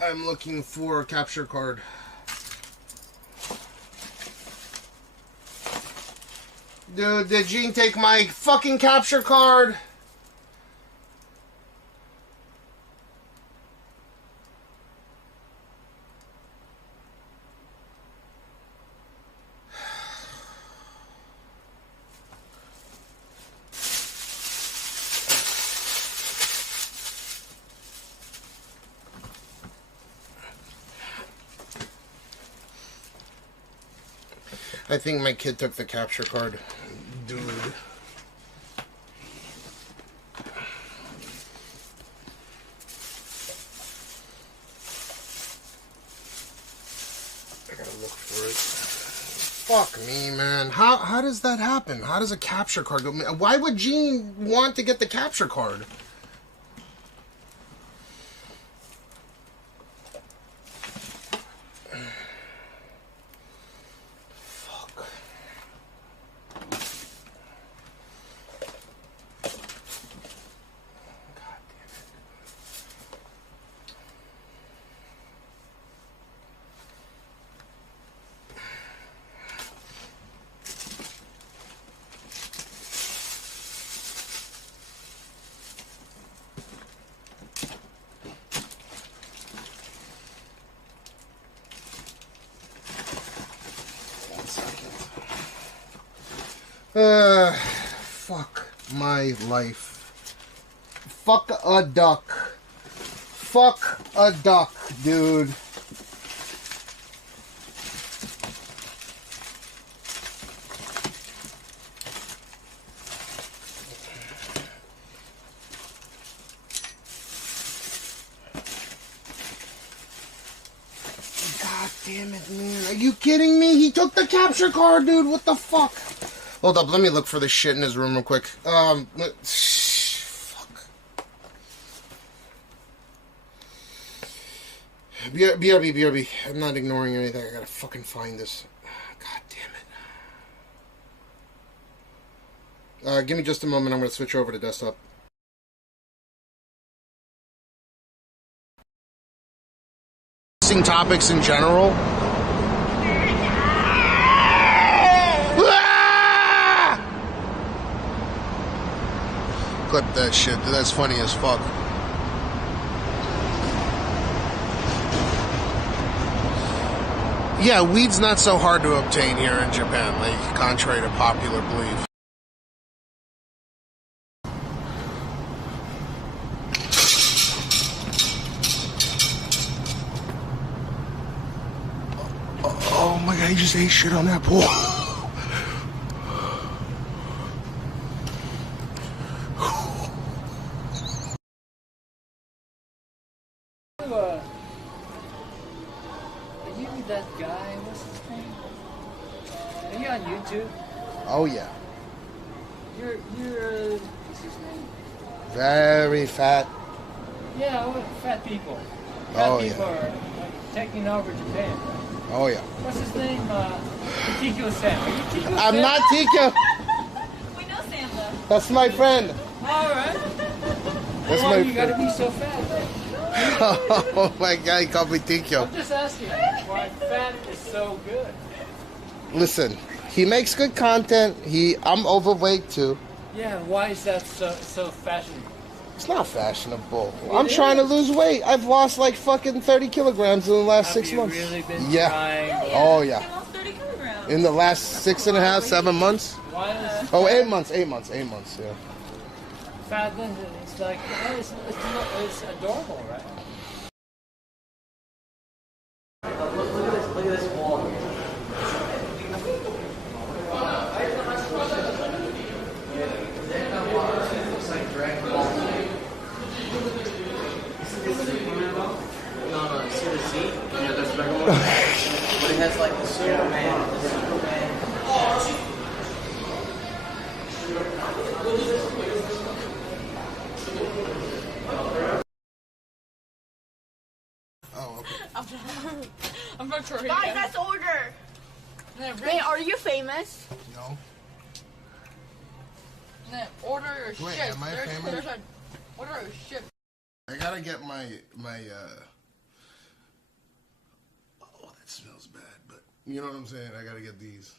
I'm looking for a capture card. Dude, did Gene take my fucking capture card? I think my kid took the capture card. Dude. I gotta look for it. Fuck me, man. How does that happen? How does a capture card go? Why would Gene want to get the capture card? Fuck my life. Fuck a duck. Fuck a duck, dude. God damn it, man. Are you kidding me? He took the capture card, dude. What the fuck? Hold up, let me look for this shit in his room real quick. Fuck. BRB. I'm not ignoring anything. I gotta fucking find this. God damn it. Give me just a moment. I'm gonna switch over to desktop. Topics in general. Clip that shit. That's funny as fuck. Yeah, weed's not so hard to obtain here in Japan, like contrary to popular belief. Oh my god, he just ate shit on that pool. Are you that guy? What's his name? Are you on YouTube? Oh yeah. You're what's his name? Very fat. Yeah, well, fat people. Fat people are like taking over Japan. Oh yeah. What's his name? Tikko-san. Are you Tikko-san? I'm not Tikko. We know Sam though. That's my friend. Alright. That's Why my you gotta friend. be so fat? Oh my god, he called me Tikko. I'm just asking why fat is so good. Listen, he makes good content. I'm overweight too. Yeah, why is that so fashionable? It's not fashionable. I'm trying to lose weight. I've lost like fucking 30 kilograms in the last 6 months. Have you really been Yeah. trying? Oh yeah. In the last 6.5, 7 months? Why is Oh, 8 months, yeah. fatness? It's like it's adorable, right? Look at this wall. No, see the seat? Yeah, that's the one. But it has like the Superman. Oh, okay. I'm not sure. Guys, let's order. Wait, are you famous? No. Order your Wait, shit. am I famous? Order your shit. I gotta get my oh, that smells bad, but you know what I'm saying? I gotta get these.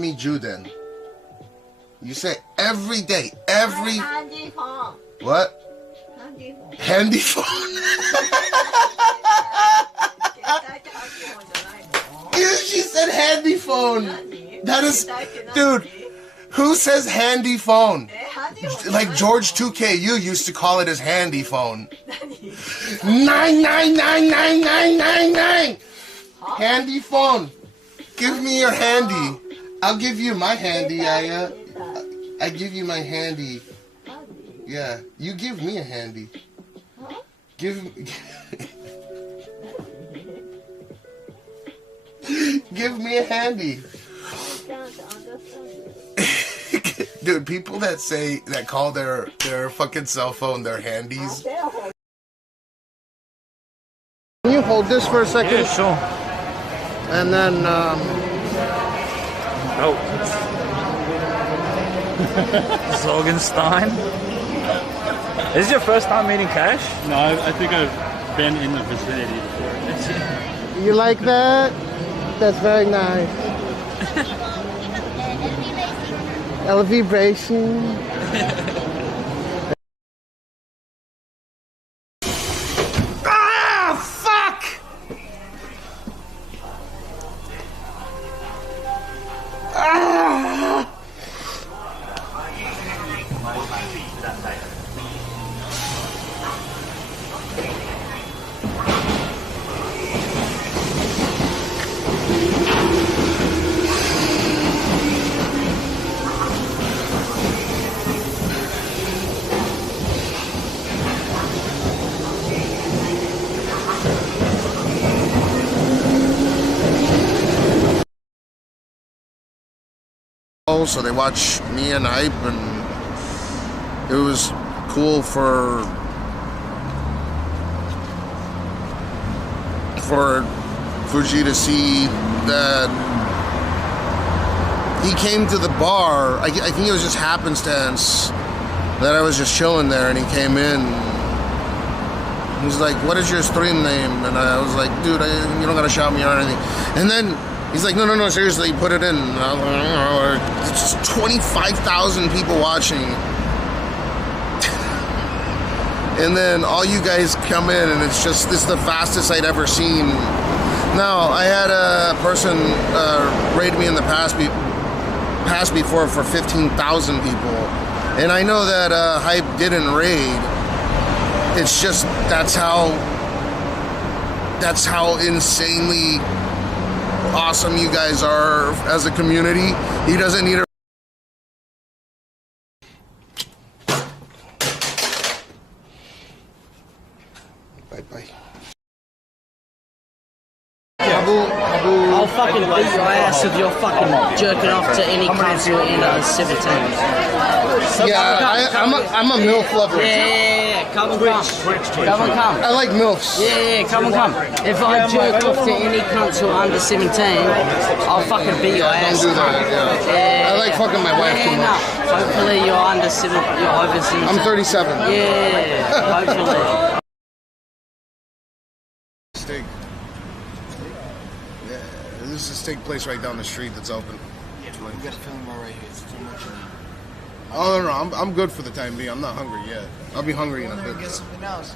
Me Juden. You say every day, Handy phone. what? Handy phone. Handy phone. She said handy phone. That is, dude. Who says handy phone? Like George 2KU used to call it his handy phone. 9999999. Handy phone. Give me your handy. I'll give you my handy. I give you my handy. Yeah, you give me a handy. Give me a handy. Dude, people that call their fucking cell phone their handies. Can you hold this for a second? Yeah, sure. And then Oh. Sorgenstein? Is this your first time meeting Cash? No, I think I've been in the vicinity before. you like that? That's very nice. Elevation. So they watch me and Hype, and it was cool for Fuji to see that he came to the bar. I think it was just happenstance that I was just chilling there, and he came in. He's like, "What is your stream name?" And I was like, "Dude, you don't gotta shout me out or anything." And then he's like, no, seriously, put it in. And I was like, it's just 25,000 people watching. And then all you guys come in, and it's the fastest I'd ever seen. Now, I had a person raid me in the past before for 15,000 people. And I know that Hype didn't raid. It's just, that's how insanely awesome you guys are as a community. He doesn't need a bye. I'll fucking beat your ass if you're fucking jerking off to any country in 17. Yeah, I'm a MILF lover. Yeah, come and come. Come and come. I like MILFs. Yeah, come and come. If I jerk off to any country under 17, I'll fucking beat your ass. Don't do that, yeah. I like fucking my wife too much. Hopefully you're under 7, you're over 17. I'm 37. Yeah, hopefully. Steak. Yeah, this is a steak place right down the street that's open. You got a feeling bar right here. It's too much. Oh no, I'm good for the time being. I'm not hungry yet. I'll be hungry in a bit. Get something else.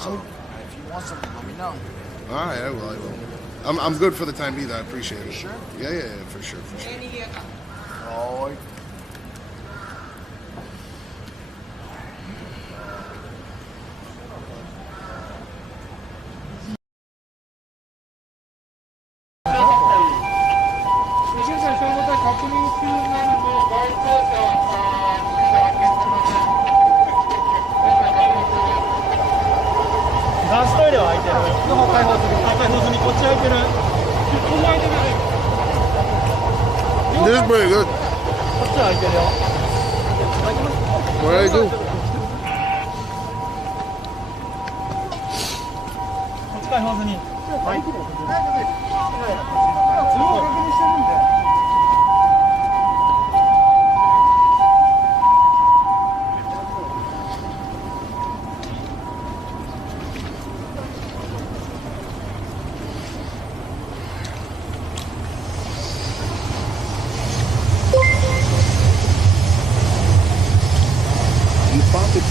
So, if you want something, let me know. All right, I will. I'm good for the time being. I appreciate it. Sure? Yeah, for sure. Oh. This is pretty good. What do I do?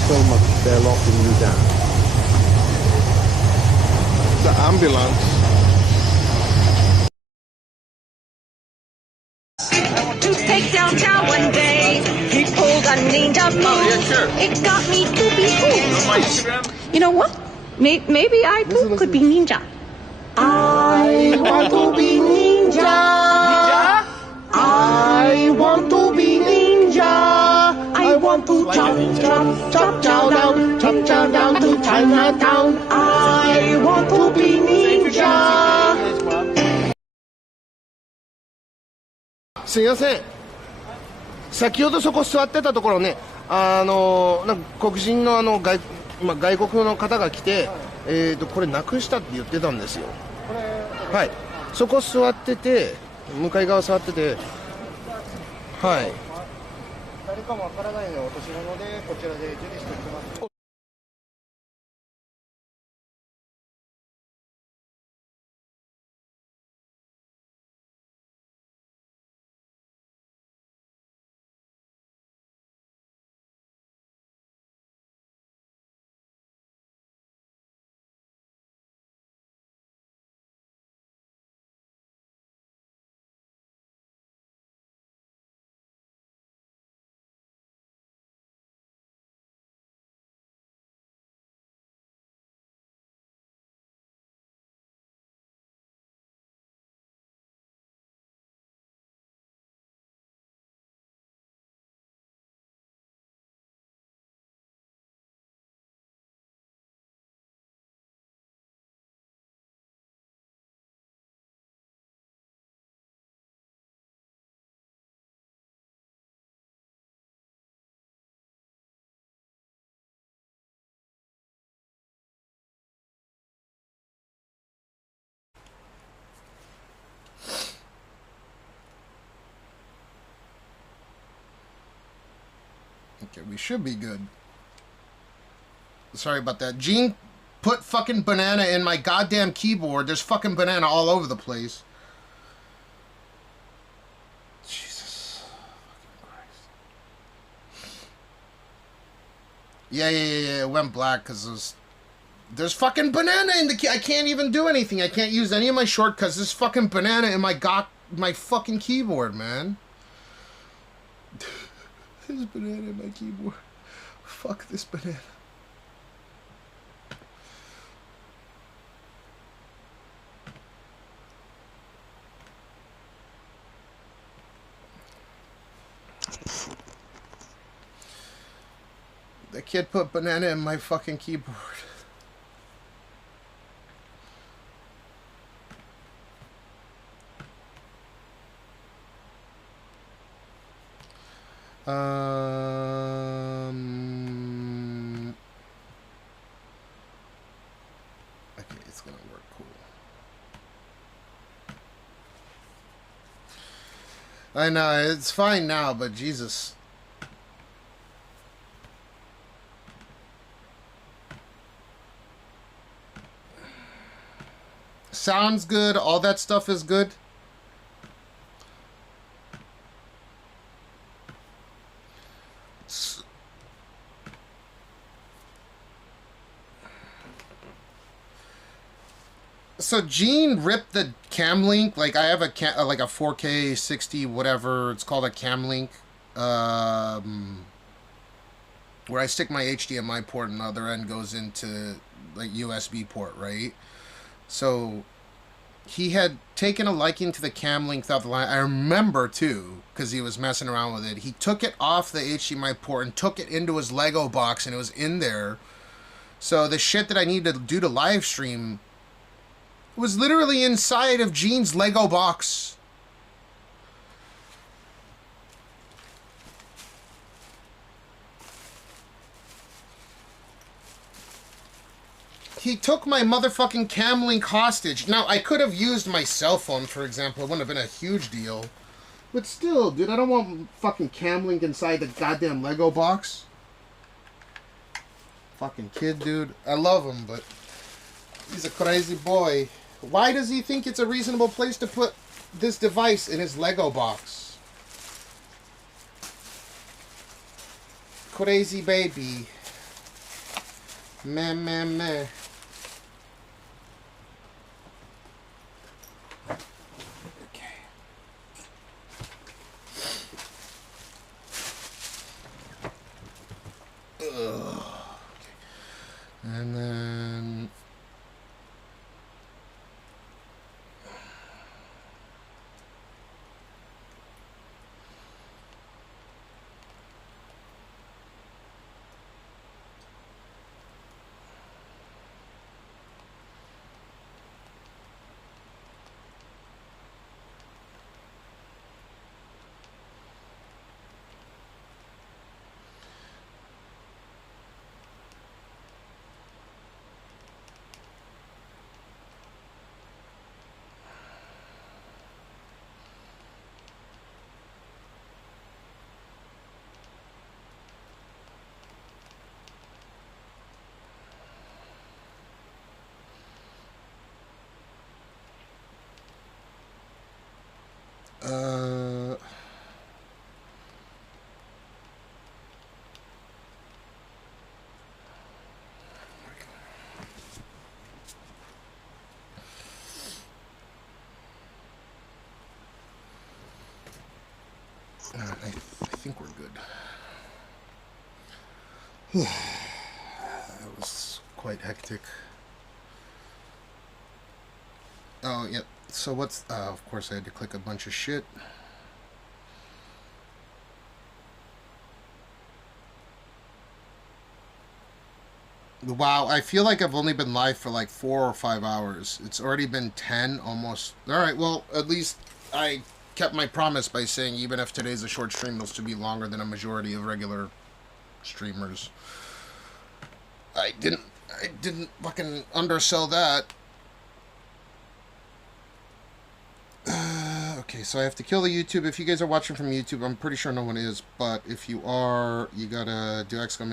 So much they're locking you down. The ambulance. To take downtown one day, he pulled a ninja move. Oh, yeah, sure. It got me to be cool. My Instagram? You know what? Maybe I too could be ninja. I want to be ninja. Ninja? I want to be ninja. I want to chop down to Chinatown. I want to be ninja. すいません。先ほどそこ座ってたところね、なんか黒人の外国の方が来て、これなくしたって言ってたんですよ。はい。そこ座ってて、向かい側座ってて、はい。誰かもわからないのお年物でこちらで受理しておきます。Okay, we should be good. Sorry about that. Gene put fucking banana in my goddamn keyboard. There's fucking banana all over the place. Jesus. Yeah. It went black because there's fucking banana in the key. I can't even do anything. I can't use any of my shortcuts. There's fucking banana in my fucking keyboard, man. There's banana in my keyboard. Fuck this banana. The kid put banana in my fucking keyboard. Okay, it's gonna work cool. I know, it's fine now, but Jesus. Sounds good, all that stuff is good. So Gene ripped the cam link. Like I have a like a 4K 60 whatever it's called, a cam link, where I stick my HDMI port and the other end goes into like USB port, right? So he had taken a liking to the cam link throughout the line. I remember too, because he was messing around with it. He took it off the HDMI port and took it into his Lego box, and it was in there. So the shit that I needed to do to live stream was literally inside of Gene's Lego box. He took my motherfucking cam link hostage. Now, I could have used my cell phone, for example. It wouldn't have been a huge deal. But still, dude, I don't want fucking cam link inside the goddamn Lego box. Fucking kid, dude. I love him, but he's a crazy boy. Why does he think it's a reasonable place to put this device in his Lego box? Crazy baby. Meh. Ugh. And then I think we're good. That was quite hectic. Oh, yep. So what's... of course I had to click a bunch of shit. Wow, I feel like I've only been live for like 4 or 5 hours. It's already been 10, almost. Alright, well, at least I kept my promise by saying even if today's a short stream, it'll still be longer than a majority of regular streamers. I didn't fucking undersell that. Okay, Okay, so I have to kill the YouTube. If you guys are watching from YouTube, I'm pretty sure no one is, but if you are, you gotta do exclamation